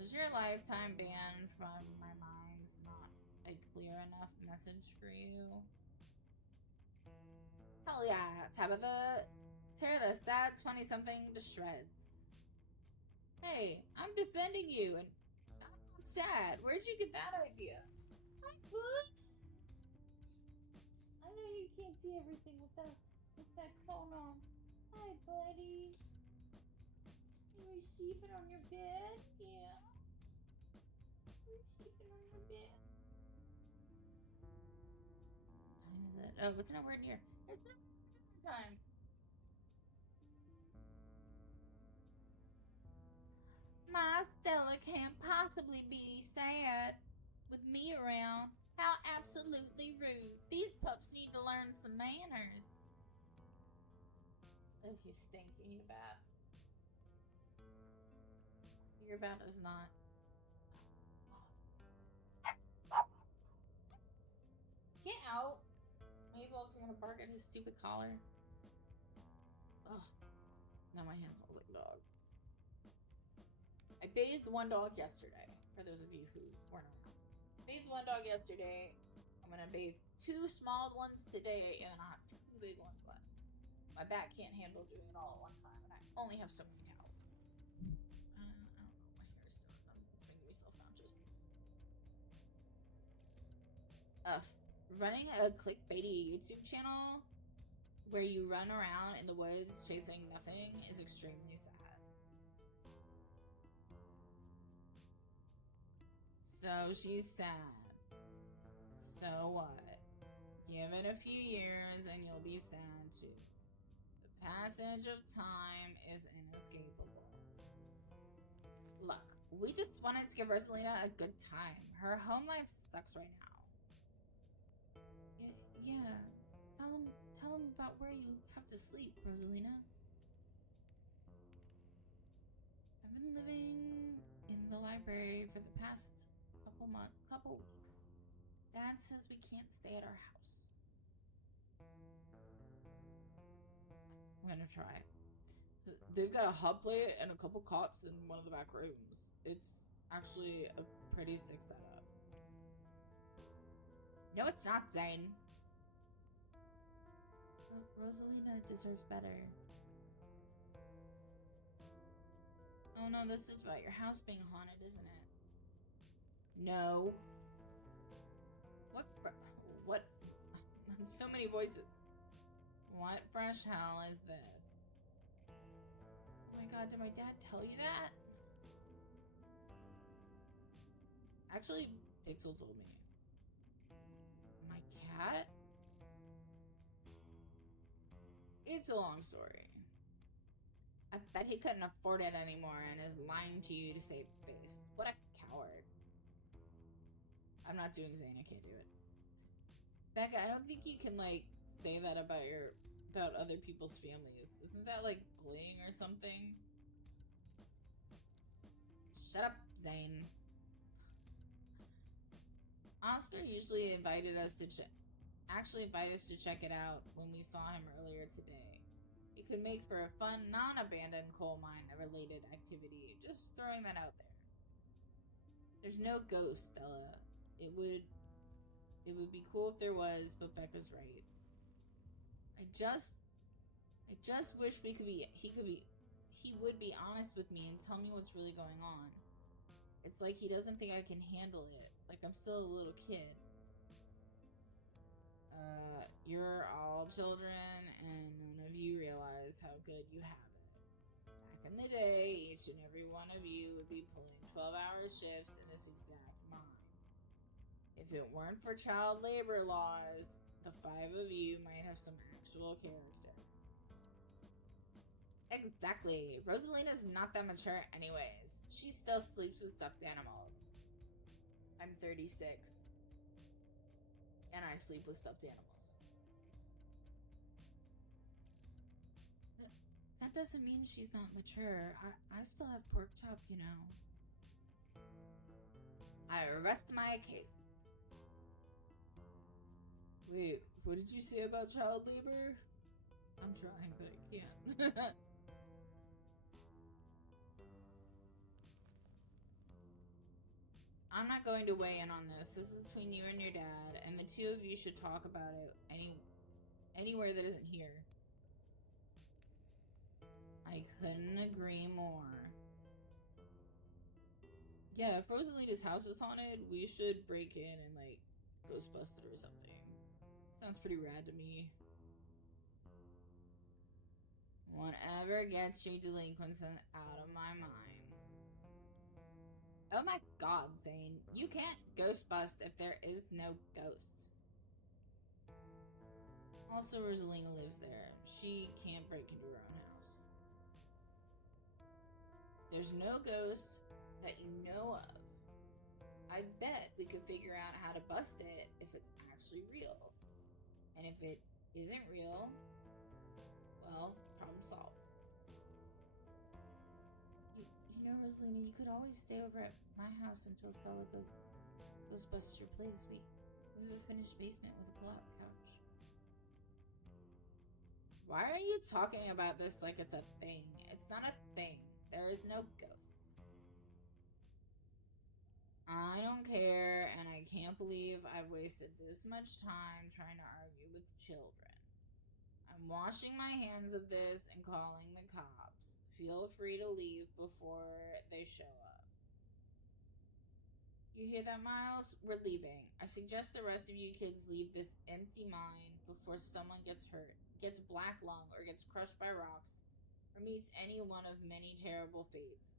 Was your lifetime ban from my mind's not a clear enough message for you? Hell yeah, Tabitha. Tear the sad 20-something to shreds. Hey, I'm defending you, and I'm not sad. Where'd you get that idea? Hi, Boots. I know you can't see everything with that cone on. Hi, buddy. You were sleeping on your bed? Yeah. You were sleeping on your bed. What time is it? Oh, it's nowhere near. It's not time. My Stella can't possibly be sad with me around. How absolutely rude. These pups need to learn some manners. Oh, you stink. You need a bath. Your bath is not. Get out. Maybe if you're gonna bark at his stupid collar. Ugh. Now my hand smells like a dog. I bathed one dog yesterday, for those of you who weren't around. Bathed one dog yesterday. I'm gonna bathe 2 small ones today, and then I have 2 big ones left. My back can't handle doing it all at one time, and I only have so many towels. I don't know, my hair is still done. It's making me self-conscious. Running a clickbaity YouTube channel where you run around in the woods chasing nothing is extremely sad. So she's sad. So what? Give it a few years and you'll be sad too. The passage of time is inescapable. Look, we just wanted to give Rosalina a good time. Her home life sucks right now. Yeah. Tell him about where you have to sleep, Rosalina. I've been living in the library for the past couple weeks. Dad says we can't stay at our house. I'm gonna try. They've got a hot plate and a couple cots in one of the back rooms. It's actually a pretty sick setup. No, it's not, Zane. Rosalina deserves better. Oh no, this is about your house being haunted, isn't it? No. What? So many voices. What fresh hell is this? Oh my god, did my dad tell you that? Actually, Pixel told me. My cat? It's a long story. I bet he couldn't afford it anymore and is lying to you to save face. What a coward. I'm not doing Zane, I can't do it. Becca, I don't think you can, like, say that about other people's families. Isn't that, like, bullying or something? Shut up, Zane. Oscar usually invited us to check it out when we saw him earlier today. It could make for a fun, non-abandoned coal mine related activity. Just throwing that out there. There's no ghost, Stella. It would be cool if there was, but Becca's right. I just wish he would be honest with me and tell me what's really going on. It's like he doesn't think I can handle it. Like I'm still a little kid. You're all children, and none of you realize how good you have it. Back in the day, each and every one of you would be pulling 12-hour shifts in this exact mine. If it weren't for child labor laws, the 5 of you might have some actual character. Exactly. Rosalina's not that mature anyways. She still sleeps with stuffed animals. I'm 36. And I sleep with stuffed animals. That doesn't mean she's not mature. I still have pork chop, you know. I rest my case. Wait, what did you say about child labor? I'm trying, but I can't. I'm not going to weigh in on this. This is between you and your dad, and the two of you should talk about it anywhere that isn't here. I couldn't agree more. Yeah, if Rosalina's house is haunted, we should break in and, like, Ghostbust it or something. Sounds pretty rad to me. Whatever gets you delinquents out of my mind. Oh my god, Zane. You can't Ghostbust if there is no ghost. Also, Rosalina lives there. She can't break into her own house. There's no ghost that you know of. I bet we could figure out how to bust it if it's actually real. And if it isn't real, well, problem solved. You know, Rosalina, you could always stay over at my house until Stella Ghostbusts your place. We have a finished basement with a pull-out couch. Why are you talking about this like it's a thing? It's not a thing. There is no ghosts. I don't care, and I can't believe I've wasted this much time trying to argue with children. I'm washing my hands of this and calling the cops. Feel free to leave before they show up. You hear that, Miles? We're leaving. I suggest the rest of you kids leave this empty mine before someone gets hurt, gets black lung, or gets crushed by rocks, or meets any one of many terrible fates.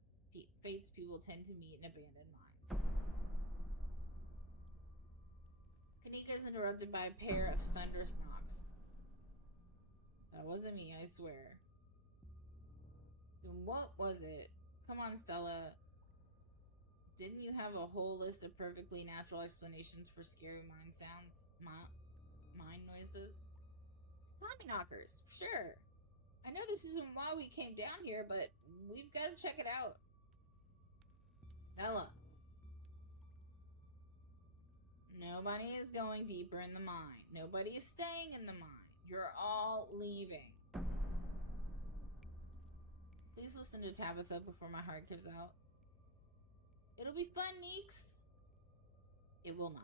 Fates people tend to meet in abandoned mines. Kanika is interrupted by a pair of thunderous knocks. That wasn't me, I swear. Then what was it? Come on, Stella. Didn't you have a whole list of perfectly natural explanations for scary mine sounds? Mine noises? Tommy knockers, sure. I know this isn't why we came down here, but we've got to check it out. Stella. Nobody is going deeper in the mine. Nobody is staying in the mine. You're all leaving. Please listen to Tabitha before my heart gives out. It'll be fun, Neeks. It will not.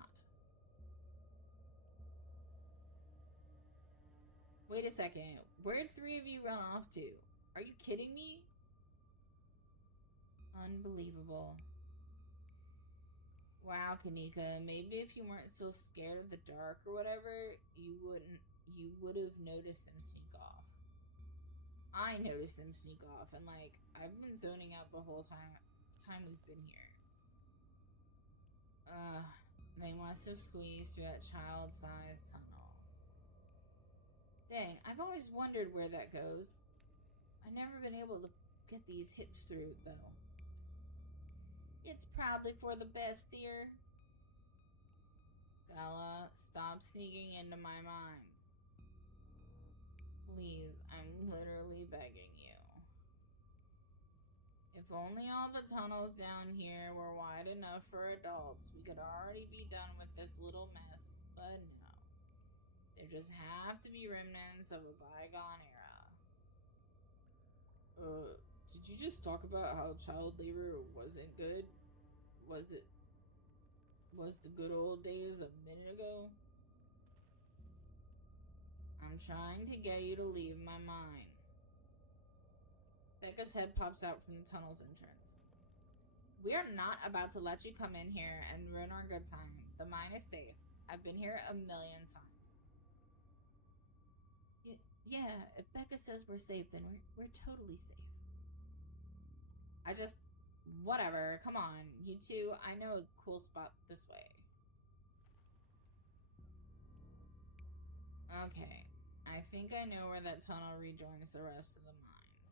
Wait a second. Where'd 3 of you run off to? Are you kidding me? Unbelievable. Wow, Kanika, maybe if you weren't so scared of the dark or whatever, you would have noticed them sneak off. I noticed them sneak off, and like, I've been zoning out the whole time we've been here. They must have squeezed through that child-sized tunnel. Dang, I've always wondered where that goes. I've never been able to get these hips through, though. It's probably for the best, dear. Stella, stop sneaking into my minds. Please, I'm literally begging you. If only all the tunnels down here were wide enough for adults, we could already be done with this little mess, but no. There just have to be remnants of a bygone era. Did you just talk about how child labor wasn't good? Was the good old days a minute ago? I'm trying to get you to leave my mind. Becca's head pops out from the tunnel's entrance. We are not about to let you come in here and ruin our good time. The mine is safe. I've been here a million times. Yeah, if Becca says we're safe, then we're totally safe. Whatever, come on. You two, I know a cool spot this way. Okay, I think I know where that tunnel rejoins the rest of the mines.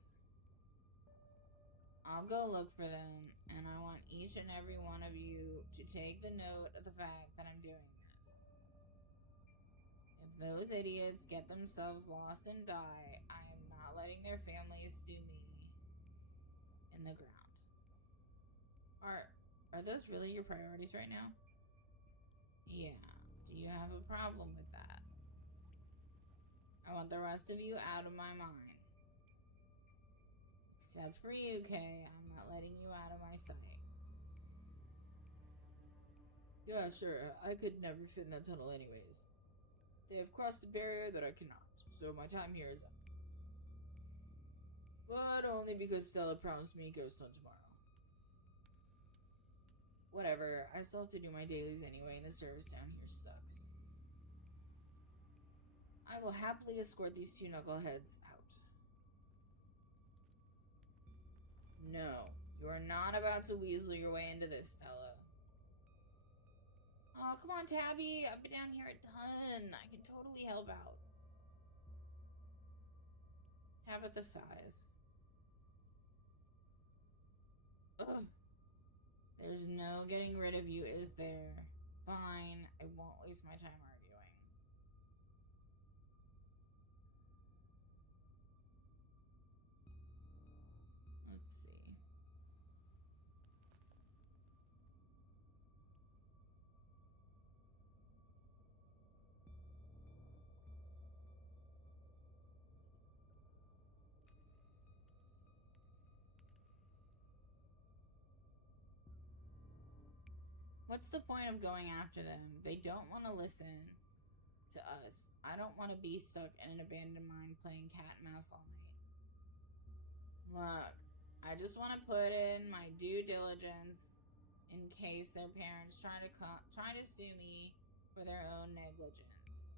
I'll go look for them, and I want each and every one of you to take the note of the fact that I'm doing this. If those idiots get themselves lost and die, I am not letting their families sue me in the ground. Are those really your priorities right now? Yeah. Do you have a problem with that? I want the rest of you out of my mind. Except for you, Kay. I'm not letting you out of my sight. Yeah, sure. I could never fit in that tunnel anyways. They have crossed the barrier that I cannot, so my time here is up. But only because Stella promised me Ghost Hunt tomorrow. Whatever, I still have to do my dailies anyway, and the service down here sucks. I will happily escort these 2 knuckleheads out. No, you are not about to weasel your way into this, Stella. Oh, come on, Tabby. I've been down here a ton. I can totally help out. Tabitha sighs. Ugh. There's no getting rid of you, is there? Fine, I won't waste my time arguing. Let's see. What's the point of going after them? They don't want to listen to us. I don't want to be stuck in an abandoned mine playing cat and mouse all night. Look, I just want to put in my due diligence in case their parents try to sue me for their own negligence.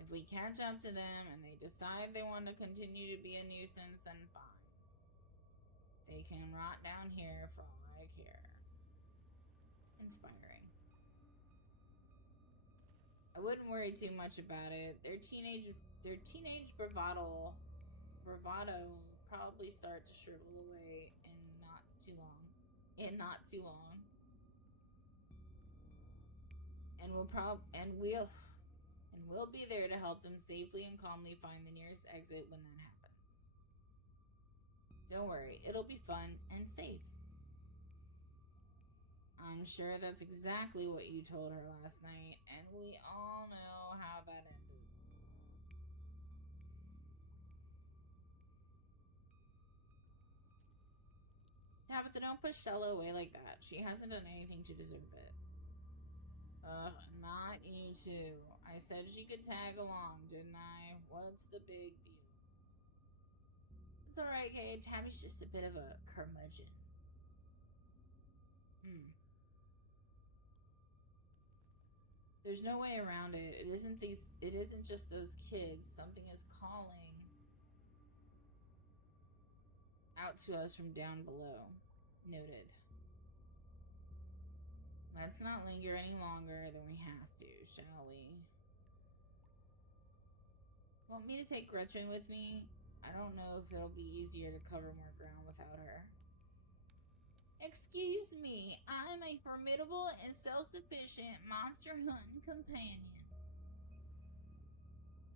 If we catch up to them and they decide they want to continue to be a nuisance, then fine. They can rot down here for all I care. Inspiring. I wouldn't worry too much about it. Their teenage bravado probably start to shrivel away in not too long. And we'll be there to help them safely and calmly find the nearest exit when that happens. Don't worry, it'll be fun and safe. I'm sure that's exactly what you told her last night, and we all know how that ended. Tabitha, don't push Stella away like that. She hasn't done anything to deserve it. Not you, me too. I said she could tag along, didn't I? What's the big deal? It's alright, Kay. Tabby's just a bit of a curmudgeon. There's no way around it. It isn't just those kids. Something is calling out to us from down below. Noted. Let's not linger any longer than we have to, shall we? Want me to take Gretchen with me? I don't know if it'll be easier to cover more ground without her. Excuse me, I'm a formidable and self-sufficient monster hunting companion.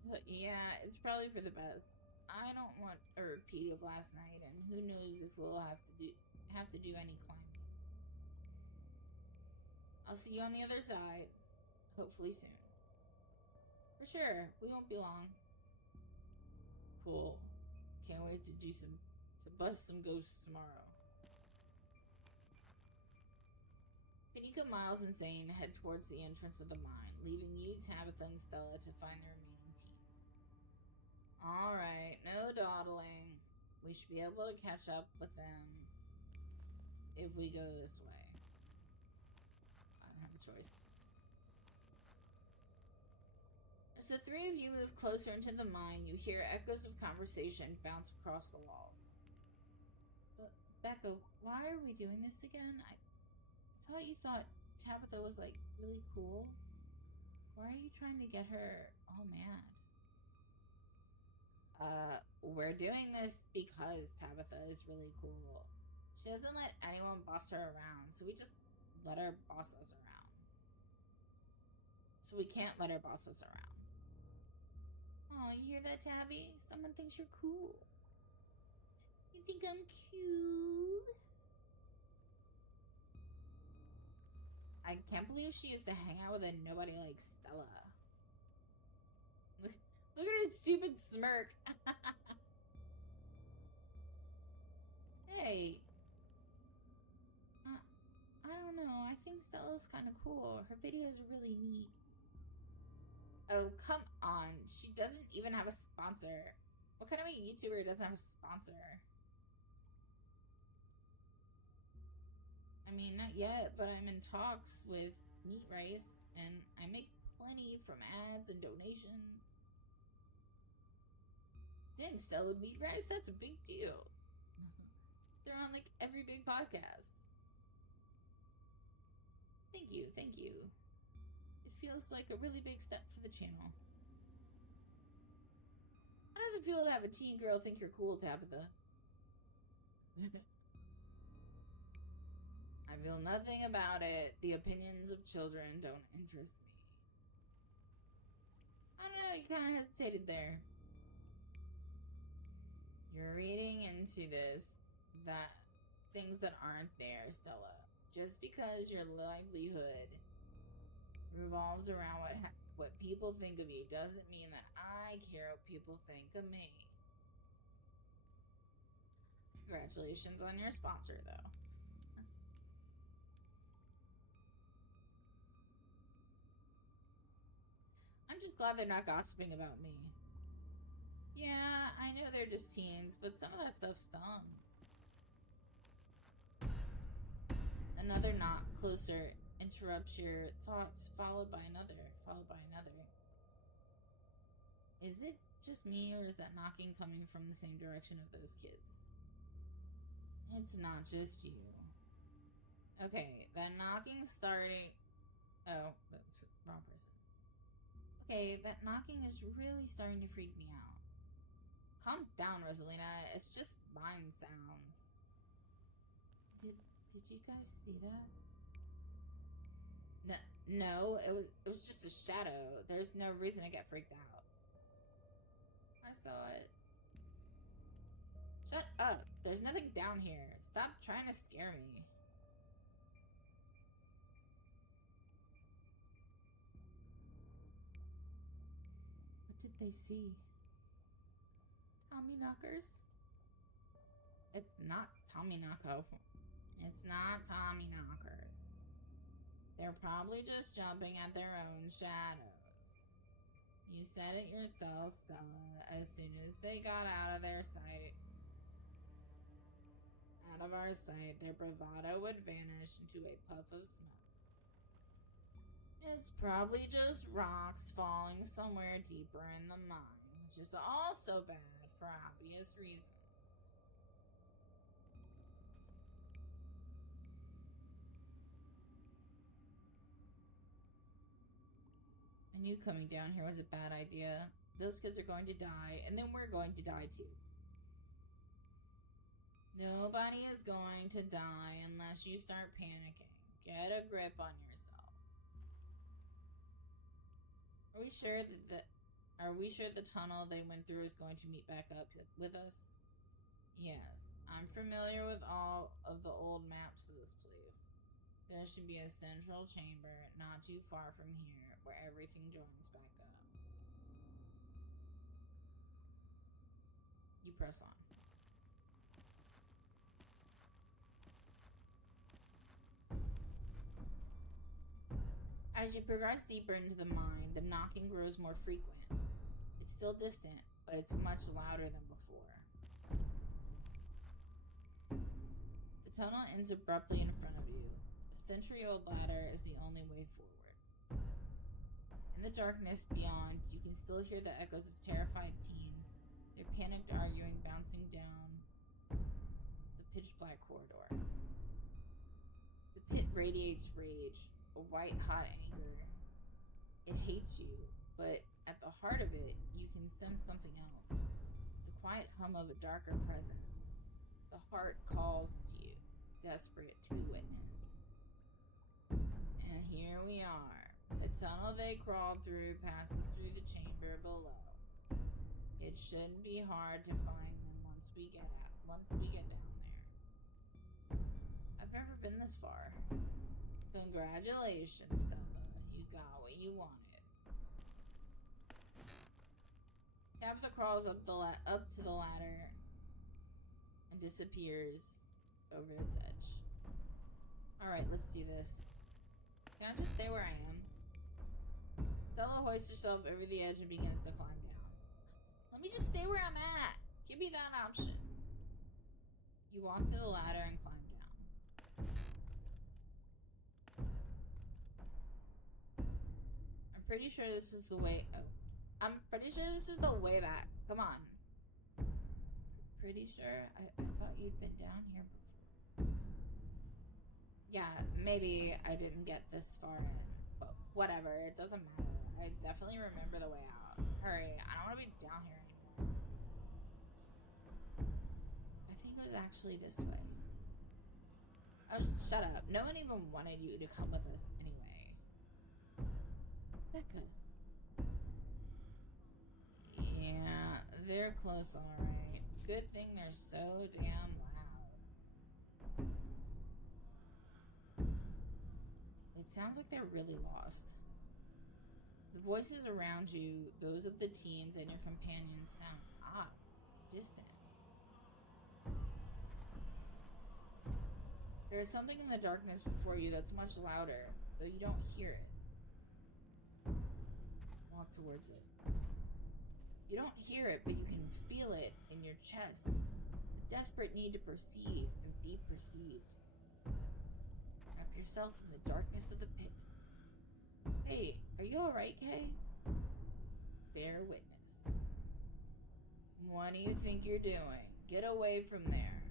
But yeah, it's probably for the best. I don't want a repeat of last night, and who knows if we'll have to do any climbing. I'll see you on the other side, hopefully soon. For sure, we won't be long. Cool. Can't wait to bust some ghosts tomorrow. Kanika, Miles, and Zane head towards the entrance of the mine, leaving you, Tabitha, and Stella to find the remaining teams. Alright, no dawdling. We should be able to catch up with them if we go this way. I don't have a choice. As the three of you move closer into the mine, you hear echoes of conversation bounce across the walls. Becca, why are we doing this again? I thought you thought Tabitha was, like, really cool. Why are you trying to get her all mad? We're doing this because Tabitha is really cool. She doesn't let anyone boss her around, so we just let her boss us around. So we can't let her boss us around. Oh, you hear that, Tabby? Someone thinks you're cool. You think I'm cool? I can't believe she used to hang out with a nobody like Stella. Look at her stupid smirk. Hey. I don't know. I think Stella's kind of cool. Her videos are really neat. Oh, come on. She doesn't even have a sponsor. What kind of a YouTuber doesn't have a sponsor? I mean, not yet, but I'm in talks with Meat Rice, and I make plenty from ads and donations. Dang, Stella, Meat Rice? That's a big deal. They're on, like, every big podcast. Thank you, thank you. It feels like a really big step for the channel. How does it feel to have a teen girl think you're cool, Tabitha? I feel nothing about it. The opinions of children don't interest me. I don't know, you kind of hesitated there. You're reading into that things that aren't there, Stella. Just because your livelihood revolves around what people think of you doesn't mean that I care what people think of me. Congratulations on your sponsor, though. I'm just glad they're not gossiping about me. Yeah, I know they're just teens, but some of that stuff stung. Another knock closer interrupts your thoughts, followed by another. Is it just me, or is that knocking coming from the same direction of those kids? It's not just you. Okay, that knocking starting... Oh, that's the wrong person. Okay, that knocking is really starting to freak me out. Calm down, Rosalina. It's just mind sounds. Did you guys see that? No, it was just a shadow. There's no reason to get freaked out. I saw it. Shut up. There's nothing down here. Stop trying to scare me. What did they see? Tommy knockers? It's not Tommy knocko. It's not Tommy knockers. They're probably just jumping at their own shadows. You said it yourself, Stella. As soon as they got out of our sight, their bravado would vanish into a puff of smoke. It's probably just rocks falling somewhere deeper in the mine, which is also bad for obvious reasons. I knew coming down here was a bad idea. Those kids are going to die, and then we're going to die too. Nobody is going to die unless you start panicking. Get a grip on yourself. Are we sure the tunnel they went through is going to meet back up with us? Yes, I'm familiar with all of the old maps of this place. There should be a central chamber not too far from here where everything joins back up. You press on. As you progress deeper into the mine, the knocking grows more frequent. It's still distant, but it's much louder than before. The tunnel ends abruptly in front of you. A century-old ladder is the only way forward. In the darkness beyond, you can still hear the echoes of terrified teens, their panicked arguing bouncing down the pitch-black corridor. The pit radiates rage, a white-hot anger. It hates you, but at the heart of it, you can sense something else. The quiet hum of a darker presence. The heart calls to you, desperate to witness. And here we are. The tunnel they crawled through passes through the chamber below. It shouldn't be hard to find them once we get down there. I've never been this far. Congratulations, Stella. You got what you wanted. Tabitha crawls up to the ladder and disappears over its edge. Alright, let's do this. Can I just stay where I am? Stella hoists herself over the edge and begins to climb down. Let me just stay where I'm at. Give me that option. You walk to the ladder and climb down. I'm pretty sure this is the way. Oh. I'm pretty sure this is the way back. Come on. Pretty sure? I thought you'd been down here before. Yeah, maybe I didn't get this far in. But whatever, it doesn't matter. I definitely remember the way out. Hurry, I don't want to be down here anymore. I think it was actually this way. Oh, shut up. No one even wanted you to come with us anyway. Becca. Yeah, they're close, alright. Good thing they're so damn loud. It sounds like they're really lost. The voices around you, those of the teens and your companions, sound odd, distant. There is something in the darkness before you that's much louder, though you don't hear it. Walk towards it. You don't hear it, but you can feel it in your chest. A desperate need to perceive and be perceived. Wrap yourself in the darkness of the pit. Hey, are you alright, Kay? Bear witness. What do you think you're doing? Get away from there.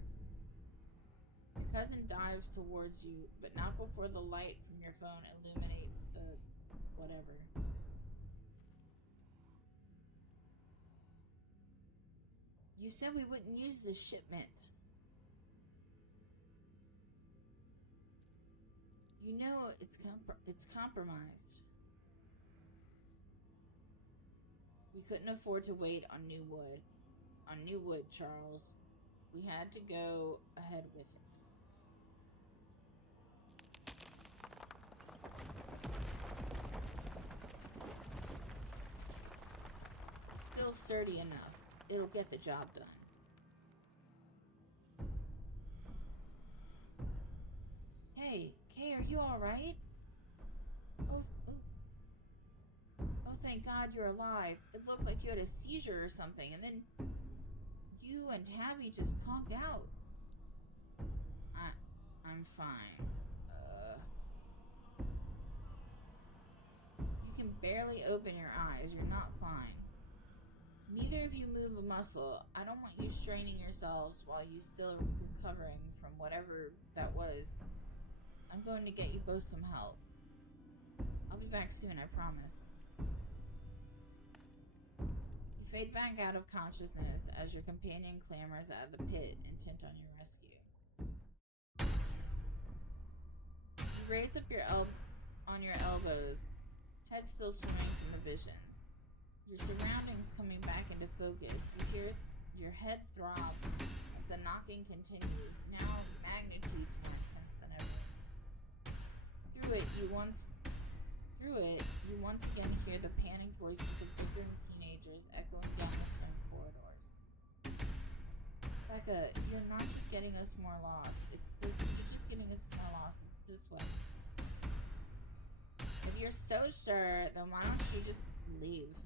Your cousin dives towards you, but not before the light from your phone illuminates the whatever. You said we wouldn't use this shipment. You know it's compromised. We couldn't afford to wait on new wood, Charles. We had to go ahead with it. Still sturdy enough. It'll get the job done. Hey, Kay, are you alright? thank God you're alive. It looked like you had a seizure or something, and then you and Tabby just conked out. I'm fine. You can barely open your eyes. You're not fine. Neither of you move a muscle. I don't want you straining yourselves while you still recovering from whatever that was. I'm going to get you both some help. I'll be back soon, I promise. You fade back out of consciousness as your companion clambers out of the pit, intent on your rescue. You raise up on your elbows, head still swimming from the visions. Your surroundings coming back into focus. You hear your head throbs as the knocking continues, now magnitudes more intense than ever. Through it, you once again hear the panicked voices of bickering teenagers echoing down the stone corridors. Becca, you're not just getting us more lost. You're just getting us more lost this way. If you're so sure, then why don't you just leave?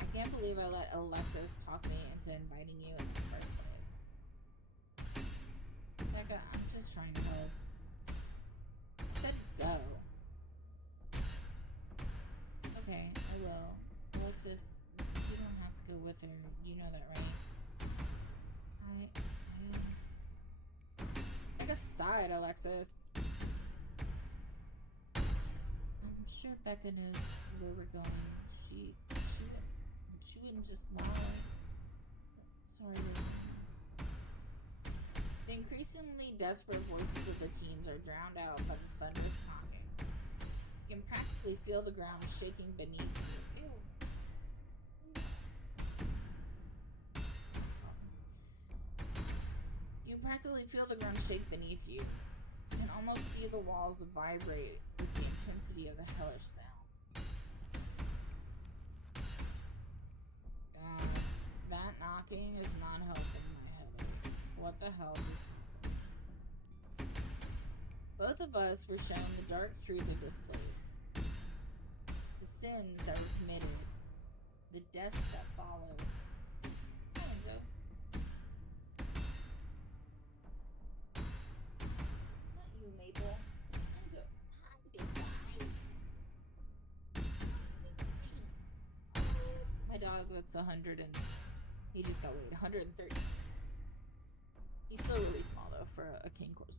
I can't believe I let Alexis talk me into inviting you in the first place. Becca, I'm just trying to help. I said go. Okay, I will. Alexis, you don't have to go with her. You know that, right? Take a side, Alexis. I'm sure Becca knows where we're going. She wouldn't just lie. Sorry, Rosie. The increasingly desperate voices of the teams are drowned out by the thunderous knocking. You can practically feel the ground shaking beneath you. Ew. You can practically feel the ground shake beneath you. You can almost see the walls vibrate with the intensity of the hellish sound. That knocking is not helping my headache. What the hell just happened? Both of us were shown the dark truth of this place. The sins that were committed. The deaths that followed. Hi, Enzo. Not you, Maple. Enzo. Hi, big guy. My dog, that's 100 and... He just got weighed 130. He's still really small, though, for a King Corso.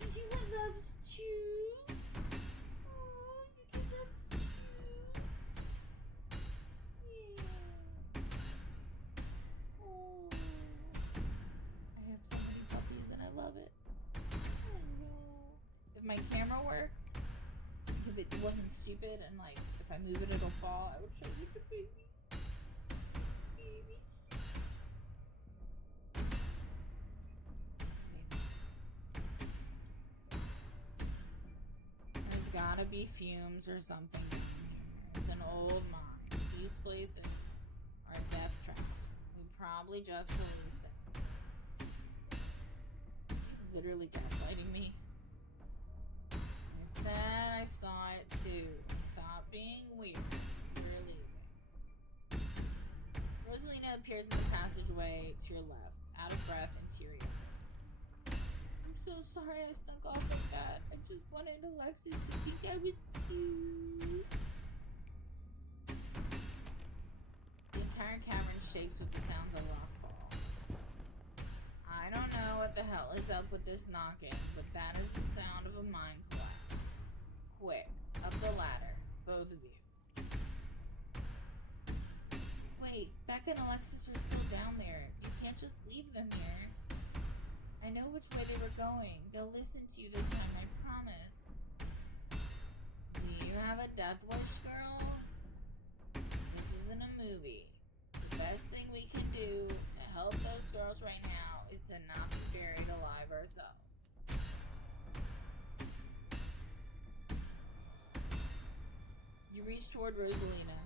Did you want loves too? Oh, you get loves too? Yeah. Oh. I have so many puppies and I love it. Oh, no. If my camera worked, if it wasn't stupid and, like, if I move it, it'll fall, I would show you the baby. There's gotta be fumes or something down here. It's an old mine. These places are death traps. We probably just hallucinated. You're literally gaslighting me. I said I saw it too. Stop being weird. We're leaving. Rosalina appears in the passageway to your left, out of breath and teary-eyed. I'm so sorry I snuck off like that. I just wanted Alexis to think I was cute. The entire cavern shakes with the sounds of rockfall. I don't know what the hell is up with this knocking, but that is the sound of a mine collapse. Quick, up the ladder, both of you. Wait, Becca and Alexis are still down there. You can't just leave them here. I know which way they were going. They'll listen to you this time, I promise. Do you have a death wish, girl? This isn't a movie. The best thing we can do to help those girls right now is to not be buried alive ourselves. You reach toward Rosalina.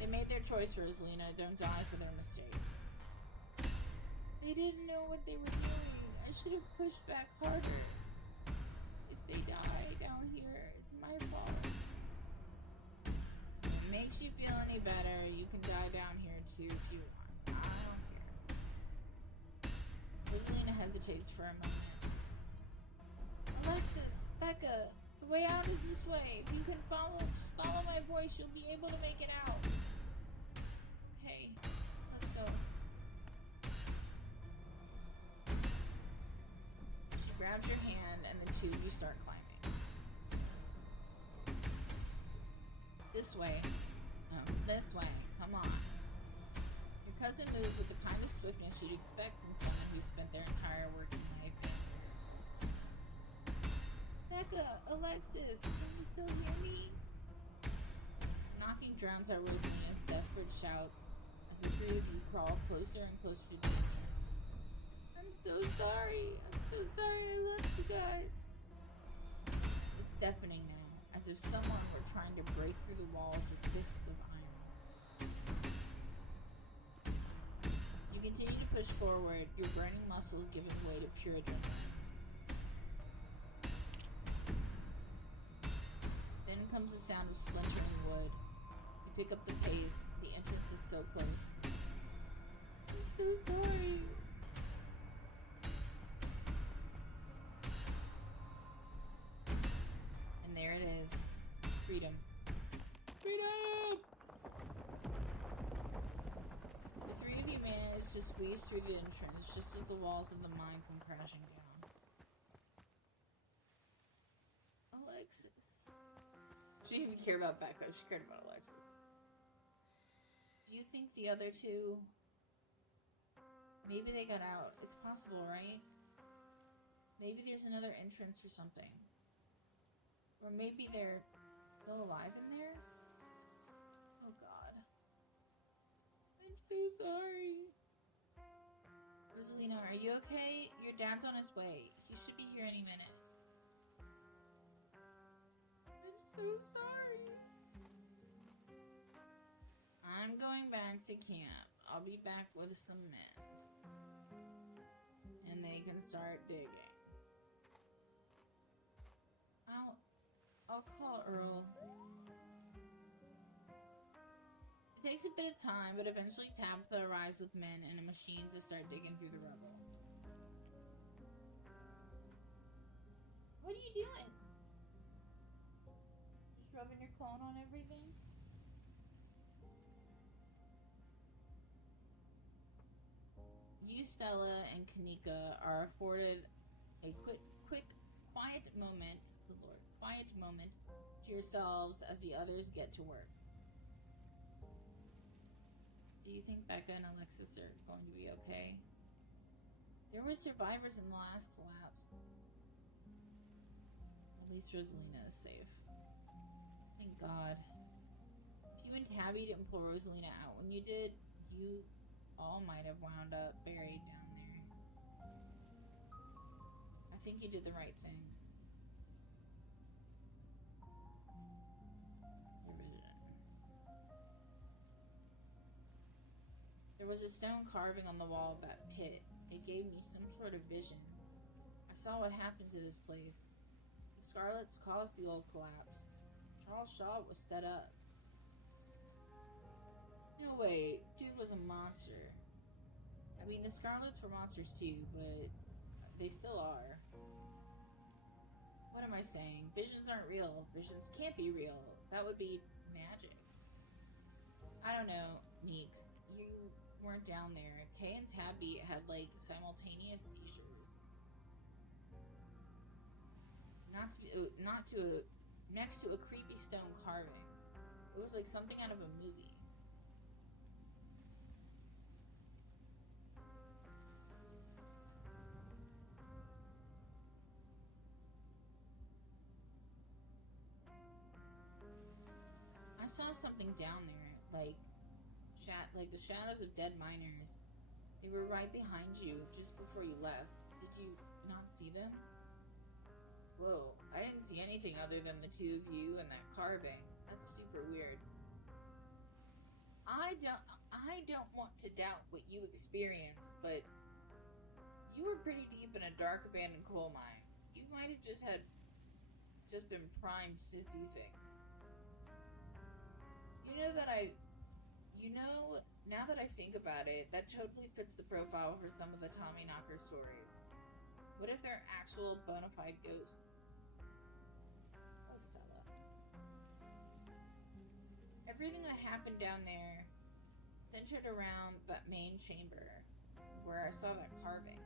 They made their choice, Rosalina. Don't die for their mistake. They didn't know what they were doing. I should have pushed back harder. If they die down here, it's my fault. If it makes you feel any better, you can die down here too if you want. I don't care. Rosalina hesitates for a moment. Alexis, Becca, the way out is this way. If you can follow my voice, you'll be able to make it out. Okay, let's go. She grabs your hand and the two of you start climbing. This way. No, this way. Come on. Your cousin moves with the kind of swiftness you'd expect from someone who spent their entire working life in Becca, Alexis, can you still hear me? Knocking drowns out Rosalina's desperate shouts as the three of you crawl closer and closer to the entrance. I'm so sorry. I'm so sorry I left you guys. It's deafening now, as if someone were trying to break through the walls with fists of iron. You continue to push forward, your burning muscles giving way to pure adrenaline. Then comes the sound of splintering wood. You pick up the pace. The entrance is so close. I'm so sorry. And there it is. Freedom. Freedom! The three of you manage to squeeze through the entrance just as the walls of the mine come crashing down. Alexis. She didn't even care about Becca. She cared about Alexis. Do you think the other two... Maybe they got out. It's possible, right? Maybe there's another entrance or something. Or maybe they're still alive in there? Oh god. I'm so sorry. Rosalina, are you okay? Your dad's on his way. He should be here any minute. I'm so sorry. I'm going back to camp. I'll be back with some men. And they can start digging. I'll call Earl. It takes a bit of time, but eventually Tabitha arrives with men and a machine to start digging through the rubble. What are you doing? Just rubbing your cologne on everything? You, Stella, and Kanika are afforded a quick, quiet moment to yourselves as the others get to work. Do you think Becca and Alexis are going to be okay? There were survivors in the last collapse. At least Rosalina is safe. Thank God. If you and Tabby didn't pull Rosalina out when you did, you all might have wound up buried down there. I think you did the right thing. You really did. There was a stone carving on the wall of that pit. It gave me some sort of vision. I saw what happened to this place. The Scarlets caused the old collapse. Charles Shaw was set up. No way, dude was a monster. I mean, the Scarlets were monsters too, but they still are. What am I saying? Visions aren't real. Visions can't be real. That would be magic. I don't know, Meeks. You weren't down there. Kay and Tabby had, like, simultaneous seizures. Next to a creepy stone carving. It was like something out of a movie. I saw something down there, like the shadows of dead miners. They were right behind you just before you left. Did you not see them? Whoa, I didn't see anything other than the two of you and that carving. That's super weird. I don't want to doubt what you experienced, but You were pretty deep in a dark abandoned coal mine. You might have just been primed to see things. Now that I think about it, that totally fits the profile for some of the Tommyknocker stories. What if they're actual bona fide ghosts? Oh, Stella. Everything that happened down there centered around that main chamber where I saw that carving.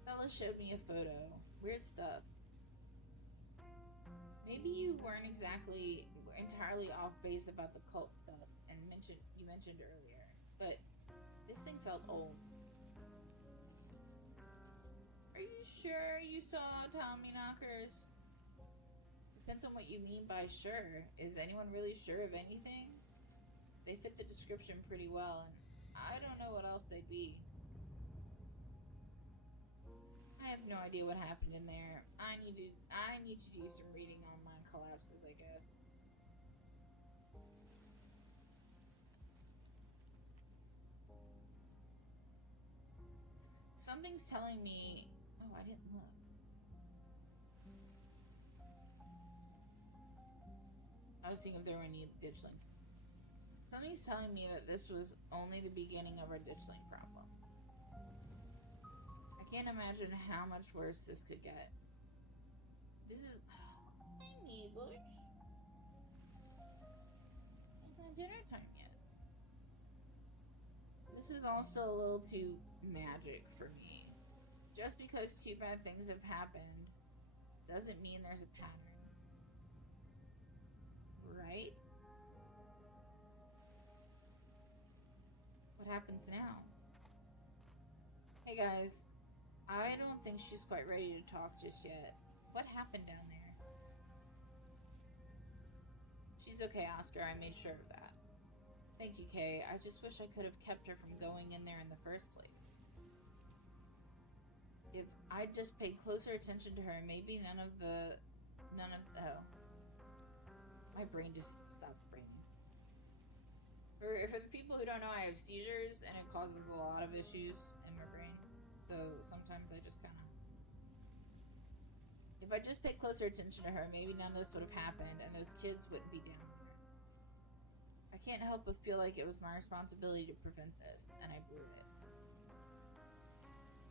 Stella showed me a photo. Weird stuff. Maybe you weren't entirely off base about the cult stuff you mentioned earlier, but this thing felt old. Are you sure you saw Tommyknockers? Depends on what you mean by sure. Is anyone really sure of anything? They fit the description pretty well, and I don't know what else they'd be. I have no idea what happened in there. I need to do some reading on my collapses, I guess. Something's telling me... Oh, I didn't look. I was thinking if there were any ditchling. Something's telling me that this was only the beginning of our ditchling problem. I can't imagine how much worse this could get. This is... Oh, I need lunch. It's not dinner time yet. This is all still a little too magic for me. Just because two bad things have happened doesn't mean there's a pattern. Right? What happens now? Hey guys, I don't think she's quite ready to talk just yet. What happened down there? She's okay, Oscar. I made sure of that. Thank you, Kay. I just wish I could have kept her from going in there in the first place. If I'd just paid closer attention to her, maybe oh. My brain just stopped braining. For the people who don't know, I have seizures, and it causes a lot of issues in my brain. So sometimes I just kind of... If I just paid closer attention to her, maybe none of this would have happened, and those kids wouldn't be down here. I can't help but feel like it was my responsibility to prevent this, and I blew it.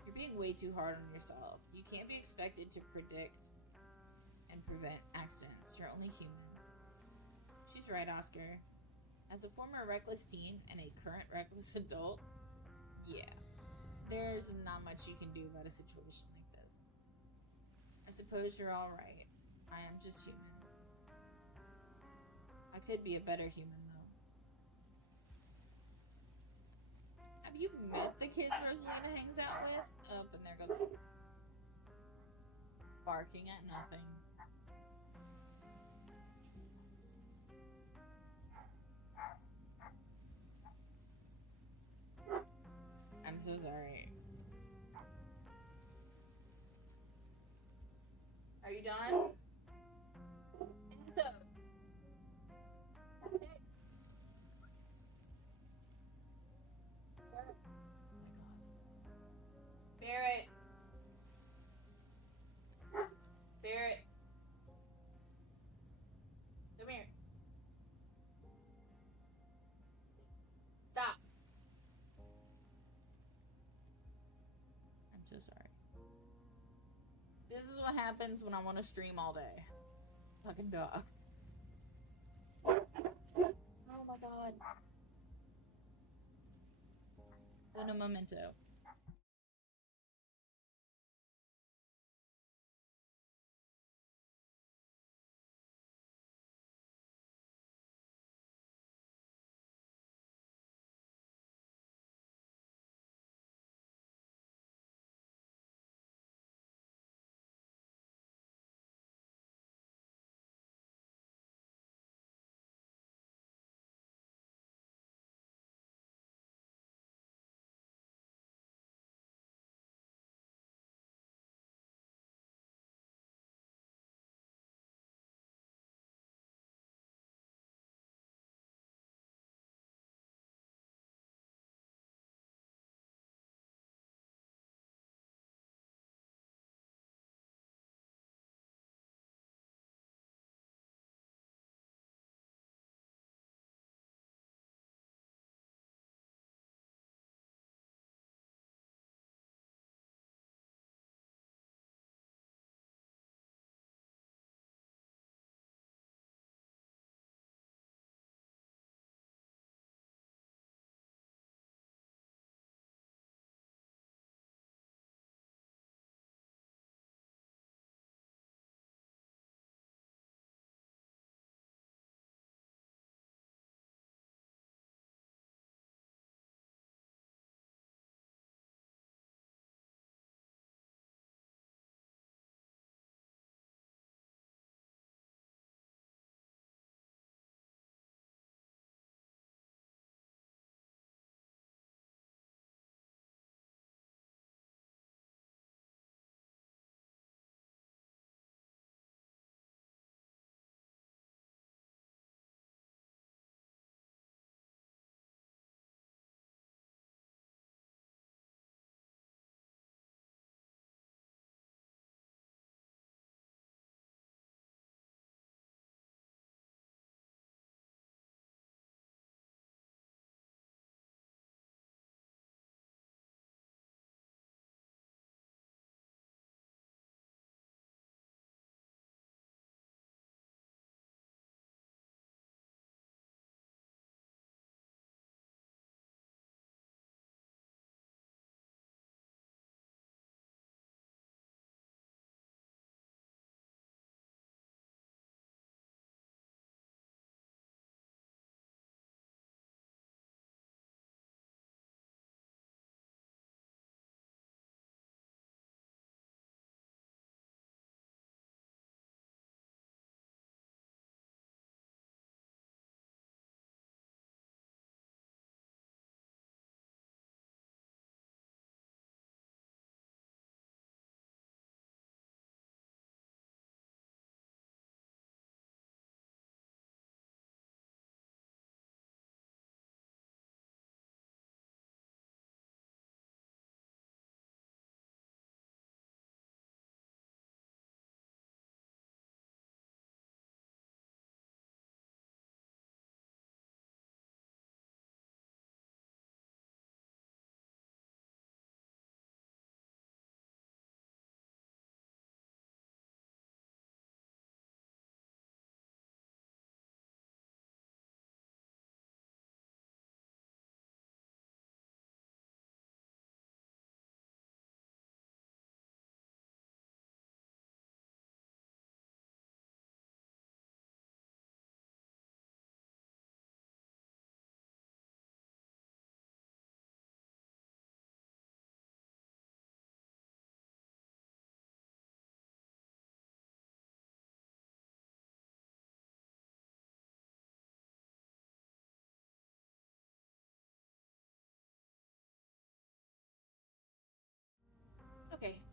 You're being way too hard on yourself. You can't be expected to predict and prevent accidents. You're only human. She's right, Oscar. As a former reckless teen and a current reckless adult, yeah, there's not much you can do about a situation like this. I suppose you're all right. I am just human. I could be a better human, though. Have you met the kids Rosalina hangs out with? Oh, and there go the kids. Barking at nothing. I'm so sorry. Are you done? Enzo. Hey. Barrett. Barrett. Come here. Stop. I'm so sorry. This is what happens when I want to stream all day. Fucking dogs. Oh my god. Uno momento.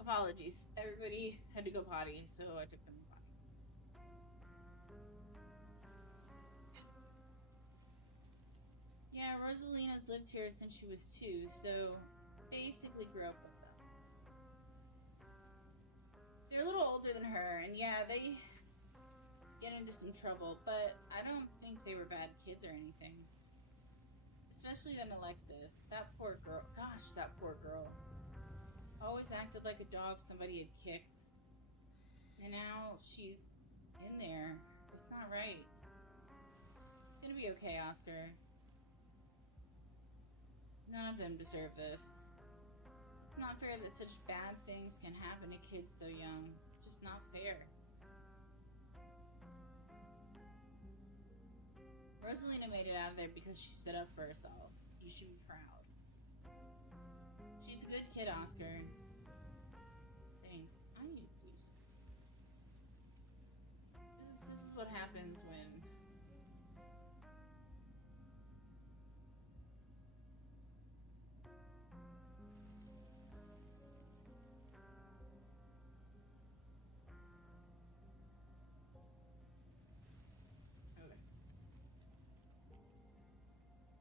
Apologies. Everybody had to go potty, so I took them to potty. Yeah, Rosalina's lived here since she was 2, so basically grew up with them. They're a little older than her, and yeah, they get into some trouble, but I don't think they were bad kids or anything. Especially then Alexis. That poor girl. Gosh, that poor girl. Always acted like a dog somebody had kicked. And now she's in there. It's not right. It's gonna be okay, Oscar. None of them deserve this. It's not fair that such bad things can happen to kids so young. It's just not fair. Rosalina made it out of there because she stood up for herself. You should be proud. She's a good kid, Oscar. Thanks. I need to do something. This is what happens when...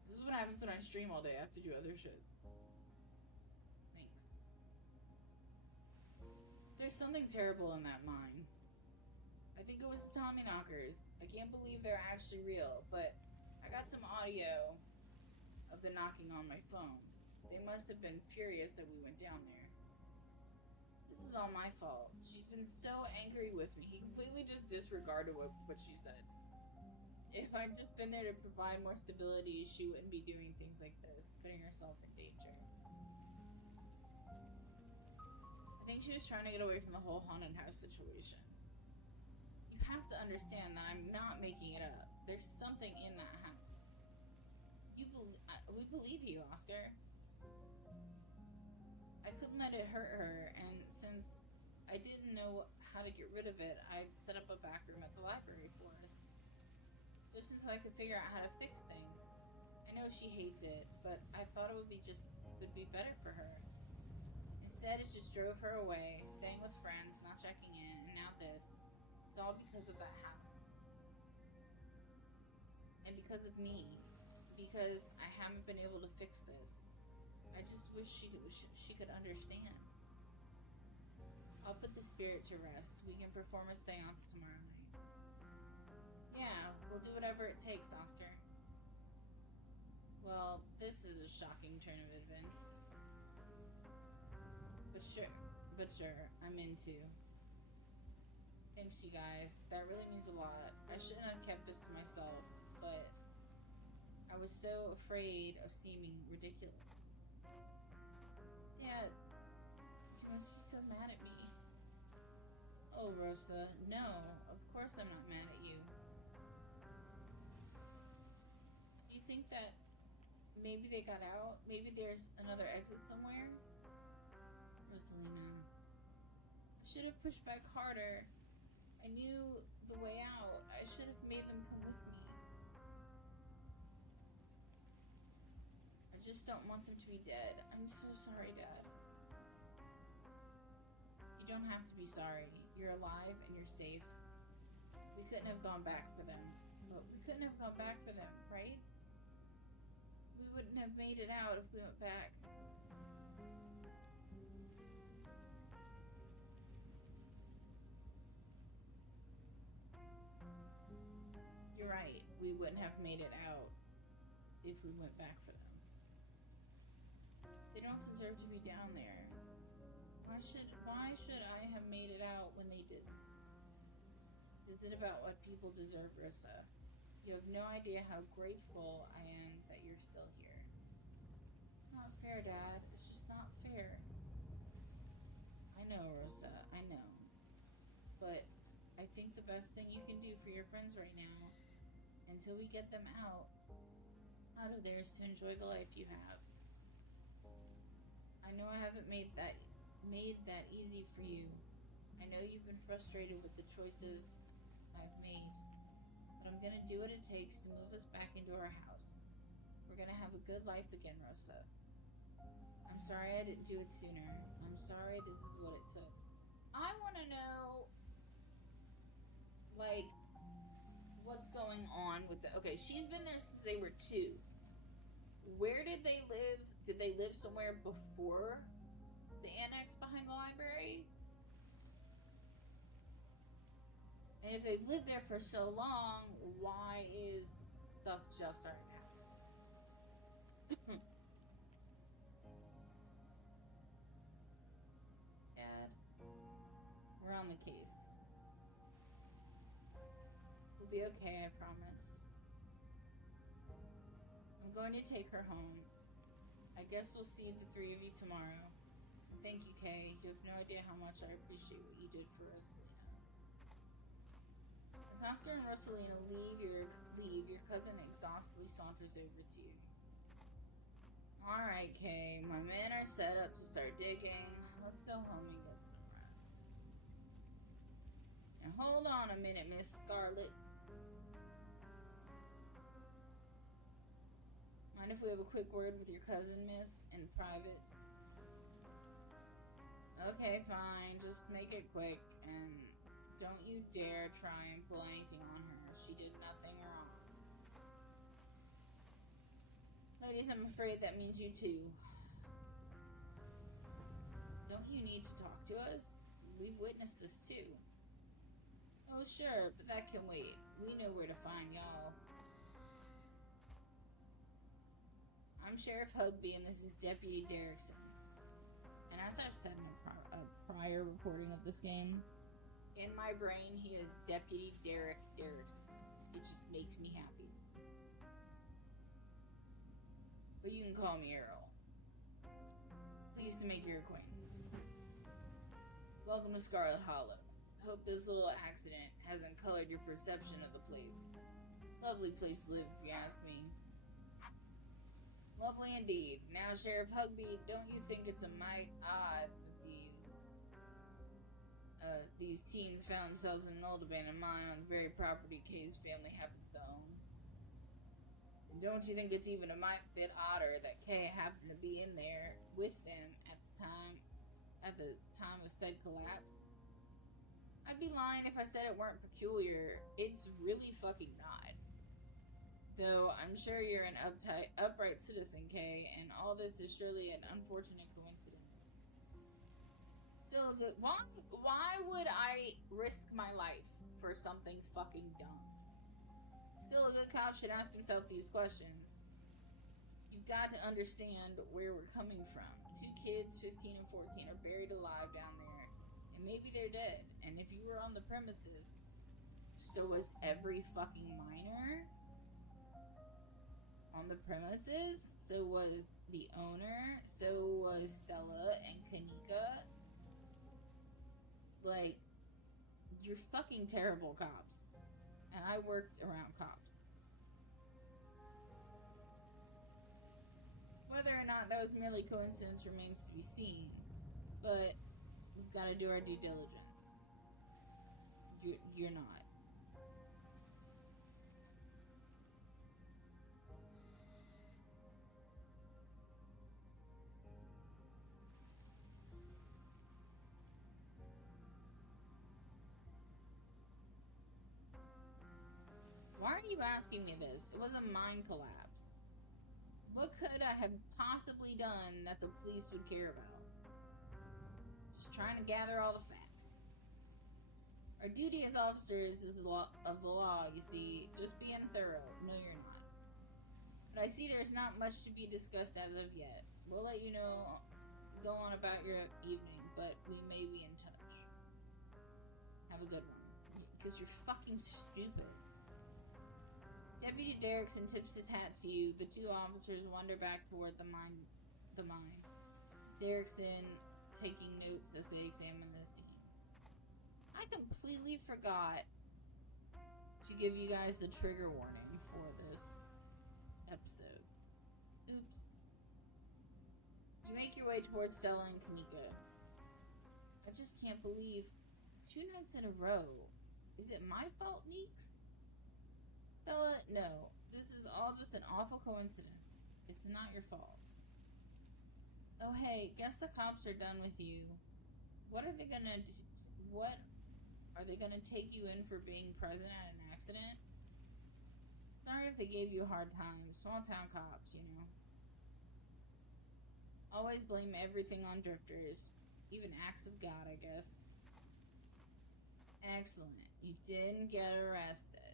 This is what happens when I stream all day. I have to do other shit. Thanks. There's something terrible in that mine. I think it was the Tommyknockers. I can't believe they're actually real, but I got some audio of the knocking on my phone. They must have been furious that we went down there. This is all my fault. She's been so angry with me. He completely just disregarded what she said. If I'd just been there to provide more stability, she wouldn't be doing things like this, putting herself in danger. I think she was trying to get away from the whole haunted house situation. You have to understand that I'm not making it up. There's something in that house. We believe you, Oscar. I couldn't let it hurt her, and since I didn't know how to get rid of it, I set up a back room at the library for us. Just until I could figure out how to fix things. I know she hates it, but I thought it would be better for her. Instead, it just drove her away, staying with friends, not checking in, and now this. It's all because of that house. And because of me. Because I haven't been able to fix this. I just wish she could understand. I'll put the spirit to rest. We can perform a seance tomorrow night. Yeah, we'll do whatever it takes, Oscar. Well, this is a shocking turn of events. But sure, I'm into. Thanks, you guys. That really means a lot. I shouldn't have kept this to myself, but I was so afraid of seeming ridiculous. Dad, you must be so mad at me. Oh, Rosa, no, of course I'm not mad at you. Do you think that maybe they got out? Maybe there's another exit somewhere? Rosalina. I should have pushed back harder. I knew the way out. I should have made them come with me. I just don't want them to be dead. I'm so sorry, Dad. You don't have to be sorry. You're alive and you're safe. We couldn't have gone back for them. But we couldn't have gone back for them, right? We wouldn't have made it out if we went back. You're right. We wouldn't have made it out if we went back for them. They don't deserve to be down there. Why should I have made it out when they didn't? Is it about what people deserve, Rosa? You have no idea how grateful I am that you're still here. Not fair, Dad. It's just not fair. I know, Rosa. I know. But I think the best thing you can do for your friends right now, until we get them out of there, is to enjoy the life you have. I know I haven't made that easy for you. I know you've been frustrated with the choices I've made, but I'm gonna do what it takes to move us back into our house. We're gonna have a good life again, Rosa. I'm sorry I didn't do it sooner. I'm sorry, this is what it took. I want to know, like, what's going on with the... Okay, she's been there since they were 2. Where did they live? Did they live somewhere before the annex behind the library? And if they've lived there for so long, why is stuff just starting happening? Dad, we're on the case. We'll be okay, I promise. I'm going to take her home. I guess we'll see the 3 of you tomorrow. Thank you, Kay. You have no idea how much I appreciate what you did for Rosalina. As Oscar and Rosalina leave, your cousin exhaustedly saunters over to you. Alright, Kay. My men are set up to start digging. Let's go home and get some rest. Now hold on a minute, Miss Scarlet. Mind if we have a quick word with your cousin, miss? In private? Okay, fine. Just make it quick, and don't you dare try and pull anything on her. She did nothing wrong. Ladies, I'm afraid that means you too. Don't you need to talk to us? We've witnessed this too. Oh, sure, but that can wait. We know where to find y'all. I'm Sheriff Hugby, and this is Deputy Derrickson. And as I've said in a prior recording of this game, in my brain, he is Deputy Derrickson. It just makes me happy. But you can call me Earl. Pleased to make your acquaintance. Welcome to Scarlet Hollow. Hope this little accident hasn't colored your perception of the place. Lovely place to live, if you ask me. Lovely indeed. Now, Sheriff Hugby, don't you think it's a mite odd that these teens found themselves in an old abandoned mine on the very property Kay's family happens to own? And don't you think it's even a mite bit odder that Kay happened to be in there with them at the time of said collapse? I'd be lying if I said it weren't peculiar. It's really fucking not. Though I'm sure you're an upright citizen, Kay, and all this is surely an unfortunate coincidence. Still a good... Why would I risk my life for something fucking dumb? Still a good cop should ask himself these questions. You've got to understand where we're coming from. 2 kids, 15 and 14, are buried alive down there, and maybe they're dead. And if you were on the premises, so was every fucking minor on the premises, so was the owner, so was Stella and Kanika. Like, you're fucking terrible cops. And I worked around cops. Whether or not that was merely coincidence remains to be seen, but we've got to do our due diligence. You're not. Why are you asking me this? It was a mine collapse. What could I have possibly done that the police would care about? Just trying to gather all the facts. Our duty as officers is of the law, you see. Just being thorough. No, you're not. But I see there's not much to be discussed as of yet. We'll let you know, go on about your evening, but we may be in touch. Have a good one. Because you're fucking stupid. Deputy Derrickson tips his hat to you. The 2 officers wander back toward the mine. Derrickson taking notes as they examine the scene. I completely forgot to give you guys the trigger warning for this episode. Oops. You make your way towards Stella and Kanika. I just can't believe 2 nights in a row. Is it my fault, Meeks? Stella, no. This is all just an awful coincidence. It's not your fault. Oh hey, guess the cops are done with you. What are they gonna do? What are they gonna take you in for being present at an accident? Sorry if they gave you a hard time. Small town cops, you know. Always blame everything on drifters. Even acts of God, I guess. Excellent. You didn't get arrested.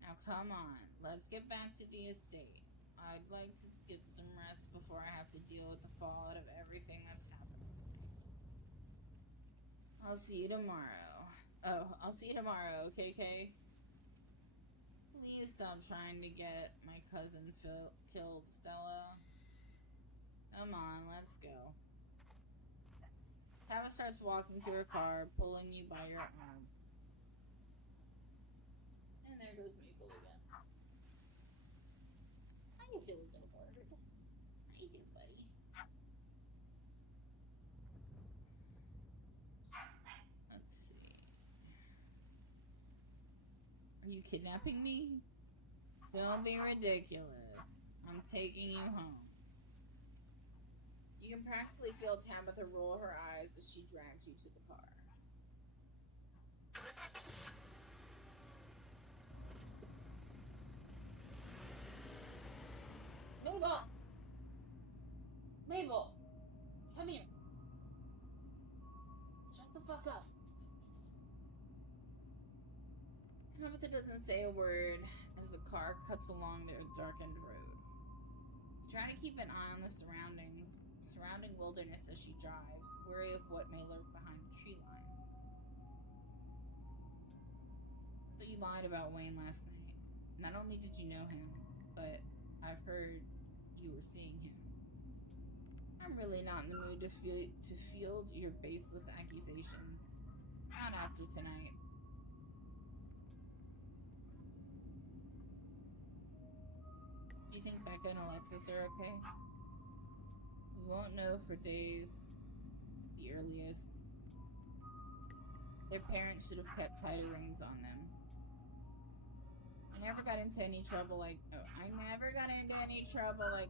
Now come on. Let's get back to the estate. I'd like to get some rest before I have to deal with the fallout of everything that's happened tonight. I'll see you tomorrow. Oh, I'll see you tomorrow, okay, Kay? Please stop trying to get my cousin killed, Stella. Come on, let's go. Tabitha starts walking to her car, pulling you by your arm. And there goes Maple again. How you doing so far? How you doing, buddy? Let's see. Are you kidnapping me? Don't be ridiculous. I'm taking you home. You can practically feel Tabitha roll her eyes as she drags you to the car. Mabel! Mabel! Come here! Shut the fuck up! Tabitha doesn't say a word as the car cuts along their darkened road. Try to keep an eye on the surrounding wilderness as she drives, wary of what may lurk behind the tree line. So you lied about Wayne last night. Not only did you know him, but I've heard you were seeing him. I'm really not in the mood to field your baseless accusations. Not after tonight. Do you think Becca and Alexis are okay? We won't know for days, the earliest. Their parents should have kept tighter rings on them. I never got into any trouble like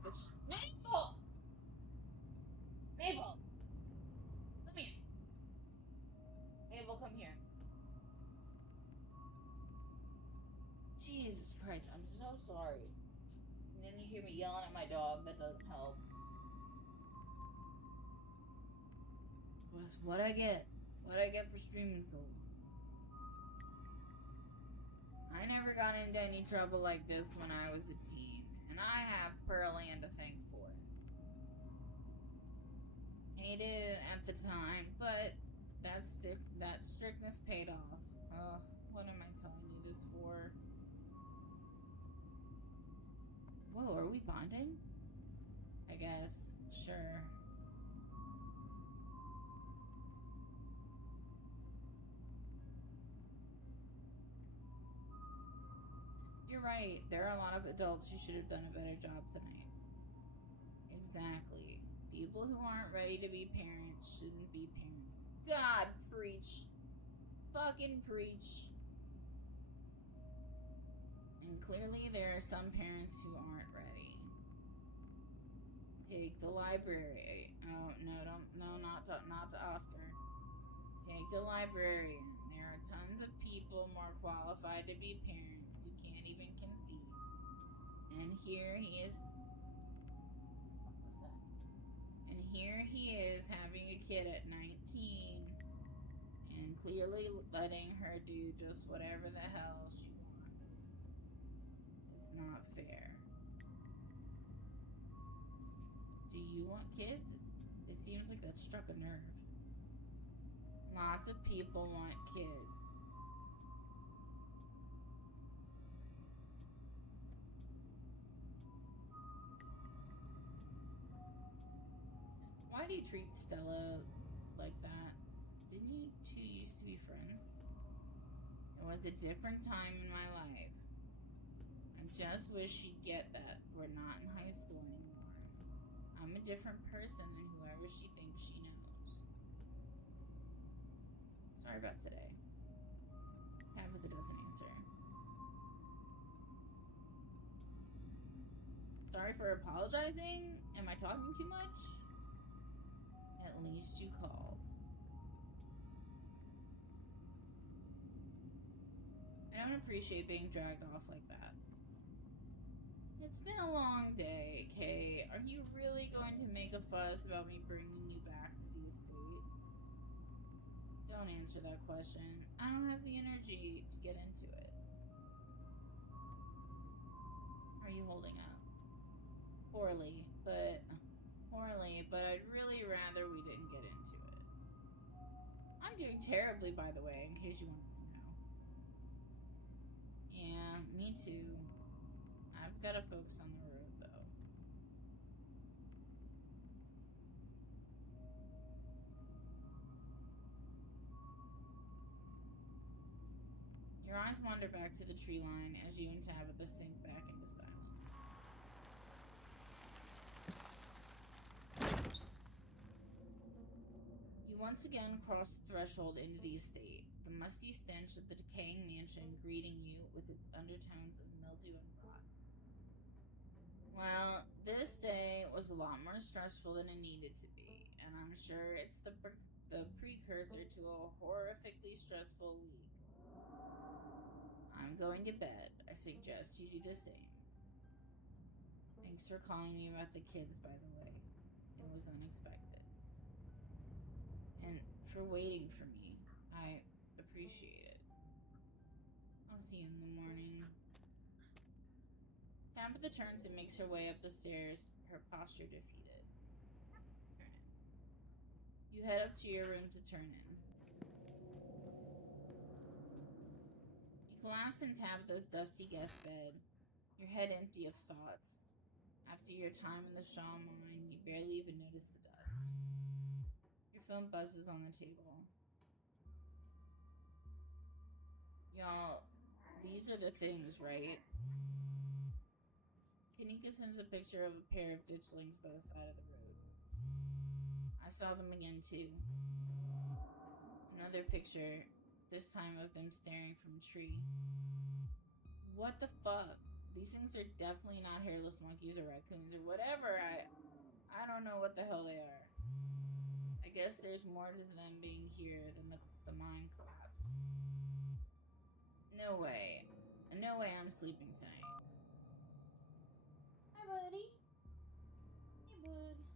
this. Mabel! Mabel! Come here. Mabel, come here. Jesus Christ, I'm so sorry. And then you hear me yelling at my dog. That doesn't help. What I get? What I get for streaming so? I never got into any trouble like this when I was a teen, and I have Pearland to thank for it. Hated it at the time, but that strictness paid off. Ugh, what am I telling you this for? Whoa, are we bonding? I guess. Sure. You're right. There are a lot of adults who should have done a better job tonight. Exactly. People who aren't ready to be parents shouldn't be parents. God, preach. Fucking preach. And clearly there are some parents who aren't ready. Take the library. Oh, no, not to Oscar. Take the librarian. There are tons of people more qualified to be parents who can't even conceive. And here he is. What was that? And here he is having a kid at 19 and clearly letting her do just whatever the hell she wants. It's not fair. Do you want kids? It seems like that struck a nerve. Lots of people want kids. Why do you treat Stella like that? Didn't you two used to be friends? It was a different time in my life. I just wish she'd get that we're not in high school anymore. I'm a different person than whoever she thinks she knows. Sorry about today. Tabitha doesn't answer. Sorry for apologizing? Am I talking too much? least you called. I don't appreciate being dragged off like that. It's been a long day, Kay. Are you really going to make a fuss about me bringing you back to the estate? Don't answer that question. I don't have the energy to get into it. Are you holding up? Poorly, but I'd really rather we didn't get into it. I'm doing terribly, by the way, in case you wanted to know. Yeah, me too. I've got to focus on the road, though. Your eyes wander back to the tree line as you and Tabitha sink back into silence. You once again cross the threshold into the estate, the musty stench of the decaying mansion greeting you with its undertones of mildew and rot. Well, this day was a lot more stressful than it needed to be, and I'm sure it's the precursor to a horrifically stressful week. I'm going to bed. I suggest you do the same. Thanks for calling me about the kids, by the way. It was unexpected. And for waiting for me. I appreciate it. I'll see you in the morning. Tabitha turns and makes her way up the stairs, her posture defeated. Turn in. You head up to your room to turn in. You collapse in Tabitha's dusty guest bed, your head empty of thoughts. After your time in the Shaw mine, you barely even notice the dust. Your phone buzzes on the table. Y'all, these are the things, right? Kanika sends a picture of a pair of ditchlings by the side of the road. I saw them again, too. Another picture, this time of them staring from a tree. What the fuck? These things are definitely not hairless monkeys or raccoons or whatever. I don't know what the hell they are. I guess there's more to them being here than the mine collapse. No way. No way I'm sleeping tonight. Hi, buddy. Hey, bugs.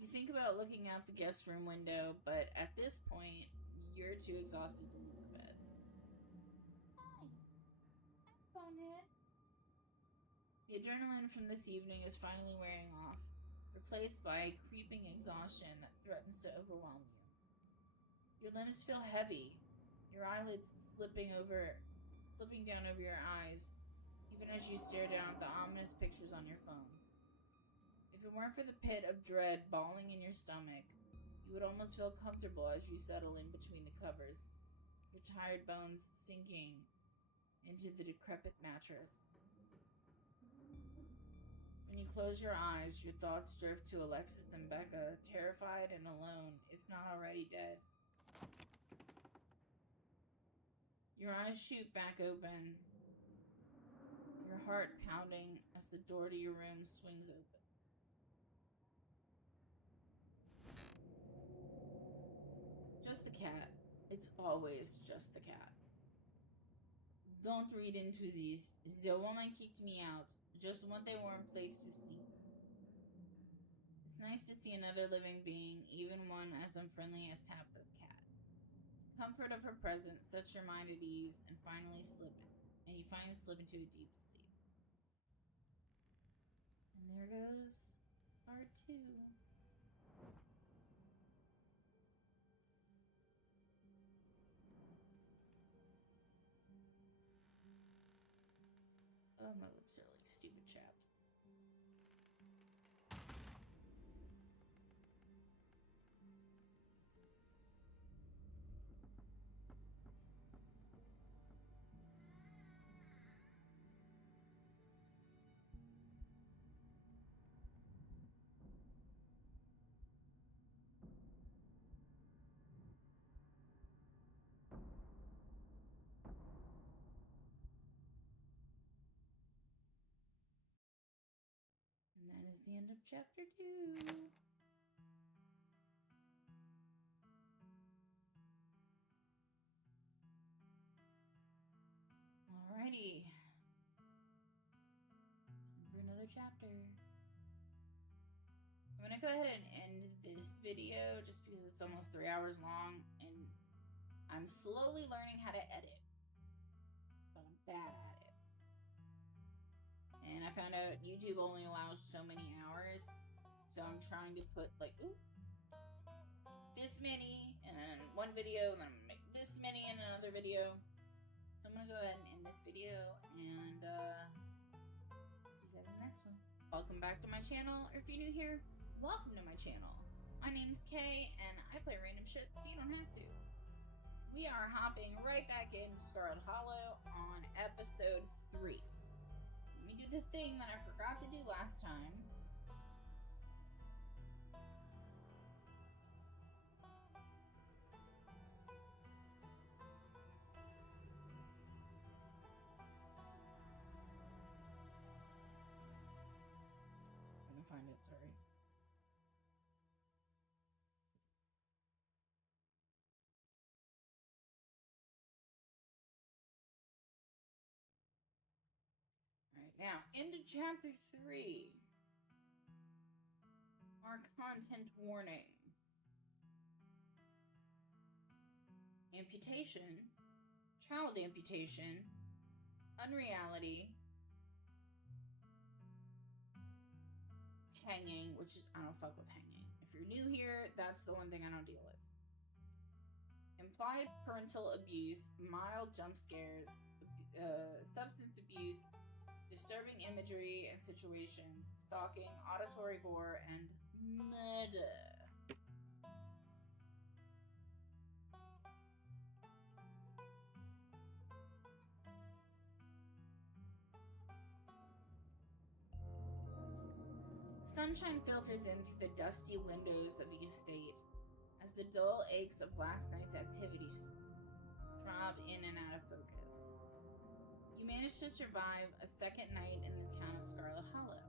You think about looking out the guest room window, but at this point, you're too exhausted to leave the bed. Hi. I'm Bonehead. The adrenaline from this evening is finally wearing off, replaced by creeping exhaustion that threatens to overwhelm you. Your limbs feel heavy, your eyelids slipping down over your eyes, even as you stare down at the ominous pictures on your phone. If it weren't for the pit of dread balling in your stomach, you would almost feel comfortable as you settle in between the covers, your tired bones sinking into the decrepit mattress. When you close your eyes, your thoughts drift to Alexis and Becca, terrified and alone, if not already dead. Your eyes shoot back open, your heart pounding as the door to your room swings open. Just the cat. It's always just the cat. Don't read into this. The woman kicked me out. Just want a warm place to sleep. It's nice to see another living being, even one as unfriendly as Tabitha's cat. The comfort of her presence sets your mind at ease and you finally slip into a deep sleep. And there goes part 2. Oh, my lips are like stupid chapped. end of chapter 2. Alrighty. For another chapter. I'm gonna go ahead and end this video just because it's almost 3 hours long and I'm slowly learning how to edit. But I'm bad at it. And I found out YouTube only allows so many hours. So I'm trying to put like, this many, and then one video, and then I'm gonna make this many in another video. So I'm gonna go ahead and end this video, and see you guys in the next one. Welcome back to my channel, or if you're new here, welcome to my channel. My name's Kay, and I play random shit so you don't have to. We are hopping right back into Scarlet Hollow on episode 3. Let me do the thing that I forgot to do last time. I'm gonna find it, sorry. Now, into chapter 3. Our content warning. Amputation, child amputation, unreality, hanging, which is, I don't fuck with hanging. If you're new here, that's the one thing I don't deal with. Implied parental abuse, mild jump scares, substance abuse, disturbing imagery and situations, stalking, auditory gore, and murder. Sunshine filters in through the dusty windows of the estate as the dull aches of last night's activities throb in and out of focus. You manage to survive a second night in the town of Scarlet Hollow.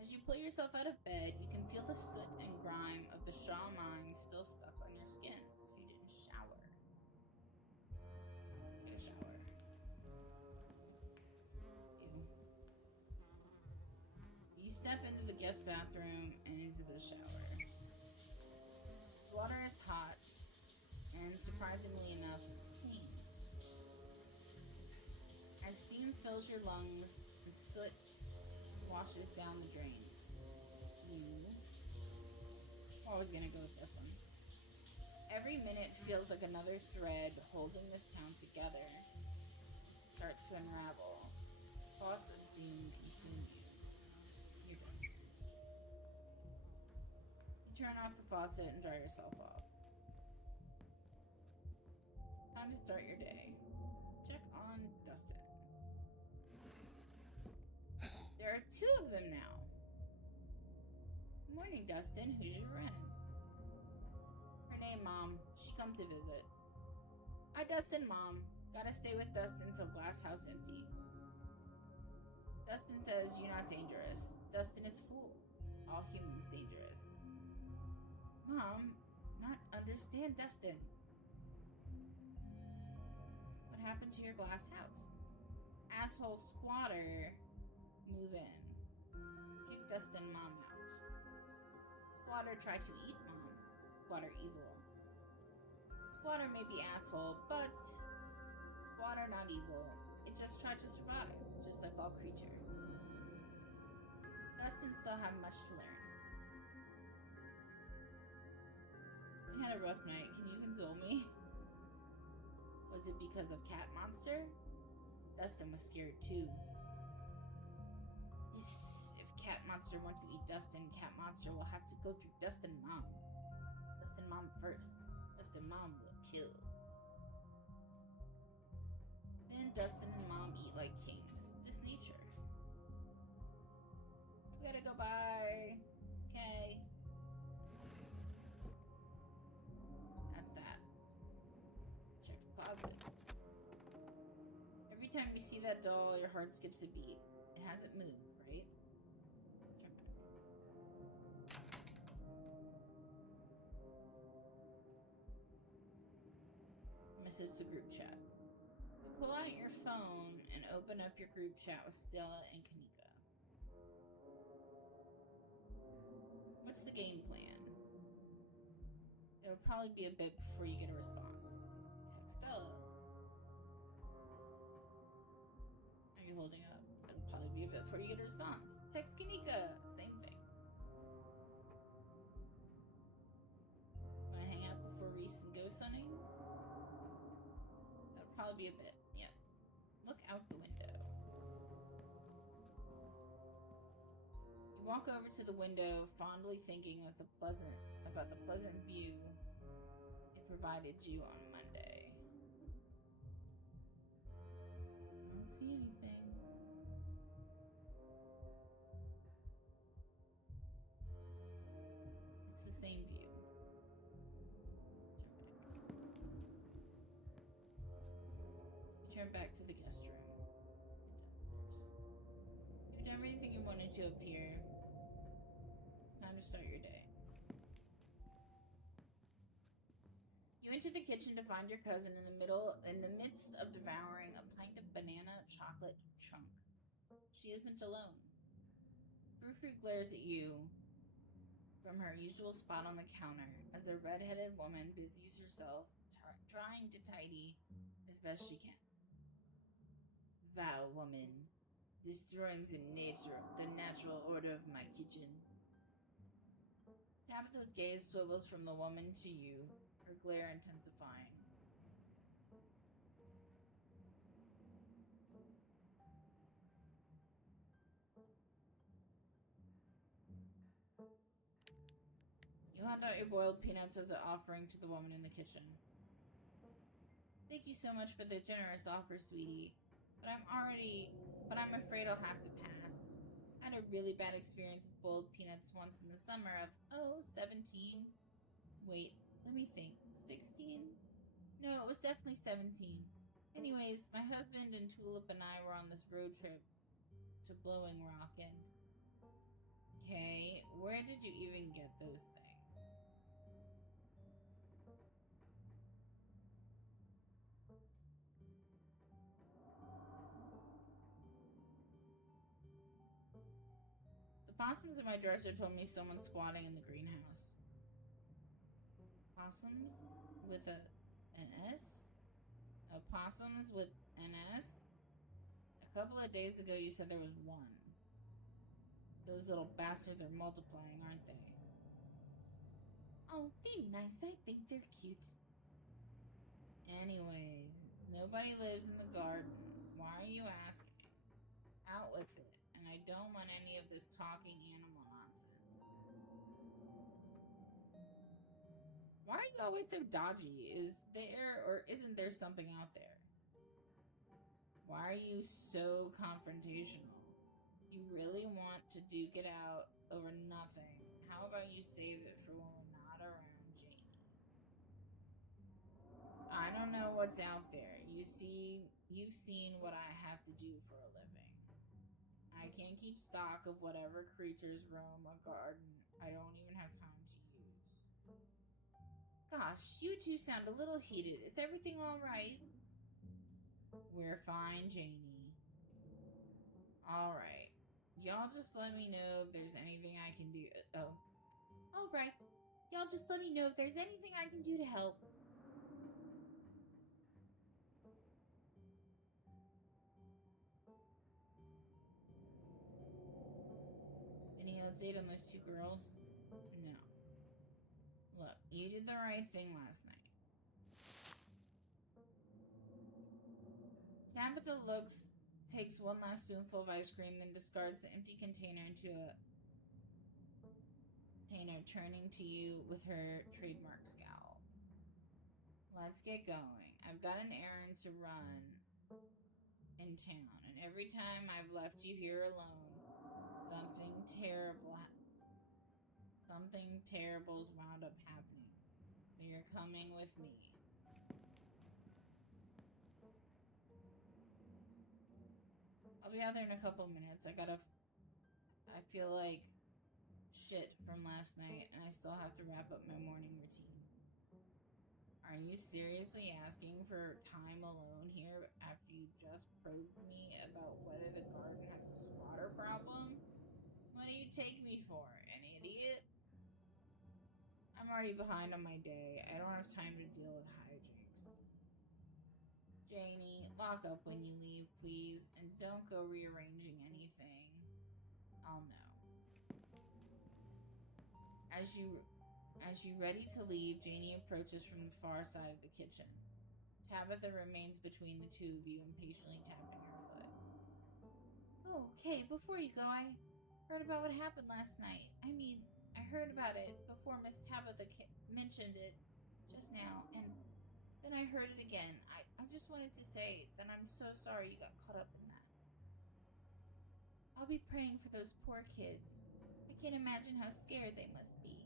As you pull yourself out of bed, you can feel the soot and grime of the Shaw mine still stuck on your skin as if you didn't shower. Take a shower. Ew. You step into the guest bathroom and into the shower. The water is hot and, surprisingly enough, clean. As steam fills your lungs and soot washes down the drain, you... We're always gonna go with this one. Every minute feels like another thread holding this town together. It starts to unravel. Thoughts of doom consume you. You're good. You turn off the faucet and dry yourself off. Time to start your day. Check on Dustin. There are 2 of them now. Good morning, Dustin. Who's your friend? Her name, Mom. She come to visit. Hi, Dustin, Mom. Gotta stay with Dustin till glass house empty. Dustin says you're not dangerous. Dustin is fool. All humans dangerous. Mom, not understand Dustin. What happened to your glass house? Asshole squatter, move in. Kick Dustin Mom out. Squatter tried to eat Mom. Squatter evil. Squatter may be asshole, but squatter not evil. It just tried to survive, just like all creature. Dustin still have much to learn. I had a rough night. Can you console me? Was it because of Cat Monster? Dustin was scared too. Yes, if Cat Monster wants to eat Dustin, Cat Monster will have to go through Dustin Mom. Dustin Mom first. Dustin Mom will kill. Then Dustin and Mom eat like kings. This nature. We gotta go by. Okay. At that. Check the positive. Every time you see that doll, your heart skips a beat. It It hasn't moved, right? Message the group chat. You pull out your phone and open up your group chat with Stella and Kanika. What's the game plan? It'll probably be a bit before you get a response. Text Stella. Are you holding up? It'll probably be a bit before you get a response. Text Kanika. Same thing. Wanna hang out before recent ghost hunting? That'll probably be a bit. Yep. Look out the window. You walk over to the window, fondly thinking about the pleasant view it provided you on Monday. I don't see anything. It's the same view. You turn back to the guest room. You've done everything you wanted to up here. It's time to start your day. You enter the kitchen to find your cousin in the midst of devouring a pint of banana chocolate chunk. She isn't alone. Frou-Frou glares at you from her usual spot on the counter as a red-headed woman busies herself trying to tidy as best she can. Vile woman, destroying the natural order of my kitchen. Tabitha's gaze swivels from the woman to you, her glare intensifying. You hand out your boiled peanuts as an offering to the woman in the kitchen. Thank you so much for the generous offer, sweetie. But I'm afraid I'll have to pass. I had a really bad experience with boiled peanuts once in the summer of, 17. Wait, let me think. 16? No, it was definitely 17. Anyways, my husband and Tulip and I were on this road trip to Blowing Rock and... Okay, where did you even get those things? The possums in my dresser told me someone's squatting in the greenhouse. Possums with an S? Possums with an S? A couple of days ago you said there was one. Those little bastards are multiplying, aren't they? Oh, be nice. I think they're cute. Anyway, nobody lives in the garden. Why are you asking? Out with it. And I don't want any of this talking animal nonsense. Why are you always so dodgy? Is there or isn't there something out there? Why are you so confrontational? You really want to duke it out over nothing. How about you save it for when we're not around Janie? I don't know what's out there. You've seen what I have to do for a living. I can't keep stock of whatever creatures roam a garden I don't even have time to use. Gosh, you two sound a little heated. Is everything alright? We're fine, Janie. Alright. Y'all just let me know if there's anything I can do. Alright. Y'all just let me know if there's anything I can do to help. Any update on those two girls? No. Look, you did the right thing last night. Tabitha takes one last spoonful of ice cream, then discards the empty container into a container, turning to you with her trademark scowl. Let's get going. I've got an errand to run in town, and every time I've left you here alone, something terrible's wound up happening. So you're coming with me. I'll be out there in a couple minutes. I feel like shit from last night, and I still have to wrap up my morning routine. Are you seriously asking for time alone here after you just probed me about whether the garden has a squatter problem? What do you take me for, an idiot? I'm already behind on my day. I don't have time to deal with hijinks. Janie, lock up when you leave, please, and don't go rearranging anything. I'll know. As you ready to leave, Janie approaches from the far side of the kitchen. Tabitha remains between the two of you, impatiently tapping her foot. Oh, okay, before you go, I heard about what happened last night. I heard about it before Miss Tabitha mentioned it just now, and then I heard it again. I just wanted to say that I'm so sorry you got caught up in that. I'll be praying for those poor kids. I can't imagine how scared they must be.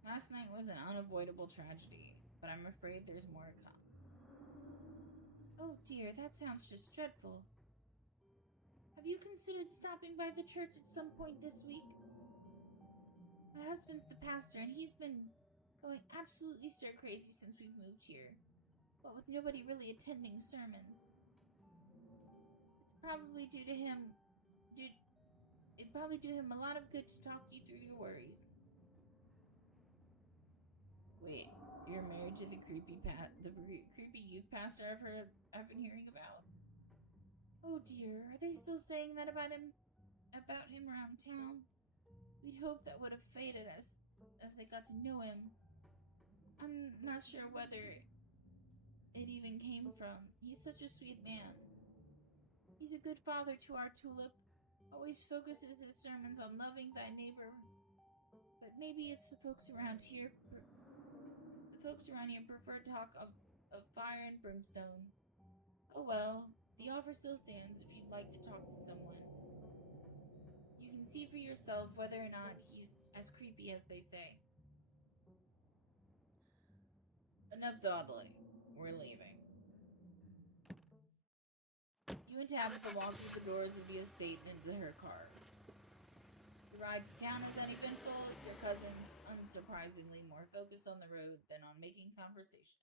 Last night was an unavoidable tragedy, but I'm afraid there's more to come. Oh dear, that sounds just dreadful. Have you considered stopping by the church at some point this week? My husband's the pastor, and he's been going absolutely stir-crazy since we've moved here, what with nobody really attending sermons. It'd probably do him a lot of good to talk you through your worries. Wait, you're married to the creepy youth pastor I've been hearing about? Oh dear, are they still saying that about him around town? We'd hoped that would have faded as they got to know him. I'm not sure whether it even came from. He's such a sweet man. He's a good father to our tulip, always focuses his sermons on loving thy neighbor. But maybe it's the folks around here prefer talk of fire and brimstone. Oh well, the offer still stands if you'd like to talk to someone. You can see for yourself whether or not he's as creepy as they say. Enough dawdling. We're leaving. You and Tabitha walk through the doors of the estate and into her car. The ride to town is uneventful, your cousin's unsurprisingly more focused on the road than on making conversation.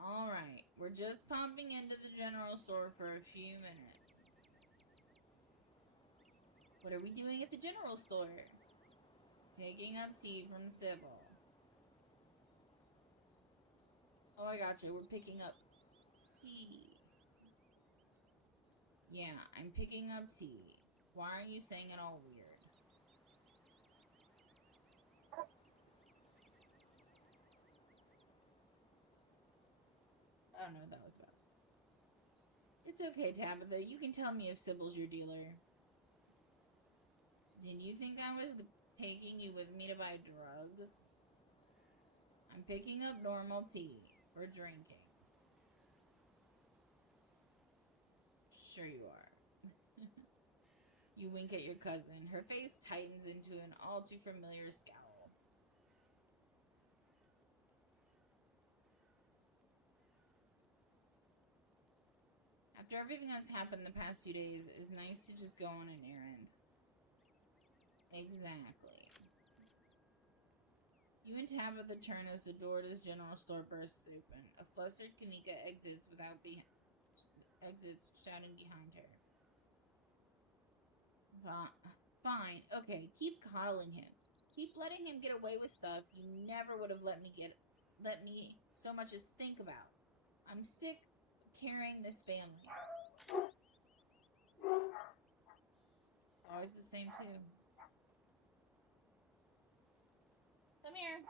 Alright, we're just popping into the general store for a few minutes. What are we doing at the general store? Picking up tea from Sybil. Oh, I gotcha, we're picking up tea. Yeah, I'm picking up tea. Why are you saying it all weird? I don't know what that was about. It's okay, Tabitha. You can tell me if Sybil's your dealer. Did you think I was taking you with me to buy drugs? I'm picking up normal tea. We're drinking. Sure you are. You wink at your cousin. Her face tightens into an all too familiar scowl. After everything that's happened the past 2 days, it's nice to just go on an errand. Exactly. You and Tabitha turn as the door to the general store bursts open. A flustered Kanika exits shouting behind her. Fine, okay, keep coddling him. Keep letting him get away with stuff you never would have let me so much as think about. I'm sick of carrying this family. Always the same too. Come here.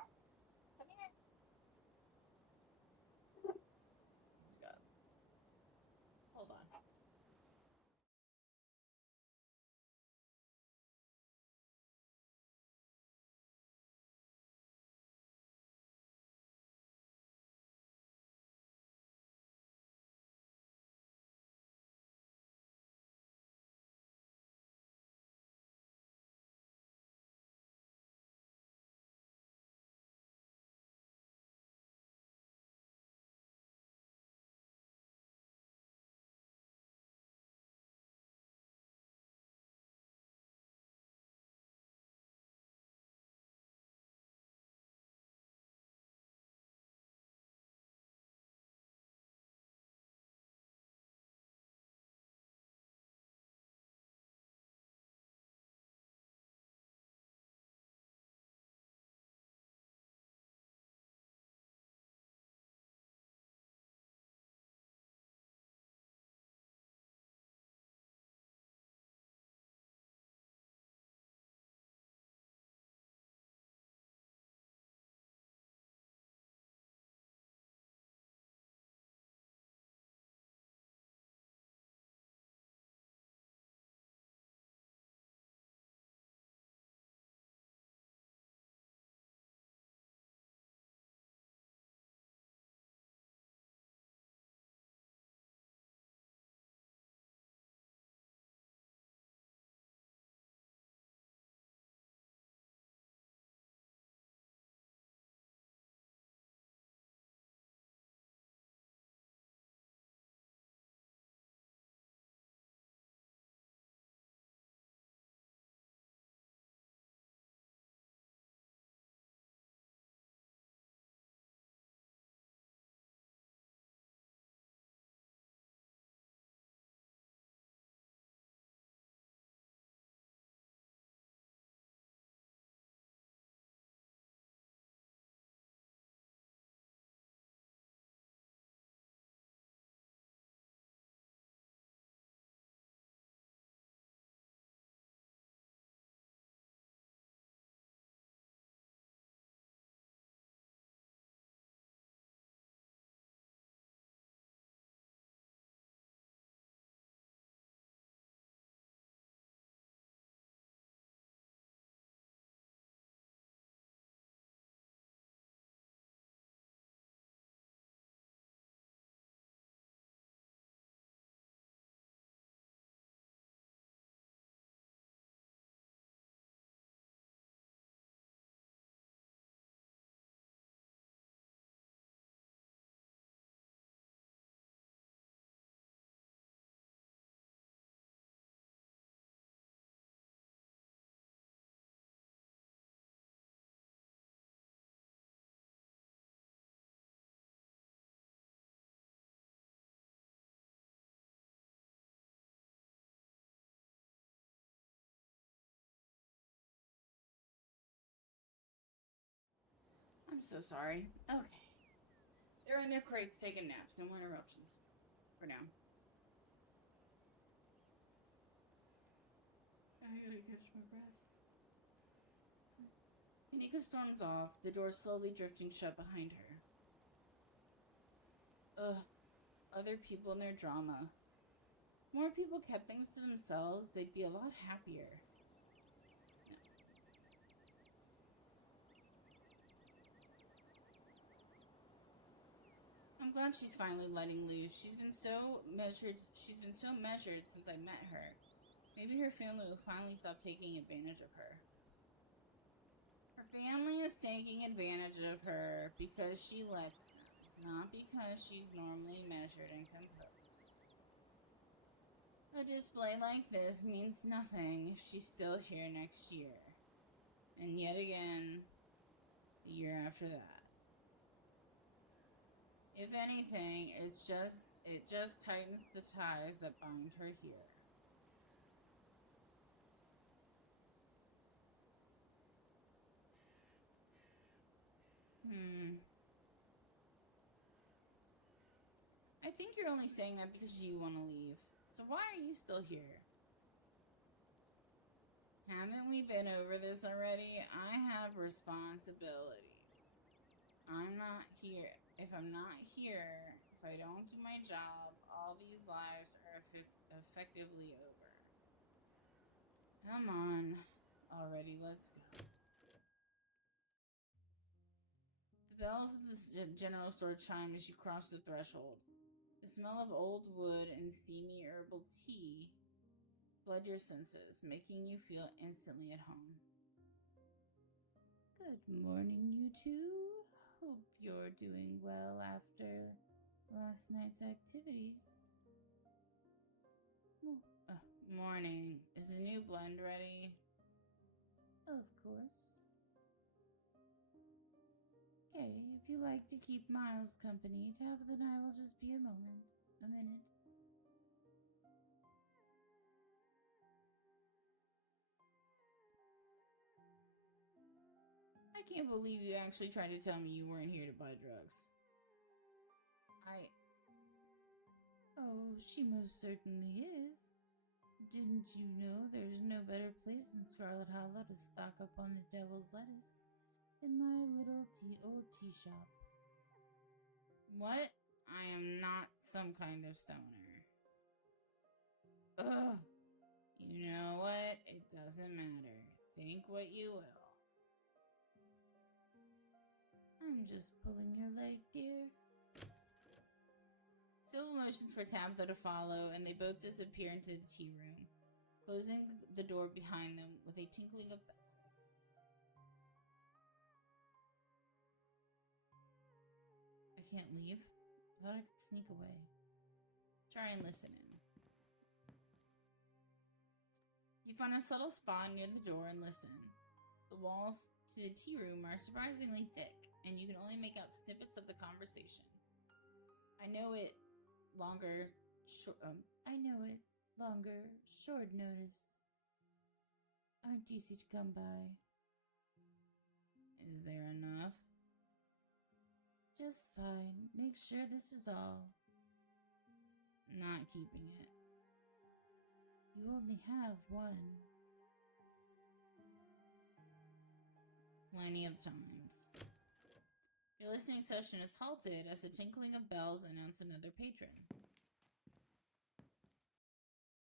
I'm so sorry. Okay. They're in their crates taking naps. No more interruptions. For now. I gotta catch my breath. Kanika storms off, the door slowly drifting shut behind her. Ugh. Other people and their drama. More people kept things to themselves, they'd be a lot happier. No. I'm glad she's finally letting loose. She's been so measured since I met her. Maybe her family will finally stop taking advantage of her. Her family is taking advantage of her because she lets them, not because she's normally measured and composed. A display like this means nothing if she's still here next year. And yet again, the year after that. If anything, it just tightens the ties that bind her here. I think you're only saying that because you want to leave. So why are you still here? Haven't we been over this already? I have responsibilities. I'm not here. If I'm not here, if I don't do my job, all these lives are effectively over. Come on. Already, let's go. The bells of the general store chime as you cross the threshold. The smell of old wood and steamy herbal tea flood your senses, making you feel instantly at home. Good morning, you two. Hope you're doing well after last night's activities. Morning. Is the new blend ready? Of course. Okay, if you like to keep Miles company, Tabitha and I will just be a minute. I can't believe you actually tried to tell me you weren't here to buy drugs. Oh, she most certainly is. Didn't you know there's no better place than Scarlet Hollow to stock up on the devil's lettuce than my little old tea shop? What? I am not some kind of stoner. Ugh. You know what? It doesn't matter. Think what you will. I'm just pulling your leg, dear. Civil motions for Tabitha to follow, and they both disappear into the tea room, closing the door behind them with a tinkling of bells. I can't leave. I thought I could sneak away. Try and listen in. You find a subtle spot near the door and listen. The walls to the tea room are surprisingly thick, and you can only make out snippets of the conversation. I know it longer, short notice. Aren't easy to come by. Is there enough? Just fine. Make sure this is all. Not keeping it. You only have one. Plenty of times. Your listening session is halted as the tinkling of bells announce another patron.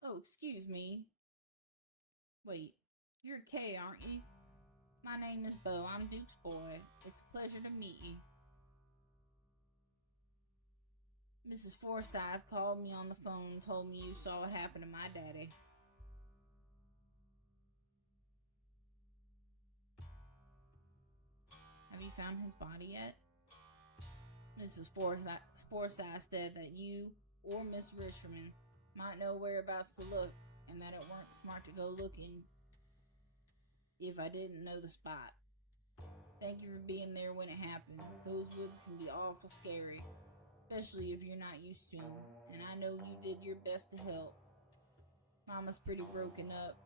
Oh, excuse me. Wait, you're Kay, aren't you? My name is Bo. I'm Duke's boy. It's a pleasure to meet you. Mrs. Forsyth called me on the phone and told me you saw what happened to my daddy. Have you found his body yet? Mrs. Forsyth said that you or Miss Richmond might know whereabouts to look, and that it weren't smart to go looking if I didn't know the spot. Thank you for being there when it happened. Those woods can be awful scary, especially if you're not used to them, and I know you did your best to help. Mama's pretty broken up.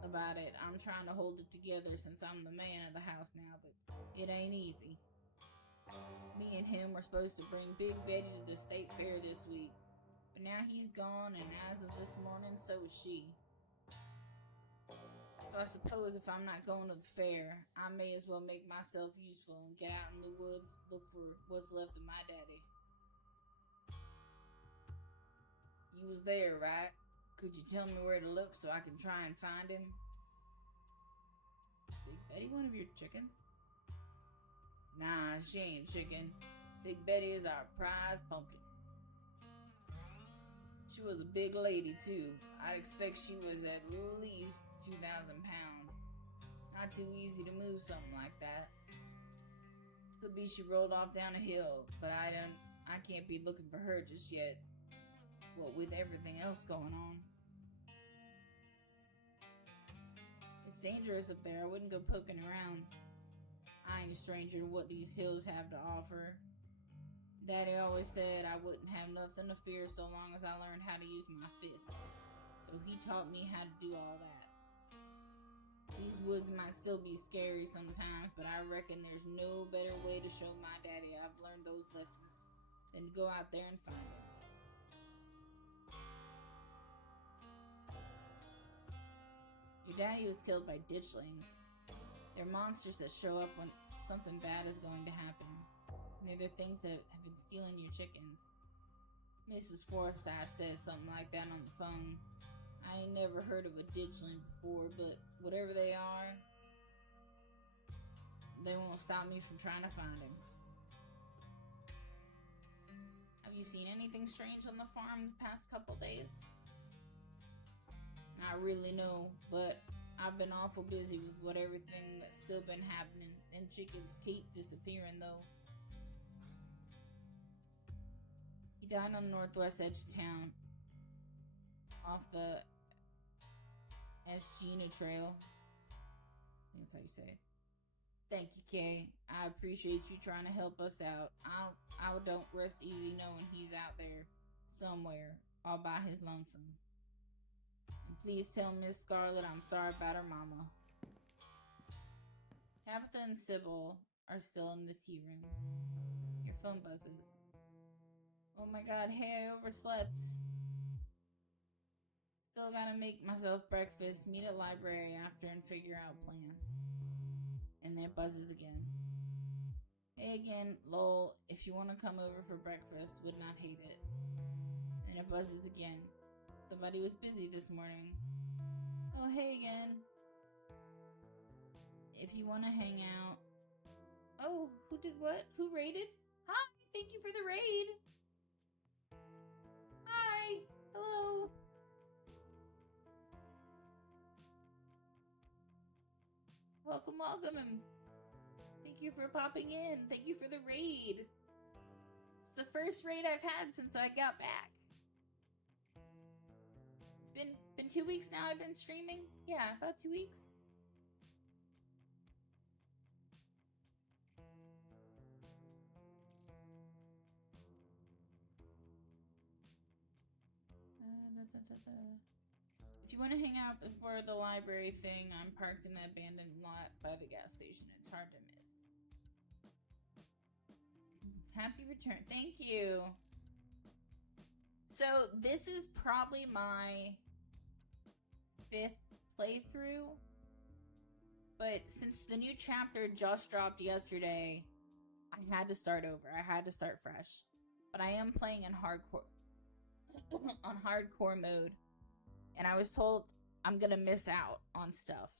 about it. I'm trying to hold it together since I'm the man of the house now, but it ain't easy. Me and him were supposed to bring Big Betty to the state fair this week, but now he's gone, and as of this morning, so is she. So I suppose if I'm not going to the fair, I may as well make myself useful and get out in the woods, look for what's left of my daddy. You was there, right? Could you tell me where to look so I can try and find him? Is Big Betty one of your chickens? Nah, she ain't chicken. Big Betty is our prize pumpkin. She was a big lady, too. I'd expect she was at least 2,000 pounds. Not too easy to move something like that. Could be she rolled off down a hill, but I can't be looking for her just yet. What with everything else going on. It's dangerous up there. I wouldn't go poking around. I ain't a stranger to what these hills have to offer. Daddy always said I wouldn't have nothing to fear so long as I learned how to use my fists. So he taught me how to do all that. These woods might still be scary sometimes, but I reckon there's no better way to show my daddy I've learned those lessons than to go out there and find him. Your daddy was killed by ditchlings. They're monsters that show up when something bad is going to happen. And they're the things that have been stealing your chickens. Mrs. Forsyth said something like that on the phone. I ain't never heard of a ditchling before, but whatever they are, they won't stop me from trying to find him. Have you seen anything strange on the farm the past couple days? Not really, no, but I've been awful busy with everything that's still been happening, and chickens keep disappearing, though. He died on the northwest edge of town, off the Estranged Trail. I think that's how you say it. Thank you, Kay. I appreciate you trying to help us out. I don't rest easy knowing he's out there somewhere, all by his lonesome. And please tell Miss Scarlet I'm sorry about her mama. Tabitha and Sybil are still in the tea room. Your phone buzzes. Oh my god, hey, I overslept. Still gotta make myself breakfast, meet at library after, and figure out plan. And then it buzzes again. Hey again, lol, if you want to come over for breakfast, would not hate it. And it buzzes again. Somebody was busy this morning. Oh, hey again. If you want to hang out. Oh, who did what? Who raided? Hi, thank you for the raid. Hi, hello. Welcome, welcome, and thank you for popping in. Thank you for the raid. It's the first raid I've had since I got back. It's been 2 weeks now I've been streaming. Yeah, about 2 weeks. If you want to hang out before the library thing, I'm parked in the abandoned lot by the gas station. It's hard to miss. Happy return. Thank you. So this is probably my 5th playthrough, but since the new chapter just dropped yesterday, I had to start over. I had to start fresh. But I am playing in hardcore on hardcore mode. And I was told I'm gonna miss out on stuff.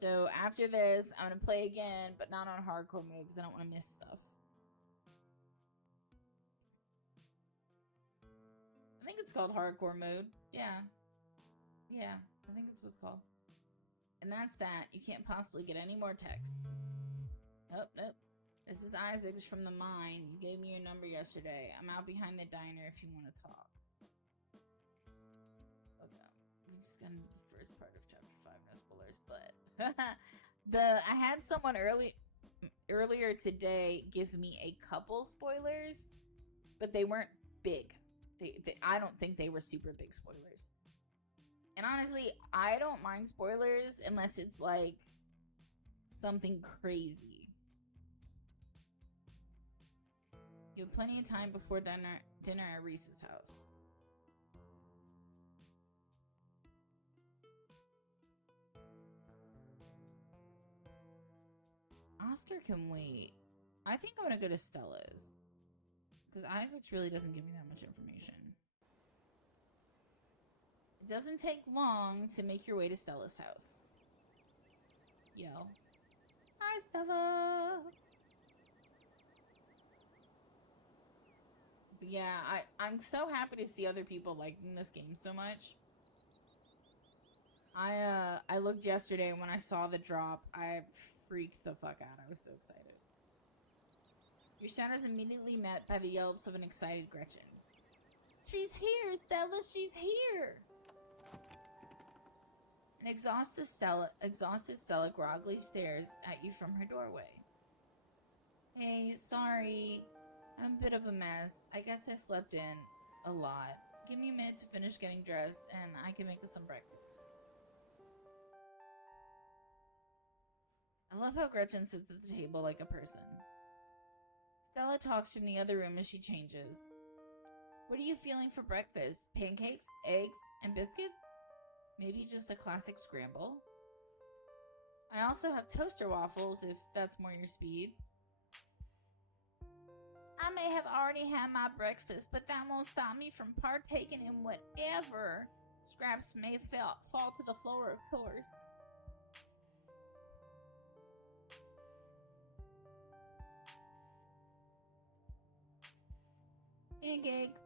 So after this, I'm gonna play again, but not on hardcore mode because I don't want to miss stuff. I think it's called hardcore mode. Yeah, I think that's what it's called. And that's that. You can't possibly get any more texts. Nope. This is Isaac's from the mine. You gave me your number yesterday. I'm out behind the diner if you want to talk. I'm just gonna do the first part of chapter 5, no spoilers, but I had someone earlier today give me a couple spoilers, but they weren't big. I don't think they were super big spoilers. And honestly, I don't mind spoilers unless it's like something crazy. You have plenty of time before dinner at Reese's house. Oscar can wait. I think I'm gonna go to Stella's. Because Isaac's really doesn't give me that much information. It doesn't take long to make your way to Stella's house. Yell. Hi, Stella! But yeah, I'm so happy to see other people liking this game so much. I looked yesterday when I saw the drop. I freaked the fuck out. I was so excited. Your shout is immediately met by the yelps of an excited Gretchen. She's here, Stella! She's here! An exhausted Stella groggily stares at you from her doorway. Hey, sorry. I'm a bit of a mess. I guess I slept in a lot. Give me a minute to finish getting dressed and I can make us some breakfast. I love how Gretchen sits at the table like a person. Stella talks from the other room as she changes. What are you feeling for breakfast? Pancakes, eggs, and biscuits? Maybe just a classic scramble? I also have toaster waffles if that's more your speed. I may have already had my breakfast, but that won't stop me from partaking in whatever scraps may fall to the floor, of course. Pancakes.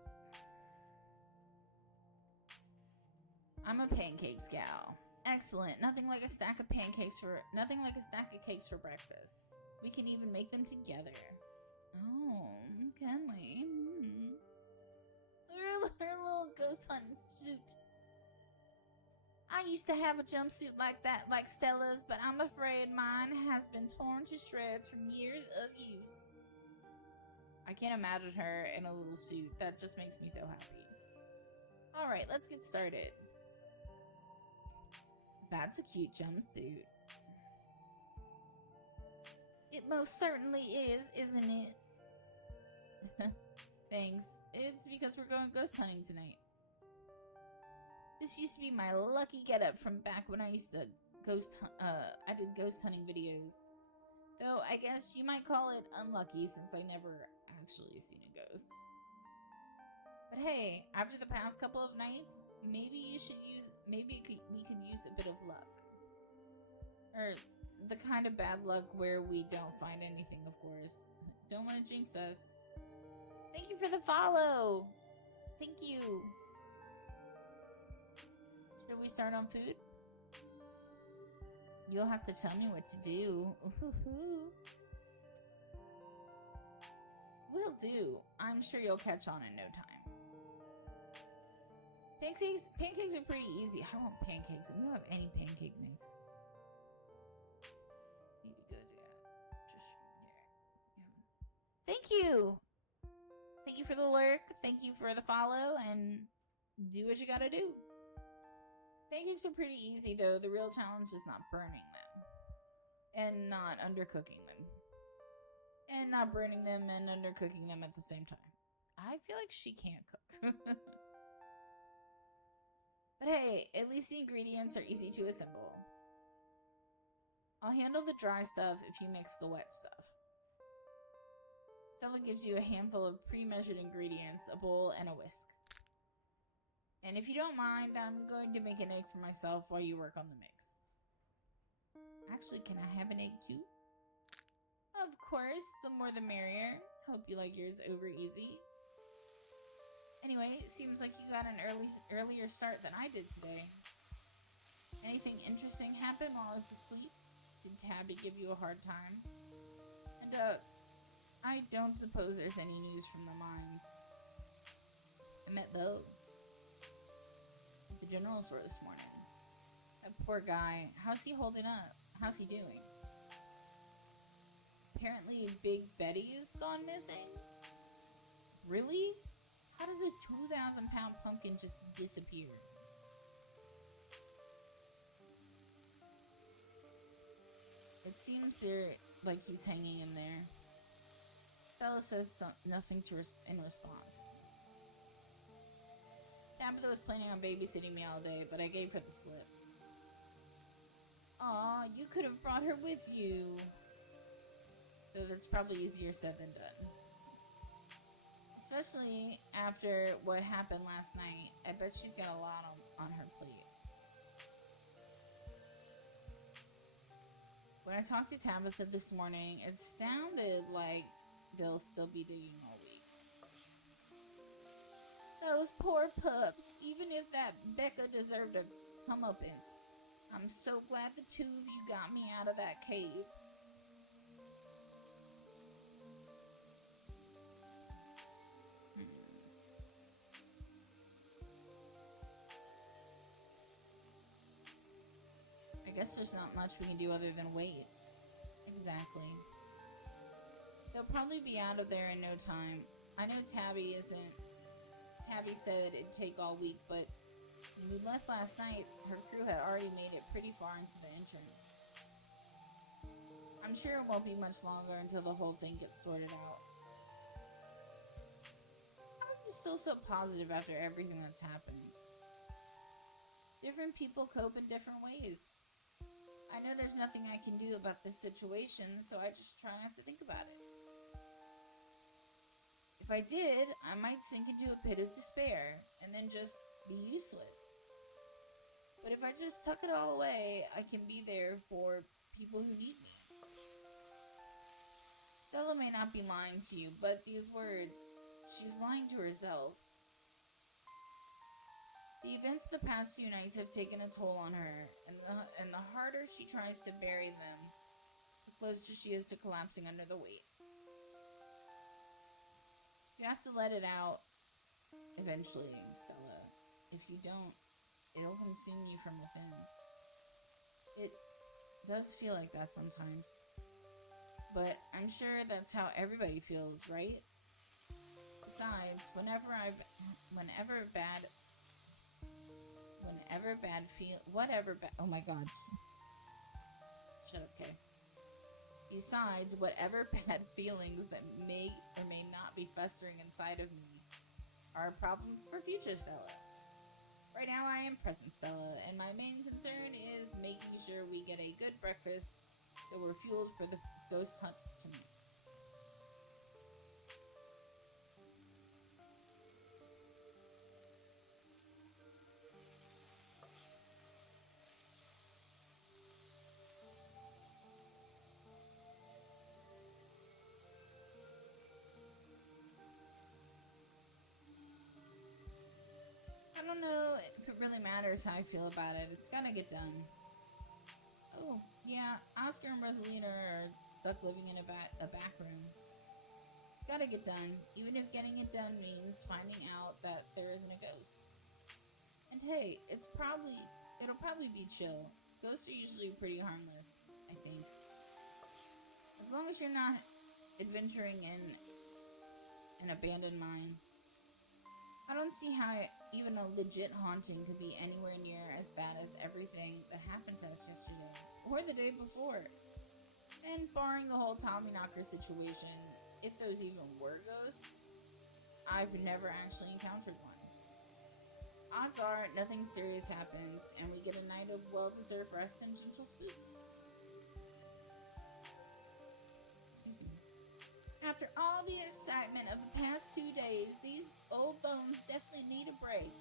I'm a pancake gal. Excellent. Nothing like a stack of cakes for breakfast. We can even make them together. Oh, can we? Her little ghost hunting suit. I used to have a jumpsuit like that, like Stella's, but I'm afraid mine has been torn to shreds from years of use. I can't imagine her in a little suit. That just makes me so happy. Alright, let's get started. That's a cute jumpsuit. It most certainly is, isn't it? Thanks. It's because we're going ghost hunting tonight. This used to be my lucky getup from back when I used to I did ghost hunting videos. Though I guess you might call it unlucky since I never actually seen a ghost. But hey, after the past couple of nights, maybe we could use a bit of luck. Or the kind of bad luck where we don't find anything, of course. Don't want to jinx us. Thank you for the follow! Thank you! Should we start on food? You'll have to tell me what to do. Ooh-hoo-hoo. Will do. I'm sure you'll catch on in no time. Pancakes are pretty easy. I want pancakes. I don't have any pancake mix. You good, yeah. Thank you! Thank you for the lurk. Thank you for the follow. And do what you gotta do. Pancakes are pretty easy though. The real challenge is not burning them. And not undercooking them. And not burning them and undercooking them at the same time. I feel like she can't cook. But hey, at least the ingredients are easy to assemble. I'll handle the dry stuff if you mix the wet stuff. Stella gives you a handful of pre-measured ingredients, a bowl, and a whisk. And if you don't mind, I'm going to make an egg for myself while you work on the mix. Actually, can I have an egg too? Of course, the more the merrier. Hope you like yours over easy. Anyway, it seems like you got an earlier start than I did today. Anything interesting happen while I was asleep? Did Tabby give you a hard time? And, I don't suppose there's any news from the mines. I met Bo at the general store this morning. That poor guy. How's he holding up? How's he doing? Apparently Big Betty's gone missing? Really? How does a 2,000-pound pumpkin just disappear? It seems like he's hanging in there. Stella says nothing in response. Tabitha was planning on babysitting me all day, but I gave her the slip. Aw, you could have brought her with you. Though that's probably easier said than done. Especially after what happened last night. I bet she's got a lot on her plate. When I talked to Tabitha this morning, it sounded like they'll still be dating all week. Those poor pups. Even if that Becca deserved a comeuppance, I'm so glad the two of you got me out of that cave. I guess there's not much we can do other than wait. Exactly. They'll probably be out of there in no time. I know Tabby said it'd take all week, but when we left last night, her crew had already made it pretty far into the entrance. I'm sure it won't be much longer until the whole thing gets sorted out. How are you still so positive after everything that's happened? Different people cope in different ways. I know there's nothing I can do about this situation, so I just try not to think about it. If I did, I might sink into a pit of despair and then just be useless. But if I just tuck it all away, I can be there for people who need me. Stella may not be lying to you, but these words, she's lying to herself. The events of the past few nights have taken a toll on her, and the harder she tries to bury them, the closer she is to collapsing under the weight. You have to let it out eventually, Stella. If you don't, it'll consume you from within. It does feel like that sometimes. But I'm sure that's how everybody feels, right? Besides, oh my god. Shut up, Kay. Besides, whatever bad feelings that may or may not be festering inside of me are a problem for future Stella. Right now I am present Stella, and my main concern is making sure we get a good breakfast so we're fueled for the ghost hunt tonight. I don't know if it really matters how I feel about it. It's gotta get done. Oh, yeah, Oscar and Rosalina are stuck living in a back room. Gotta get done, even if getting it done means finding out that there isn't a ghost. And hey, it'll probably be chill. Ghosts are usually pretty harmless, I think. As long as you're not adventuring in an abandoned mine. I don't see how even a legit haunting could be anywhere near as bad as everything that happened to us yesterday, or the day before. And barring the whole Tommyknocker situation, if those even were ghosts, I've never actually encountered one. Odds are nothing serious happens, and we get a night of well-deserved rest and gentle spooks. After all the excitement of the past 2 days, these old bones definitely need a break.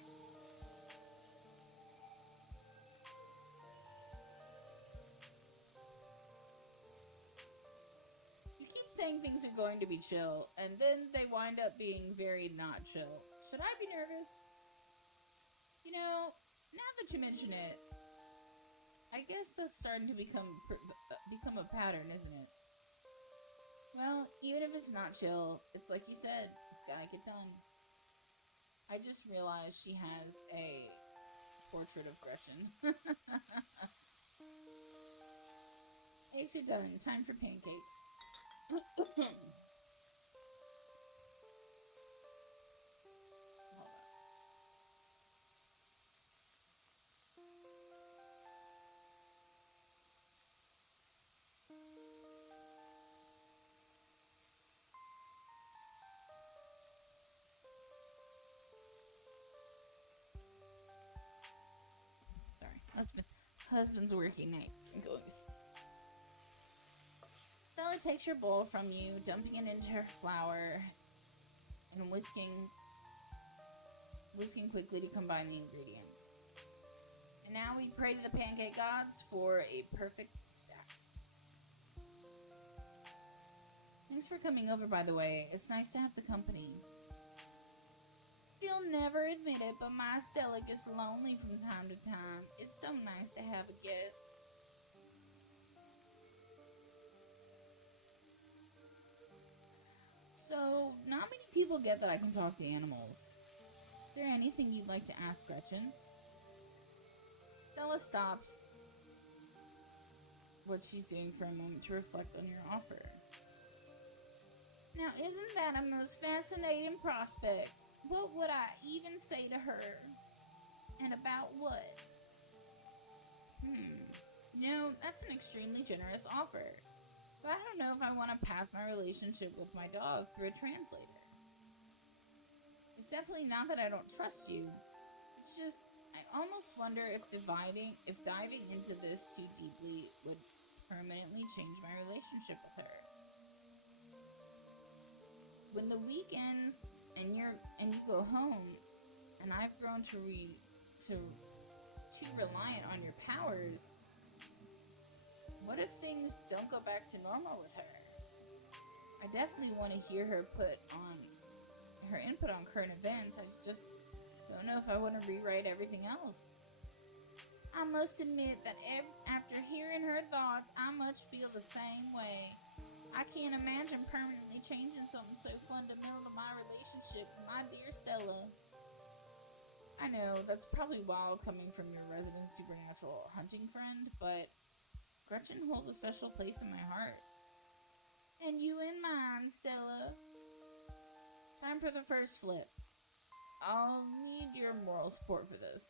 You keep saying things are going to be chill, and then they wind up being very not chill. Should I be nervous? You know, now that you mention it, I guess that's starting to become a pattern, isn't it? Well, even if it's not chill, it's like you said, it's gotta get done. I just realized she has a portrait of Gretchen. Eggs are done. Time for pancakes. Hold on. husband's working nights and going. Stella takes your bowl from you, dumping it into her flour and whisking quickly to combine the ingredients. And now we pray to the pancake gods for a perfect stack. Thanks for coming over, by the way. It's nice to have the company. You'll never admit it, but my Stella gets lonely from time to time. It's so nice to have a guest. So, not many people get that I can talk to animals. Is there anything you'd like to ask Gretchen? Stella stops what she's doing for a moment to reflect on your offer. Now, isn't that a most fascinating prospect? What would I even say to her? And about what? No, that's an extremely generous offer. But I don't know if I want to pass my relationship with my dog through a translator. It's definitely not that I don't trust you. It's just, I almost wonder if diving into this too deeply would permanently change my relationship with her. When the week ends and you go home, and I've grown too reliant on your powers, what if things don't go back to normal with her? I definitely want to hear her input on current events. I just don't know if I want to rewrite everything else. I must admit that after hearing her thoughts, I much feel the same way. I can't imagine permanently changing something so fundamental to my relationship with my dear Stella. I know, that's probably wild coming from your resident supernatural hunting friend, but Gretchen holds a special place in my heart. And you in mine, Stella. Time for the first flip. I'll need your moral support for this.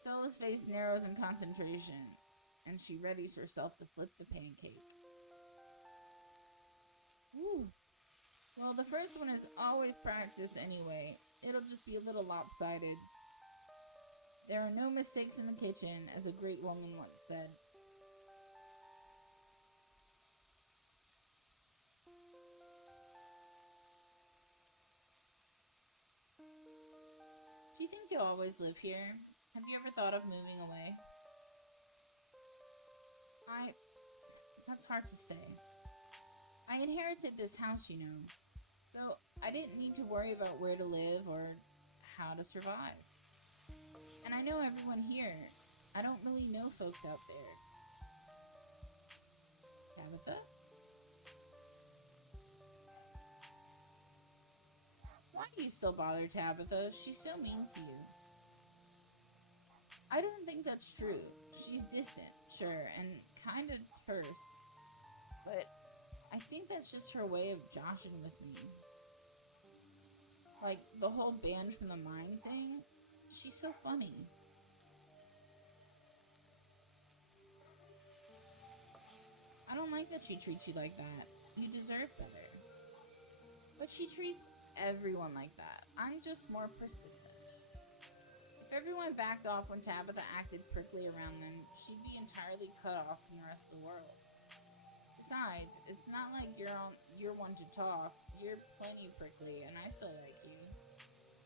Stella's face narrows in concentration, and she readies herself to flip the pancake. Woo. Well, the first one is always practice anyway. It'll just be a little lopsided. There are no mistakes in the kitchen, as a great woman once said. Do you think you'll always live here? Have you ever thought of moving away? That's hard to say. I inherited this house, you know, so I didn't need to worry about where to live or how to survive. And I know everyone here. I don't really know folks out there. Tabitha? Why do you still bother Tabitha? She's so mean to you. I don't think that's true. She's distant, sure, and kind of terse. But I think that's just her way of joshing with me. Like, the whole banned from the mind thing, she's so funny. I don't like that she treats you like that. You deserve better. But she treats everyone like that. I'm just more persistent. If everyone backed off when Tabitha acted prickly around them, she'd be entirely cut off from the rest of the world. Besides, it's not like you're one to talk. You're plenty prickly, and I still like you.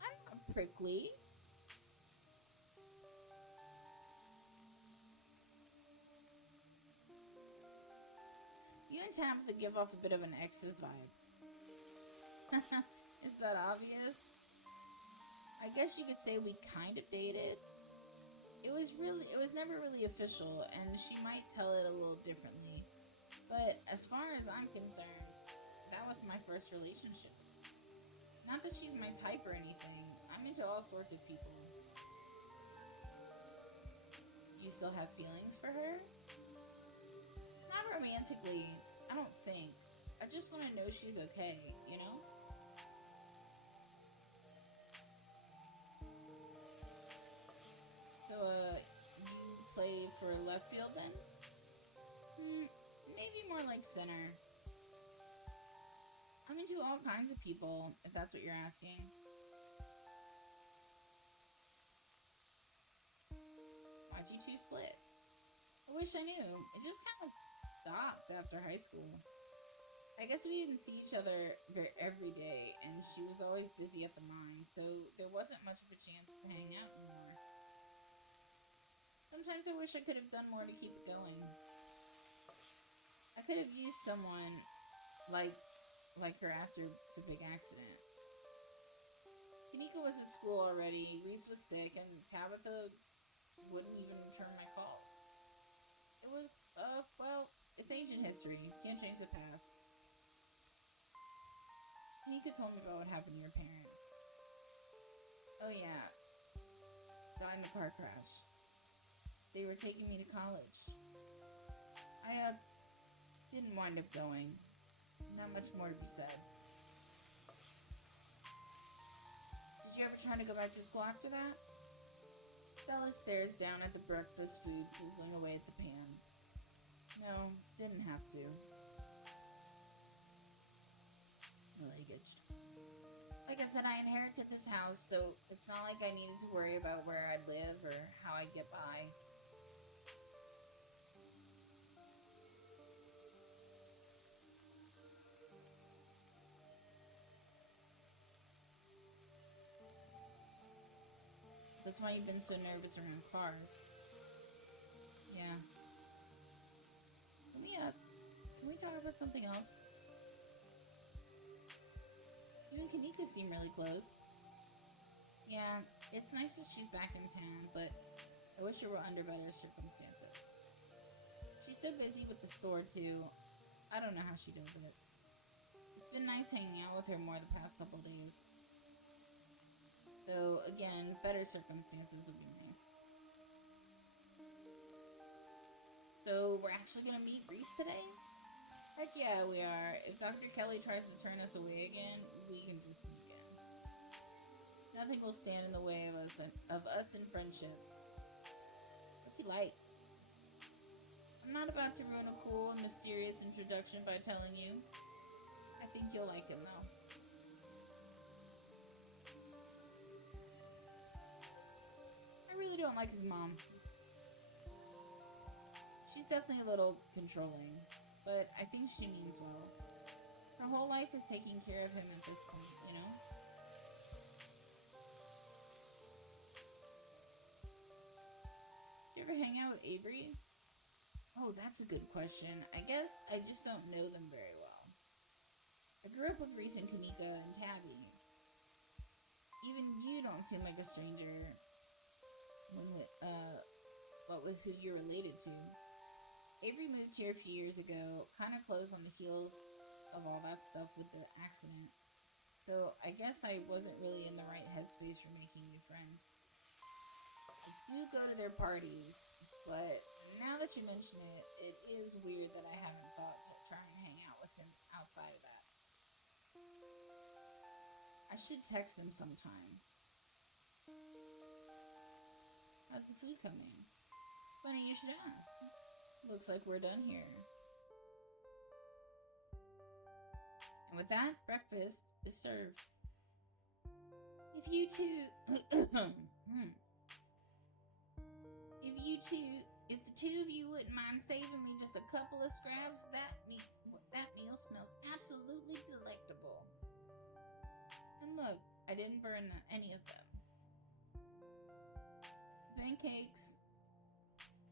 I'm not prickly. You and Tabitha give off a bit of an ex's vibe. Is that obvious? I guess you could say we kind of dated. It was never really official, and she might tell it a little differently. But as far as I'm concerned, that was my first relationship. Not that she's my type or anything. I'm into all sorts of people. You still have feelings for her? Not romantically, I don't think. I just want to know she's okay, you know? So, you play for left field then? Maybe more like center. I'm into all kinds of people, if that's what you're asking. How'd you two split? I wish I knew. It just kind of stopped after high school. I guess we didn't see each other every day, and she was always busy at the mine, so there wasn't much of a chance to hang out anymore. Sometimes I wish I could have done more to keep it going. I could have used someone like her after the big accident. Kanika was at school already, Reese was sick, and Tabitha wouldn't even return my calls. It was, well, it's ancient history. Can't change the past. Kanika told me about what happened to your parents. Oh yeah, died in the car crash. They were taking me to college. I, didn't wind up going. Not much more to be said. Did you ever try to go back to school after that? Stella stares down at the breakfast food sizzling away at the pan. No, didn't have to. Language. Like I said, I inherited this house, so it's not like I needed to worry about where I'd live or how I'd get by. That's why you've been so nervous around cars. Yeah. Can we talk about something else? You and Kanika seem really close. Yeah, it's nice that she's back in town, but I wish it were under better circumstances. She's so busy with the store, too. I don't know how she does it. It's been nice hanging out with her more the past couple days. So, again, better circumstances would be nice. So, we're actually going to meet Reese today? Heck yeah, we are. If Dr. Kelly tries to turn us away again, we can just sneak in. Nothing will stand in the way of us in friendship. What's he like? I'm not about to ruin a cool and mysterious introduction by telling you. I think you'll like him, though. I really don't like his mom. She's definitely a little controlling, but I think she means well. Her whole life is taking care of him at this point, you know? You ever hang out with Avery? Oh, that's a good question. I guess I just don't know them very well. I grew up with Reese and Kanika and Tabby. Even you don't seem like a stranger with who you're related to. Avery moved here a few years ago, kind of close on the heels of all that stuff with the accident. So I guess I wasn't really in the right headspace for making new friends. I do go to their parties, but now that you mention it, it is weird that I haven't thought to try and hang out with him outside of that. I should text him sometime. How's the food coming? Funny you should ask. Looks like we're done here. And with that, breakfast is served. If the two of you wouldn't mind saving me just a couple of scraps, that meal smells absolutely delectable. And look, I didn't burn any of them.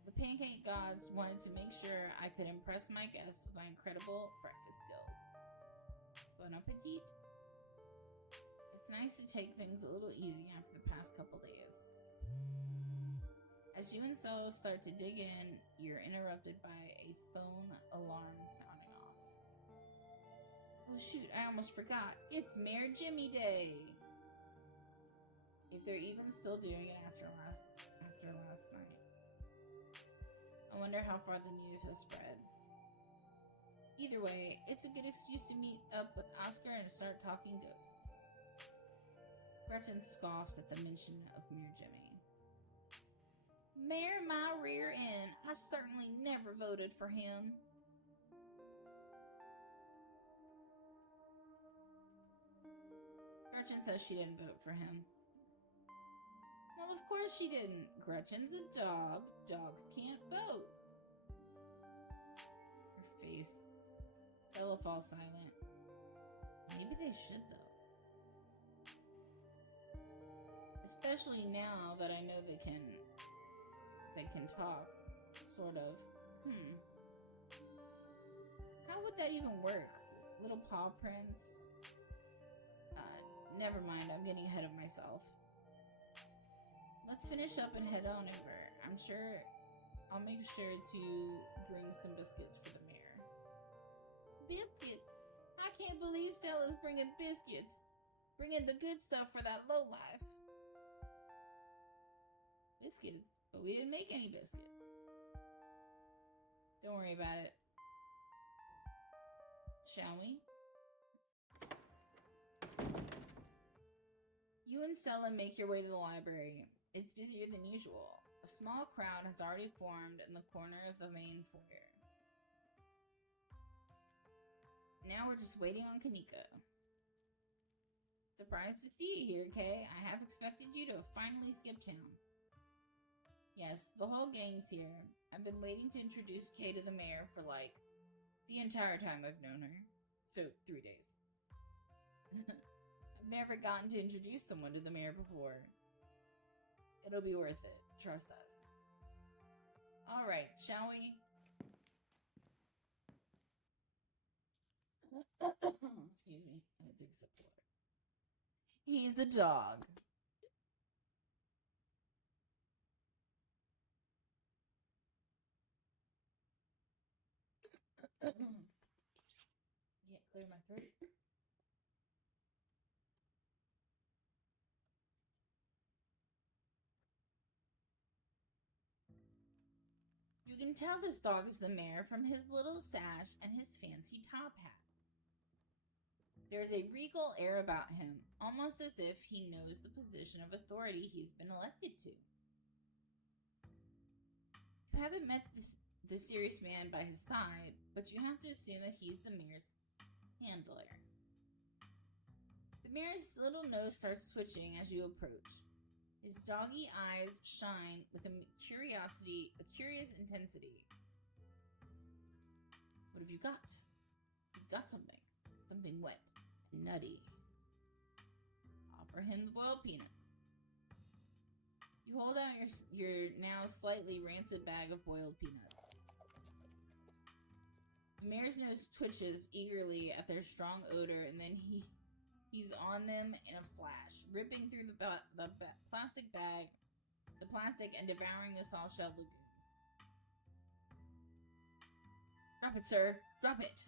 The pancake gods wanted to make sure I could impress my guests with my incredible breakfast skills. Bon appetit. It's nice to take things a little easy after the past couple days. As you and Stella start to dig in, you're interrupted by a phone alarm sounding off. Oh shoot, I almost forgot. It's Mayor Jimmy Day! If they're even still doing it after last night. I wonder how far the news has spread. Either way, it's a good excuse to meet up with Oscar and start talking ghosts. Gretchen scoffs at the mention of Mayor Jimmy. Mayor my rear end. I certainly never voted for him. Gretchen says she didn't vote for him. Well, of course she didn't. Gretchen's a dog. Dogs can't vote. Her face. Stella falls silent. Maybe they should, though. Especially now that I know they can talk. Sort of. How would that even work? Little paw prints? Never mind, I'm getting ahead of myself. Let's finish up and head on over. I'll make sure to bring some biscuits for the mayor. Biscuits? I can't believe Stella's bringing biscuits. Bringing the good stuff for that lowlife. Biscuits? But we didn't make any biscuits. Don't worry about it. Shall we? You and Stella make your way to the library. It's busier than usual. A small crowd has already formed in the corner of the main foyer. Now we're just waiting on Kanika. Surprised to see you here, Kay. I half expected you to finally skip town. Yes, the whole gang's here. I've been waiting to introduce Kay to the mayor for, the entire time I've known her. So, 3 days. I've never gotten to introduce someone to the mayor before. It'll be worth it. Trust us. Alright, shall we? Excuse me. I'm gonna take support. He's the dog. Yeah, clear my throat. You can tell this dog is the mayor from his little sash and his fancy top hat. There's a regal air about him, almost as if he knows the position of authority he's been elected to. You haven't met the serious man by his side, but you have to assume that he's the mayor's handler. The mayor's little nose starts twitching as you approach. His doggy eyes shine with a curious intensity. What have you got? You've got something. Something wet and nutty. Offer him the boiled peanuts. You hold out your now slightly rancid bag of boiled peanuts. The mayor's nose twitches eagerly at their strong odor, and then he's on them in a flash, ripping through the plastic bag, and devouring the soft-shelled legumes. Drop it, sir! Drop it!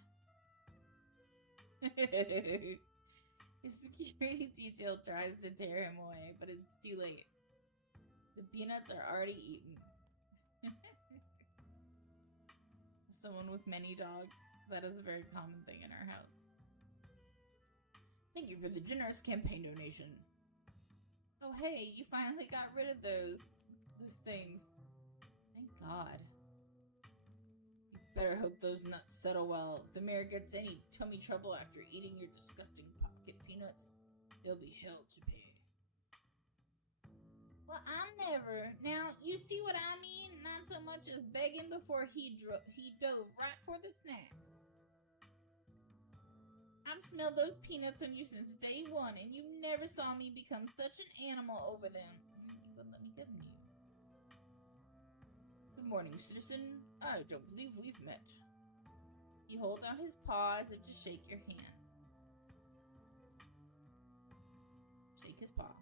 His security detail tries to tear him away, but it's too late. The peanuts are already eaten. Someone with many dogs. That is a very common thing in our house. Thank you for the generous campaign donation. Oh hey, you finally got rid of those things. Thank God. You better hope those nuts settle well. If the mayor gets any tummy trouble after eating your disgusting pocket peanuts, there'll be hell to pay. Well, I never. Now, you see what I mean? Not so much as begging before he dove right for the snacks. I've smelled those peanuts on you since day one, and you never saw me become such an animal over them. You wouldn't let me get them you. Good morning, citizen. I don't believe we've met. He holds out his paw as if to shake your hand. Shake his paw.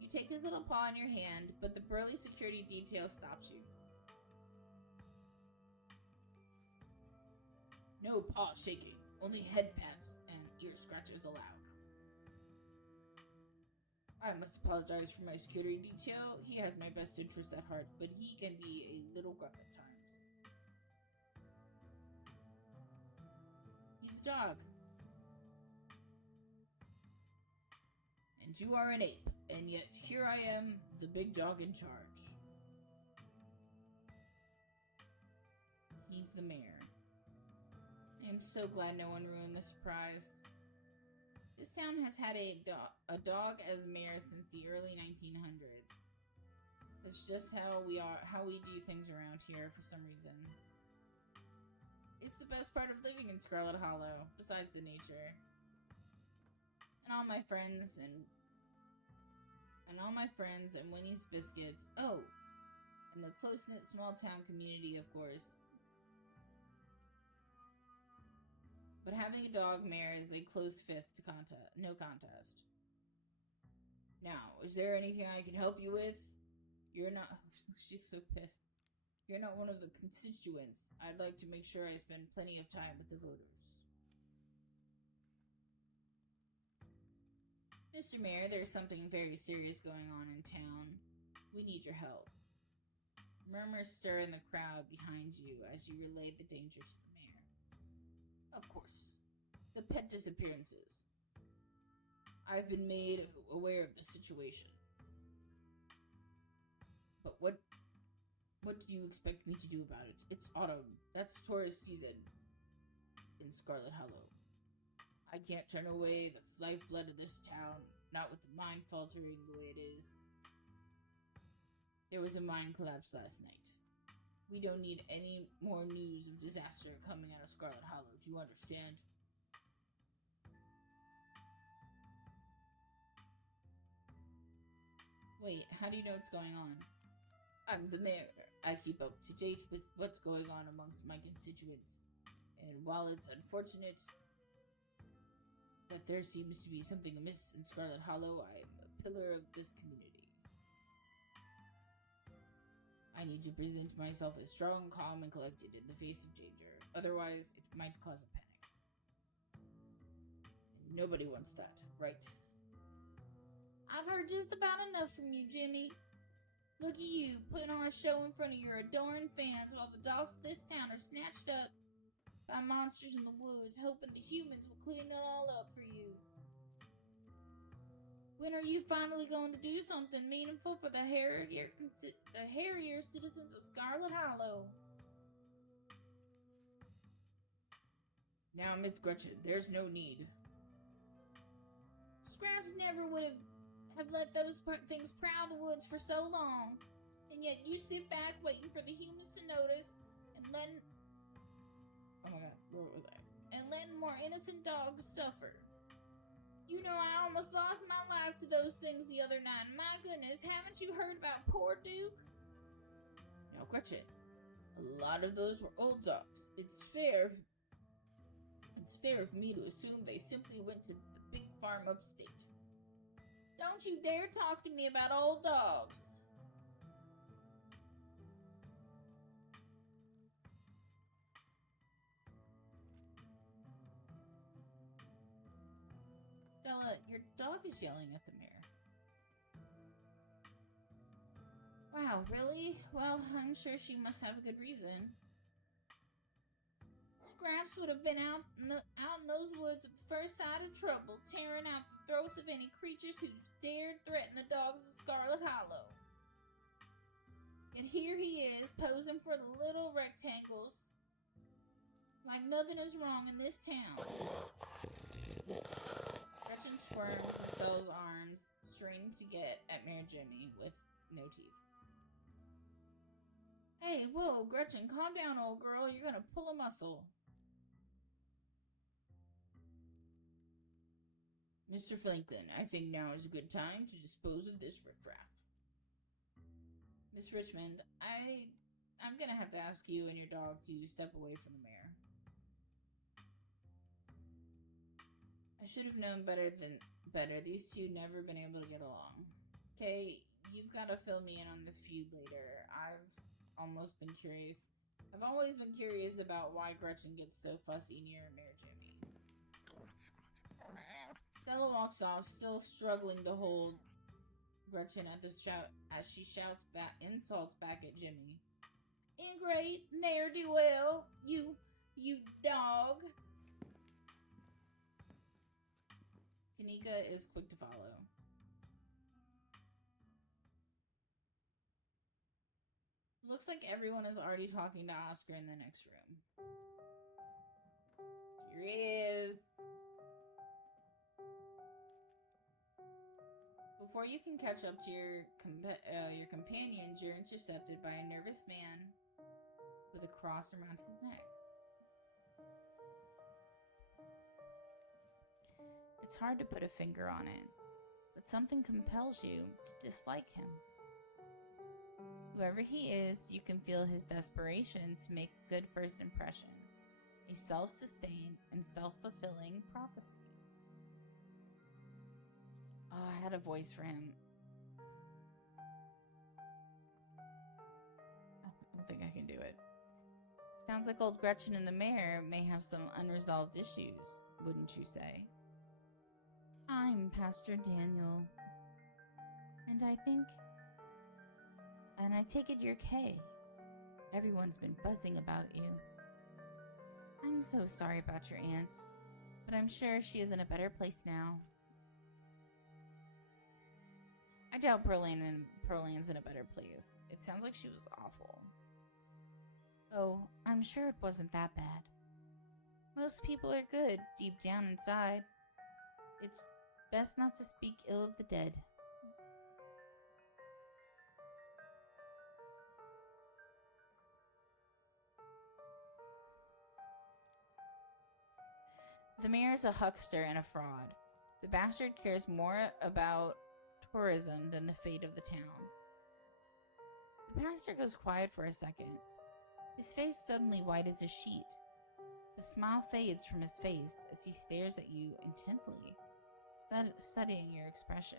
You take his little paw in your hand, but the burly security detail stops you. No paw shaking, only head pats and ear scratches allowed. I must apologize for my security detail. He has my best interests at heart, but he can be a little gruff at times. He's a dog. And you are an ape, and yet here I am, the big dog in charge. He's the mayor. I am so glad no one ruined the surprise. This town has had a dog as mayor since the early 1900s. It's just how we do things around here for some reason. It's the best part of living in Scarlet Hollow, besides the nature. And all my friends and Winnie's biscuits. Oh, and the close-knit small town community, of course. But having a dog mare is a close fifth to no contest. Now, is there anything I can help you with? You're not... She's so pissed. You're not one of the constituents. I'd like to make sure I spend plenty of time with the voters. Mr. Mayor, there's something very serious going on in town. We need your help. Murmurs stir in the crowd behind you as you relay the danger to the mayor. Of course. The pet disappearances. I've been made aware of the situation. But what do you expect me to do about it? It's autumn. That's tourist season in Scarlet Hollow. I can't turn away the lifeblood of this town, not with the mine faltering the way it is. There was a mine collapse last night. We don't need any more news of disaster coming out of Scarlet Hollow. Do you understand? Wait, how do you know what's going on? I'm the mayor. I keep up to date with what's going on amongst my constituents. And while it's unfortunate that there seems to be something amiss in Scarlet Hollow, I am a pillar of this community. I need to present myself as strong, calm, and collected in the face of danger. Otherwise, it might cause a panic. And nobody wants that, right? I've heard just about enough from you, Jimmy. Look at you, putting on a show in front of your adoring fans while the dogs of this town are snatched up by monsters in the woods, hoping the humans will clean it all up for you. When are you finally going to do something meaningful for the hairier citizens of Scarlet Hollow? Now, Miss Gretchen, there's no need. Scraps never would have let those things prowl the woods for so long, and yet you sit back waiting for the humans to notice and letting... Oh my god, where was I? And letting more innocent dogs suffer. You know, I almost lost my life to those things the other night. My goodness, haven't you heard about poor Duke? Now, Gretchen, a lot of those were old dogs. It's fair of me to assume they simply went to the big farm upstate. Don't you dare talk to me about old dogs. Stella, your dog is yelling at the mayor. Wow, really? Well, I'm sure she must have a good reason. Scraps would have been out in those woods at the first sign of trouble, tearing out the throats of any creatures who dared threaten the dogs of Scarlet Hollow. And here he is, posing for the little rectangles, like nothing is wrong in this town. Gretchen squirms and sells arms, straining to get at Mayor Jimmy with no teeth. Hey, whoa, Gretchen, calm down, old girl. You're gonna pull a muscle. Mr. Franklin, I think now is a good time to dispose of this riffraff. Miss Richmond, I'm gonna have to ask you and your dog to step away from the mayor. I should have known better. These two never been able to get along. Okay, you've got to fill me in on the feud later. I've always been curious about why Gretchen gets so fussy near Mayor Jimmy. Stella walks off, still struggling to hold Gretchen at as she shouts insults back at Jimmy. Ingrate, ne'er-do-well, you dog. Kanika is quick to follow. Looks like everyone is already talking to Oscar in the next room. Here he is. Before you can catch up to your companions, you're intercepted by a nervous man with a cross around his neck. It's hard to put a finger on it, but something compels you to dislike him. Whoever he is, you can feel his desperation to make a good first impression, a self-sustained and self-fulfilling prophecy. Oh, I had a voice for him. I don't think I can do it. Sounds like old Gretchen and the mayor may have some unresolved issues, wouldn't you say? I'm Pastor Daniel. And I take it you're Kay. Everyone's been buzzing about you. I'm so sorry about your aunt, but I'm sure she is in a better place now. I doubt Pearline's in a better place. It sounds like she was awful. Oh, I'm sure it wasn't that bad. Most people are good deep down inside. It's best not to speak ill of the dead. The mayor is a huckster and a fraud. The bastard cares more about tourism than the fate of the town. The pastor goes quiet for a second, his face suddenly white as a sheet. The smile fades from his face as he stares at you intently, studying your expression.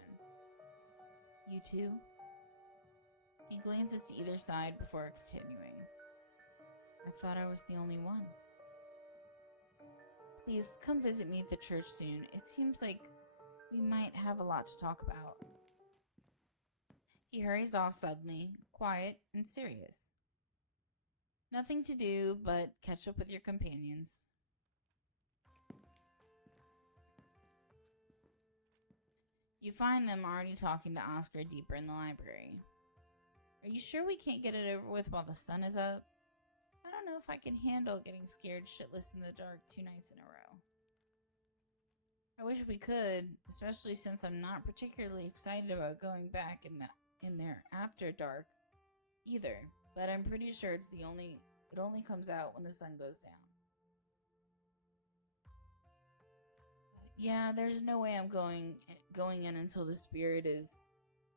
You too? He glances to either side before continuing. I thought I was the only one. Please come visit me at the church soon. It seems like we might have a lot to talk about. He hurries off suddenly, quiet and serious. Nothing to do but catch up with your companions. You find them already talking to Oscar deeper in the library. Are you sure we can't get it over with while the sun is up? I don't know if I can handle getting scared shitless in the dark 2 nights in a row. I wish we could, especially since I'm not particularly excited about going back in there after dark either, but I'm pretty sure it only comes out when the sun goes down. Yeah, there's no way I'm going in until the spirit is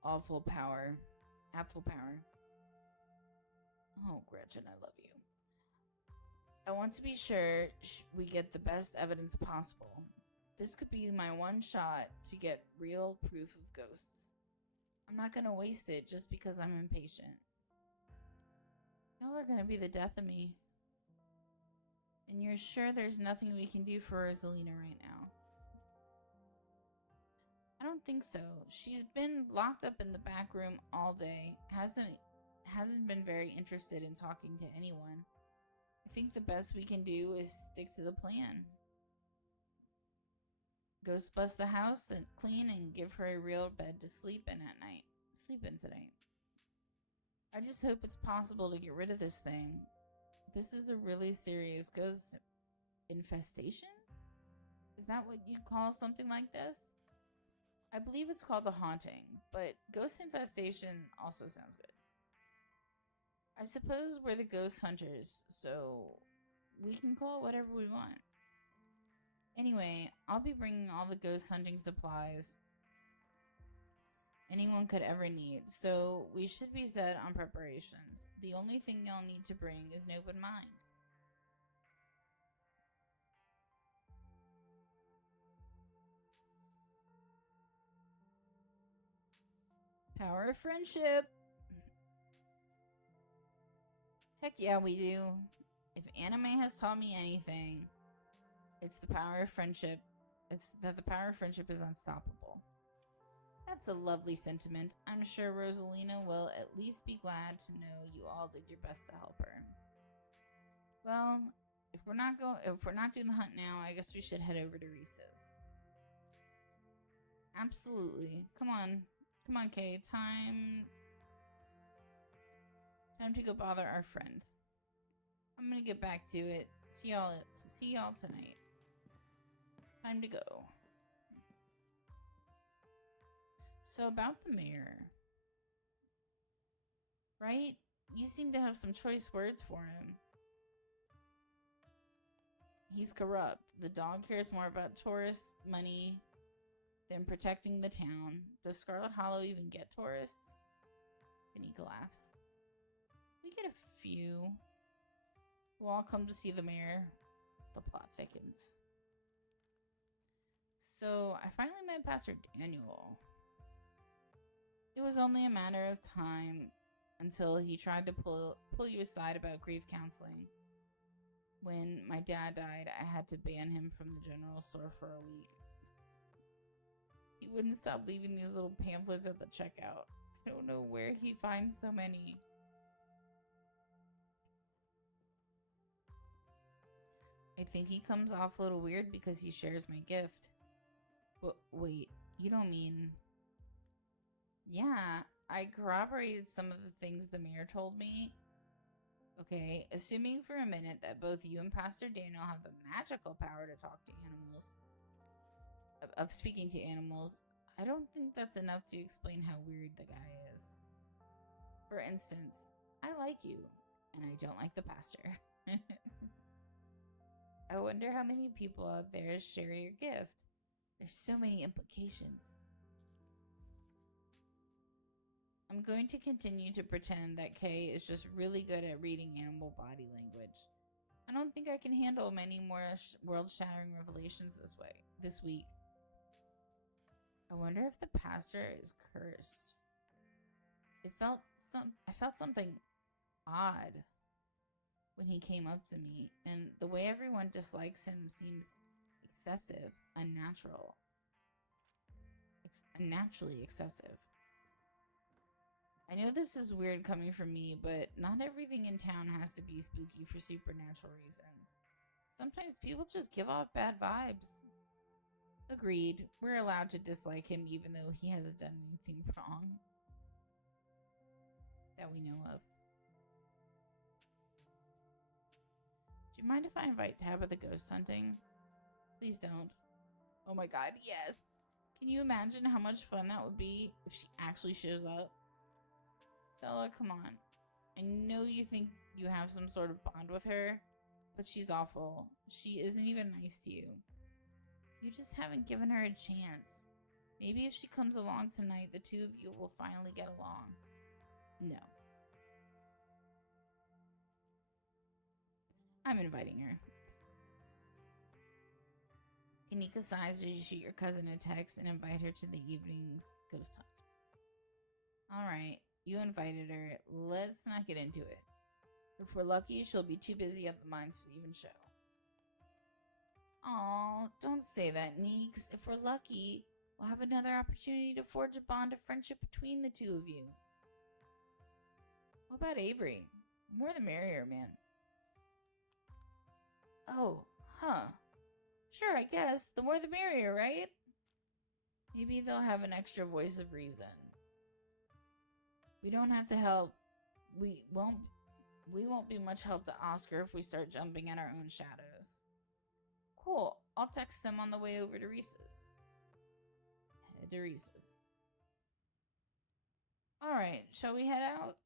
apple power. Oh, Gretchen, I love you. I want to be sure we get the best evidence possible. This could be my one shot to get real proof of ghosts. I'm not gonna waste it just because I'm impatient. Y'all are gonna be the death of me. And you're sure there's nothing we can do for Rosalina right now? I don't think so. She's been locked up in the back room all day. Hasn't been very interested in talking to anyone. I think the best we can do is stick to the plan. Ghost bust the house and clean and give her a real bed to sleep in tonight. I just hope it's possible to get rid of this thing. This is a really serious ghost infestation? Is that what you'd call something like this? I believe it's called a haunting, but ghost infestation also sounds good. I suppose we're the ghost hunters, so we can call it whatever we want. Anyway, I'll be bringing all the ghost hunting supplies anyone could ever need, so we should be set on preparations. The only thing y'all need to bring is an open mind. Power of friendship. Heck yeah, we do. If anime has taught me anything, it's the power of friendship. It's that the power of friendship is unstoppable. That's a lovely sentiment. I'm sure Rosalina will at least be glad to know you all did your best to help her. Well, if we're not doing the hunt now, I guess we should head over to Reese's. Absolutely. Come on, Kay. Time to go bother our friend. I'm gonna get back to it. See y'all tonight. Time to go. So about the mayor, right? You seem to have some choice words for him. He's corrupt. The dog cares more about tourists, money, than protecting the town. Does Scarlet Hollow even get tourists? Kanika laughs. We get a few who all come to see the mayor. The plot thickens. So I finally met Pastor Daniel. It was only a matter of time until he tried to pull you aside about grief counseling. When my dad died, I had to ban him from the general store for a week. He wouldn't stop leaving these little pamphlets at the checkout. I don't know where he finds so many. I think he comes off a little weird because he shares my gift. But wait, you don't mean... Yeah, I corroborated some of the things the mayor told me. Okay, assuming for a minute that both you and Pastor Daniel have the magical power to talk to animals, of speaking to animals, I don't think that's enough to explain how weird the guy is. For instance, I like you, and I don't like the pastor. I wonder how many people out there share your gift. There's so many implications. I'm going to continue to pretend that Kay is just really good at reading animal body language. I don't think I can handle many more world-shattering revelations this week. I wonder if the pastor is cursed. I felt something odd when he came up to me, and the way everyone dislikes him seems excessive, unnaturally excessive. I know this is weird coming from me, but not everything in town has to be spooky for supernatural reasons. Sometimes people just give off bad vibes. Agreed, we're allowed to dislike him even though he hasn't done anything wrong that we know of. Do you mind if I invite Tabitha ghost hunting? Please don't. Oh my god, yes. Can you imagine how much fun that would be if she actually shows up? Stella, come on. I know you think you have some sort of bond with her, but she's awful. She isn't even nice to you. You just haven't given her a chance. Maybe if she comes along tonight, the two of you will finally get along. No. I'm inviting her. Kanika sighs as you shoot your cousin a text and invite her to the evening's ghost hunt. Alright, you invited her. Let's not get into it. If we're lucky, she'll be too busy at the mines to even show. Aw, don't say that, Neeks. If we're lucky, we'll have another opportunity to forge a bond of friendship between the two of you. What about Avery? The more the merrier, man. Oh, huh. Sure, I guess. The more the merrier, right? Maybe they'll have an extra voice of reason. We don't have to help. We won't be much help to Oscar if we start jumping at our own shadows. Cool. I'll text them on the way over to Reese's. Head to Reese's. Alright, shall we head out?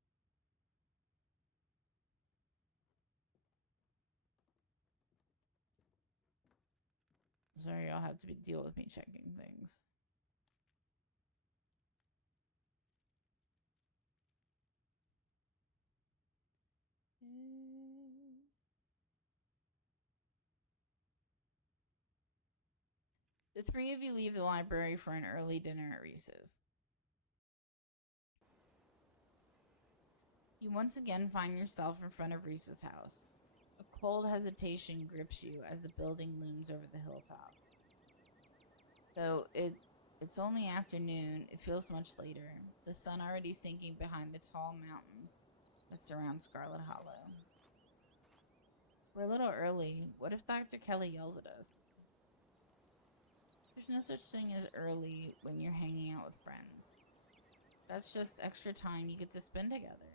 Sorry, I'll have to deal with me checking things. The three of you leave the library for an early dinner at Reese's. You once again find yourself in front of Reese's house. A cold hesitation grips you as the building looms over the hilltop. Though it's only afternoon, it feels much later, the sun already sinking behind the tall mountains that surround Scarlet Hollow. We're a little early. What if Dr. Kelly yells at us? There's no such thing as early when you're hanging out with friends. That's just extra time you get to spend together.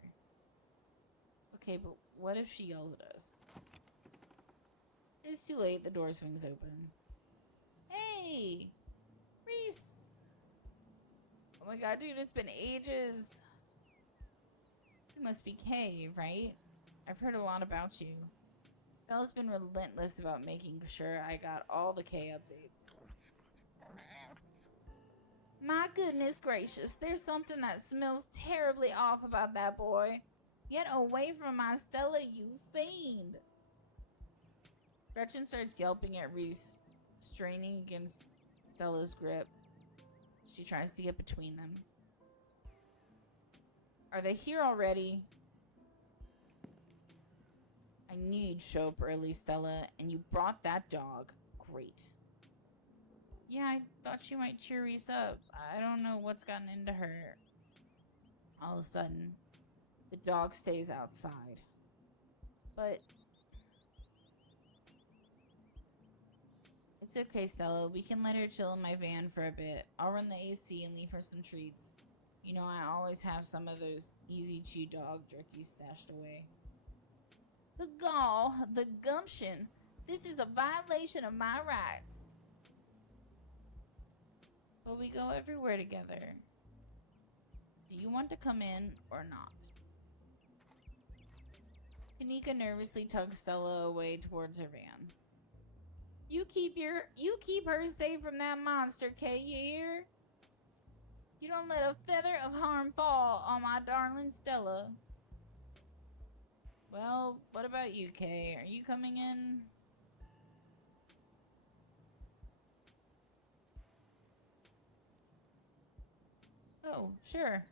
Okay, but what if she yells at us? It's too late, the door swings open. Hey! Reese! my god, dude, it's been ages. You must be Kay, right? I've heard a lot about you. Stella's been relentless about making sure I got all the K updates. My goodness gracious, there's something that smells terribly off about that boy. Get away from my Stella, you fiend! Gretchen starts yelping at Reese, straining against Stella's grip. She tries to get between them. Are they here already? I knew you'd show up early, Stella, and you brought that dog. Great. Yeah, I thought she might cheer Reese up. I don't know what's gotten into her. All of a sudden, the dog stays outside. But it's okay, Stella. We can let her chill in my van for a bit. I'll run the AC and leave her some treats. You know, I always have some of those easy chew dog jerky stashed away. The gall, the gumption. This is a violation of my rights. But we go everywhere together. Do you want to come in or not? Kanika nervously tugs Stella away towards her van. You keep her safe from that monster, Kay, you hear? You don't let a feather of harm fall on my darling Stella. Well, what about you, Kay? Are you coming in? Oh, sure.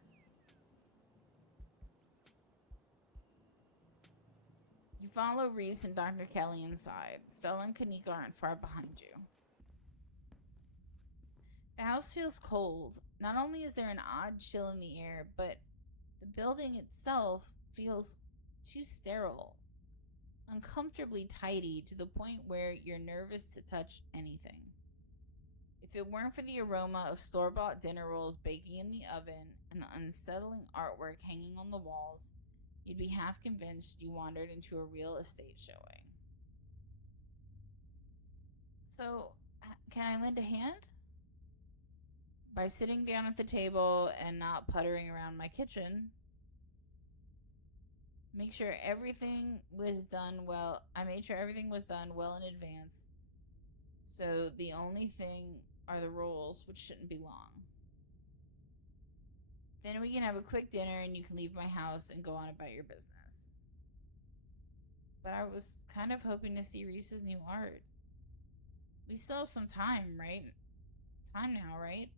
You follow Reese and Dr. Kelly inside. Stella and Kanika aren't far behind you. The house feels cold. Not only is there an odd chill in the air, but the building itself feels too sterile. Uncomfortably tidy to the point where you're nervous to touch anything. If it weren't for the aroma of store-bought dinner rolls baking in the oven and the unsettling artwork hanging on the walls, you'd be half convinced you wandered into a real estate showing. So, can I lend a hand? By sitting down at the table and not puttering around my kitchen. Make sure everything was done well. I made sure everything was done well in advance. So the only thing are the rolls, which shouldn't be long. Then we can have a quick dinner and you can leave my house and go on about your business. But I was kind of hoping to see Reese's new art. We still have some time, right? Time now, right?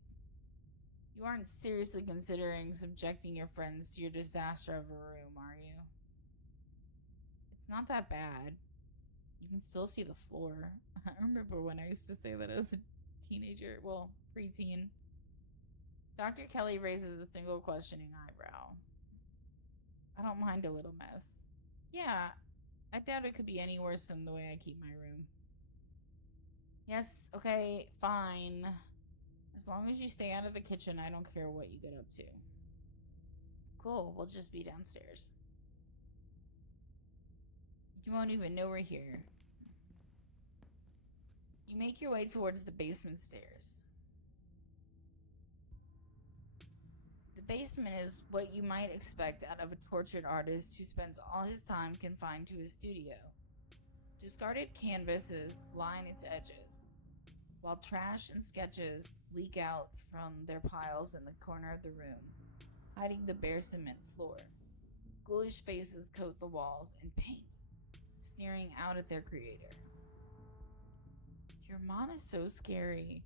You aren't seriously considering subjecting your friends to your disaster of a room, are you? It's not that bad. You can still see the floor. I remember when I used to say that as a teenager. Well, preteen. Dr. Kelly raises a single questioning eyebrow. I don't mind a little mess. Yeah, I doubt it could be any worse than the way I keep my room. Yes, okay, fine. As long as you stay out of the kitchen, I don't care what you get up to. Cool, we'll just be downstairs. You won't even know we're here. You make your way towards the basement stairs. The basement is what you might expect out of a tortured artist who spends all his time confined to his studio. Discarded canvases line its edges, while trash and sketches leak out from their piles in the corner of the room, hiding the bare cement floor. Ghoulish faces coat the walls in paint, staring out at their creator. Your mom is so scary.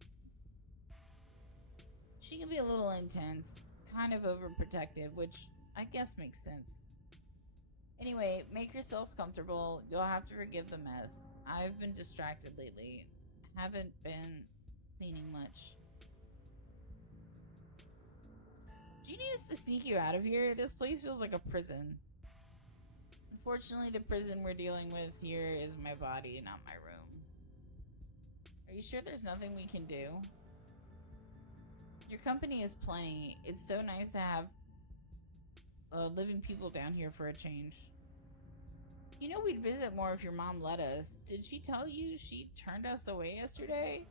She can be a little intense, kind of overprotective, which I guess makes sense. Anyway, make yourselves comfortable. You'll have to forgive the mess. I've been distracted lately. Haven't been cleaning much. Do you need us to sneak you out of here? This place feels like a prison. Unfortunately, the prison we're dealing with here is my body, not my room. Are you sure there's nothing we can do? Your company is plenty. It's so nice to have living people down here for a change. You know we'd visit more if your mom let us. Did she tell you she turned us away yesterday?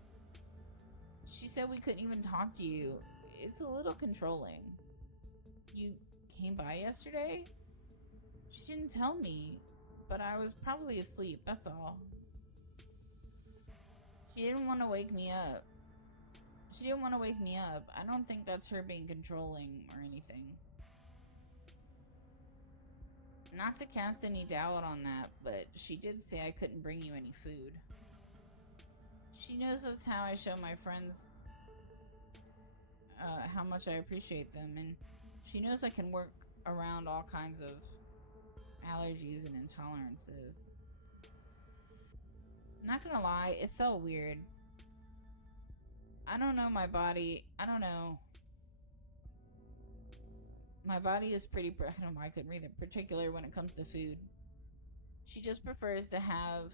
She said we couldn't even talk to you. it's a little controlling. You came by yesterday? She didn't tell me, but I was probably asleep, that's all. She didn't want to wake me up. I don't think that's her being controlling or anything. Not to cast any doubt on that, but she did say I couldn't bring you any food. She knows that's how I show my friends how much I appreciate them, and she knows I can work around all kinds of allergies and intolerances. Not gonna lie, it felt weird. I don't know. My body is pretty, I don't know why I couldn't read it, particular when it comes to food. She just prefers to have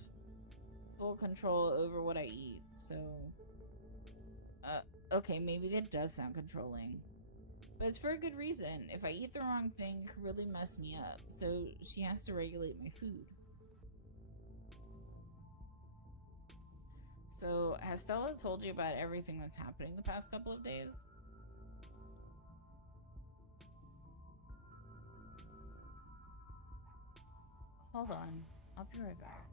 full control over what I eat, so... okay, maybe that does sound controlling. But it's for a good reason. If I eat the wrong thing, it could really mess me up, so she has to regulate my food. So, has Stella told you about everything that's happening the past couple of days? Hold on. I'll be right back.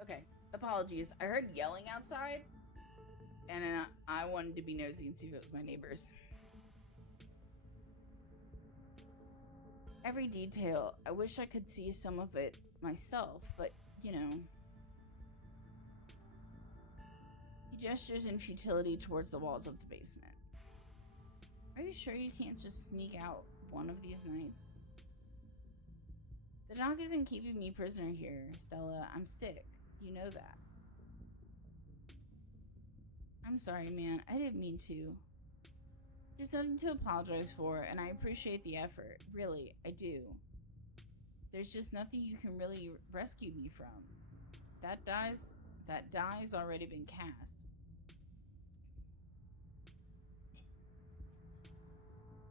Okay, apologies. I heard yelling outside, and I wanted to be nosy and see if it was my neighbors. Every detail, I wish I could see some of it myself, but, you know. He gestures in futility towards the walls of the basement. Are you sure you can't just sneak out one of these nights? The dog isn't keeping me prisoner here, Stella. I'm sick. You know that. I'm sorry, man. I didn't mean to. There's nothing to apologize for, and I appreciate the effort. Really, I do. There's just nothing you can really rescue me from. That die's already been cast.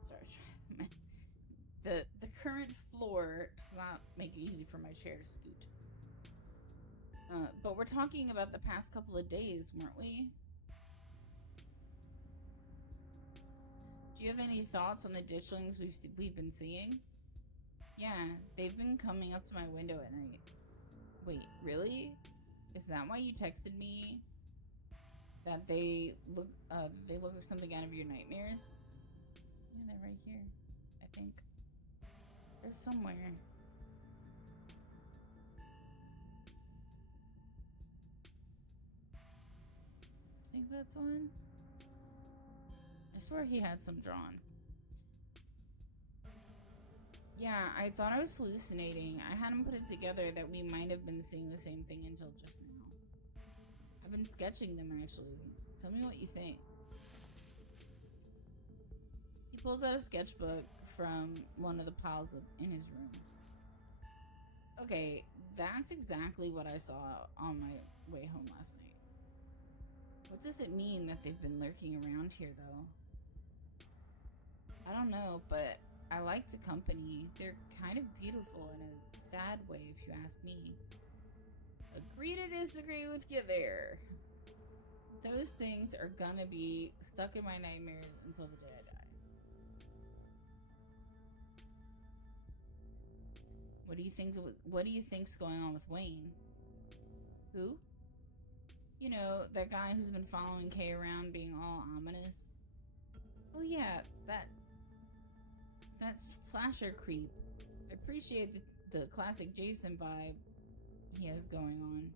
Sorry. The current floor does not make it easy for my chair to scoot. But we're talking about the past couple of days, weren't we? Do you have any thoughts on the ditchlings we've been seeing? Yeah, they've been coming up to my window at night. Wait, really? Is that why you texted me? That they look like something out of your nightmares? Yeah, they're right here, I think. They're somewhere. I think that's one. I swear he had some drawn. Yeah, I thought I was hallucinating. I hadn't put it together that we might have been seeing the same thing until just now. I've been sketching them, actually. Tell me what you think. He pulls out a sketchbook from one of the piles in his room. Okay, that's exactly what I saw on my way home last night. What does it mean that they've been lurking around here, though? I don't know, but I like the company. They're kind of beautiful in a sad way, if you ask me. Agree to disagree with you there. Those things are gonna be stuck in my nightmares until the day I die. What do you think? What do you think's going on with Wayne? Who? You know, that guy who's been following Kay around being all ominous. Oh yeah, that slasher creep. I appreciate the classic Jason vibe he has going on.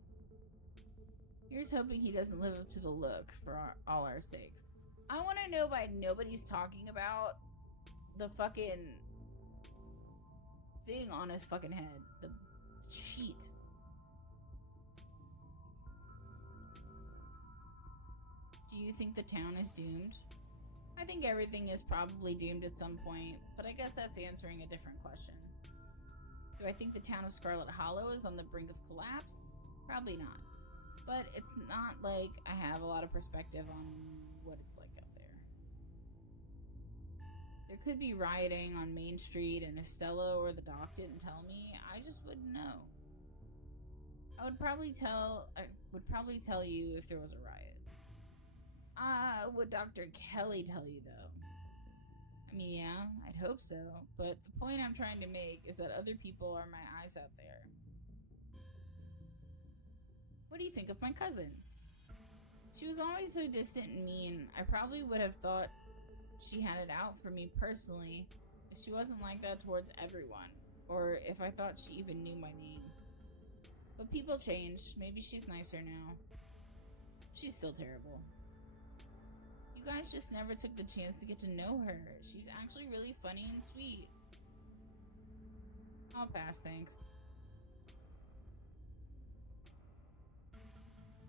Here's hoping he doesn't live up to the look for all our sakes. I want to know why nobody's talking about the fucking thing on his fucking head. The sheet. Do you think the town is doomed? I think everything is probably doomed at some point, but I guess that's answering a different question. Do I think the town of Scarlet Hollow is on the brink of collapse? Probably not. But it's not like I have a lot of perspective on what it's like up there. There could be rioting on Main Street, and if Stella or the doc didn't tell me, I just wouldn't know. I would probably tell you if there was a riot. Would Dr. Kelly tell you, though? I mean, yeah, I'd hope so, but the point I'm trying to make is that other people are my eyes out there. What do you think of my cousin? She was always so distant and mean. I probably would have thought she had it out for me personally if she wasn't like that towards everyone, or if I thought she even knew my name. But people change. Maybe she's nicer now. She's still terrible. You guys just never took the chance to get to know her. She's actually really funny and sweet. I'll pass, thanks.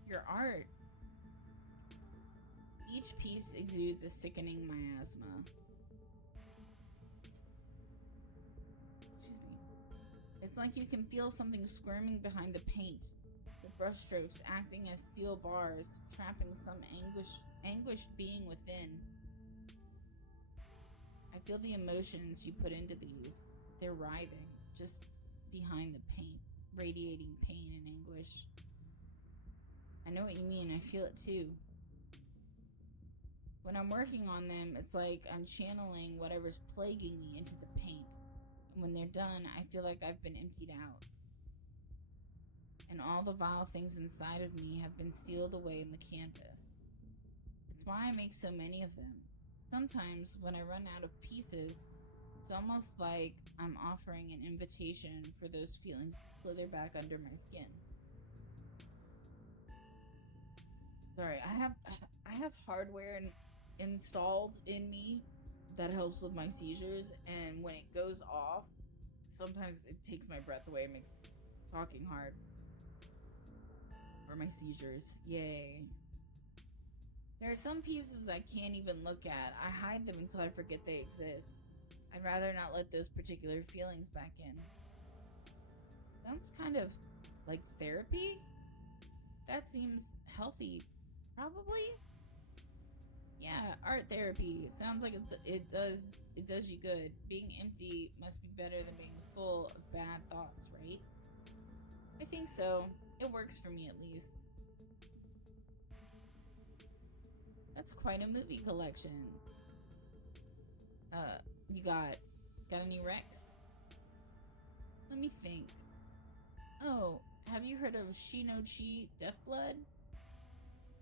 Your art. Each piece exudes a sickening miasma. Excuse me. It's like you can feel something squirming behind the paint. The brushstrokes acting as steel bars, trapping some anguished being within. I feel the emotions you put into these. They're writhing, just behind the paint, radiating pain and anguish. I know what you mean, I feel it too. When I'm working on them, it's like I'm channeling whatever's plaguing me into the paint. And when they're done, I feel like I've been emptied out. And all the vile things inside of me have been sealed away in the canvas. It's why I make so many of them. Sometimes, when I run out of pieces, it's almost like I'm offering an invitation for those feelings to slither back under my skin. Sorry, I have hardware installed in me that helps with my seizures, and when it goes off, sometimes it takes my breath away, it makes talking hard. Or my seizures. Yay. There are some pieces I can't even look at. I hide them until I forget they exist. I'd rather not let those particular feelings back in. Sounds kind of like therapy? That seems healthy. Probably? Yeah, art therapy. Sounds like it does you good. Being empty must be better than being full of bad thoughts, right? I think so. It works for me, at least. That's quite a movie collection. You got any Rex? Let me think. Oh, have you heard of Shino-Chi Deathblood?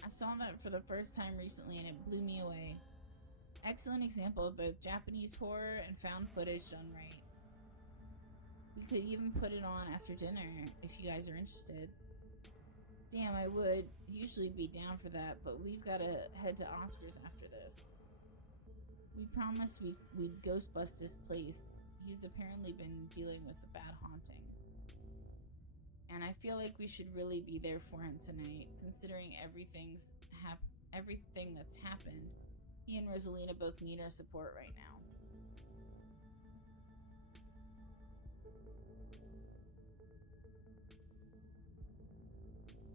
I saw that for the first time recently and it blew me away. Excellent example of both Japanese horror and found footage done right. We could even put it on after dinner if you guys are interested. Damn, I would usually be down for that, but we've got to head to Oscar's after this. We promised we'd ghost bust this place. He's apparently been dealing with a bad haunting. And I feel like we should really be there for him tonight, considering everything that's happened. He and Rosalina both need our support right now.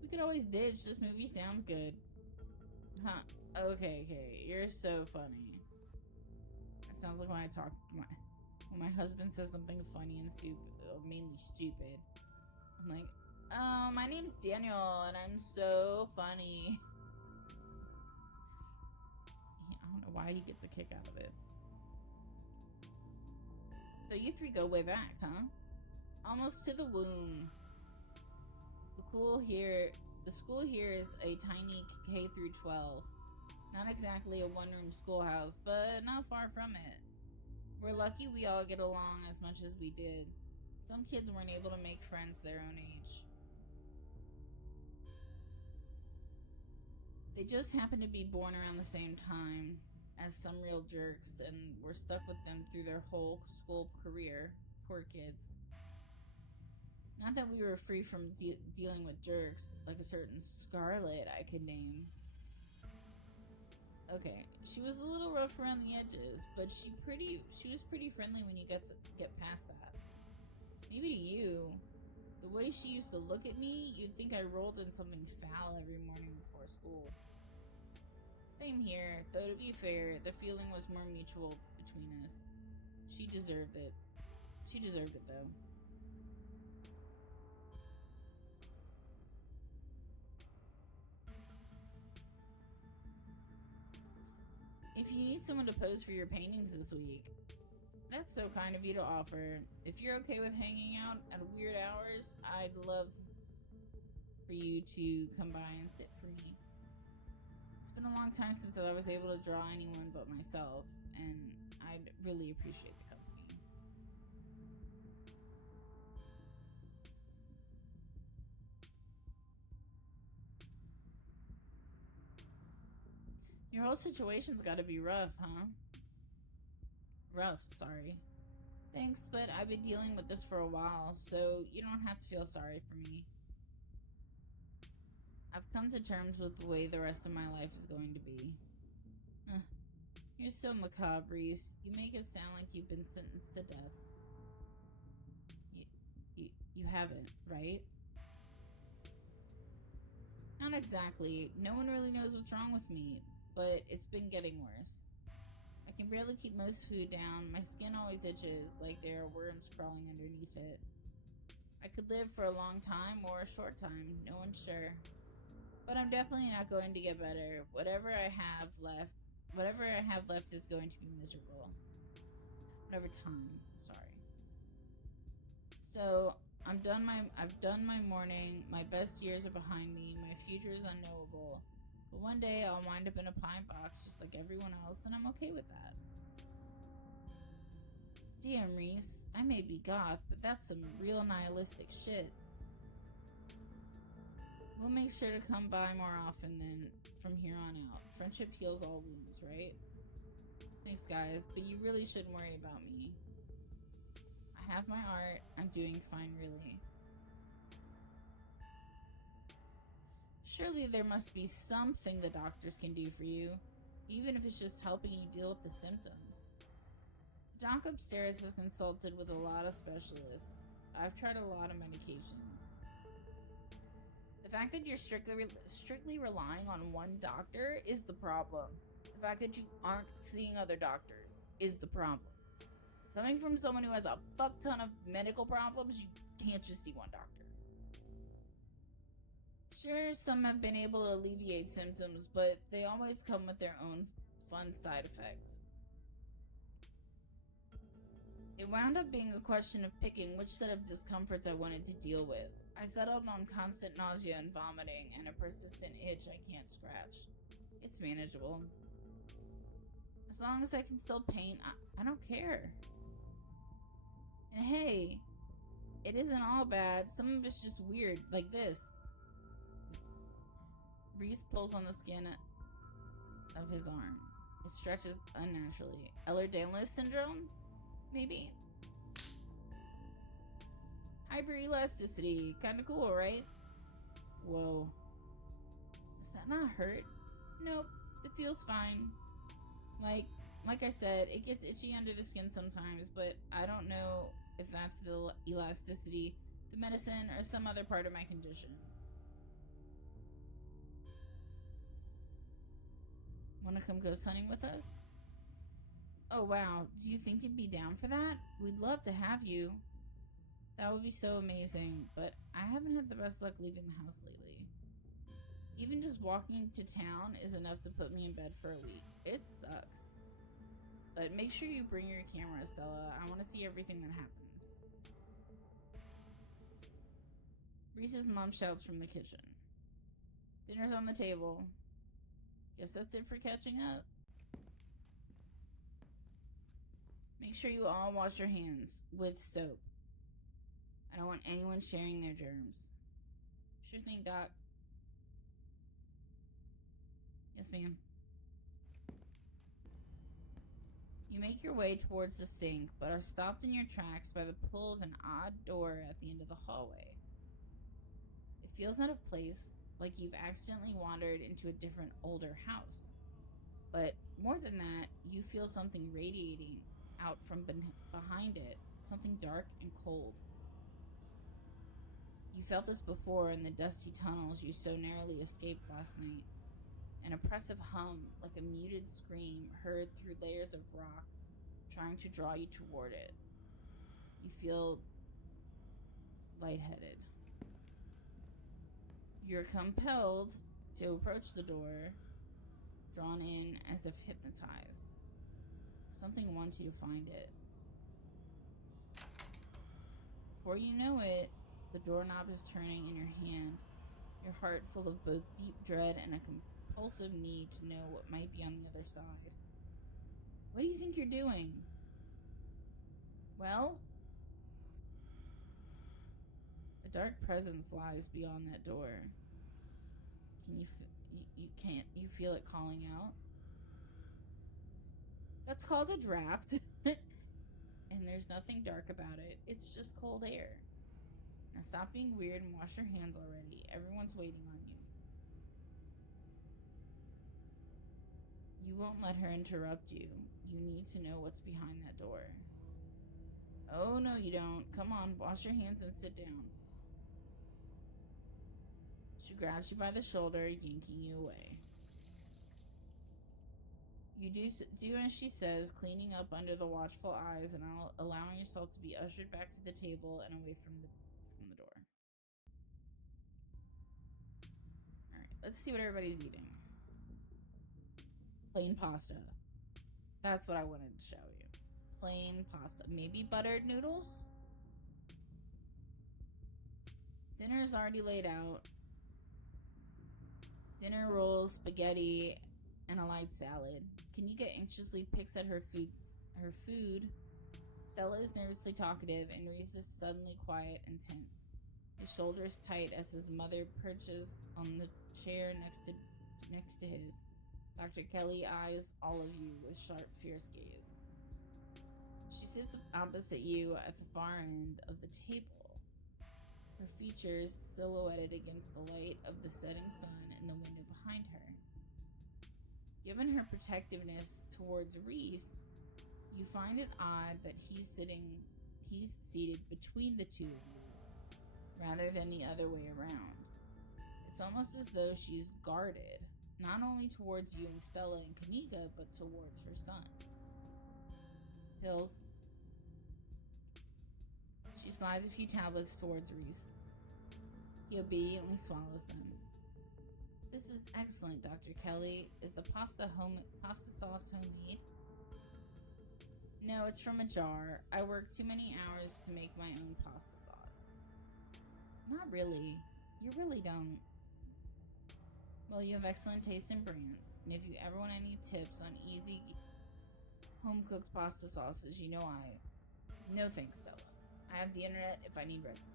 We could always ditch. This movie sounds good. Huh. Okay. You're so funny. That sounds like when I talk to when my husband says something funny and mainly stupid. I'm like, my name's Daniel and I'm so funny. I don't know why he gets a kick out of it. So you three go way back, huh? Almost to the womb. The school here is a tiny K through 12. Not exactly a one-room schoolhouse, but not far from it. We're lucky we all get along as much as we did. Some kids weren't able to make friends their own age. They just happened to be born around the same time as some real jerks, and were stuck with them through their whole school career. Poor kids. Not that we were free from dealing with jerks, like a certain Scarlet I could name. Okay, she was a little rough around the edges, but she was pretty friendly when you get past that. Maybe to you. The way she used to look at me, you'd think I rolled in something foul every morning before school. Same here, though to be fair, the feeling was more mutual between us. She deserved it. She deserved it, though. If you need someone to pose for your paintings this week, that's so kind of you to offer. If you're okay with hanging out at weird hours, I'd love for you to come by and sit for me. It's been a long time since I was able to draw anyone but myself, and I'd really appreciate the company. Your whole situation's gotta be rough, huh? Rough, sorry. Thanks, but I've been dealing with this for a while, so you don't have to feel sorry for me. I've come to terms with the way the rest of my life is going to be. You're so macabre, Reese. You make it sound like you've been sentenced to death. You haven't, right? Not exactly. No one really knows what's wrong with me, but it's been getting worse. I can barely keep most food down. My skin always itches, like there are worms crawling underneath it. I could live for a long time or a short time, no one's sure. But I'm definitely not going to get better. Whatever I have left is going to be miserable. Whatever time, sorry. So, I've done my mourning, my best years are behind me, my future is unknowable. But one day I'll wind up in a pine box just like everyone else, and I'm okay with that. Damn, Reese, I may be goth, but that's some real nihilistic shit. We'll make sure to come by more often than from here on out. Friendship heals all wounds, right? Thanks, guys, but you really shouldn't worry about me. I have my art. I'm doing fine, really. Surely there must be something the doctors can do for you, even if it's just helping you deal with the symptoms. The doc upstairs has consulted with a lot of specialists. I've tried a lot of medications. The fact that you're strictly relying on one doctor is the problem. The fact that you aren't seeing other doctors is the problem. Coming from someone who has a fuck ton of medical problems, you can't just see one doctor. Sure, some have been able to alleviate symptoms, but they always come with their own fun side effect. It wound up being a question of picking which set of discomforts I wanted to deal with. I settled on constant nausea and vomiting, and a persistent itch I can't scratch. It's manageable. As long as I can still paint, I don't care. And hey, it isn't all bad. Some of it's just weird, like this. Reese pulls on the skin of his arm. It stretches unnaturally. Ehlers-Danlos syndrome? Maybe? Hyperelasticity. Kinda cool, right? Whoa. Does that not hurt? Nope. It feels fine. Like I said, it gets itchy under the skin sometimes, but I don't know if that's the elasticity, the medicine, or some other part of my condition. Wanna come ghost hunting with us? Oh wow, do you think you'd be down for that? We'd love to have you. That would be so amazing, but I haven't had the best luck leaving the house lately. Even just walking to town is enough to put me in bed for a week. It sucks. But make sure you bring your camera, Stella. I want to see everything that happens. Reese's mom shouts from the kitchen. Dinner's on the table. Guess that's it for catching up. Make sure you all wash your hands with soap. I don't want anyone sharing their germs. Sure thing, Doc. Yes, ma'am. You make your way towards the sink, but are stopped in your tracks by the pull of an odd door at the end of the hallway. It feels out of place, like you've accidentally wandered into a different, older house. But more than that, you feel something radiating out from behind it, something dark and cold. You felt this before in the dusty tunnels you so narrowly escaped last night. An oppressive hum, like a muted scream, heard through layers of rock, trying to draw you toward it. You feel lightheaded. You're compelled to approach the door, drawn in as if hypnotized. Something wants you to find it. Before you know it, the doorknob is turning in your hand, your heart full of both deep dread and a compulsive need to know what might be on the other side. What do you think you're doing? Well, a dark presence lies beyond that door. You feel it calling out? That's called a draft. And there's nothing dark about it. It's just cold air. Now stop being weird and wash your hands already. Everyone's waiting on you. You won't let her interrupt you. You need to know what's behind that door. Oh, no, you don't. Come on, wash your hands and sit down. She grabs you by the shoulder, yanking you away. You do as she says, cleaning up under the watchful eyes and allowing yourself to be ushered back to the table and away from the door. Alright, let's see what everybody's eating. Plain pasta. That's what I wanted to show you. Plain pasta. Maybe buttered noodles? Dinner's already laid out. Dinner rolls, spaghetti, and a light salad. Kanika anxiously picks at her food. Stella is nervously talkative, and Reese is suddenly quiet and tense. His shoulders tight as his mother perches on the chair next to his. Dr. Kelly eyes all of you with sharp, fierce gaze. She sits opposite you at the far end of the table, her features silhouetted against the light of the setting sun in the window behind her. Given her protectiveness towards Reese, you find it odd that he's seated between the two of you, rather than the other way around. It's almost as though she's guarded, not only towards you and Stella and Kanika, but towards her son. Hills. She slides a few tablets towards Reese. He obediently swallows them. This is excellent, Dr. Kelly. Is the pasta sauce homemade? No, it's from a jar. I work too many hours to make my own pasta sauce. Not really. You really don't. Well, you have excellent taste in brands, and if you ever want any tips on easy home-cooked pasta sauces, you know No thanks, Stella. I have the internet if I need recipes.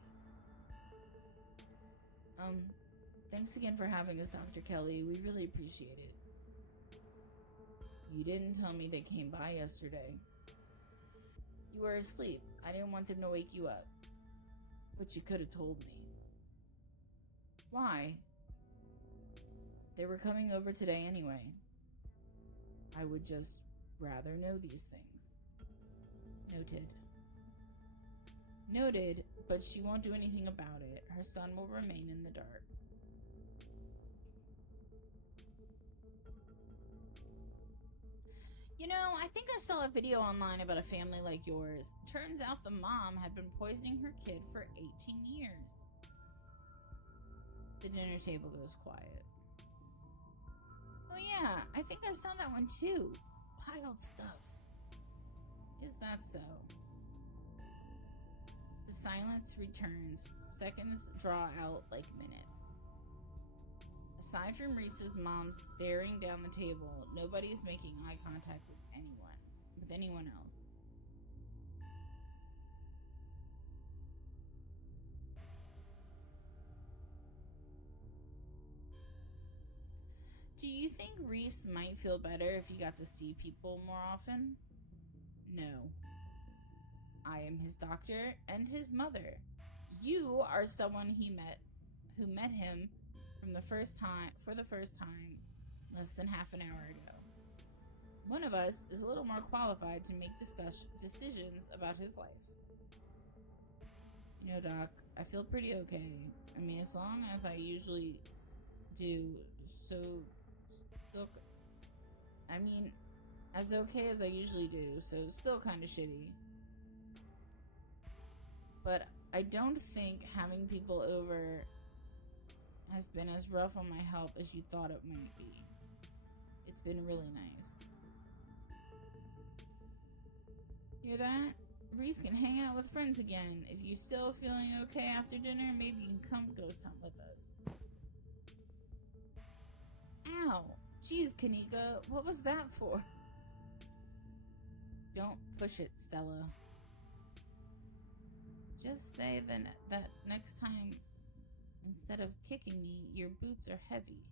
Thanks again for having us, Dr. Kelly. We really appreciate it. You didn't tell me they came by yesterday. You were asleep. I didn't want them to wake you up. But you could have told me. Why? They were coming over today anyway. I would just rather know these things. Noted. Noted, but she won't do anything about it. Her son will remain in the dark. You know, I think I saw a video online about a family like yours. Turns out the mom had been poisoning her kid for 18 years. The dinner table goes quiet. Oh yeah, I think I saw that one too. Wild stuff. Is that so? The silence returns. Seconds draw out like minutes. Aside from Reese's mom staring down the table, nobody's making eye contact with anyone else. Do you think Reese might feel better if he got to see people more often? No. I am his doctor and his mother. You are someone who met him for the first time less than half an hour ago. One of us is a little more qualified to make decisions about his life. You know, Doc, I feel pretty okay. I mean, as long as I usually do, as okay as I usually do, so still kind of shitty. But I don't think having people over has been as rough on my health as you thought it might be. It's been really nice. Hear that? Reese can hang out with friends again. If you're still feeling okay after dinner, maybe you can come go some with us. Ow! Jeez, Kanika, what was that for? Don't push it, Stella. Just say that next time, instead of kicking me, your boots are heavy.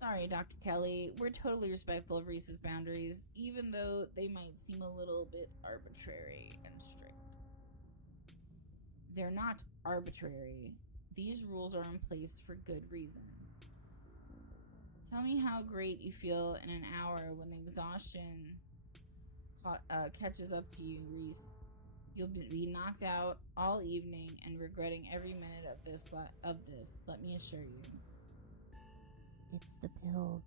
Sorry, Dr. Kelly. We're totally respectful of Reese's boundaries, even though they might seem a little bit arbitrary and strict. They're not arbitrary. These rules are in place for good reason. Tell me how great you feel in an hour when the exhaustion catches up to you, Reese. You'll be knocked out all evening and regretting every minute of this, let me assure you. It's the pills.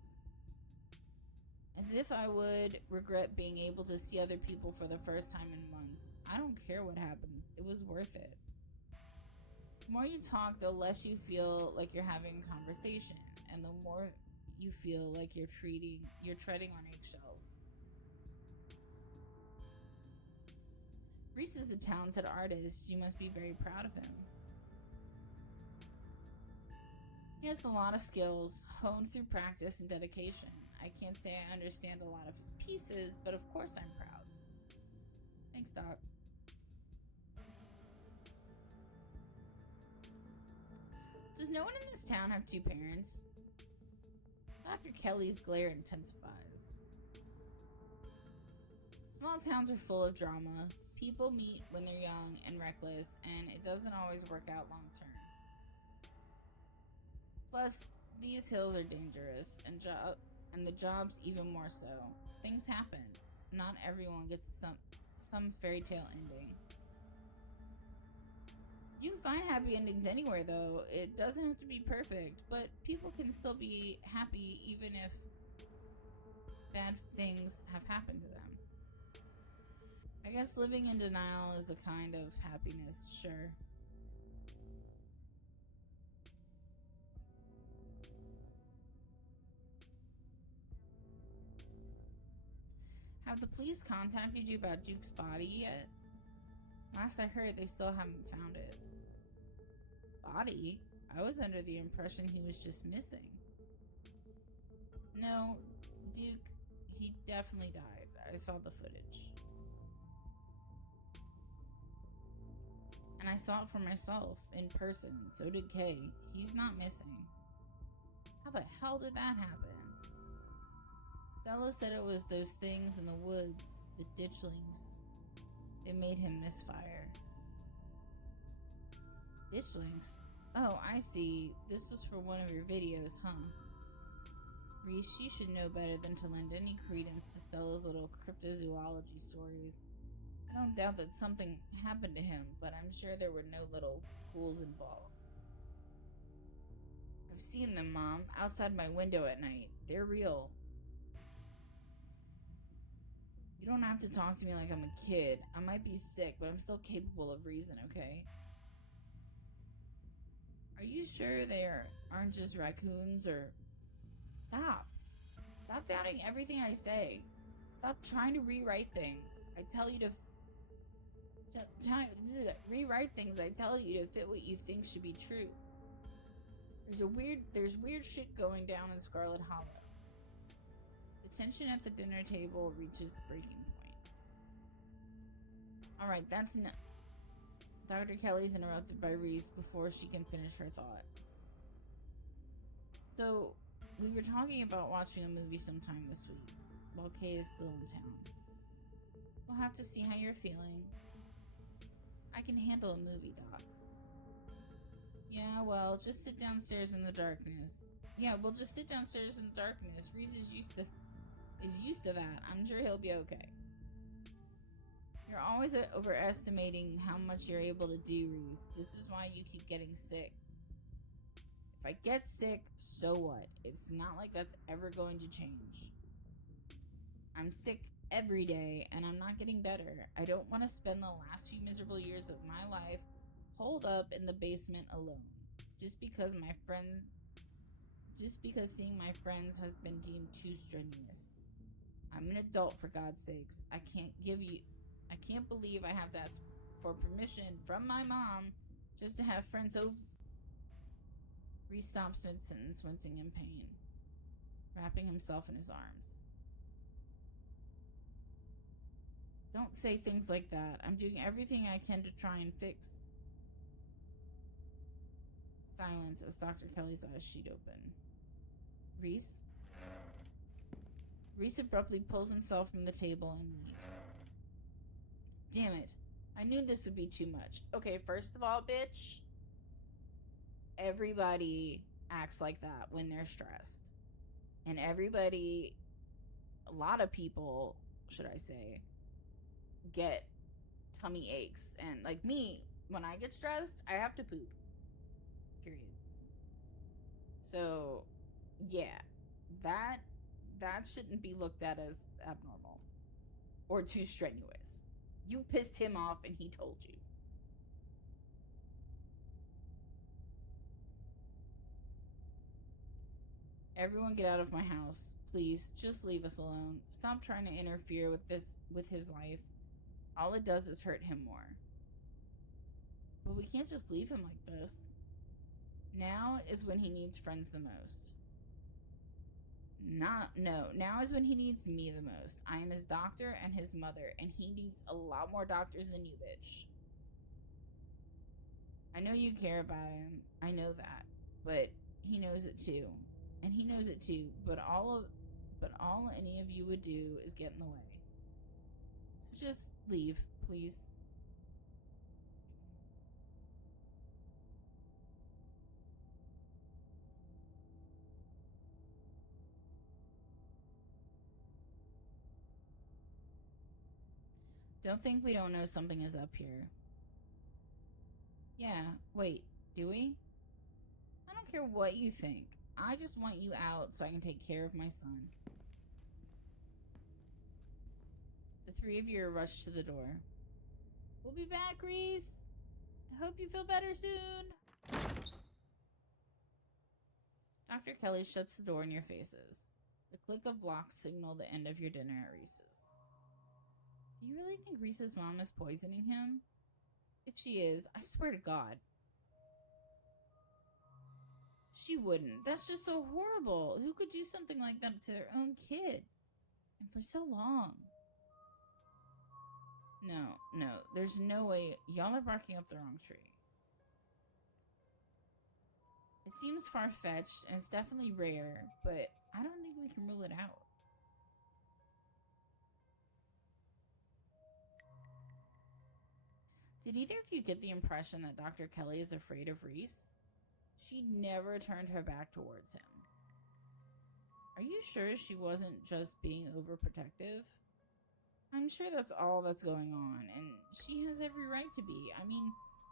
As if I would regret being able to see other people for the first time in months. I don't care what happens. It was worth it. The more you talk, the less you feel like you're having a conversation, and the more you feel like you're treading on eggshells. Reese is a talented artist. You must be very proud of him. He has a lot of skills, honed through practice and dedication. I can't say I understand a lot of his pieces, but of course I'm proud. Thanks, Doc. Does no one in this town have two parents? Dr. Kelly's glare intensifies. Small towns are full of drama. People meet when they're young and reckless, and it doesn't always work out long term. Plus, these hills are dangerous, and the job's even more so. Things happen. Not everyone gets some fairy tale ending. You can find happy endings anywhere, though. It doesn't have to be perfect, but people can still be happy even if bad things have happened to them. I guess living in denial is a kind of happiness, sure. Have the police contacted you about Duke's body yet? Last I heard, they still haven't found it. Body? I was under the impression he was just missing. No, Duke, he definitely died. I saw the footage. And I saw it for myself, in person. So did Kay. He's not missing. How the hell did that happen? Stella said it was those things in the woods, the ditchlings. They made him misfire. Ditchlings? Oh, I see. This was for one of your videos, huh? Reese, you should know better than to lend any credence to Stella's little cryptozoology stories. I don't doubt that something happened to him, but I'm sure there were no little ghouls involved. I've seen them, Mom, outside my window at night. They're real. You don't have to talk to me like I'm a kid. I might be sick, but I'm still capable of reason, okay? Are you sure they aren't just raccoons or... Stop. Stop doubting everything I say. Stop trying to rewrite things. I tell you to Rewrite things I tell you to fit what you think should be true. There's weird shit going down in Scarlet Hollow. The tension at the dinner table reaches breaking point. Alright, that's enough. Dr. Kelly's interrupted by Reese before she can finish her thought. So, we were talking about watching a movie sometime this week, while Kay is still in town. We'll have to see how you're feeling. I can handle a movie, Doc. Yeah, well, just sit downstairs in the darkness. Yeah, we'll just sit downstairs in the darkness. Reese is used to that. I'm sure he'll be okay. You're always overestimating how much you're able to do, Reese. This is why you keep getting sick. If I get sick, so what? It's not like that's ever going to change. I'm sick every day, and I'm not getting better. I don't want to spend the last few miserable years of my life holed up in the basement alone, just because seeing my friends has been deemed too strenuous. I'm an adult, for God's sakes. I can't believe I have to ask for permission from my mom just to have friends over. Reese stops mid-sentence, wincing in pain, wrapping himself in his arms. Don't say things like that. I'm doing everything I can to try and fix. Silence as Dr. Kelly's eyes shoot open. Reese? Reese abruptly pulls himself from the table and leaves. Damn it. I knew this would be too much. Okay, first of all, bitch, everybody acts like that when they're stressed. And a lot of people, should I say, get tummy aches. And like me, when I get stressed, I have to poop. Period. So, yeah, that shouldn't be looked at as abnormal or too strenuous. You pissed him off and he told you. Everyone get out of my house. Please, just leave us alone. Stop trying to interfere with his life. All it does is hurt him more. But we can't just leave him like this. Now is when he needs friends the most. Now is when he needs me the most. I am his doctor and his mother, and he needs a lot more doctors than you, bitch. I know you care about him. I know that. But he knows it too. And he knows it too. But all any of you would do is get in the way. So just leave, please. Don't think we don't know something is up here. Yeah, wait, do we? I don't care what you think. I just want you out so I can take care of my son. The three of you are rushed to the door. We'll be back, Reese. I hope you feel better soon. Dr. Kelly shuts the door in your faces. The click of blocks signal the end of your dinner at Reese's. Do you really think Reese's mom is poisoning him? If she is, I swear to God. She wouldn't. That's just so horrible. Who could do something like that to their own kid? And for so long. No, there's no way. Y'all are barking up the wrong tree. It seems far-fetched, and it's definitely rare, but I don't think we can rule it out. Did either of you get the impression that Dr. Kelly is afraid of Reese? She never turned her back towards him. Are you sure she wasn't just being overprotective? I'm sure that's all that's going on, and she has every right to be. I mean,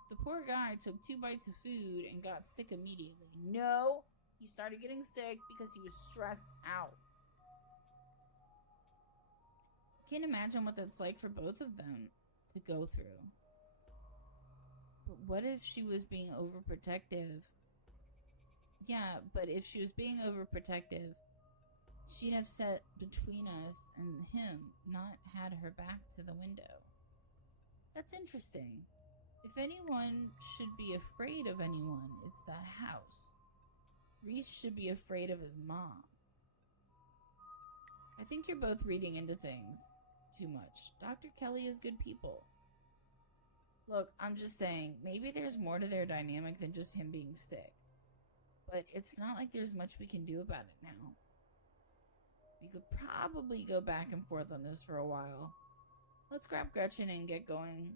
the poor guy took 2 bites of food and got sick immediately. No, he started getting sick because he was stressed out. Can't imagine what that's like for both of them to go through. But what if she was being overprotective? Yeah, but if she was being overprotective, she'd have sat between us and him, not had her back to the window. That's interesting. If anyone should be afraid of anyone, it's that house. Reese should be afraid of his mom. I think you're both reading into things too much. Dr. Kelly is good people. Look, I'm just saying, maybe there's more to their dynamic than just him being sick. But it's not like there's much we can do about it now. We could probably go back and forth on this for a while. Let's grab Gretchen and get going.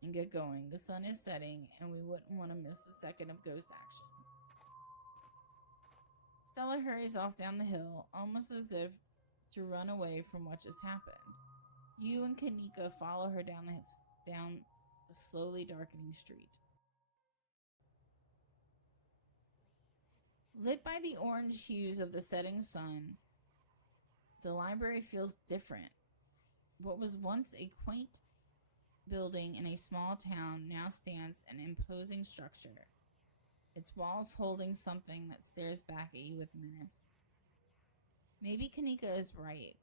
The sun is setting, and we wouldn't want to miss a second of ghost action. Stella hurries off down the hill, almost as if to run away from what just happened. You and Kanika follow her down the slowly darkening street. Lit by the orange hues of the setting sun, the library feels different. What was once a quaint building in a small town now stands an imposing structure, its walls holding something that stares back at you with menace. Maybe Kanika is right.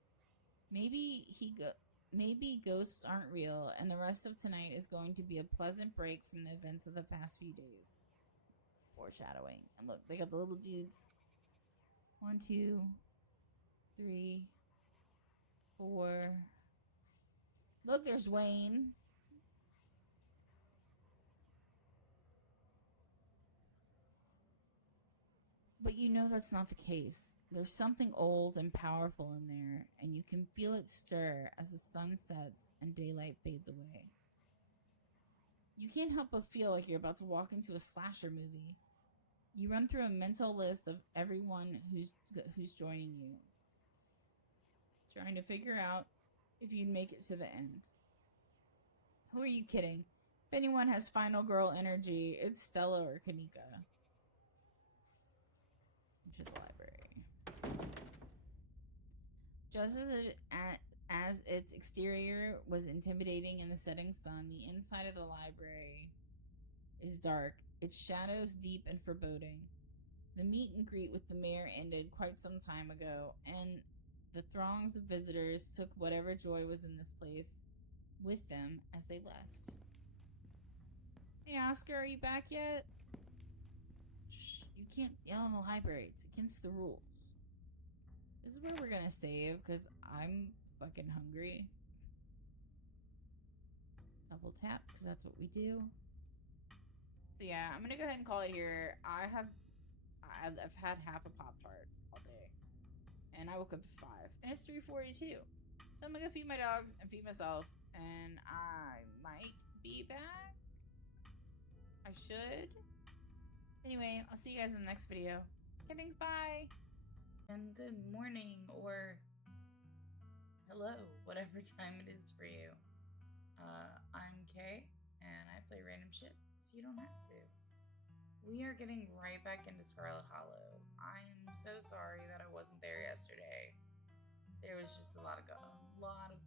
Maybe ghosts aren't real, and the rest of tonight is going to be a pleasant break from the events of the past few days. Foreshadowing. And look, they got the little dudes. 1, 2, 3, 4. Look, there's Wayne. But you know that's not the case. There's something old and powerful in there, and you can feel it stir as the sun sets and daylight fades away. You can't help but feel like you're about to walk into a slasher movie. You run through a mental list of everyone who's joining you, trying to figure out if you'd make it to the end. Who are you kidding? If anyone has final girl energy, it's Stella or Kanika. To the library. Just as its exterior was intimidating in the setting sun, the inside of the library is dark, its shadows deep and foreboding. The meet and greet with the mayor ended quite some time ago, and the throngs of visitors took whatever joy was in this place with them as they left. Hey, Oscar, are you back yet? Shh, you can't yell in the library. It's against the rules. This is where we're gonna save, because I'm fucking hungry. Double tap, because that's what we do. So yeah, I'm gonna go ahead and call it here. I've had half a Pop-Tart all day. And I woke up at 5. And it's 3:42. So I'm gonna go feed my dogs and feed myself. And I might be back. I should. Anyway, I'll see you guys in the next video. Okay, thanks, bye! And good morning, or hello, whatever time it is for you. I'm Kay, and I play random shit, so you don't have to. We are getting right back into Scarlet Hollow. I'm so sorry that I wasn't there yesterday. There was just a lot of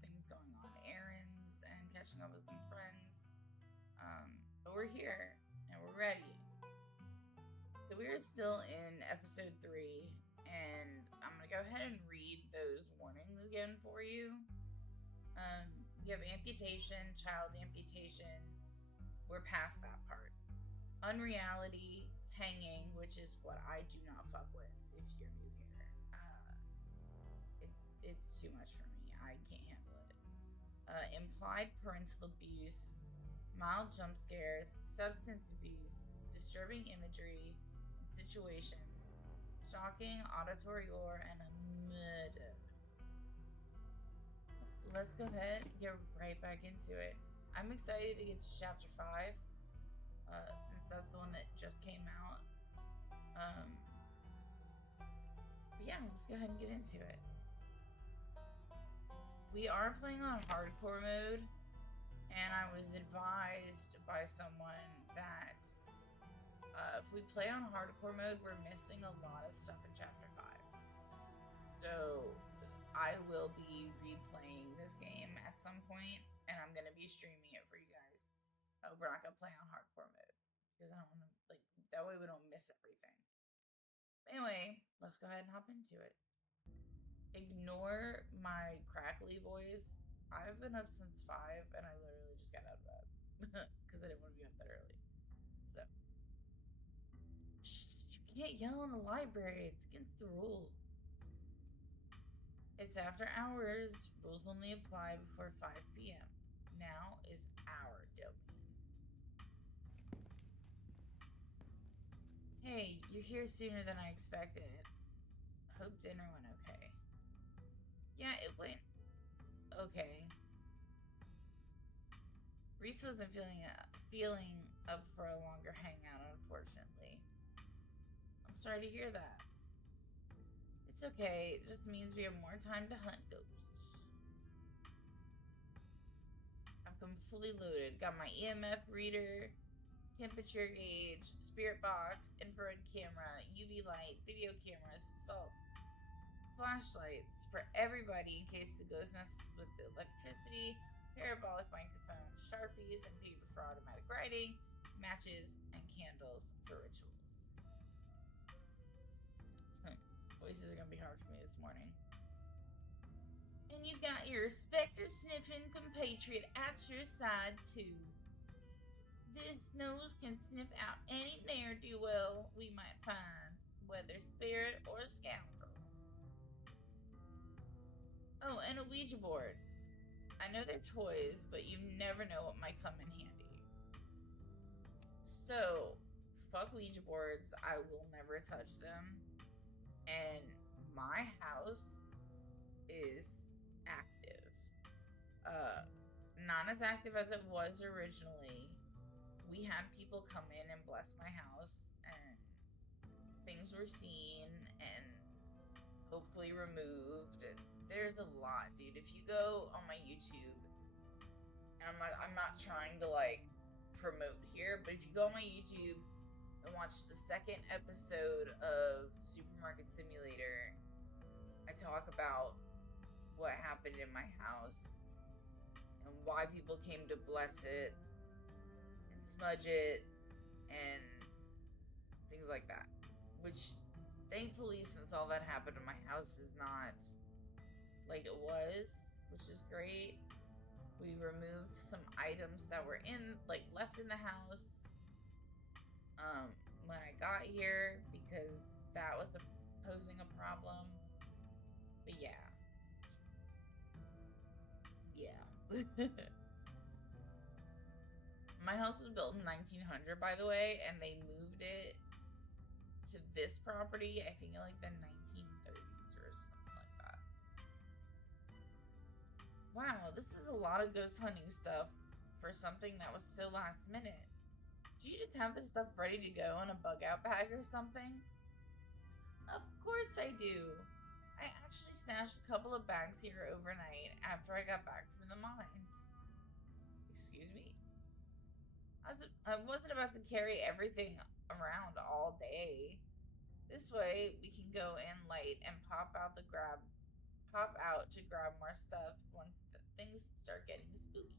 things going on, errands and catching up with some friends. But we're here and we're ready. So we are still in episode 3, and I'm gonna go ahead and read those warnings again for you. We have amputation, child amputation. We're past that part. Unreality, hanging, which is what I do not fuck with if you're new here. It's too much for me. I can't handle it. Implied parental abuse, mild jump scares, substance abuse, disturbing imagery, situations, stalking, auditory lore, and a murder. Let's go ahead and get right back into it. I'm excited to get to chapter 5, since that's the one that just came out. But yeah, let's go ahead and get into it. We are playing on hardcore mode, and I was advised by someone that if we play on hardcore mode, we're missing a lot of stuff in chapter 5. So I will be replaying this game at some point, and I'm gonna be streaming it for you guys. We're not gonna play on hardcore mode because I don't want to, that way we don't miss everything. Anyway, let's go ahead and hop into it. Ignore my crackly voice. I've been up since 5, and I literally just got out of bed because I didn't want to be up that early. So, shh, you can't yell in the library. It's against the rules. It's after hours. Rules only apply before 5 p.m. Now is our domain. Hey, you're here sooner than I expected. Hope dinner went okay. Yeah, it went okay. Reese wasn't feeling up for a longer hangout, unfortunately. I'm sorry to hear that. It's okay, it just means we have more time to hunt ghosts. I've come fully loaded. Got my EMF reader, temperature gauge, spirit box, infrared camera, UV light, video cameras, salt, flashlights for everybody in case the ghost messes with the electricity, parabolic microphone, sharpies and paper for automatic writing, matches, and candles for rituals. Voices are gonna be hard for me this morning. And you've got your specter sniffing compatriot at your side too. This nose can sniff out any ne'er-do-well we might find, whether spirit or scoundrel. Oh, and a Ouija board. I know they're toys, but you never know what might come in handy. So, fuck Ouija boards. I will never touch them. And my house is active. Not as active as it was originally. We had people come in and bless my house, and things were seen and hopefully removed. And there's a lot, dude. If you go on my YouTube, and I'm not trying to like promote here, but if you go on my YouTube and watch the second episode of Supermarket Simulator, I talk about what happened in my house and why people came to bless it and smudge it and things like that. Which, thankfully, since all that happened in my house is not like it was, which is great. We removed some items that were left in the house when I got here because that was posing a problem. But yeah. My house was built in 1900, by the way, and they moved it to this property, I think in like the 1930s or something like that. Wow, this is a lot of ghost hunting stuff for something that was so last minute. Do you just have this stuff ready to go in a bug out bag or something? Of course I do. I actually stashed a couple of bags here overnight after I got back from the mines. Excuse me? I wasn't about to carry everything around all day. This way, we can go in late and pop out to grab more stuff once things start getting spooky.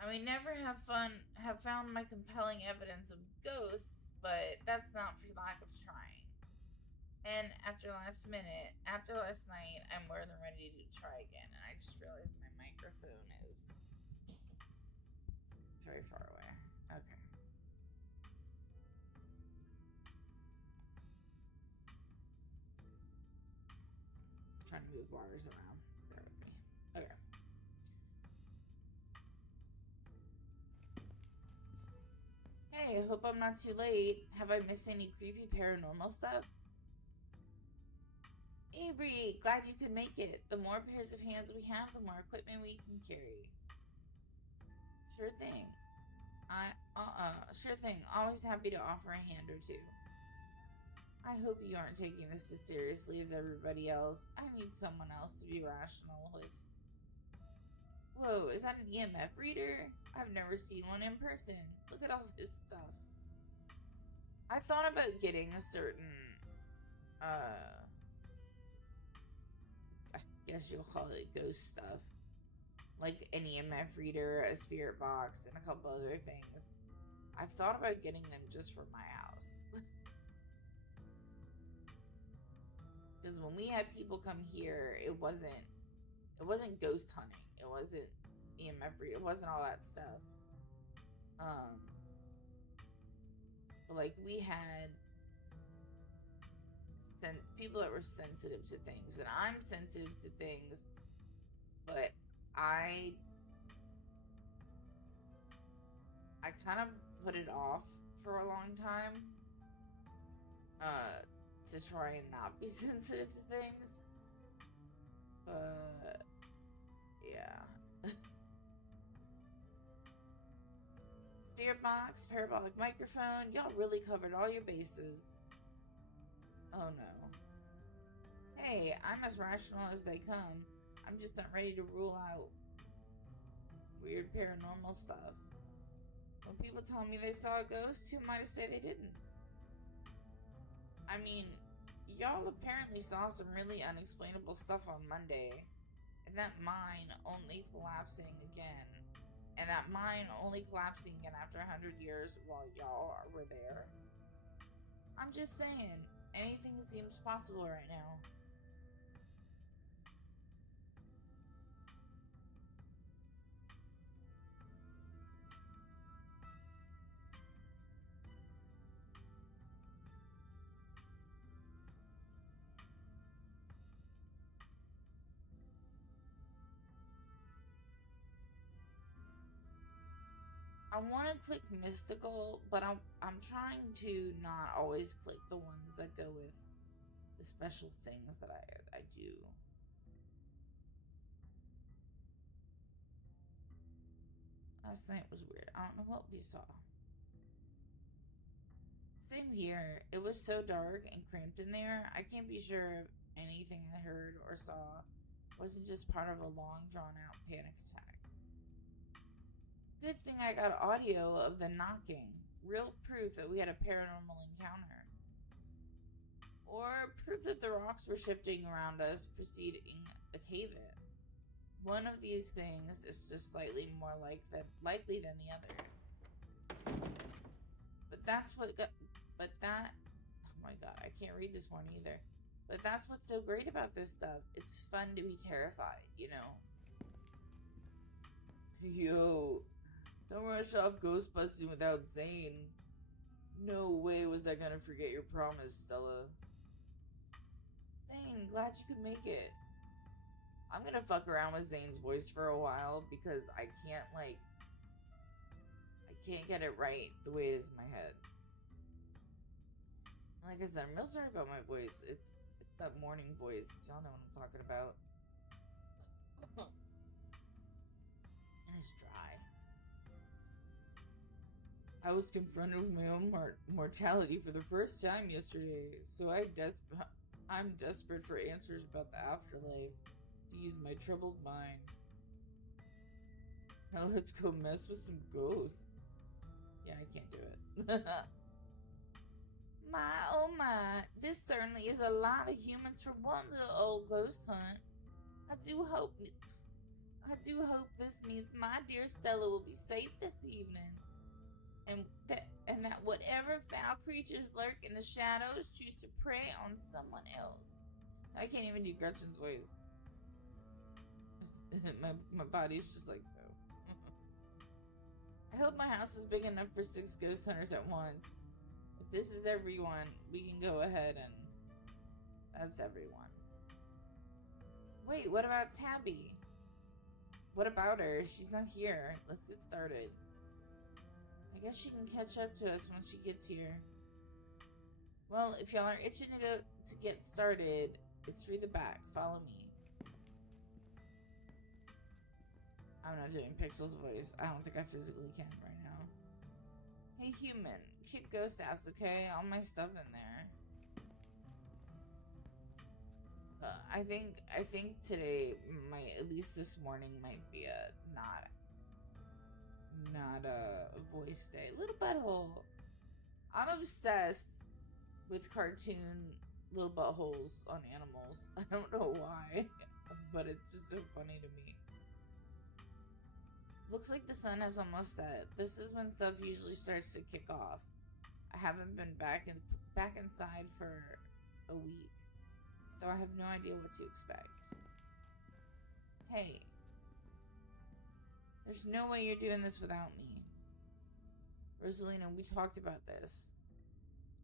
I may never have found my compelling evidence of ghosts, but that's not for lack of trying. And after last night, I'm more than ready to try again. And I just realized my microphone is very far away. Okay. I'm trying to move wires around. Bear with me. Okay. Hey, hope I'm not too late. Have I missed any creepy paranormal stuff? Avery, glad you could make it. The more pairs of hands we have, the more equipment we can carry. Sure thing. Sure thing. Always happy to offer a hand or two. I hope you aren't taking this as seriously as everybody else. I need someone else to be rational with. Whoa, is that an EMF reader? I've never seen one in person. Look at all this stuff. I thought about getting a certain, I guess you'll call it ghost stuff. Like an EMF reader, a spirit box, and a couple other things. I've thought about getting them just for my house. Because when we had people come here, it wasn't It wasn't ghost hunting. It wasn't EMF read. It wasn't all that stuff. But like we had people that were sensitive to things, and I'm sensitive to things, but I kind of put it off for a long time to try and not be sensitive to things. But yeah. Spirit box, parabolic microphone, y'all really covered all your bases. Oh no. Hey, I'm as rational as they come. I'm just not ready to rule out weird paranormal stuff. When people tell me they saw a ghost, who am I to say they didn't? I mean, y'all apparently saw some really unexplainable stuff on Monday, and that mine only collapsing again, after 100 years while y'all were there. I'm just saying, anything seems possible right now. I want to click mystical, but I'm trying to not always click the ones that go with the special things that I do. Last night was weird. I don't know what we saw. Same here. It was so dark and cramped in there. I can't be sure if anything I heard or saw wasn't just part of a long drawn out panic attack. Good thing I got audio of the knocking. Real proof that we had a paranormal encounter. Or proof that the rocks were shifting around us, preceding a cave-in. One of these things is just slightly more likely than the other. But that's what got... oh my god, I can't read this one either. But that's what's so great about this stuff. It's fun to be terrified, you know? Yo... Don't rush off ghost busting without Zane. No way was I gonna forget your promise, Stella. Zane, glad you could make it. I'm gonna fuck around with Zane's voice for a while because I can't get it right the way it is in my head. Like I said, I'm real sorry about my voice. It's that morning voice. Y'all know what I'm talking about. And it's dry. I was confronted with my own mortality for the first time yesterday, so I'm desperate for answers about the afterlife to use my troubled mind. Now let's go mess with some ghosts. Yeah, I can't do it. My oh my, this certainly is a lot of humans for one little old ghost hunt. I do hope this means my dear Stella will be safe this evening. And that whatever foul creatures lurk in the shadows choose to prey on someone else. I can't even do Gretchen's voice. my body's just like, no. I hope my house is big enough for 6 ghost hunters at once. If this is everyone, we can go ahead and... That's everyone. Wait, what about Tabby? What about her? She's not here. Let's get started. I guess she can catch up to us once she gets here. Well, if y'all are itching to get started, it's through the back. Follow me. I'm not doing Pixel's voice. I don't think I physically can right now. Hey, human. Kick ghost ass, okay? All my stuff in there. I think today, at least this morning, might be a not a voice day. Little butthole. I'm obsessed with cartoon little buttholes on animals. I don't know why, but it's just so funny to me. Looks like the sun has almost set. This is when stuff usually starts to kick off. I haven't been back inside for a week, so I have no idea what to expect. Hey. There's no way you're doing this without me. Rosalina, we talked about this.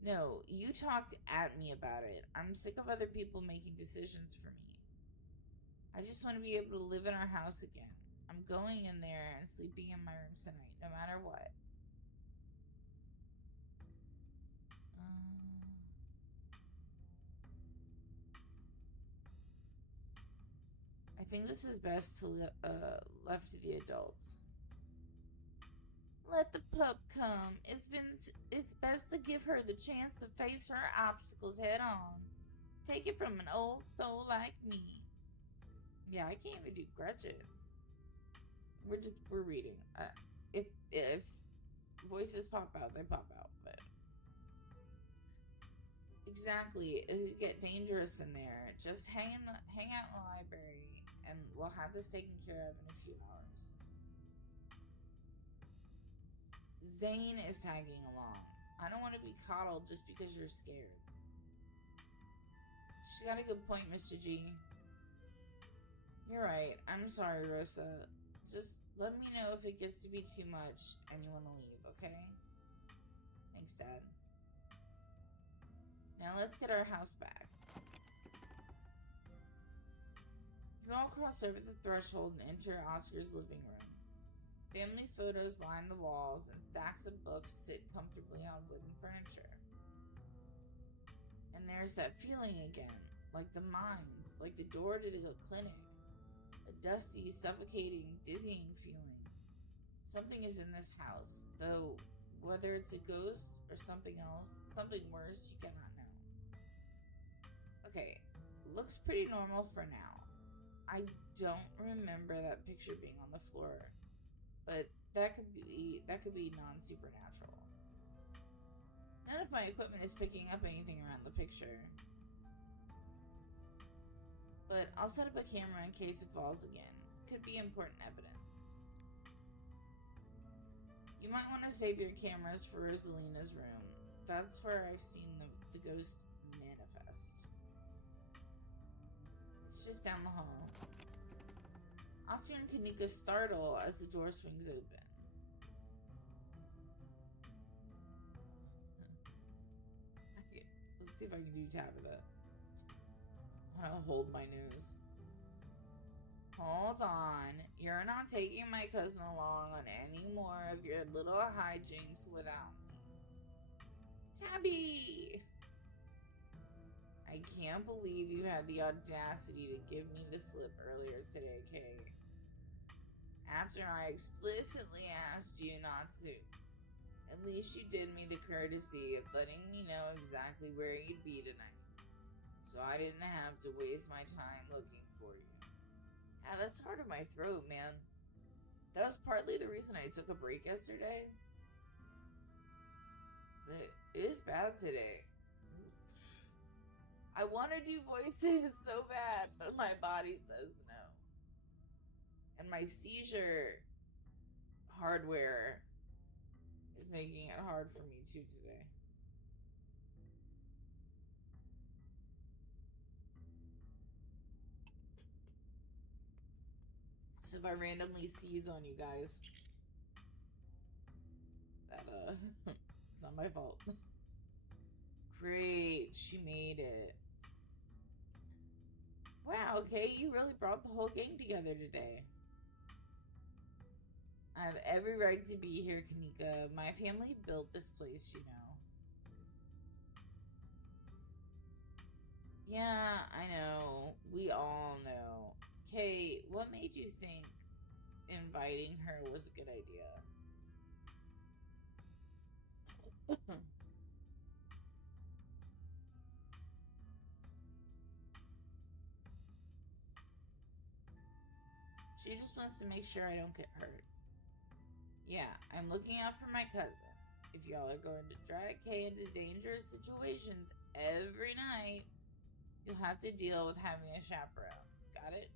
No, you talked at me about it. I'm sick of other people making decisions for me. I just want to be able to live in our house again. I'm going in there and sleeping in my room tonight, no matter what. I think this is best to left to the adults. Let the pup come. It's best to give her the chance to face her obstacles head on. Take it from an old soul like me. Yeah, I can't even do Gretchen. We're reading. If voices pop out, they pop out. But exactly, it could get dangerous in there. Just hang out in the library, and we'll have this taken care of in a few hours. Zane is tagging along. I don't want to be coddled just because you're scared. She's got a good point, Mr. G. You're right. I'm sorry, Rosa. Just let me know if it gets to be too much and you want to leave, okay? Thanks, Dad. Now let's get our house back. You all cross over the threshold and enter Oscar's living room. Family photos line the walls, and stacks of books sit comfortably on wooden furniture. And there's that feeling again, like the mines, like the door to the clinic. A dusty, suffocating, dizzying feeling. Something is in this house, though whether it's a ghost or something else, something worse, you cannot know. Okay, looks pretty normal for now. I don't remember that picture being on the floor. But that could be non-supernatural. None of my equipment is picking up anything around the picture. But I'll set up a camera in case it falls again. Could be important evidence. You might want to save your cameras for Rosalina's room. That's where I've seen the ghost manifest. It's just down the hall. Oscar and Kanika startle as the door swings open. Let's see if I can do Tabitha. I want to hold my nose. Hold on. You're not taking my cousin along on any more of your little hijinks without me. Tabby! I can't believe you had the audacity to give me the slip earlier today, Kay. After I explicitly asked you not to. At least you did me the courtesy of letting me know exactly where you'd be tonight. So I didn't have to waste my time looking for you. Yeah, that's part of my throat, man. That was partly the reason I took a break yesterday. It is bad today. I want to do voices so bad, but my body says no. And my seizure hardware is making it hard for me too today. So if I randomly seize on you guys, that it's not my fault. Great, she made it. Wow, okay, you really brought the whole gang together today. I have every right to be here, Kanika. My family built this place, you know. Yeah, I know. We all know. Kay, what made you think inviting her was a good idea? She just wants to make sure I don't get hurt. Yeah, I'm looking out for my cousin. If y'all are going to drag Kay into dangerous situations every night, you'll have to deal with having a chaperone. Got it?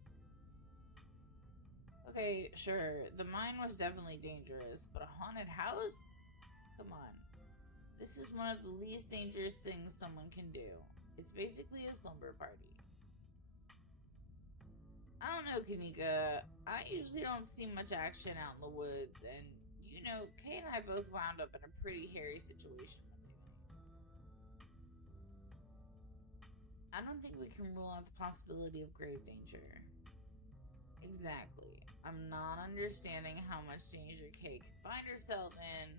Okay, sure. The mine was definitely dangerous, but a haunted house? Come on. This is one of the least dangerous things someone can do. It's basically a slumber party. I don't know, Kanika. I usually don't see much action out in the woods, and, you know, Kay and I both wound up in a pretty hairy situation Monday night. I don't think we can rule out the possibility of grave danger. Exactly. I'm not understanding how much danger Kay could find herself in,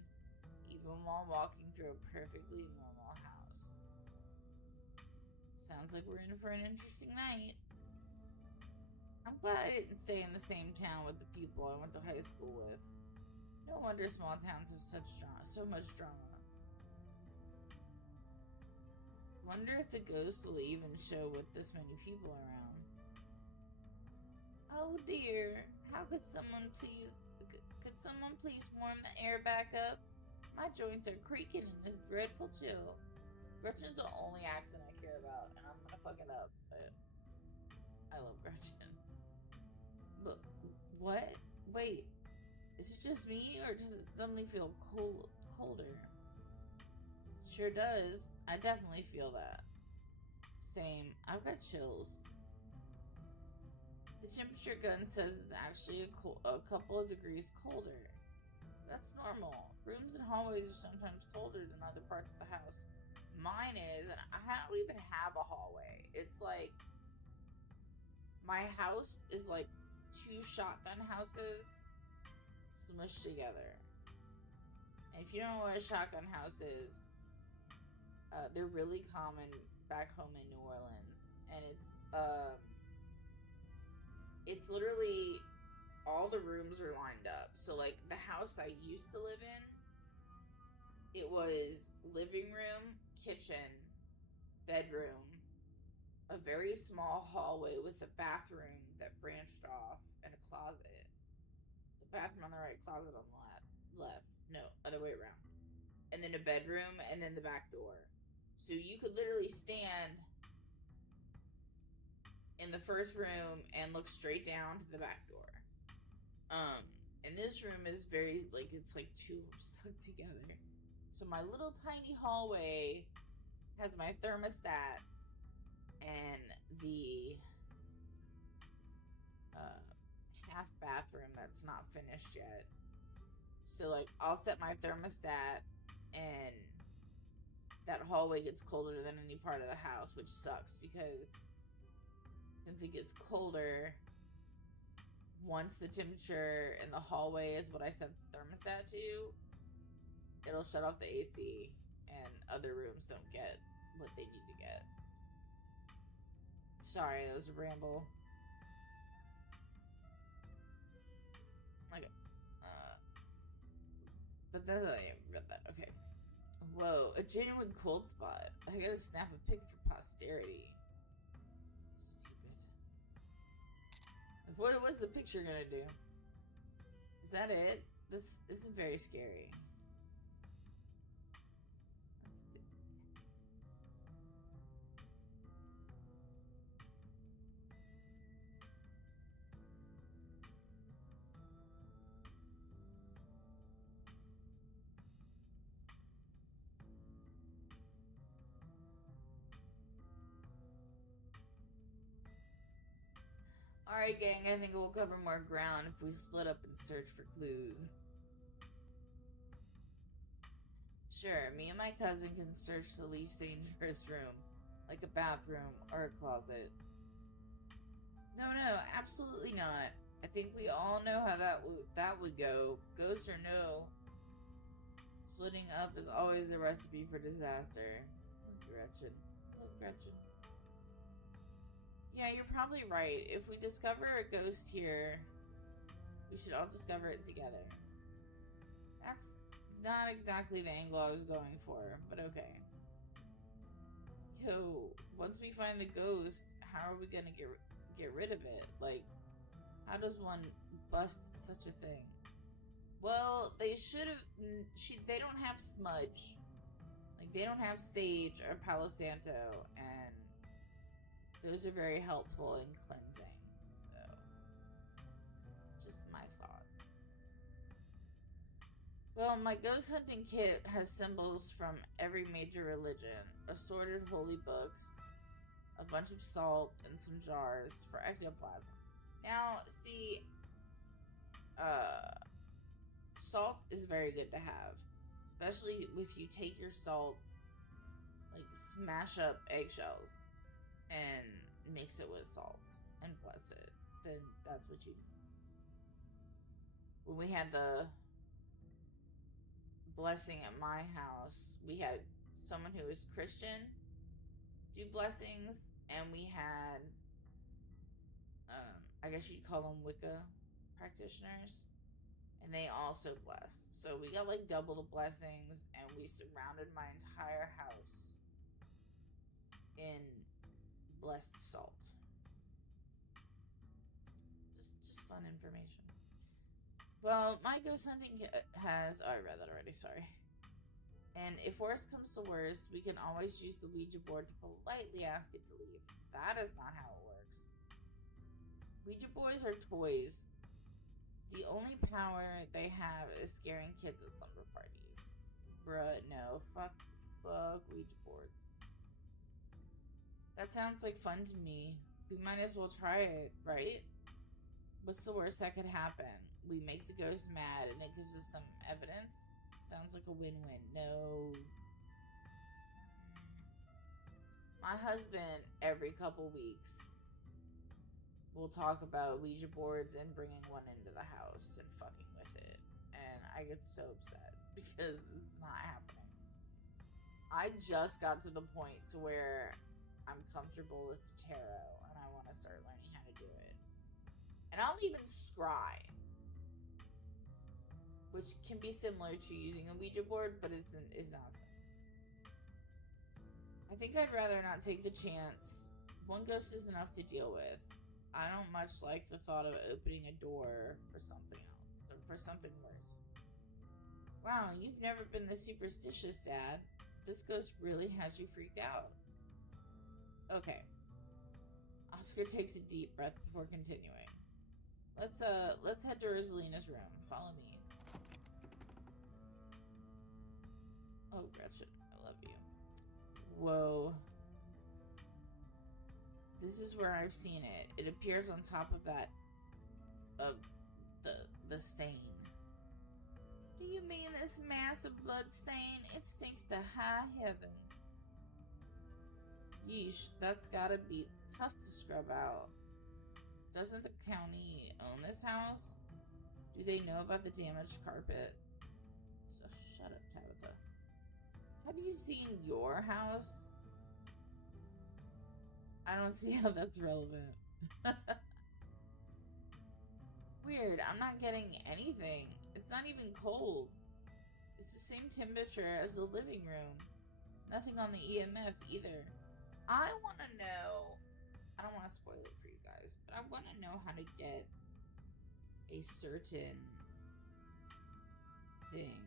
even while walking through a perfectly normal house. Sounds like we're in for an interesting night. I'm glad I didn't stay in the same town with the people I went to high school with. No wonder small towns have so much drama. Wonder if the ghost will even show with this many people around. Oh dear, how could someone please warm the air back up? My joints are creaking in this dreadful chill. Gretchen's the only accent I care about, and I'm gonna fuck it up, but I love Gretchen. But what? Wait, is it just me, or does it suddenly feel colder? Sure does. I definitely feel that. Same. I've got chills. The temperature gun says it's actually a couple of degrees colder. That's normal. Rooms and hallways are sometimes colder than other parts of the house. Mine is, and I don't even have a hallway. It's like, my house is like 2 shotgun houses smushed together. And if you don't know what a shotgun house is, they're really common back home in New Orleans. And it's literally all the rooms are lined up. So like the house I used to live in, it was living room, kitchen, bedroom, a very small hallway with a bathroom that branched off, and a closet. The bathroom on the right, closet on the left. No, other way around. And then a bedroom, and then the back door. So you could literally stand in the first room and look straight down to the back door. And this room is very, like, it's like 2 stuck together. So my little tiny hallway has my thermostat and the half bathroom that's not finished yet. So like I'll set my thermostat and that hallway gets colder than any part of the house, which sucks because since it gets colder, once the temperature in the hallway is what I set the thermostat to, it'll shut off the AC and other rooms don't get what they need to get. Sorry, that was a ramble. Okay. But that's I read that. Okay. Whoa, a genuine cold spot. I gotta snap a pic for posterity. Stupid. What was the picture gonna do? Is that it? This is very scary. Alright, gang, I think we'll cover more ground if we split up and search for clues. Sure, me and my cousin can search the least dangerous room, like a bathroom or a closet. No, absolutely not. I think we all know how that would go. Ghost or no, splitting up is always a recipe for disaster. Gretchen. Love Gretchen. Yeah, you're probably right. If we discover a ghost here, we should all discover it together. That's not exactly the angle I was going for, but okay. Yo, once we find the ghost, how are we gonna get rid of it? Like, how does one bust such a thing? Well, they they don't have smudge. Like, they don't have sage or Palo Santo, and those are very helpful in cleansing. So, just my thought. Well, my ghost hunting kit has symbols from every major religion, assorted holy books, a bunch of salt, and some jars for ectoplasm. Now, see, salt is very good to have. Especially if you take your salt, like, smash up eggshells and mix it with salt and bless it. Then that's what you do. When we had the blessing at my house, we had someone who was Christian do blessings, and we had, I guess you'd call them Wicca practitioners, and they also blessed. So we got like double the blessings, and we surrounded my entire house in blessed salt. Just fun information. Well, my ghost hunting has... Oh, I read that already, sorry. And if worse comes to worse, we can always use the Ouija board to politely ask it to leave. That is not how it works. Ouija boards are toys. The only power they have is scaring kids at slumber parties. Bruh, no. Fuck Ouija boards. That sounds like fun to me. We might as well try it, right? What's the worst that could happen? We make the ghost mad and it gives us some evidence? Sounds like a win-win. No. My husband, every couple weeks, will talk about Ouija boards and bringing one into the house and fucking with it. And I get so upset because it's not happening. I just got to the point to where I'm comfortable with tarot and I want to start learning how to do it. And I'll even scry, which can be similar to using a Ouija board, but it's not similar. I think I'd rather not take the chance. One ghost is enough to deal with. I don't much like the thought of opening a door for something else, or for something worse. Wow, you've never been this superstitious, Dad. This ghost really has you freaked out. Okay. Oscar takes a deep breath before continuing. Let's head to Rosalina's room. Follow me. Oh, Gretchen, I love you. Whoa. This is where I've seen it. It appears on top of that, of the stain. Do you mean this massive blood stain? It stinks to high heaven. Yeesh, that's gotta be tough to scrub out. Doesn't the county own this house? Do they know about the damaged carpet? So shut up, Tabitha. Have you seen your house? I don't see how that's relevant. Weird, I'm not getting anything. It's not even cold. It's the same temperature as the living room. Nothing on the EMF either. I want to know... I don't want to spoil it for you guys, but I want to know how to get a certain thing.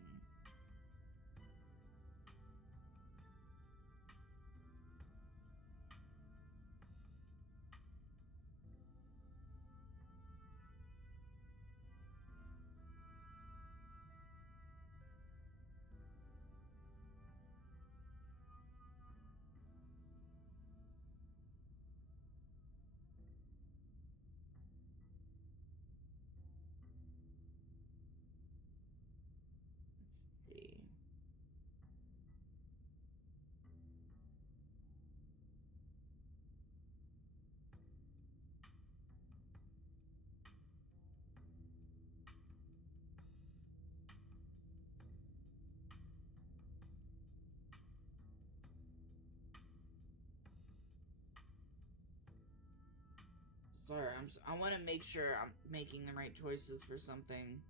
Let's see. Sorry, I want to make sure I'm making the right choices for something.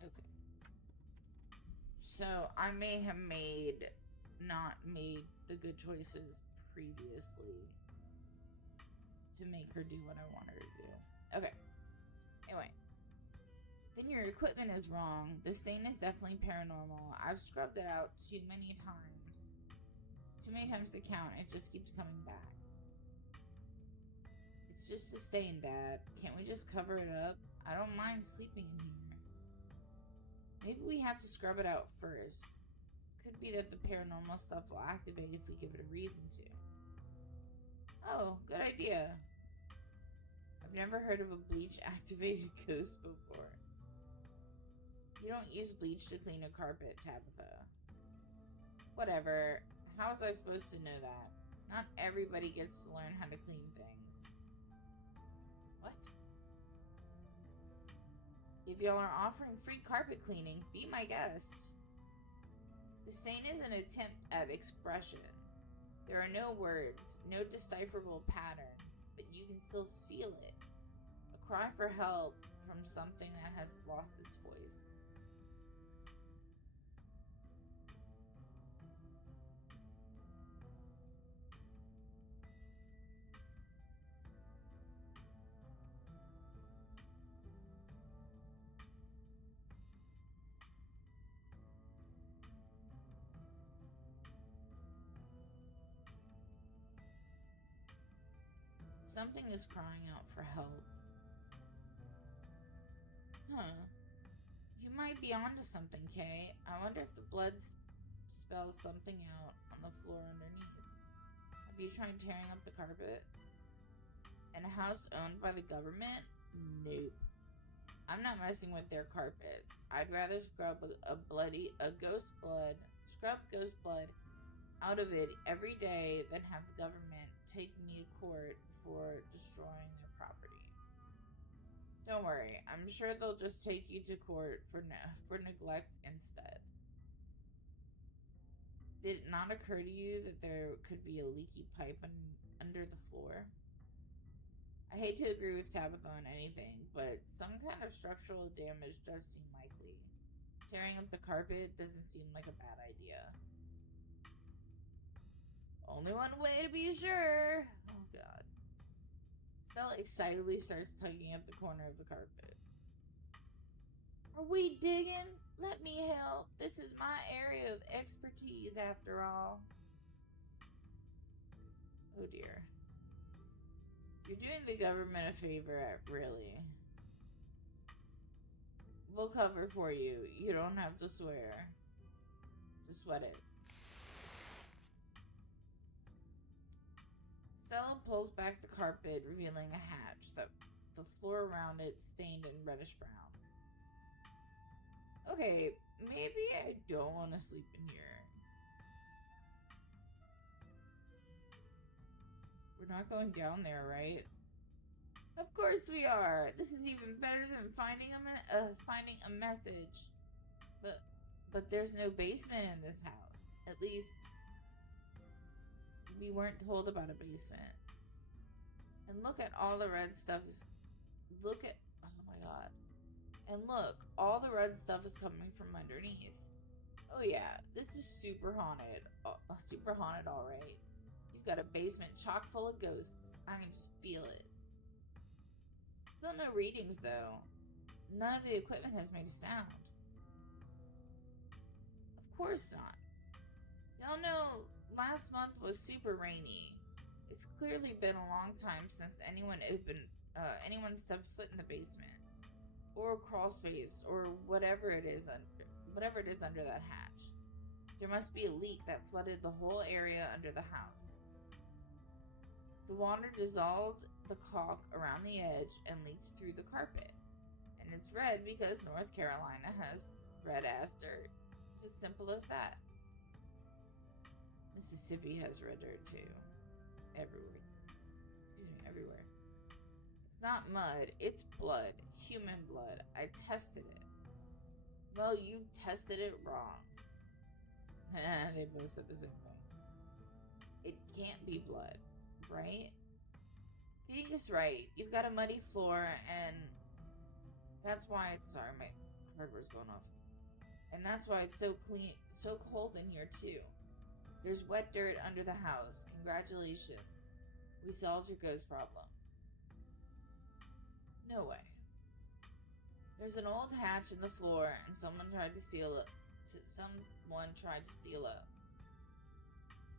Okay. So I may have not made the good choices previously. to make her do what I want her to do. Okay. Anyway. Then your equipment is wrong. The stain is definitely paranormal. I've scrubbed it out too many times. Too many times to count. It just keeps coming back. It's just a stain, Dad. Can't we just cover it up? I don't mind sleeping in here. Maybe we have to scrub it out first. Could be that the paranormal stuff will activate if we give it a reason to. Oh, good idea. I've never heard of a bleach-activated ghost before. You don't use bleach to clean a carpet, Tabitha. Whatever. How was I supposed to know that? Not everybody gets to learn how to clean things. What? If y'all are offering free carpet cleaning, be my guest. The stain is an attempt at expression. There are no words, no decipherable patterns, but you can still feel it. A cry for help from something that has lost its voice. Something is crying out for help. Huh. You might be onto something, Kay. I wonder if the blood spells something out on the floor underneath. Have you tried tearing up the carpet? In a house owned by the government? Nope. I'm not messing with their carpets. I'd rather scrub ghost blood out of it every day than have the government take me to court for destroying their property. Don't worry, I'm sure they'll just take you to court for neglect instead. Did it not occur to you that there could be a leaky pipe under the floor? I hate to agree with Tabitha on anything, but some kind of structural damage does seem likely. Tearing up the carpet doesn't seem like a bad idea. Only one way to be sure. Oh, God. Stella excitedly starts tugging at the corner of the carpet. Are we digging? Let me help. This is my area of expertise, after all. Oh, dear. You're doing the government a favor, really. We'll cover for you. You don't have to sweat it. Stella pulls back the carpet, revealing a hatch, the floor around it stained in reddish brown. Okay, maybe I don't want to sleep in here. We're not going down there, right? Of course we are. This is even better than finding a message. But there's no basement in this house. At least we weren't told about a basement. And look at all the red stuff oh my God. And look, all the red stuff is coming from underneath. Oh yeah, this is super haunted. Super haunted, alright. You've got a basement chock full of ghosts. I can just feel it. Still no readings though. None of the equipment has made a sound. Of course not. Y'all know last month was super rainy. It's clearly been a long time since anyone stepped foot in the basement, or crawl space, or whatever it is under that hatch. There must be a leak that flooded the whole area under the house. The water dissolved the caulk around the edge and leaked through the carpet. And it's red because North Carolina has red-ass dirt. It's as simple as that. Mississippi has red dirt too. Everywhere. It's not mud, it's blood. Human blood. I tested it. Well, you tested it wrong. They both said the same thing. It can't be blood, right? Phoenix is right. You've got a muddy floor, and that's why it's... Sorry, my hardware's going off. And that's why it's so clean, so cold in here, too. There's wet dirt under the house. Congratulations. We solved your ghost problem. No way. There's an old hatch in the floor, and someone tried to seal it.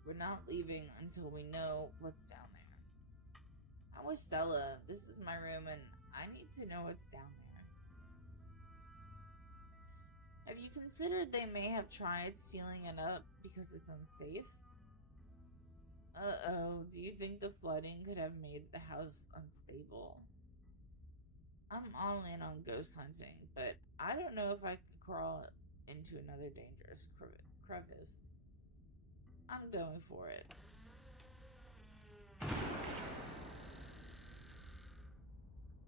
We're not leaving until we know what's down there. I'm with Stella. This is my room, and I need to know what's down there. Have you considered they may have tried sealing it up because it's unsafe? Uh-oh, do you think the flooding could have made the house unstable? I'm all in on ghost hunting, but I don't know if I could crawl into another dangerous crevice. I'm going for it.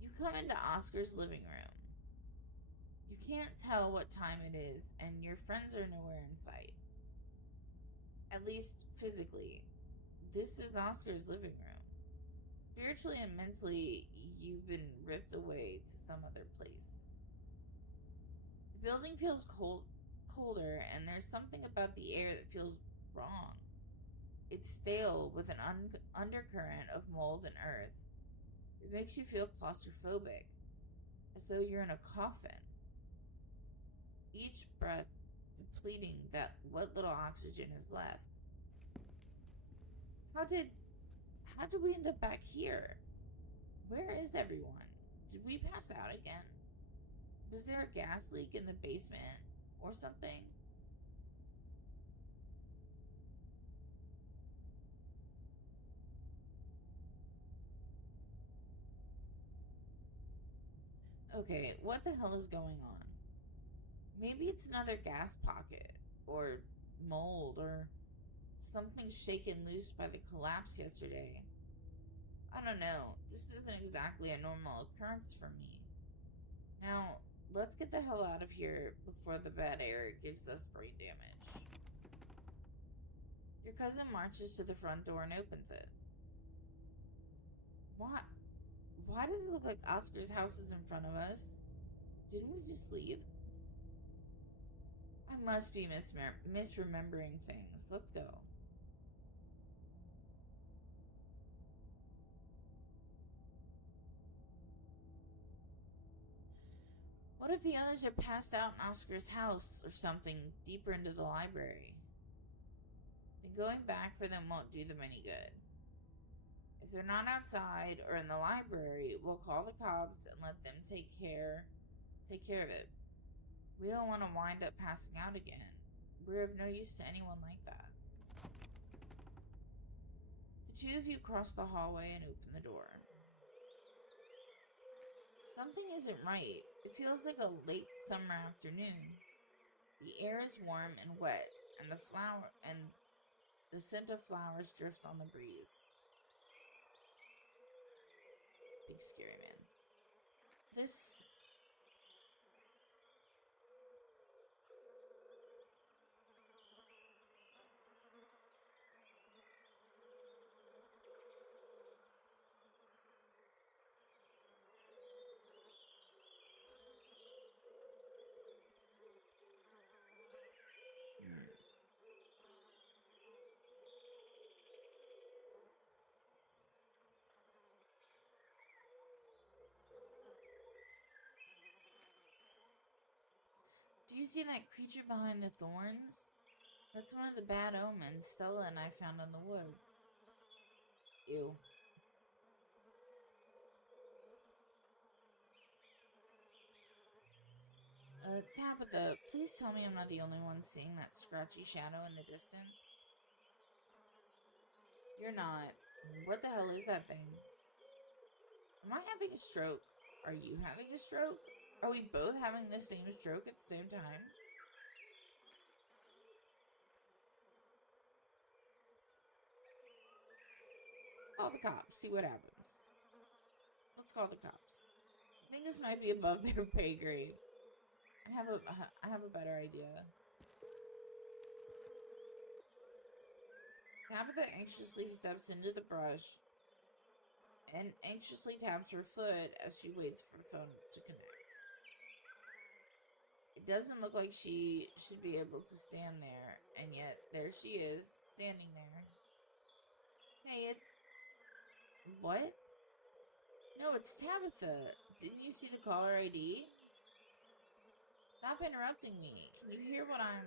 You come into Oscar's living room. You can't tell what time it is, and your friends are nowhere in sight. At least physically. This is Oscar's living room. Spiritually and mentally, you've been ripped away to some other place. The building feels colder, and there's something about the air that feels wrong. It's stale with an undercurrent of mold and earth. It makes you feel claustrophobic, as though you're in a coffin. Each breath depleting what little oxygen is left. How did we end up back here? Where is everyone? Did we pass out again? Was there a gas leak in the basement or something? Okay, what the hell is going on? Maybe it's another gas pocket, or mold, or something shaken loose by the collapse yesterday. I don't know. This isn't exactly a normal occurrence for me. Now, let's get the hell out of here before the bad air gives us brain damage. Your cousin marches to the front door and opens it. Why does it look like Oscar's house is in front of us? Didn't we just leave? I must be misremembering things. Let's go. What if the others are passed out in Oscar's house or something deeper into the library? Then going back for them won't do them any good. If they're not outside or in the library, we'll call the cops and let them take care of it. We don't want to wind up passing out again. We're of no use to anyone like that. The two of you cross the hallway and open the door. Something isn't right. It feels like a late summer afternoon. The air is warm and wet, and the scent of flowers drifts on the breeze. Big scary man. This... Do you see that creature behind the thorns? That's one of the bad omens Stella and I found in the woods. Ew. Tabitha, please tell me I'm not the only one seeing that scratchy shadow in the distance. You're not. What the hell is that thing? Am I having a stroke? Are you having a stroke? Are we both having the same stroke at the same time? Call the cops. See what happens. Let's call the cops. I think this might be above their pay grade. I have a better idea. Tabitha anxiously steps into the brush and anxiously taps her foot as she waits for the phone to connect. It doesn't look like she should be able to stand there, and yet there she is, standing there. Hey, it's... What? No, it's Tabitha. Didn't you see the caller ID? Stop interrupting me. Can you hear what I'm...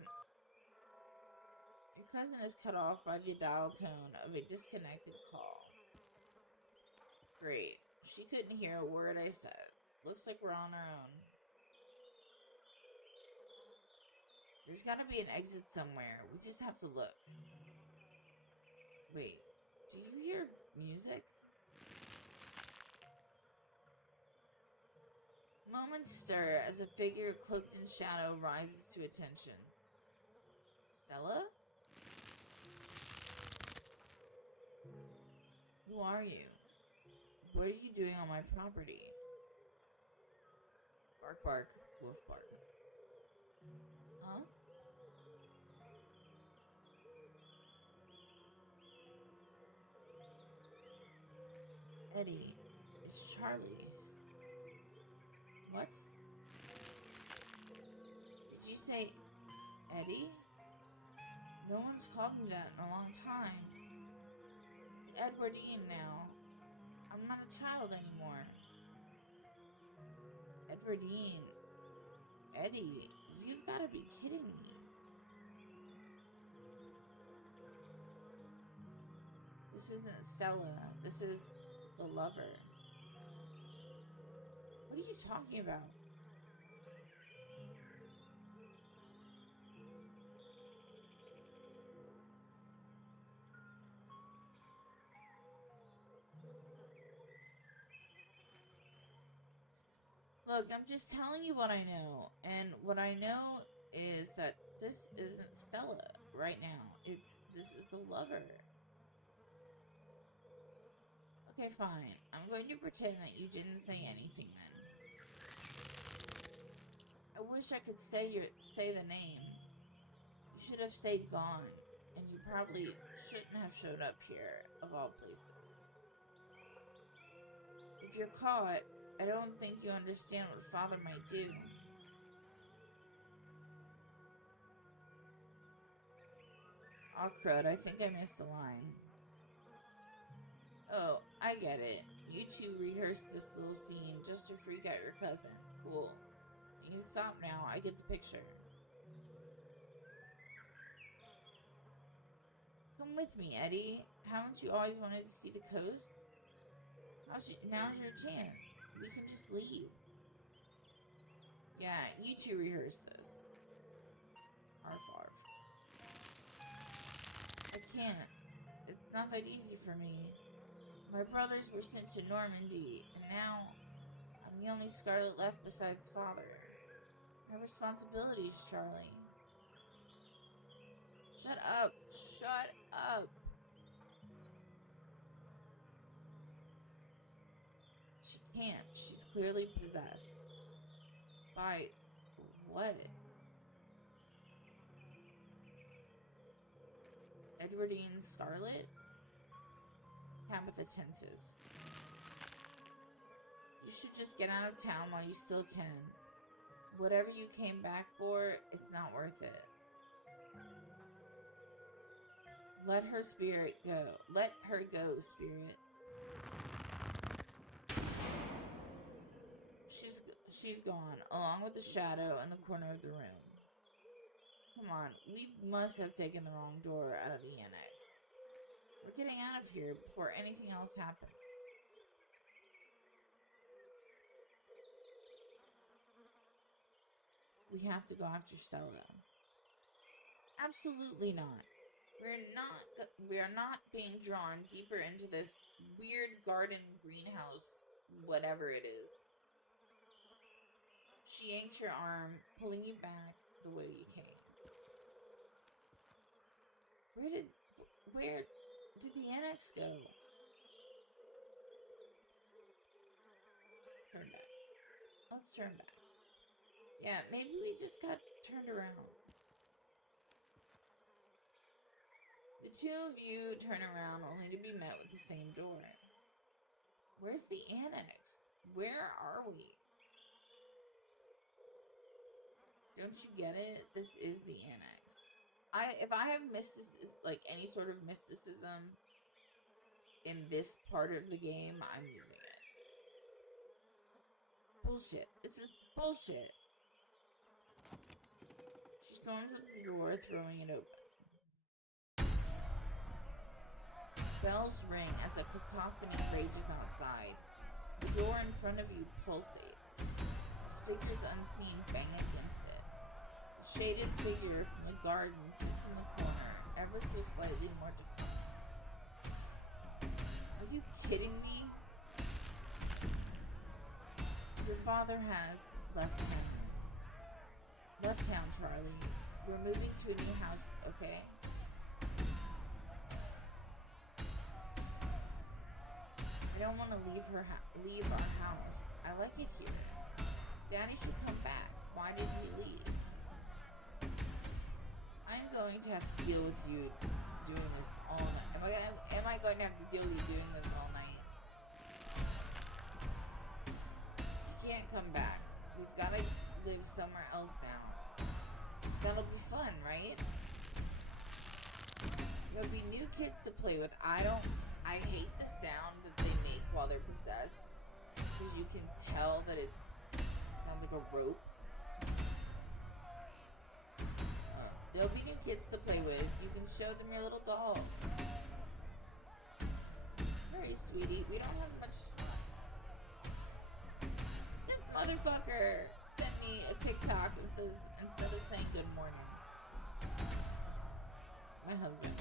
Your cousin is cut off by the dial tone of a disconnected call. Great. She couldn't hear a word I said. Looks like we're on our own. There's gotta be an exit somewhere. We just have to look. Wait, do you hear music? Moments stir as a figure cloaked in shadow rises to attention. Stella? Who are you? What are you doing on my property? Bark, bark, woof, bark. Huh? Eddie, it's Charlie. What? Did you say Eddie? No one's called me that in a long time. It's Edwardine now. I'm not a child anymore. Edwardine. Eddie, you've got to be kidding me. This isn't Stella. This is the lover. What are you talking about? Look, I'm just telling you what I know. And what I know is that this isn't Stella right now. This is the lover. Okay, fine. I'm going to pretend that you didn't say anything then. I wish I could say the name. You should have stayed gone, and you probably shouldn't have showed up here, of all places. If you're caught, I don't think you understand what Father might do. Aw, crud, I think I missed the line. Oh, I get it. You two rehearsed this little scene just to freak out your cousin. Cool. You can stop now. I get the picture. Come with me, Eddie. Haven't you always wanted to see the coast? Now's your chance. We can just leave. Yeah, you two rehearse this. Arf, arf. I can't. It's not that easy for me. My brothers were sent to Normandy, and now I'm the only Scarlet left besides Father. I have responsibilities, Charlie. Shut up! Shut up! She can't. She's clearly possessed. By what? Edwardine Scarlet? Tabitha tenses. You should just get out of town while you still can. Whatever you came back for, it's not worth it. Let her spirit go. Let her go, spirit. She's gone, along with the shadow in the corner of the room. Come on, we must have taken the wrong door out of the annex. We're getting out of here before anything else happens. We have to go after Stella. Absolutely not. We are not being drawn deeper into this weird garden greenhouse, whatever it is. She yanked your arm, pulling you back the way you came. Where did the annex go? Turn back. Let's turn back. Yeah, maybe we just got turned around. The two of you turn around only to be met with the same door. Where's the annex? Where are we? Don't you get it? This is the annex. If I have like any sort of mysticism in this part of the game, I'm using it. Bullshit. This is bullshit. She storms up the door, throwing it open. Bells ring as a cacophony rages outside. The door in front of you pulsates. As figures unseen bang against it. A shaded figure from the garden sits in the corner, ever so slightly more defined. Are you kidding me? Your father has left town. Left town, Charlie. We're moving to a new house, okay? I don't want to leave our house. I like it here. Daddy should come back. Why did he leave? I'm going to have to deal with you doing this all night. Am I going to have to deal with you doing this all night? You can't come back. We've got to live somewhere else now. That'll be fun, right? There'll be new kids to play with. I hate the sound that they make while they're possessed. Because you can tell that it sounds like a rope. There'll be new kids to play with. You can show them your little dolls. Hurry, sweetie. We don't have much time. This motherfucker sent me a TikTok instead of saying good morning. My husband.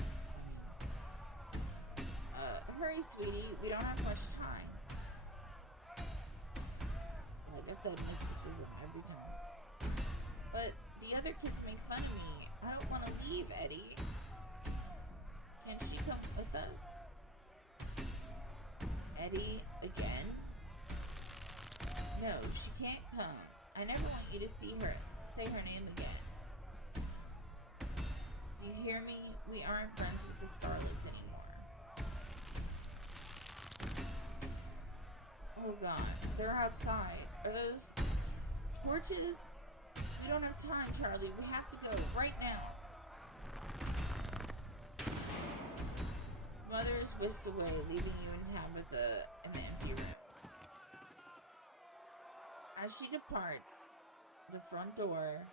Hurry, sweetie. We don't have much time. Like I said, mysticism every time. But the other kids make fun of me. I don't want to leave, Eddie. Can she come with us? Eddie, again? No, she can't come. I never want you to say her name again. Do you hear me? We aren't friends with the Scarlets anymore. Oh god, they're outside. Are those torches? We don't have time, Charlie. We have to go right now. Mother is whisked away, leaving you and Tabitha in the empty room. As she departs, the front door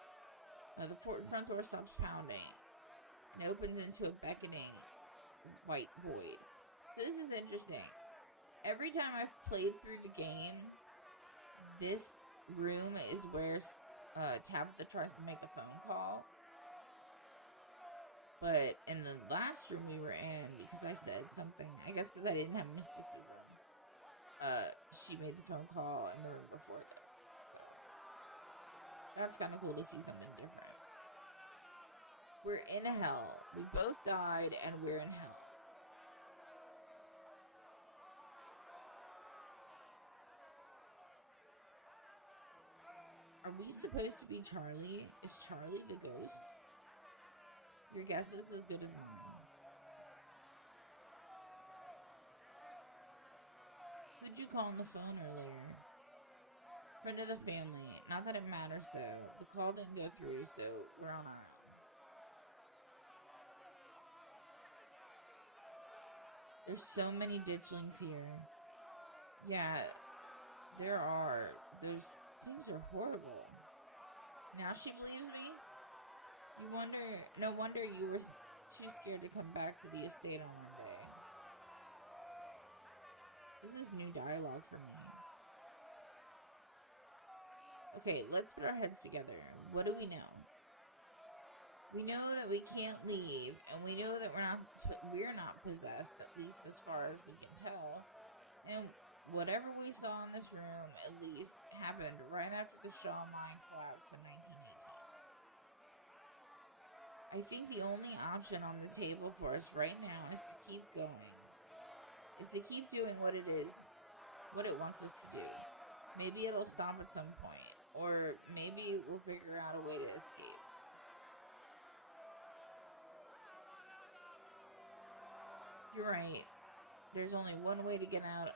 stops pounding and opens into a beckoning white void. So this is interesting. Every time I've played through the game, this room is where Tabitha tries to make a phone call. But in the last room we were in, because I said something, I guess because I didn't have mysticism, she made the phone call in the room before this. So that's kind of cool to see something different. We're in hell. We both died and we're in hell. Are we supposed to be Charlie? Is Charlie the ghost? Your guess is as good as mine. Who'd you call on the phone earlier? Friend of the family. Not that it matters though. The call didn't go through, so we're on our own. There's so many ditchlings here. Yeah, there are. Those things are horrible. Now she believes me? No wonder you were too scared to come back to the estate on Monday. This is new dialogue for me. Okay, let's put our heads together. What do we know? We know that we can't leave, and we know that we're not possessed, at least as far as we can tell. And whatever we saw in this room, at least, happened right after the Shaw mine collapse in 1918. I think the only option on the table for us right now is to keep going. Is to keep doing what it wants us to do. Maybe it'll stop at some point. Or maybe we'll figure out a way to escape. You're right. There's only one way to get to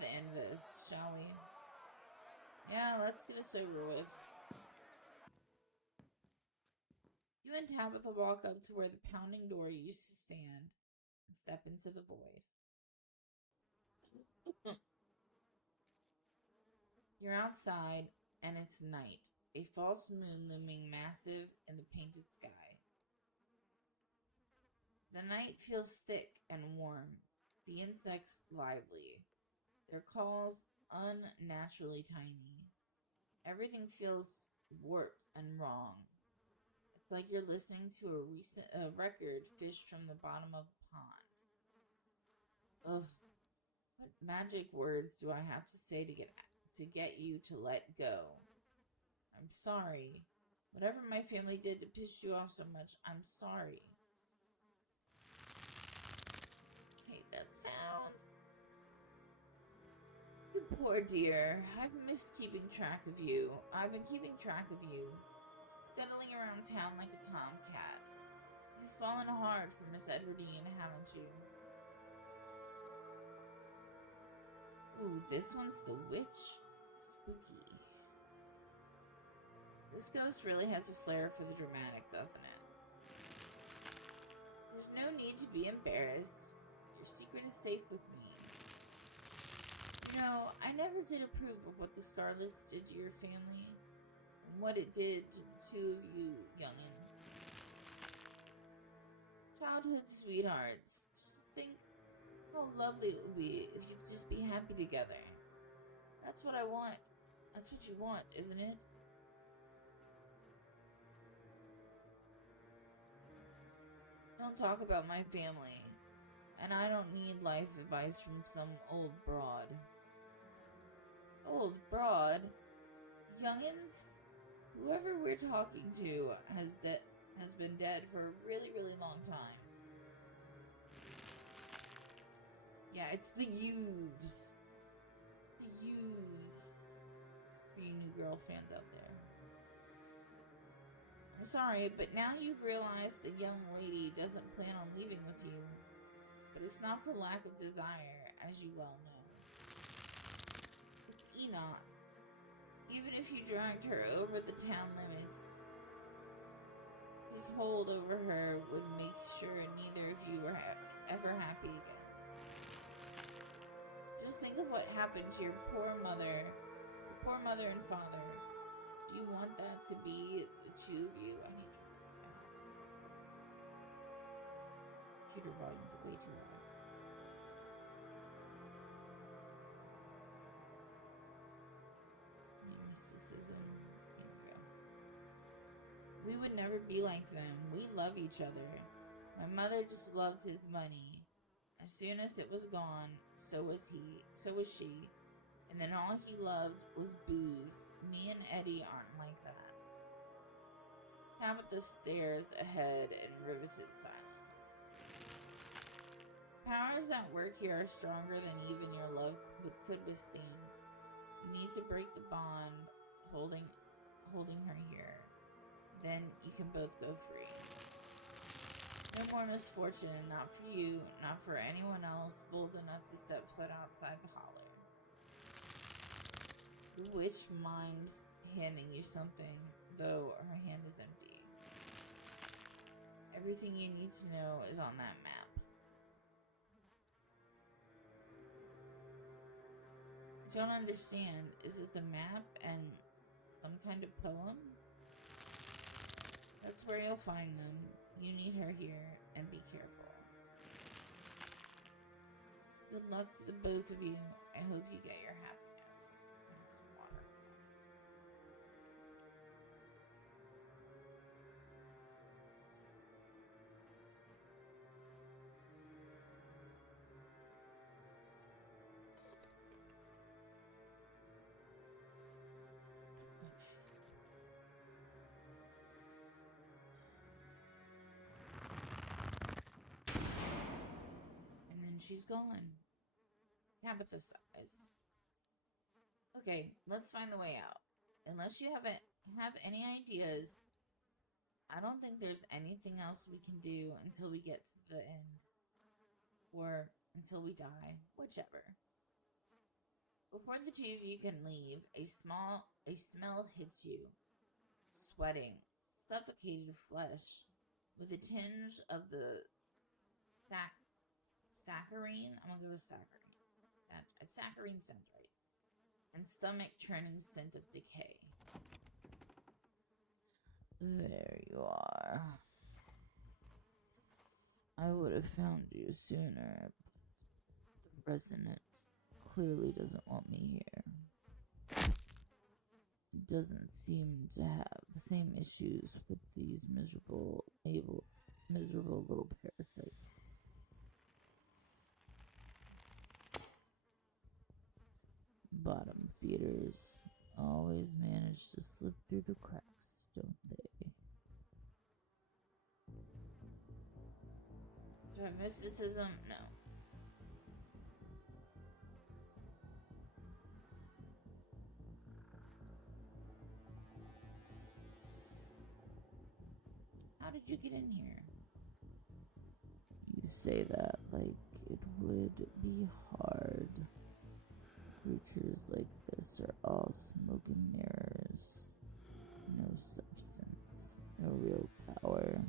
the end of this, shall we? Yeah, let's get this over with. You and Tabitha walk up to where the pounding door used to stand and step into the void. You're outside, and it's night. A false moon looming massive in the painted sky. The night feels thick and warm. The insects lively. Their calls unnaturally tiny. Everything feels warped and wrong. It's like you're listening to a record fished from the bottom of a pond. Ugh. What magic words do I have to say to get you to let go? I'm sorry. Whatever my family did to piss you off so much, I'm sorry. Hate that sound. You poor dear. I've missed keeping track of you. I've been keeping track of you. Scuttling around town like a tomcat. You've fallen hard for Miss Edwardine, haven't you? Ooh, this one's the witch. Spooky. This ghost really has a flair for the dramatic, doesn't it? There's no need to be embarrassed. Your secret is safe with me. You know, I never did approve of what the Scarlets did to your family, and what it did to the two of you youngins. Childhood sweethearts. Just think how lovely it would be if you could just be happy together. That's what I want. That's what you want, isn't it? Don't talk about my family. And I don't need life advice from some old broad. Old broad? Youngins? Whoever we're talking to has been dead for a really, really long time. Yeah, it's the youths. The youths. For you New Girl fans out there. I'm sorry, but now you've realized the young lady doesn't plan on leaving with you. But it's not for lack of desire, as you well know. It's Enoch. Even if you dragged her over the town limits, his hold over her would make sure neither of you were ever happy again. Just think of what happened to your poor mother and father. Do you want that to be the two of you? I need to turn this down. Computer volume's way too loud. Mysticism. Here we go. We would never be like them. We love each other. My mother just loved his money. As soon as it was gone, so was she. And then all he loved was booze. Me and Eddie aren't like that. Tabitha stares ahead in riveted silence. Powers at work here are stronger than even your love could withstand. You need to break the bond holding her here. Then you can both go free. No more misfortune, not for you, not for anyone else bold enough to step foot outside the holler. The witch mimes handing you something, though her hand is empty. Everything you need to know is on that map. I don't understand. Is this a map and some kind of poem? That's where you'll find them. You need her here, and be careful. Good luck to the both of you. I hope you get your happiness. Some water. She's gone. Tabitha sighs. Okay, let's find the way out. Unless you have any ideas, I don't think there's anything else we can do until we get to the end. Or until we die, whichever. Before the two of you can leave, a smell hits you. Sweating, suffocated flesh, with a tinge of the saccharine. I'm gonna go with saccharine. Saccharine sounds right. and stomach-churning scent of decay. There you are. I would have found you sooner. The president clearly doesn't want me here. He doesn't seem to have the same issues with these miserable little parasites. Bottom feeders always manage to slip through the cracks, don't they? Do I have mysticism? No. How did you get in here? You say that like it would be hard. Creatures like this are all smoke and mirrors. No substance, no real power.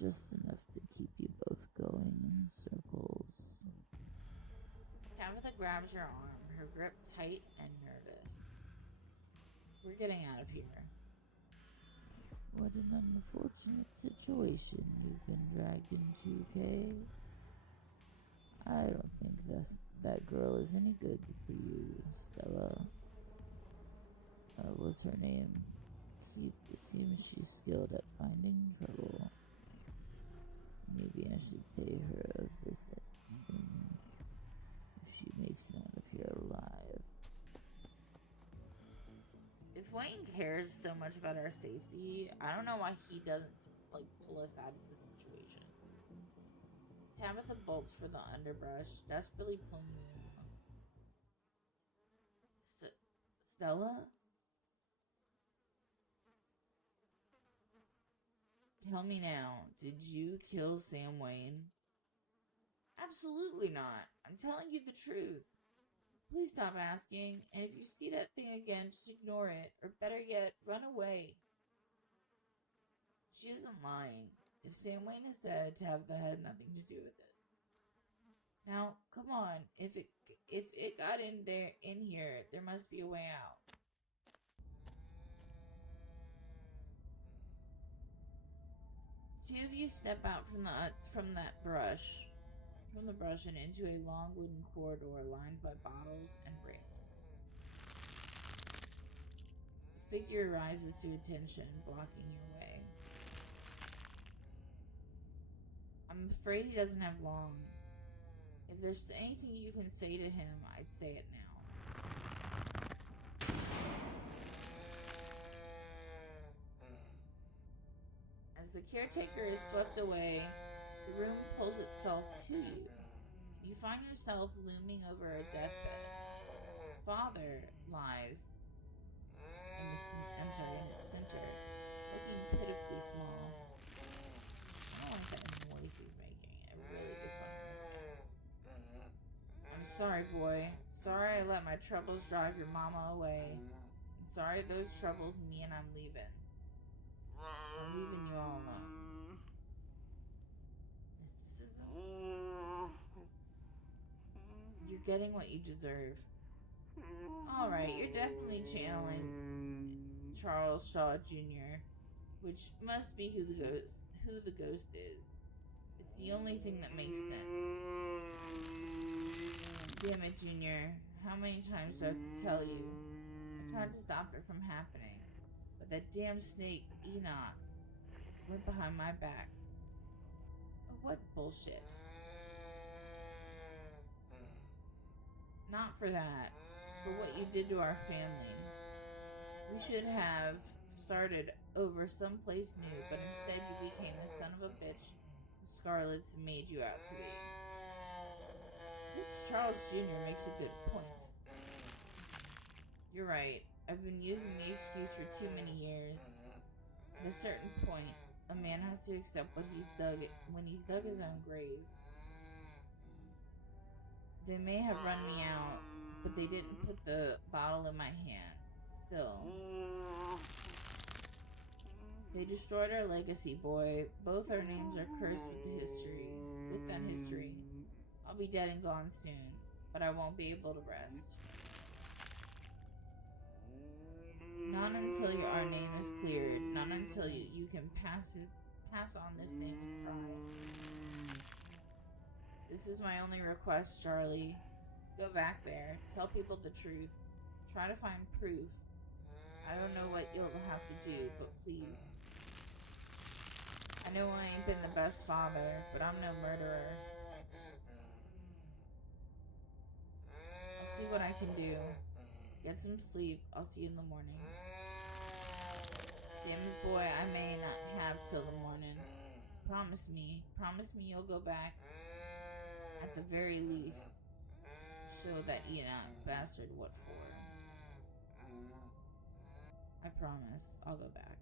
Just enough to keep you both going in circles. Tabitha grabs your arm, her grip tight and nervous. We're getting out of here. What an unfortunate situation you've been dragged into, Kay. I don't think that girl is any good for you, Stella. What's her name? It seems she's skilled at finding trouble. Maybe I should pay her a visit soon, if she makes it out of here alive. If Wayne cares so much about our safety, I don't know why he doesn't, pull us out of the situation. Tabitha bolts for the underbrush, desperately pulling you along. Stella? Tell me now, did you kill Sam Wayne? Absolutely not. I'm telling you the truth. Please stop asking, and if you see that thing again, just ignore it, or better yet, run away. She isn't lying. If Sam Wayne is dead, Tabitha had nothing to do with it. Now, come on. If it got in here, there must be a way out. Two of you step out from the brush and into a long wooden corridor lined by bottles and rings. The figure rises to attention, blocking your way. I'm afraid he doesn't have long. If there's anything you can say to him, I'd say it now. As the caretaker is swept away, the room pulls itself to you. You find yourself looming over a deathbed. Father lies in its center, looking pitifully small. I don't like that noise he's making. It really did fuck me up. I'm sorry, boy. Sorry I let my troubles drive your mama away. And sorry those troubles mean I'm leaving. I'm leaving you all alone. Mysticism? You're getting what you deserve. Alright, you're definitely channeling Charles Shaw Jr., which must be who the ghost is. It's the only thing that makes sense. Damn it, Junior. How many times do I have to tell you? I tried to stop it from happening, but that damn snake, Enoch, went behind my back. Oh, what bullshit. Not for that. For what you did to our family. We should have started over someplace new, but instead you became the son of a bitch the Scarlets made you out to be. I think Charles Jr. makes a good point. You're right. I've been using the excuse for too many years. At a certain point, a man has to accept what he's dug when he's dug his own grave. They may have run me out, but they didn't put the bottle in my hand. Still. They destroyed our legacy, boy. Both our names are cursed with that history. I'll be dead and gone soon, but I won't be able to rest. Not until our name is cleared. Not until you can pass on this name with pride. This is my only request, Charlie. Go back there. Tell people the truth. Try to find proof. I don't know what you'll have to do, but please. I know I ain't been the best father, but I'm no murderer. I'll see what I can do. Get some sleep. I'll see you in the morning. Damn it, boy, I may not have till the morning. Promise me you'll go back. At the very least, show that Enoch bastard what for. I promise, I'll go back.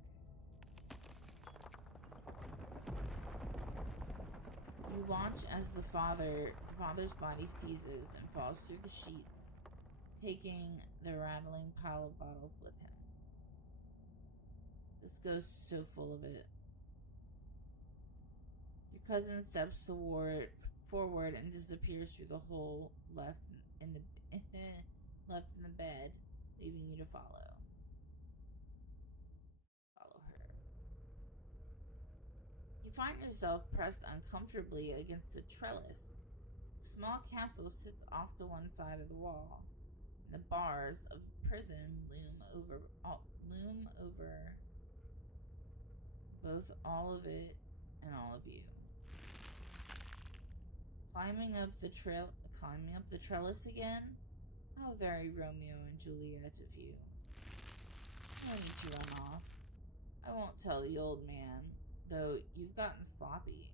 You watch as the father's body seizes and falls through the sheets, taking the rattling pile of bottles with him. This ghost is so full of it. Your cousin steps forward and disappears through the hole left in the bed, leaving you to follow her. You find yourself pressed uncomfortably against a trellis. A small castle sits off to one side of the wall, and the bars of the prison loom over both all of it and all of you. Climbing up the trellis again? How very Romeo and Juliet of you. No need to run off. I won't tell the old man, though you've gotten sloppy.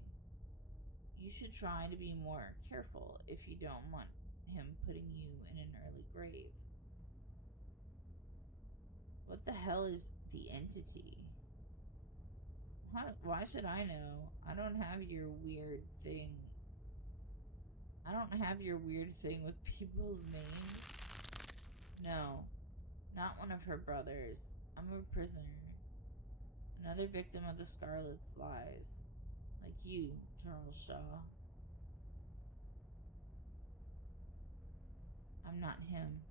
You should try to be more careful if you don't want him putting you in an early grave. What the hell is the entity? Why should I know? I don't have your weird thing with people's names. No, not one of her brothers. I'm a prisoner. Another victim of the Scarlet's lies. Like you, Charles Shaw. I'm not him.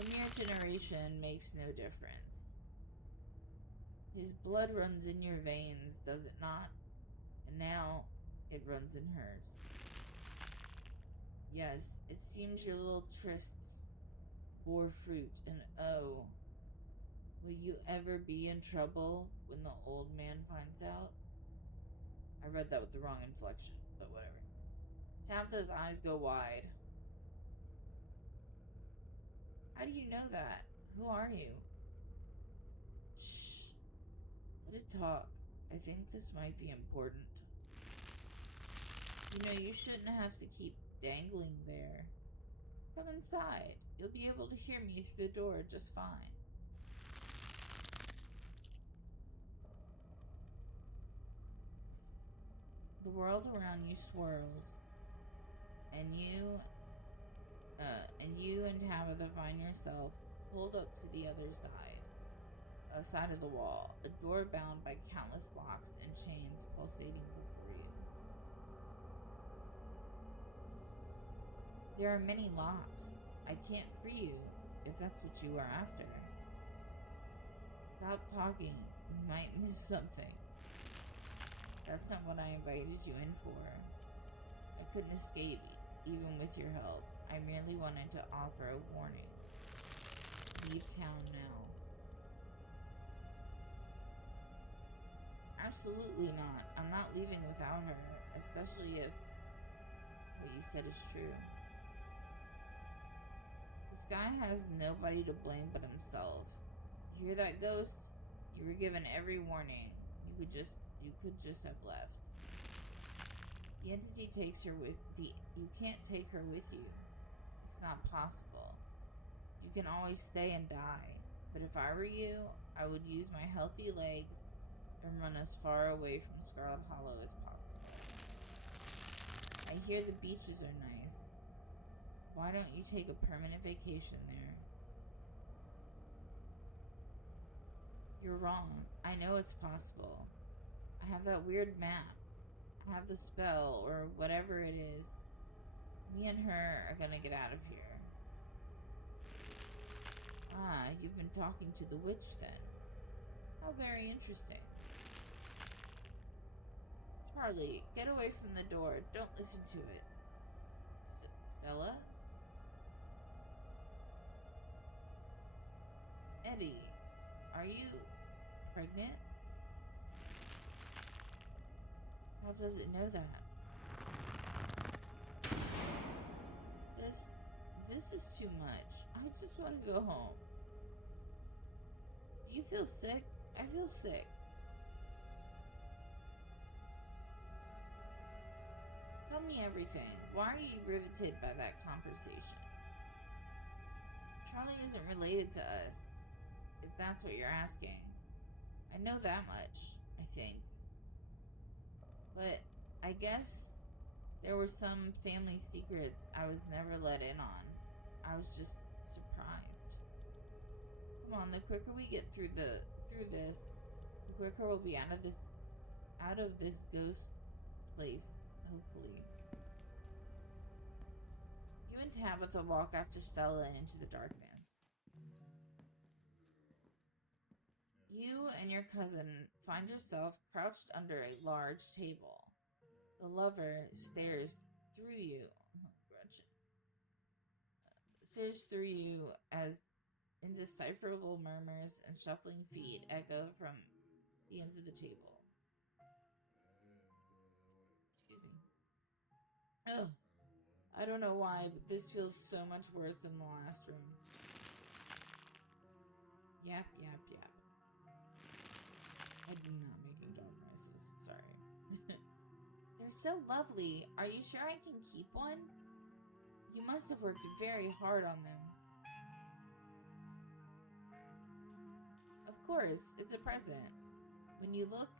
A mere generation makes no difference. His blood runs in your veins, does it not? And now it runs in hers. Yes, it seems your little trysts bore fruit, and oh, will you ever be in trouble when the old man finds out? I read that with the wrong inflection, but whatever. Tabitha's eyes go wide. How do you know that? Who are you? Shh. Let it talk. I think this might be important. You know, you shouldn't have to keep dangling there. Come inside. You'll be able to hear me through the door just fine. The world around you swirls, and you and Tabitha find yourself pulled up to the other side of the wall, a door bound by countless locks and chains pulsating before you. There are many locks. I can't free you if that's what you are after. Stop talking. You might miss something. That's not what I invited you in for. I couldn't escape even with your help. I merely wanted to offer a warning. Leave town now. Absolutely not. I'm not leaving without her, especially if what you said is true. This guy has nobody to blame but himself. You hear that, ghost? You were given every warning. You could just have left. The entity takes her with you can't take her with you. It's not possible. You can always stay and die. But if I were you, I would use my healthy legs and run as far away from Scarlet Hollow as possible. I hear the beaches are nice. Why don't you take a permanent vacation there? You're wrong. I know it's possible. I have that weird map. I have the spell, or whatever it is. Me and her are gonna get out of here. Ah, you've been talking to the witch then. How very interesting. Charlie, get away from the door. Don't listen to it. Stella? Eddie, are you pregnant? How does it know that? This is too much. I just want to go home. Do you feel sick? I feel sick. Tell me everything. Why are you riveted by that conversation? Charlie isn't related to us, if that's what you're asking. I know that much, I think. But I guess there were some family secrets I was never let in on. I was just surprised. Come on, the quicker we get through this, the quicker we'll be out of this ghost place, hopefully. You and Tabitha walk after Stella into the darkness. You and your cousin find yourself crouched under a large table. The lover stares through you. Stares through you as indecipherable murmurs and shuffling feet echo from the ends of the table. Excuse me. Oh, I don't know why, but this feels so much worse than the last room. Yap, yap, yap. I'm not making dog noises. Sorry. They're so lovely. Are you sure I can keep one? You must have worked very hard on them. Of course, it's a present. When you look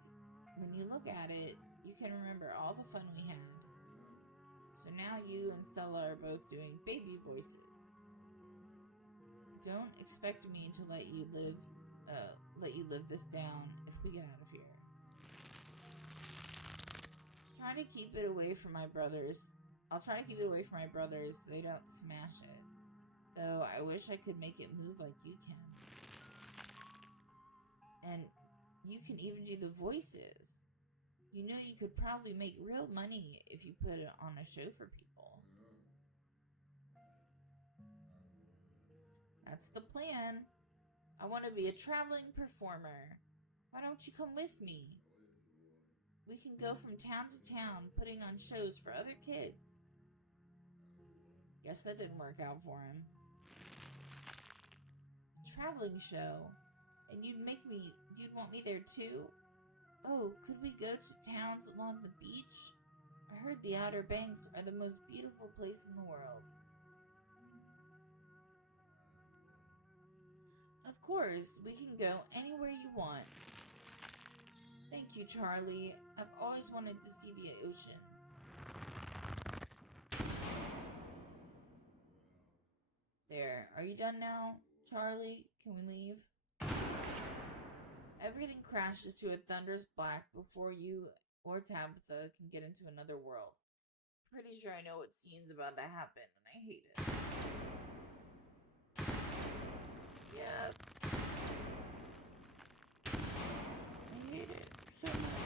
at it, you can remember all the fun we had. So now you and Stella are both doing baby voices. Don't expect me to let you live this down if we get out of here. Try to keep it away from my brothers. I'll try to keep it away from my brothers so they don't smash it. Though I wish I could make it move like you can. And you can even do the voices. You know you could probably make real money if you put it on a show for people. That's the plan. I want to be a traveling performer. Why don't you come with me? We can go from town to town putting on shows for other kids. Guess that didn't work out for him. Traveling show. And you'd want me there too? Oh, could we go to towns along the beach? I heard the Outer Banks are the most beautiful place in the world. Of course, we can go anywhere you want. Thank you, Charlie. I've always wanted to see the ocean. There, are you done now, Charlie? Can we leave? Everything crashes to a thunderous black before you or Tabitha can get into another world. Pretty sure I know what scene's about to happen, and I hate it. Yep. I hate it so much.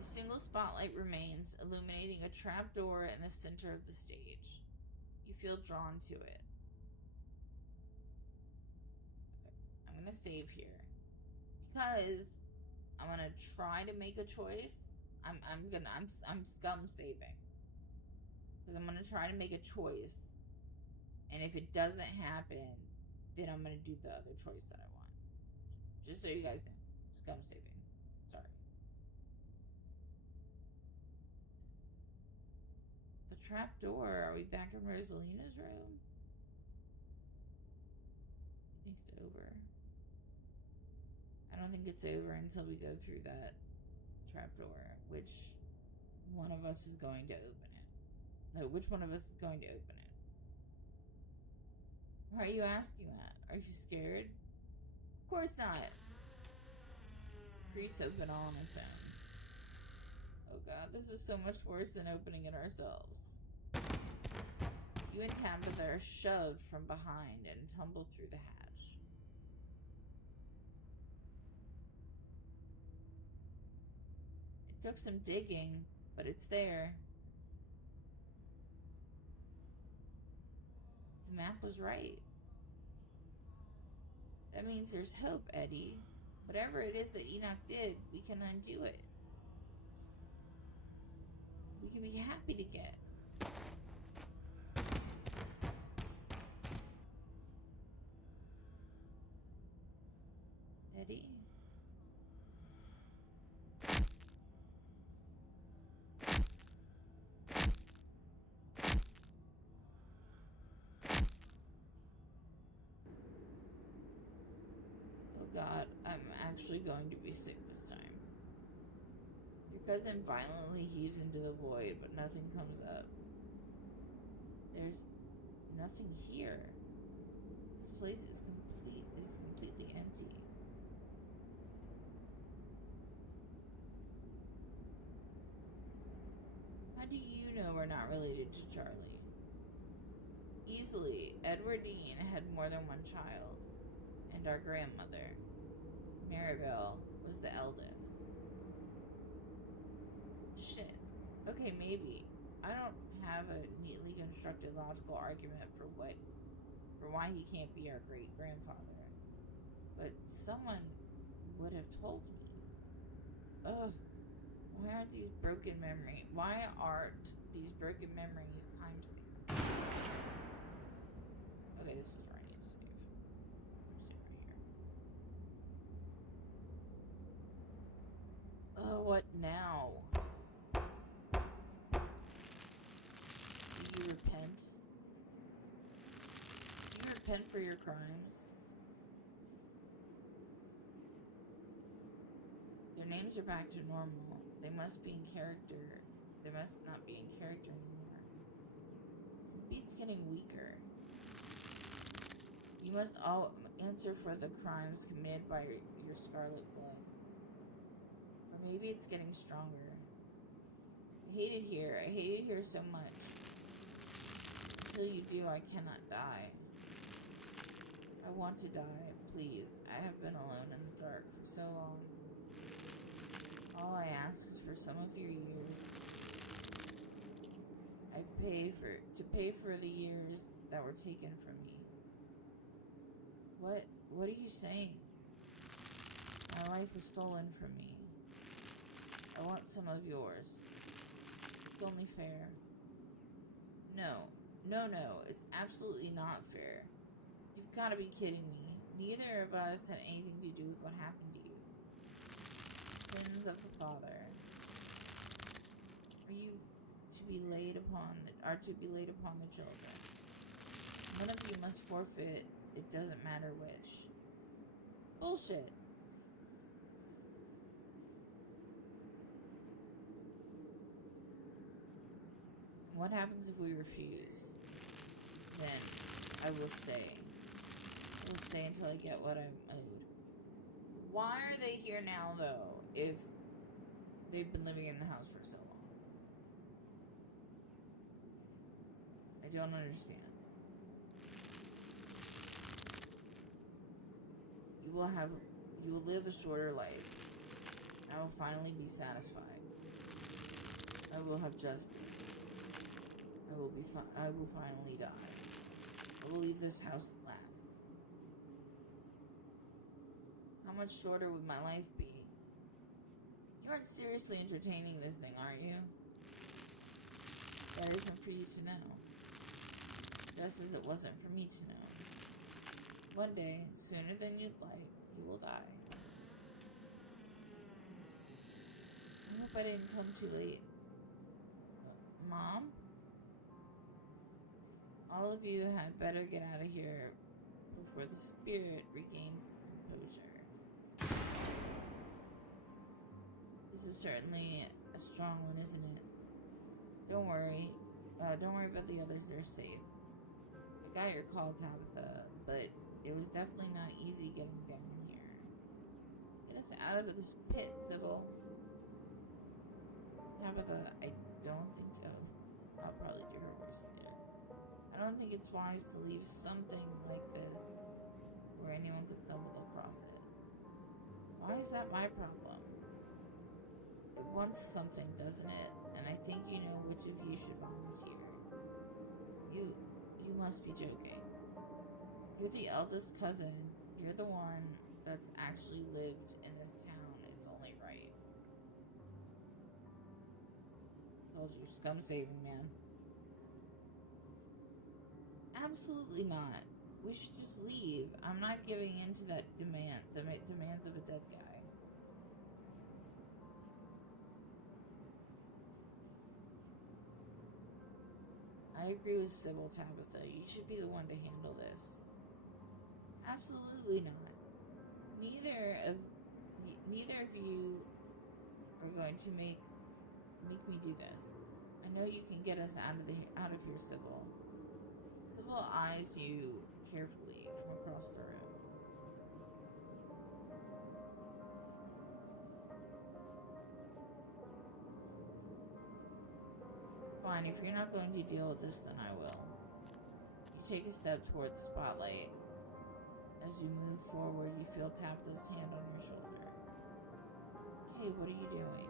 A single spotlight remains, illuminating a trapdoor in the center of the stage. You feel drawn to it. Okay, I'm gonna save here because I'm gonna try to make a choice. I'm scum saving because I'm gonna try to make a choice, and if it doesn't happen, then I'm gonna do the other choice that I want. Just so you guys know, scum saving. Sorry. The trap door. Are we back in Rosalina's room? I think it's over. I don't think it's over until we go through that trapdoor. Which one of us is going to open it? No, which one of us is going to open it? Why are you asking that? Are you scared? Of course not. Crease open all on its own. Oh god, this is so much worse than opening it ourselves. You and Tabitha are shoved from behind and tumble through the hatch. It took some digging, but it's there. The map was right. That means there's hope, Eddie. Whatever it is that Enoch did, we can undo it. We can be happy together. Eddie? Oh god, I'm actually going to be sick this time. Your cousin violently heaves into the void, but nothing comes up. There's nothing here. This place is completely empty. How do you know we're not related to Charlie? Easily, Edwardine had more than one child, and our grandmother, Maribel, was the eldest. Shit. Okay, maybe. I don't have a neatly constructed logical argument for why he can't be our great-grandfather. But someone would have told me. Ugh. Why aren't these broken memories timestamped? Okay, this is where I need to save. Save right here. What now? Do you repent? Do you repent for your crimes? Their names are back to normal. They must be in character. They must not be in character anymore. The beat's getting weaker. You must all answer for the crimes committed by your scarlet blood. Or maybe it's getting stronger. I hate it here. I hate it here so much. Until you do, I cannot die. I want to die. Please. I have been alone in the dark for so long. All I ask is for some of your years. To pay for the years that were taken from me. What are you saying? My life was stolen from me. I want some of yours. It's only fair. No, it's absolutely not fair. You've got to be kidding me. Neither of us had anything to do with what happened to you. Sins of the father are to be laid upon the children. One of you must forfeit. It doesn't matter which. Bullshit. What happens if we refuse? Then I will stay. I will stay until I get what I'm owed. Why are they here now, though, if they've been living in the house for so long? I don't understand. You will live a shorter life. I will finally be satisfied. I will have justice. I will finally die. I will leave this house at last. How much shorter would my life be? You aren't seriously entertaining this thing, are you? That isn't for you to know. Just as it wasn't for me to know. One day, sooner than you'd like, you will die. I hope I didn't come too late. Mom? All of you had better get out of here before the spirit regains composure. This is certainly a strong one, isn't it? Don't worry. Don't worry about the others, they're safe. I got your call, Tabitha, but it was definitely not easy getting down here. Get us out of this pit, Sybil. Tabitha, I don't think I'll probably do her worst later. I don't think it's wise to leave something like this where anyone could stumble across it. Why is that my problem? It wants something, doesn't it? And I think you know which of you should volunteer. You must be joking. You're the eldest cousin. You're the one that's actually lived in this town. It's only right. I told you, scum saving, man. Absolutely not. We should just leave. I'm not giving in to that demands of a dead guy. I agree with Sybil, Tabitha. You should be the one to handle this. Absolutely not. Neither of you are going to make me do this. I know you can get us out of here, Sybil. Sybil eyes you carefully from across the room. Fine, if you're not going to deal with this, then I will. You take a step toward the spotlight. As you move forward, you feel Tabitha's hand on your shoulder. Hey, what are you doing?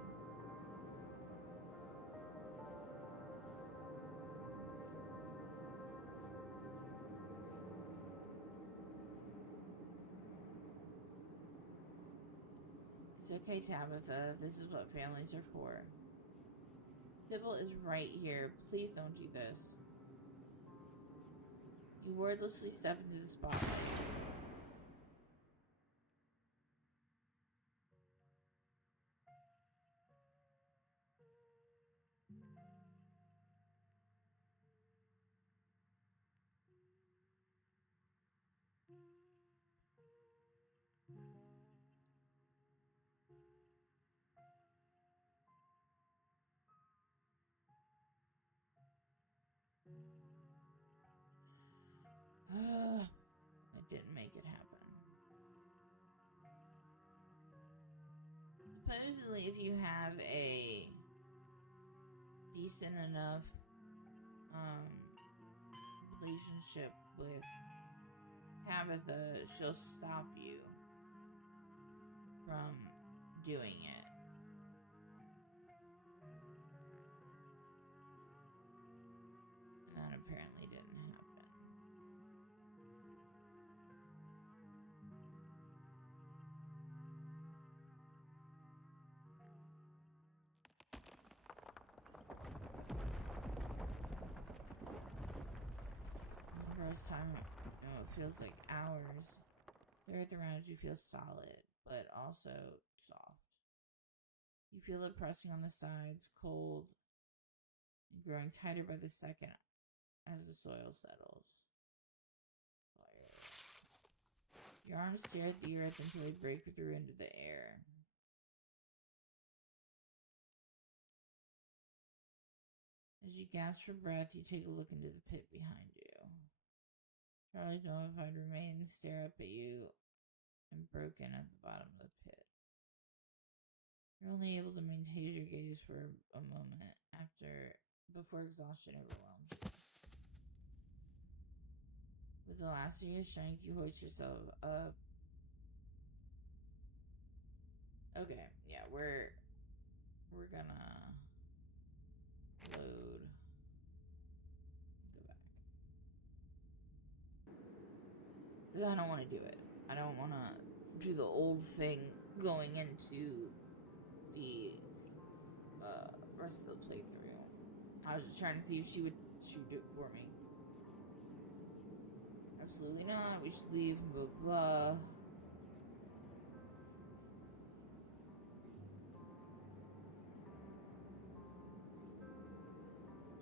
It's okay, Tabitha. This is what families are for. Sybil is right here. Please don't do this. You wordlessly step into the spotlight. I didn't make it happen. Supposedly, if you have a decent enough relationship with Tabitha, she'll stop you from doing it. And that apparently didn't happen. The first time, it feels like hours. The earth around you feels solid, but also soft. You feel it pressing on the sides, cold, and growing tighter by the second as the soil settles. Your arms stare at the earth until they break through into the air. As you gasp for breath, you take a look into the pit behind you. Charlie's notified remains stare up at you and broken at the bottom of the pit. You're only able to maintain your gaze for a moment before exhaustion overwhelms you. With the last of your strength, you hoist yourself up. Okay, yeah, we're gonna load. Go back. Because I don't want to do it. I don't want to do the old thing going into the rest of the playthrough. I was just trying to see if she would do it for me. Absolutely not. We should leave. Blah blah.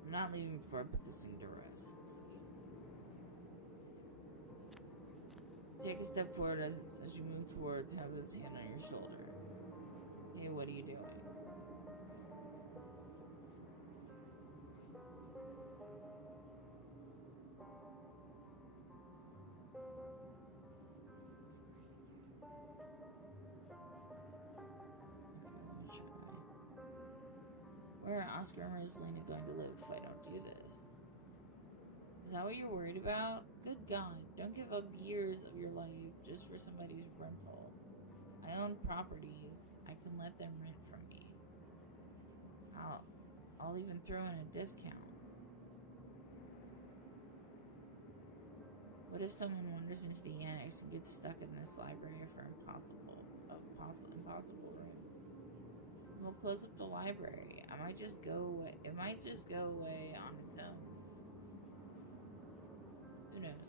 I'm not leaving before I put this thing to rest. Take a step forward as you move towards, have this hand on your shoulder. Hey, what are you doing? Oscar and Rosalina going to live if I don't do this? Is that what you're worried about? Good God, don't give up years of your life just for somebody's rental. I own properties. I can let them rent from me. I'll even throw in a discount. What if someone wanders into the annex and gets stuck in this library for impossible rooms? We'll close up the library. It might just go away on its own. Who knows?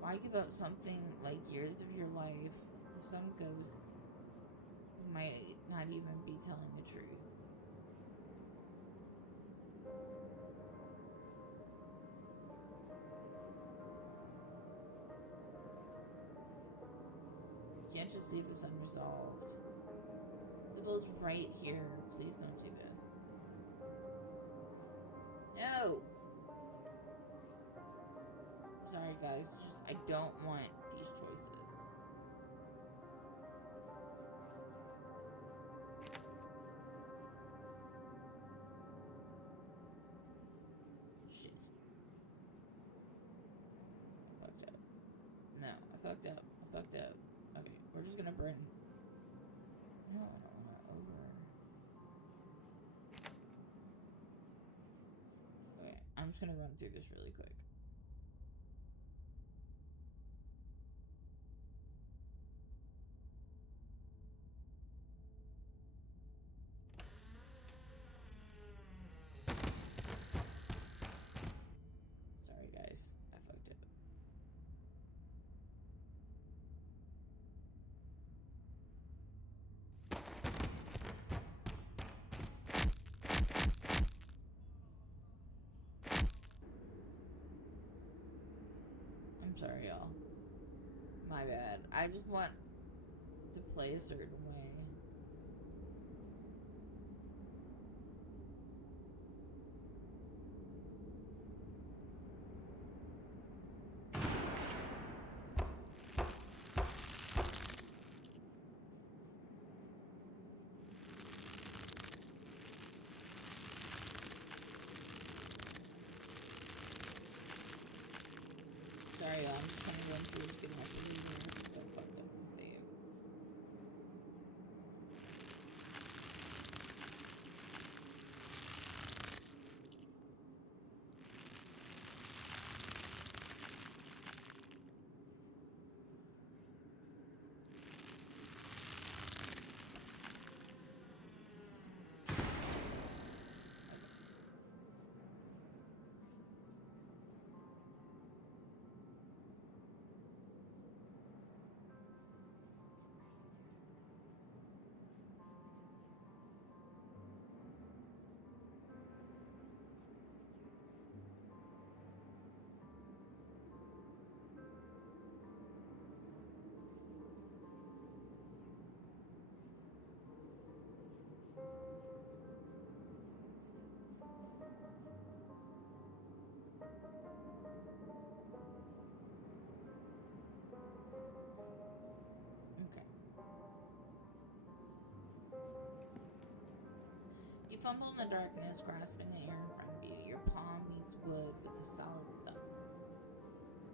Why give up something like years of your life to some ghost who might not even be telling the truth? You can't just leave this unresolved. The bill's right here. Please don't do this. No! Sorry guys, just I don't want these choices. Shit. Fucked up. No, I fucked up. Okay, we're just gonna burn. No, I don't want to over. Okay, I'm just gonna run through this really quick. Sorry guys, I fucked up. I'm sorry, y'all. My bad. I just want to play a certain way. Sorry, y'all. I'm just trying to run through and get my video since I fucked up and save. You fumble in the darkness, grasping the air in front of you. Your palm meets wood with a solid thump.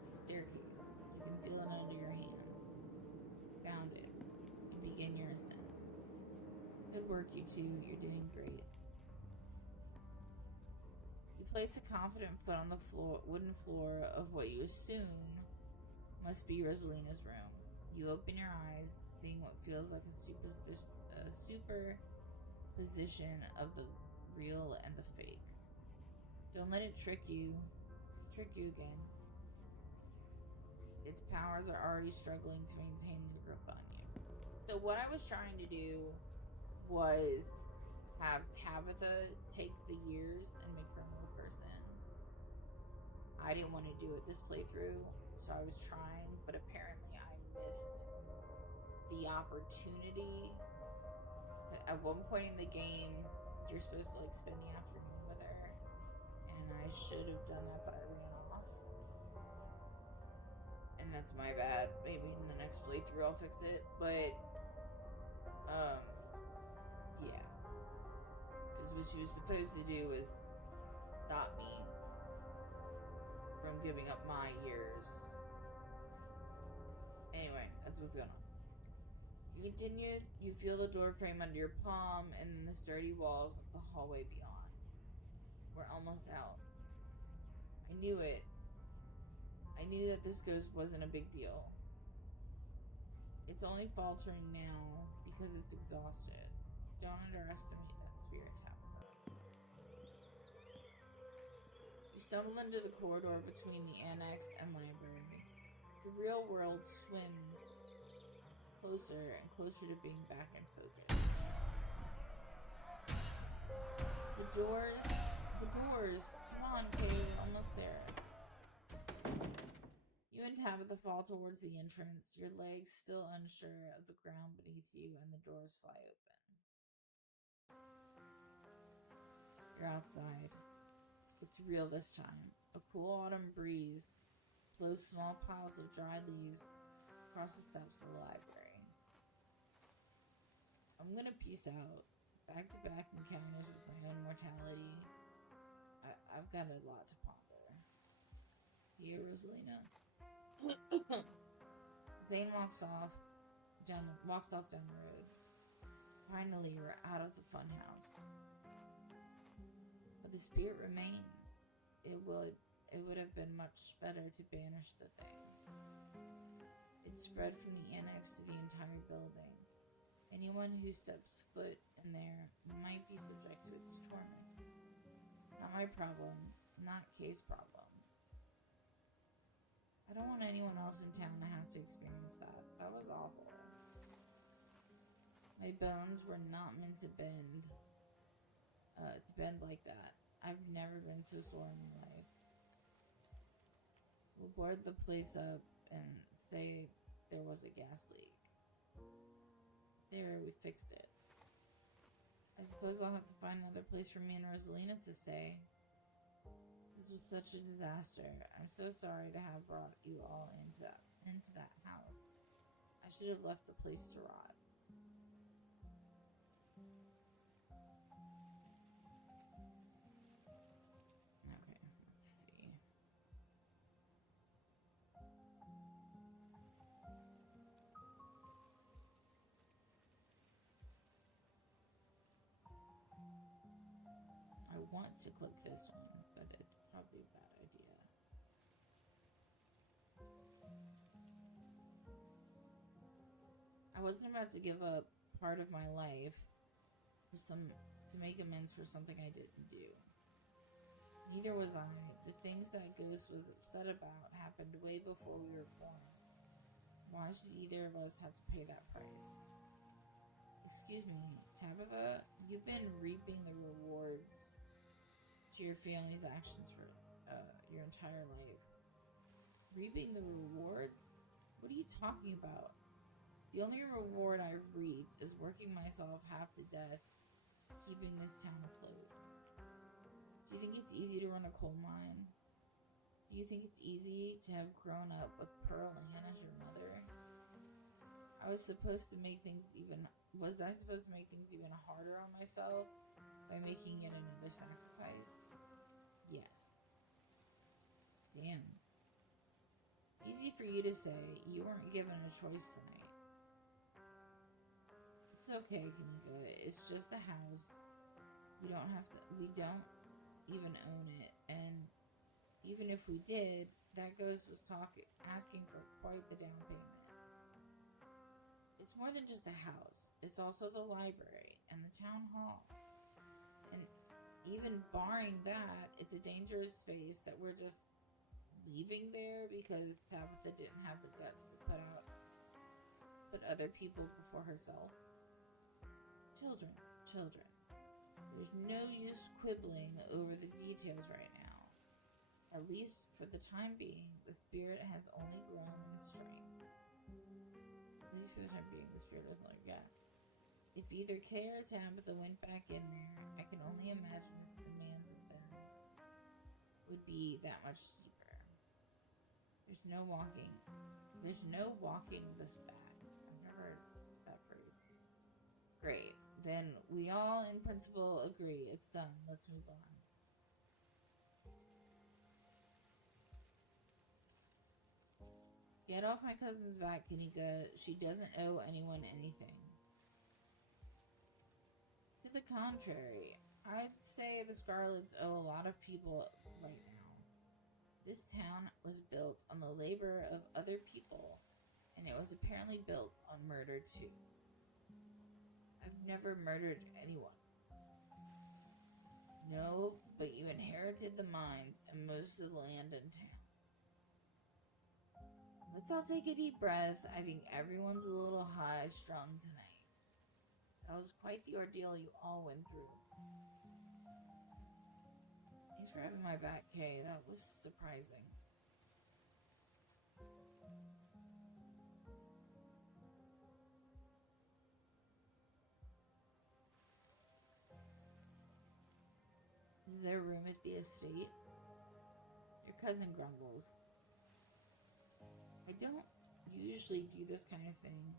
It's a staircase. You can feel it under your hand. Found it. You begin your ascent. Good work, you two. You're doing great. You place a confident foot on the wooden floor of what you assume must be Rosalina's room. You open your eyes, seeing what feels like a superposition of the real and the fake. Don't let it trick you again. Its powers are already struggling to maintain their grip on you. So what I was trying to do was have Tabitha take the years and make her a real person. I didn't want to do it this playthrough, so I was trying, but apparently I missed the opportunity. At one point in the game, you're supposed to like spend the afternoon with her, and I should have done that, but I ran off. And that's my bad. Maybe in the next playthrough I'll fix it, but yeah. what she was supposed to do was stop me from giving up my years. Anyway, that's what's going on. You continue, you feel the door frame under your palm, and then the sturdy walls of the hallway beyond. We're almost out. I knew it. I knew that this ghost wasn't a big deal. It's only faltering now because it's exhausted. Don't underestimate that spirit, Tabitha. You stumble into the corridor between the annex and library. The real world swims closer and closer to being back in focus. The doors. Come on, Kay, we're almost there. You and Tabitha fall towards the entrance, your legs still unsure of the ground beneath you, and the doors fly open. You're outside. It's real this time. A cool autumn breeze blows small piles of dry leaves across the steps of the library. I'm gonna peace out. Back-to-back encounters with my own mortality. I've got a lot to ponder. Dear Rosalina. Zane walks off down the road. Finally, we're out of the funhouse. But the spirit remains. It would have been much better to banish the thing. It spread from the annex to the entire building. Anyone who steps foot in there might be subject to its torment. Not my problem, not Kay's problem. I don't want anyone else in town to have to experience that. That was awful. My bones were not meant to bend like that. I've never been so sore in my life. We'll board the place up and say there was a gas leak. There, we fixed it. I suppose I'll have to find another place for me and Rosalina to stay. This was such a disaster. I'm so sorry to have brought you all into that house. I should have left the place to rot. Okay, let's see. I want to click this one, but it's probably a bad idea. I wasn't about to give up part of my life to make amends for something I didn't do. Neither was I. The things that Ghost was upset about happened way before we were born. Why should either of us have to pay that price? Excuse me, Tabitha, you've been reaping the rewards to your family's actions for your entire life. Reaping the rewards? What are you talking about? The only reward I've reaped is working myself half to death, keeping this town afloat. Do you think it's easy to run a coal mine? Do you think it's easy to have grown up with Pearl Ann as your mother? Was I supposed to make things even harder on myself by making it another sacrifice? Yes. Damn. Easy for you to say. You weren't given a choice tonight. It's okay, Kanika. It's just a house. We don't even own it. And even if we did, that ghost was asking for quite the down payment. It's more than just a house. It's also the library and the town hall. And even barring that, it's a dangerous space that we're just leaving there because Tabitha didn't have the guts to put other people before herself. Children. There's no use quibbling over the details right now. At least for the time being, the spirit has only grown in strength. At least for the time being, the spirit doesn't like that. If either Kay or Tabitha went back in there, I can only imagine its demands of them would be that much steeper. There's no walking this back. I've never heard that phrase. Great. Then we all, in principle, agree. It's done. Let's move on. Get off my cousin's back, Kanika. She doesn't owe anyone anything. To the contrary, I'd say the Scarlets owe a lot of people right now. This town was built on the labor of other people, and it was apparently built on murder too. I've never murdered anyone. No, but you inherited the mines and most of the land in town. Let's all take a deep breath. I think everyone's a little high-strung tonight. That was quite the ordeal you all went through. Thanks for having my back, Kay. That was surprising. Is there room at the estate? Your cousin grumbles. I don't usually do this kind of thing.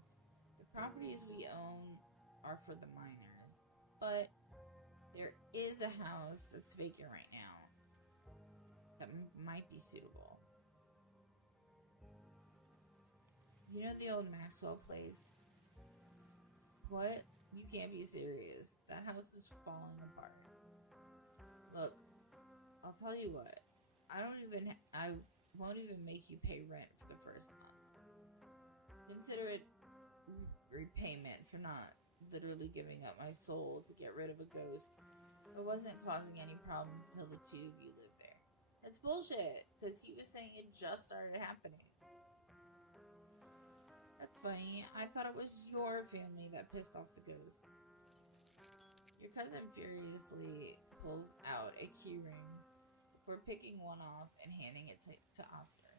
The properties we own are for the miners, but there is a house that's vacant right now that might be suitable. You know the old Maxwell place? What? You can't be serious. That house is falling apart. Look, I'll tell you what. I won't even make you pay rent for the first month. Consider it repayment for not literally giving up my soul to get rid of a ghost. I wasn't causing any problems until the two of you lived there. That's bullshit, because he was saying it just started happening. That's funny. I thought it was your family that pissed off the ghost. Your cousin furiously pulls out a key ring before picking one off and handing it to Oscar.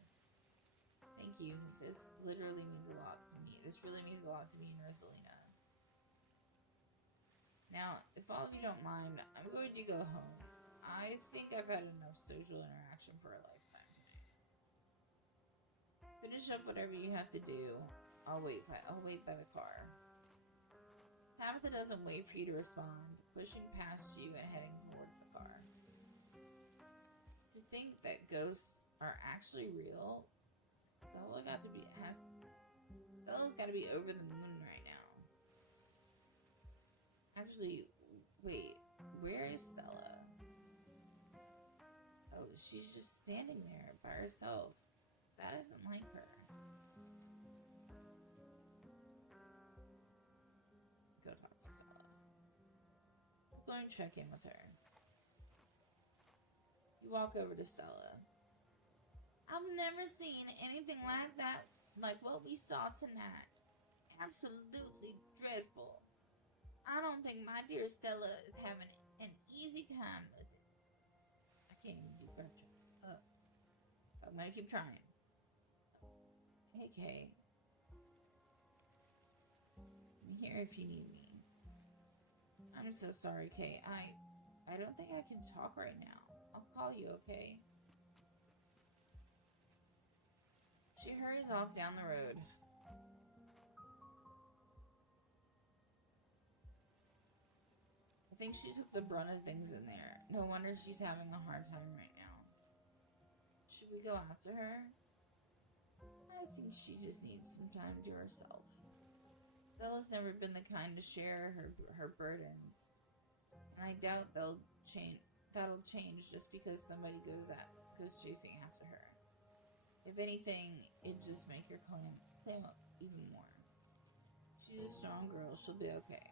Thank you. This literally means a lot to me. This really means a lot to me and Rosalina. Now, if all of you don't mind, I'm going to go home. I think I've had enough social interaction for a lifetime tonight. Finish up whatever you have to do. I'll wait by the car. Tabitha doesn't wait for you to respond, pushing past you and heading towards the car. To think that ghosts are actually real, Stella's got to be over the moon right now. Actually, wait, where is Stella? Oh, she's just standing there by herself. That isn't like her. Go talk to Stella. Go and check in with her. You walk over to Stella. I've never seen anything like that, like what we saw tonight. Absolutely dreadful. I don't think my dear Stella is having an easy time with it. I can't even do better. I'm gonna keep trying. Hey, Kay. I'm here if you need me. I'm so sorry, Kay. I don't think I can talk right now. I'll call you, okay? She hurries off down the road. I think she took the brunt of things in there. No wonder she's having a hard time right now. Should we go after her? I think she just needs some time to herself. Stella's never been the kind to share her burdens. And I doubt that'll change just because somebody goes chasing after her. If anything, it'd just make her clam up even more. She's a strong girl. She'll be okay.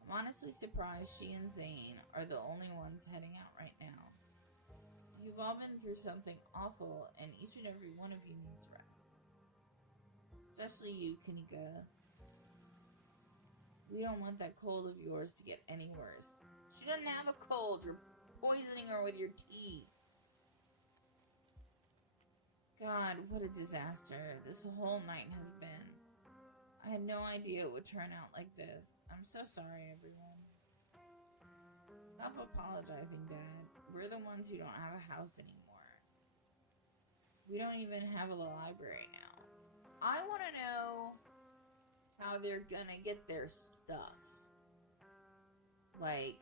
I'm honestly surprised she and Zane are the only ones heading out right now. You've all been through something awful, and each and every one of you needs rest. Especially you, Kanika. We don't want that cold of yours to get any worse. She doesn't have a cold. You're poisoning her with your tea. God, what a disaster this whole night has been. I had no idea it would turn out like this. I'm so sorry, everyone. Stop apologizing, Dad. We're the ones who don't have a house anymore. We don't even have a library now. I want to know how they're gonna get their stuff. Like,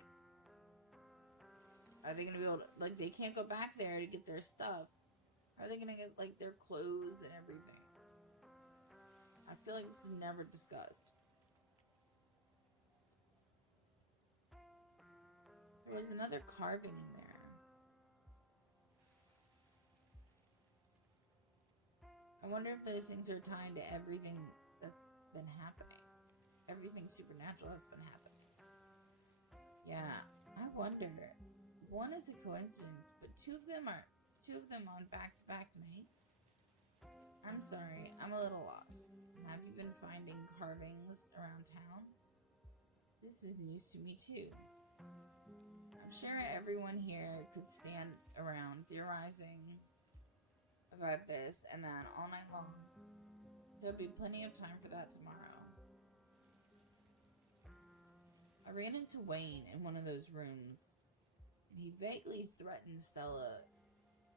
are they gonna be able to, like, they can't go back there to get their stuff. Are they gonna get, like, their clothes and everything? I feel like it's never discussed. There's another carving in there. I wonder if those things are tied to everything that's been happening. Everything supernatural that's been happening. Yeah, I wonder. One is a coincidence, but two of them on back-to-back nights? I'm sorry, I'm a little lost. Have you been finding carvings around town? This is news to me too. I'm sure everyone here could stand around theorizing about this and that all night long. There'll be plenty of time for that tomorrow. I ran into Wayne in one of those rooms, and he vaguely threatened Stella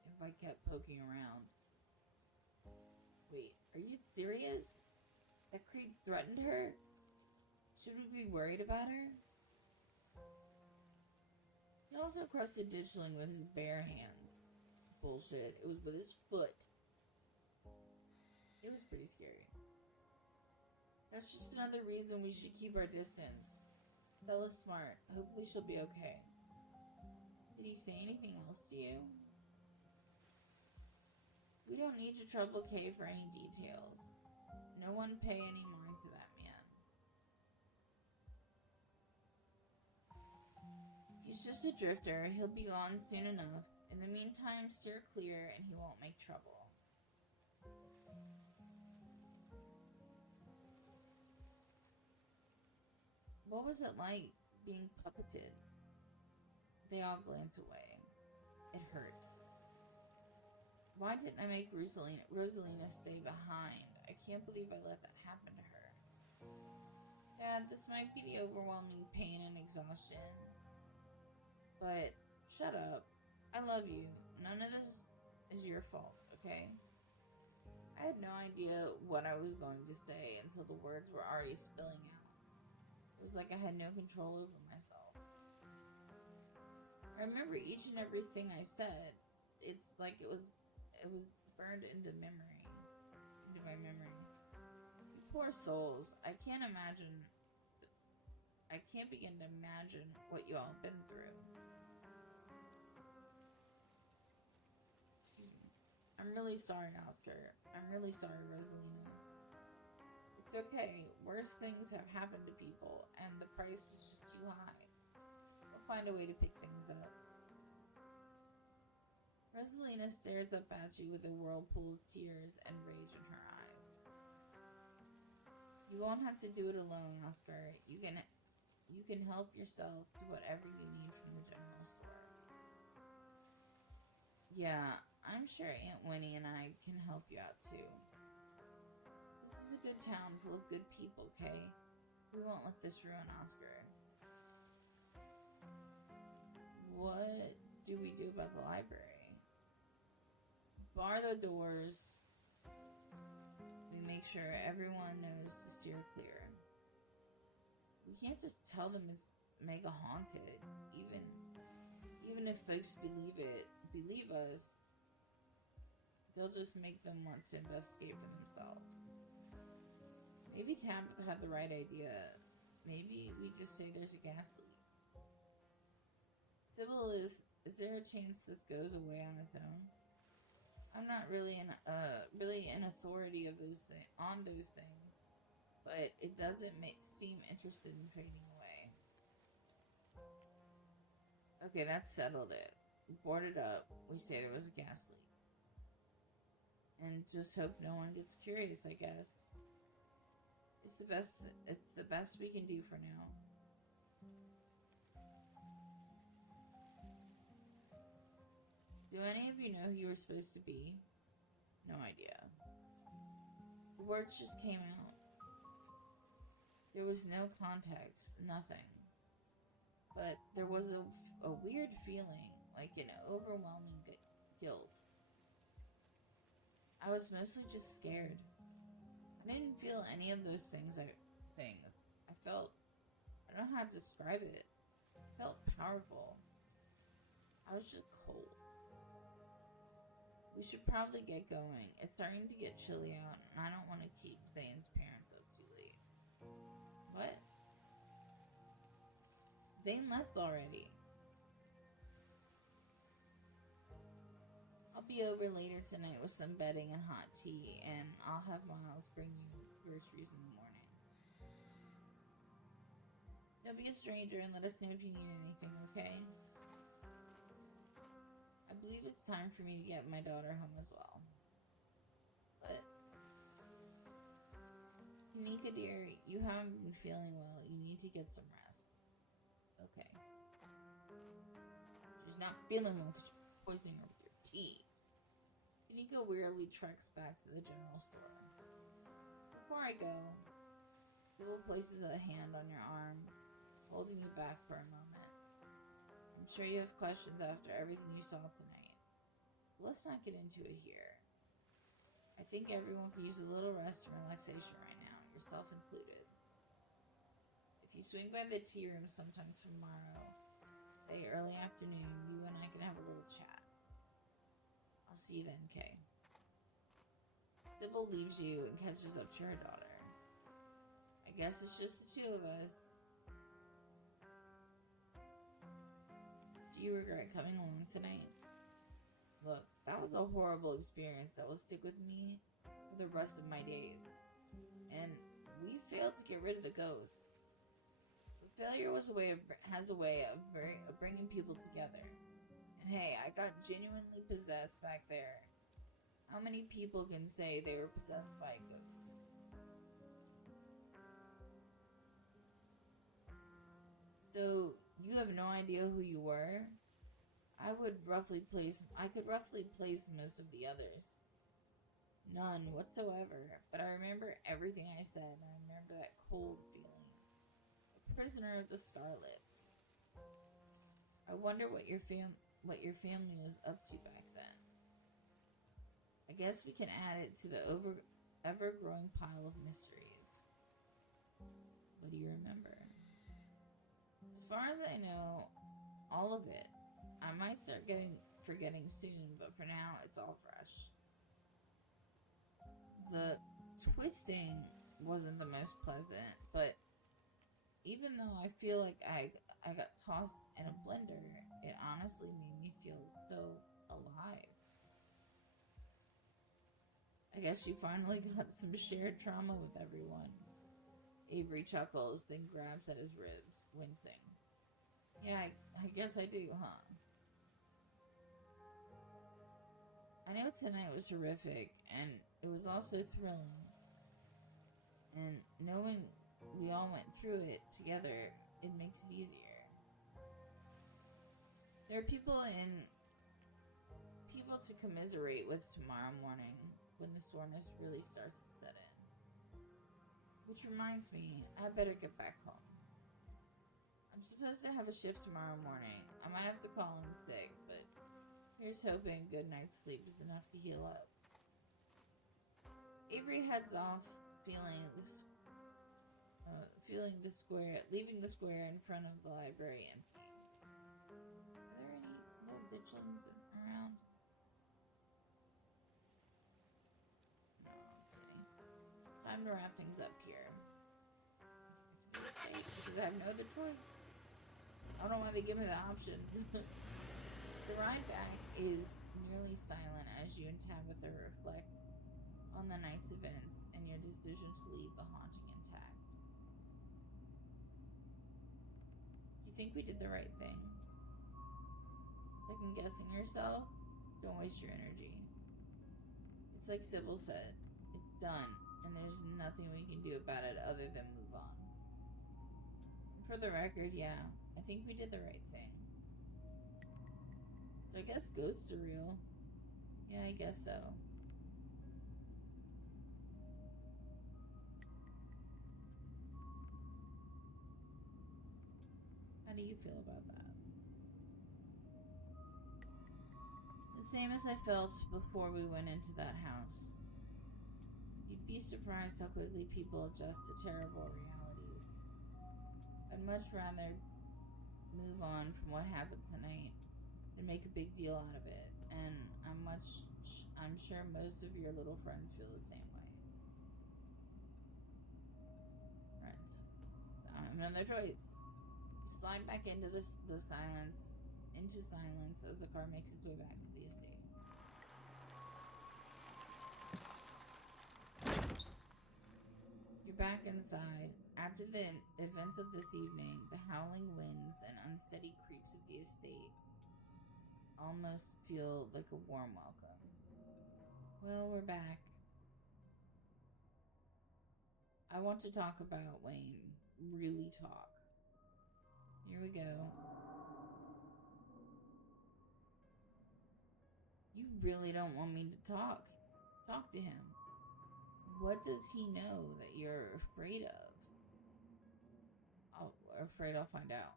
if I kept poking around. Wait, are you serious? That creep threatened her? Should we be worried about her? He also crusted Ditchling with his bare hands. Bullshit. It was with his foot. It was pretty scary. That's just another reason we should keep our distance. Stella's smart. Hopefully she'll be okay. Did he say anything else to you? We don't need to trouble Kay for any details. No one pay any mind to that man. He's just a drifter. He'll be gone soon enough. In the meantime, steer clear and he won't make trouble. What was it like being puppeted? They all glance away. It hurt. Why didn't I make Rosalina stay behind? I can't believe I let that happen to her. Dad, this might be the overwhelming pain and exhaustion. But shut up. I love you. None of this is your fault, okay? I had no idea what I was going to say until the words were already spilling out. It was like I had no control over myself. I remember each and everything I said. It's like it was burned into my memory. You poor souls. I can't begin to imagine what you all have been through. Excuse me. I'm really sorry, Oscar. I'm really sorry, Rosalina. It's okay. Worse things have happened to people, and the price was just too high. We'll find a way to pick things up. Rosalina stares up at you with a whirlpool of tears and rage in her eyes. You won't have to do it alone, Oscar. You can help yourself to whatever you need from the general store. Yeah, I'm sure Aunt Winnie and I can help you out too. This is a good town full of good people, Kay. We won't let this ruin Oscar. What do we do about the library? Bar the doors. We make sure everyone knows to steer clear. We can't just tell them it's mega haunted. Even if folks believe us, they'll just make them want to investigate for themselves. Maybe Tabitha had the right idea. Maybe we just say there's a gas leak. Sybil, is there a chance this goes away on its own? I'm not really an authority on those things, but it doesn't seem interested in fading away. Okay, that settled it. We boarded up. We say there was a gas leak, and just hope no one gets curious. I guess it's the best we can do for now. Do any of you know who you were supposed to be? No idea. The words just came out. There was no context, nothing. But there was a weird feeling, like an overwhelming guilt. I was mostly just scared. I didn't feel any of those things. I don't know how to describe it. felt powerful. I was just cold. We should probably get going. It's starting to get chilly out, and I don't want to keep Zane's parents up too late. What? Zane left already. I'll be over later tonight with some bedding and hot tea, and I'll have Miles bring you groceries in the morning. Don't be a stranger and let us know if you need anything, okay? I believe it's time for me to get my daughter home as well. But, Tanika dear, you haven't been feeling well. You need to get some rest. Okay. She's not feeling well because you're poisoning her with your tea. Tanika wearily treks back to the general store. Before I go, Sybil places a hand on your arm, holding you back for a moment. I'm sure you have questions after everything you saw tonight. Let's not get into it here. I think everyone could use a little rest and relaxation right now, yourself included. If you swing by the tea room sometime tomorrow, say early afternoon, you and I can have a little chat. I'll see you then, Kay. Sybil leaves you and catches up to her daughter. I guess it's just the two of us. Do you regret coming along tonight? Look, that was a horrible experience that will stick with me for the rest of my days. And we failed to get rid of the ghost. But failure has a way of bringing people together. And hey, I got genuinely possessed back there. How many people can say they were possessed by a ghost? So, you have no idea who you were? I could roughly place most of the others. None whatsoever. But I remember everything I said, and I remember that cold feeling. A prisoner of the Scarlets. I wonder what your family was up to back then. I guess we can add it to the ever-growing pile of mysteries. What do you remember? As far as I know, all of it. I might start forgetting soon, but for now, it's all fresh. The twisting wasn't the most pleasant, but even though I feel like I got tossed in a blender, it honestly made me feel so alive. I guess you finally got some shared trauma with everyone. Avery chuckles, then grabs at his ribs, wincing. Yeah, I guess I do, huh? I know tonight was horrific, and it was also thrilling. And knowing we all went through it together, it makes it easier. There are people to commiserate with tomorrow morning when the soreness really starts to set in. Which reminds me, I better get back home. I'm supposed to have a shift tomorrow morning. I might have to call in sick, but here's hoping a good night's sleep is enough to heal up. Avery heads off, leaving the square in front of the library empty. Are there any little bitchlings around? No, I'm kidding. Time to wrap things up here. Because I have no other choice. I don't know why they give me the option. The ride back is nearly silent as you and Tabitha reflect on the night's events and your decision to leave the haunting intact. You think we did the right thing? Second guessing yourself? Don't waste your energy. It's like Sybil said, it's done, and there's nothing we can do about it other than move on. And for the record, yeah, I think we did the right thing. So I guess ghosts are real. Yeah, I guess so. How do you feel about that? The same as I felt before we went into that house. You'd be surprised how quickly people adjust to terrible realities. I'd much rather move on from what happened tonight and make a big deal out of it. And I'm sure most of your little friends feel the same way. Right. I have another choice. You slide back into the silence, as the car makes its way back to the estate. You're back inside. After the events of this evening, the howling winds and unsteady creaks of the estate almost feel like a warm welcome. Well, we're back. I want to talk about Wayne. Really talk. Here we go. You really don't want me to talk. Talk to him. What does he know that you're afraid of? Afraid I'll find out.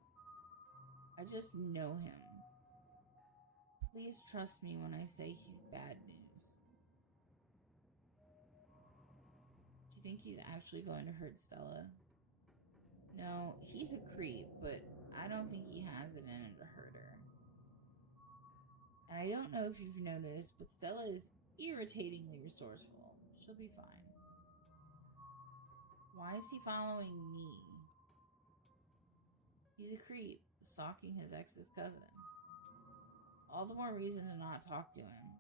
I just know him. Please trust me when I say he's bad news. Do you think he's actually going to hurt Stella? No, he's a creep, but I don't think he has it in him to hurt her. And I don't know if you've noticed, but Stella is irritatingly resourceful. She'll be fine. Why is he following me? He's a creep, stalking his ex's cousin. All the more reason to not talk to him.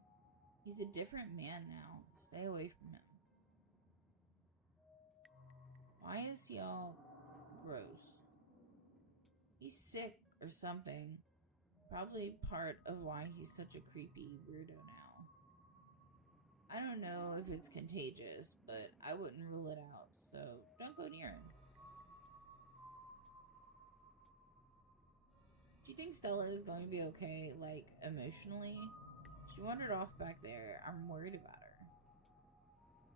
He's a different man now. Stay away from him. Why is he all gross? He's sick or something. Probably part of why he's such a creepy weirdo now. I don't know if it's contagious, but I wouldn't rule it out, so don't go near him. Do you think Stella is going to be okay, like, emotionally? She wandered off back there. I'm worried about her.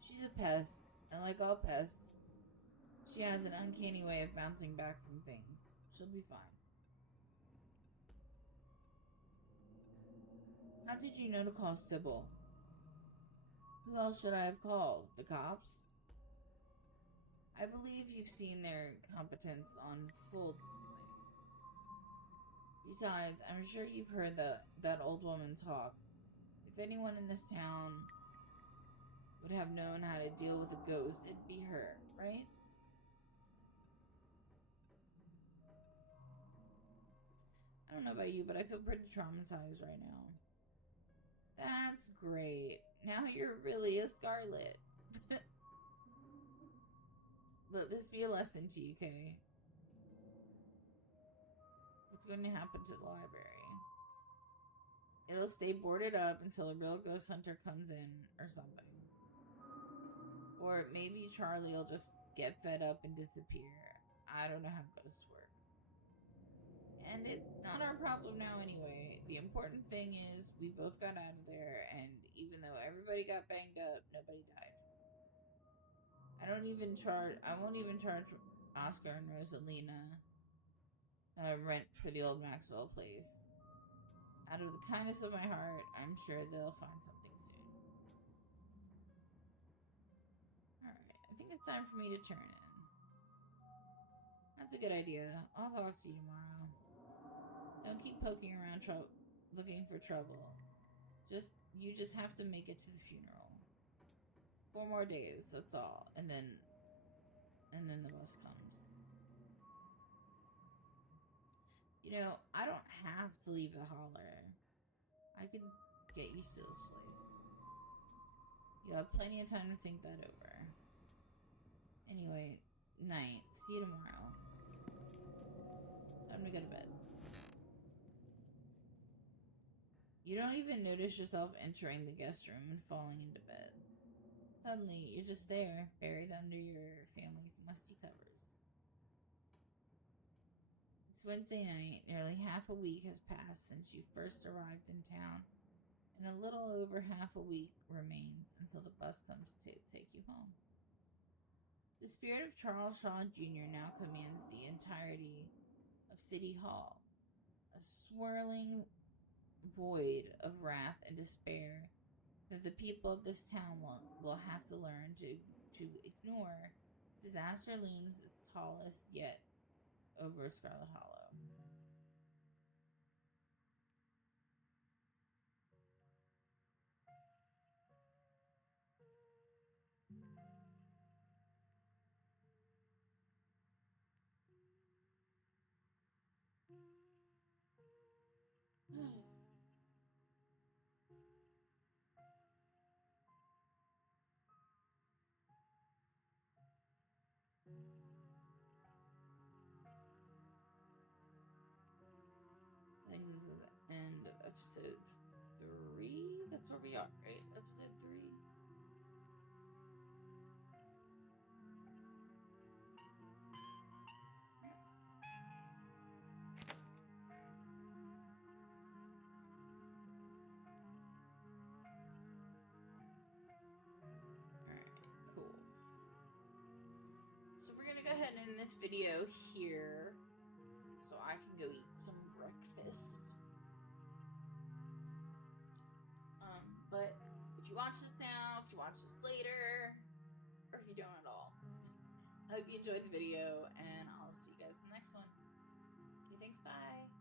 She's a pest, and like all pests, she has an uncanny way of bouncing back from things. She'll be fine. How did you know to call Sybil? Who else should I have called? The cops? I believe you've seen their competence on full display. Besides, I'm sure you've heard that old woman talk. If anyone in this town would have known how to deal with a ghost, it'd be her, right? I don't know about you, but I feel pretty traumatized right now. That's great. Now you're really a Scarlet. Let this be a lesson to you, Kay. What's going to happen to the library? It'll stay boarded up until a real ghost hunter comes in or something. Or maybe Charlie will just get fed up and disappear. I don't know how ghosts work. And it's not our problem now anyway. The important thing is we both got out of there, and even though everybody got banged up, nobody died. I won't even charge Oscar and Rosalina rent for the old Maxwell place. Out of the kindness of my heart, I'm sure they'll find something soon. Alright, I think it's time for me to turn in. That's a good idea. I'll talk to you tomorrow. Don't keep poking around looking for trouble. You just have to make it to the funeral. 4 more days, that's all. And then the bus comes. You know, I don't have to leave the holler. I could get used to this place. You have plenty of time to think that over. Anyway, night. See you tomorrow. Time to go to bed. You don't even notice yourself entering the guest room and falling into bed. Suddenly, you're just there, buried under your family's musty covers. It's Wednesday night. Nearly half a week has passed since you first arrived in town, and a little over half a week remains until the bus comes to take you home. The spirit of Charles Shaw Jr. now commands the entirety of City Hall, a swirling void of wrath and despair that the people of this town will have to learn to ignore. Disaster looms its tallest yet over Scarlet Hollow. episode 3. That's where we are, right? Episode 3. So we're gonna go ahead and end this video here so I can go eat some breakfast. But if you watch this now, if you watch this later, or if you don't at all, I hope you enjoyed the video, and I'll see you guys in the next one. Okay, thanks, bye.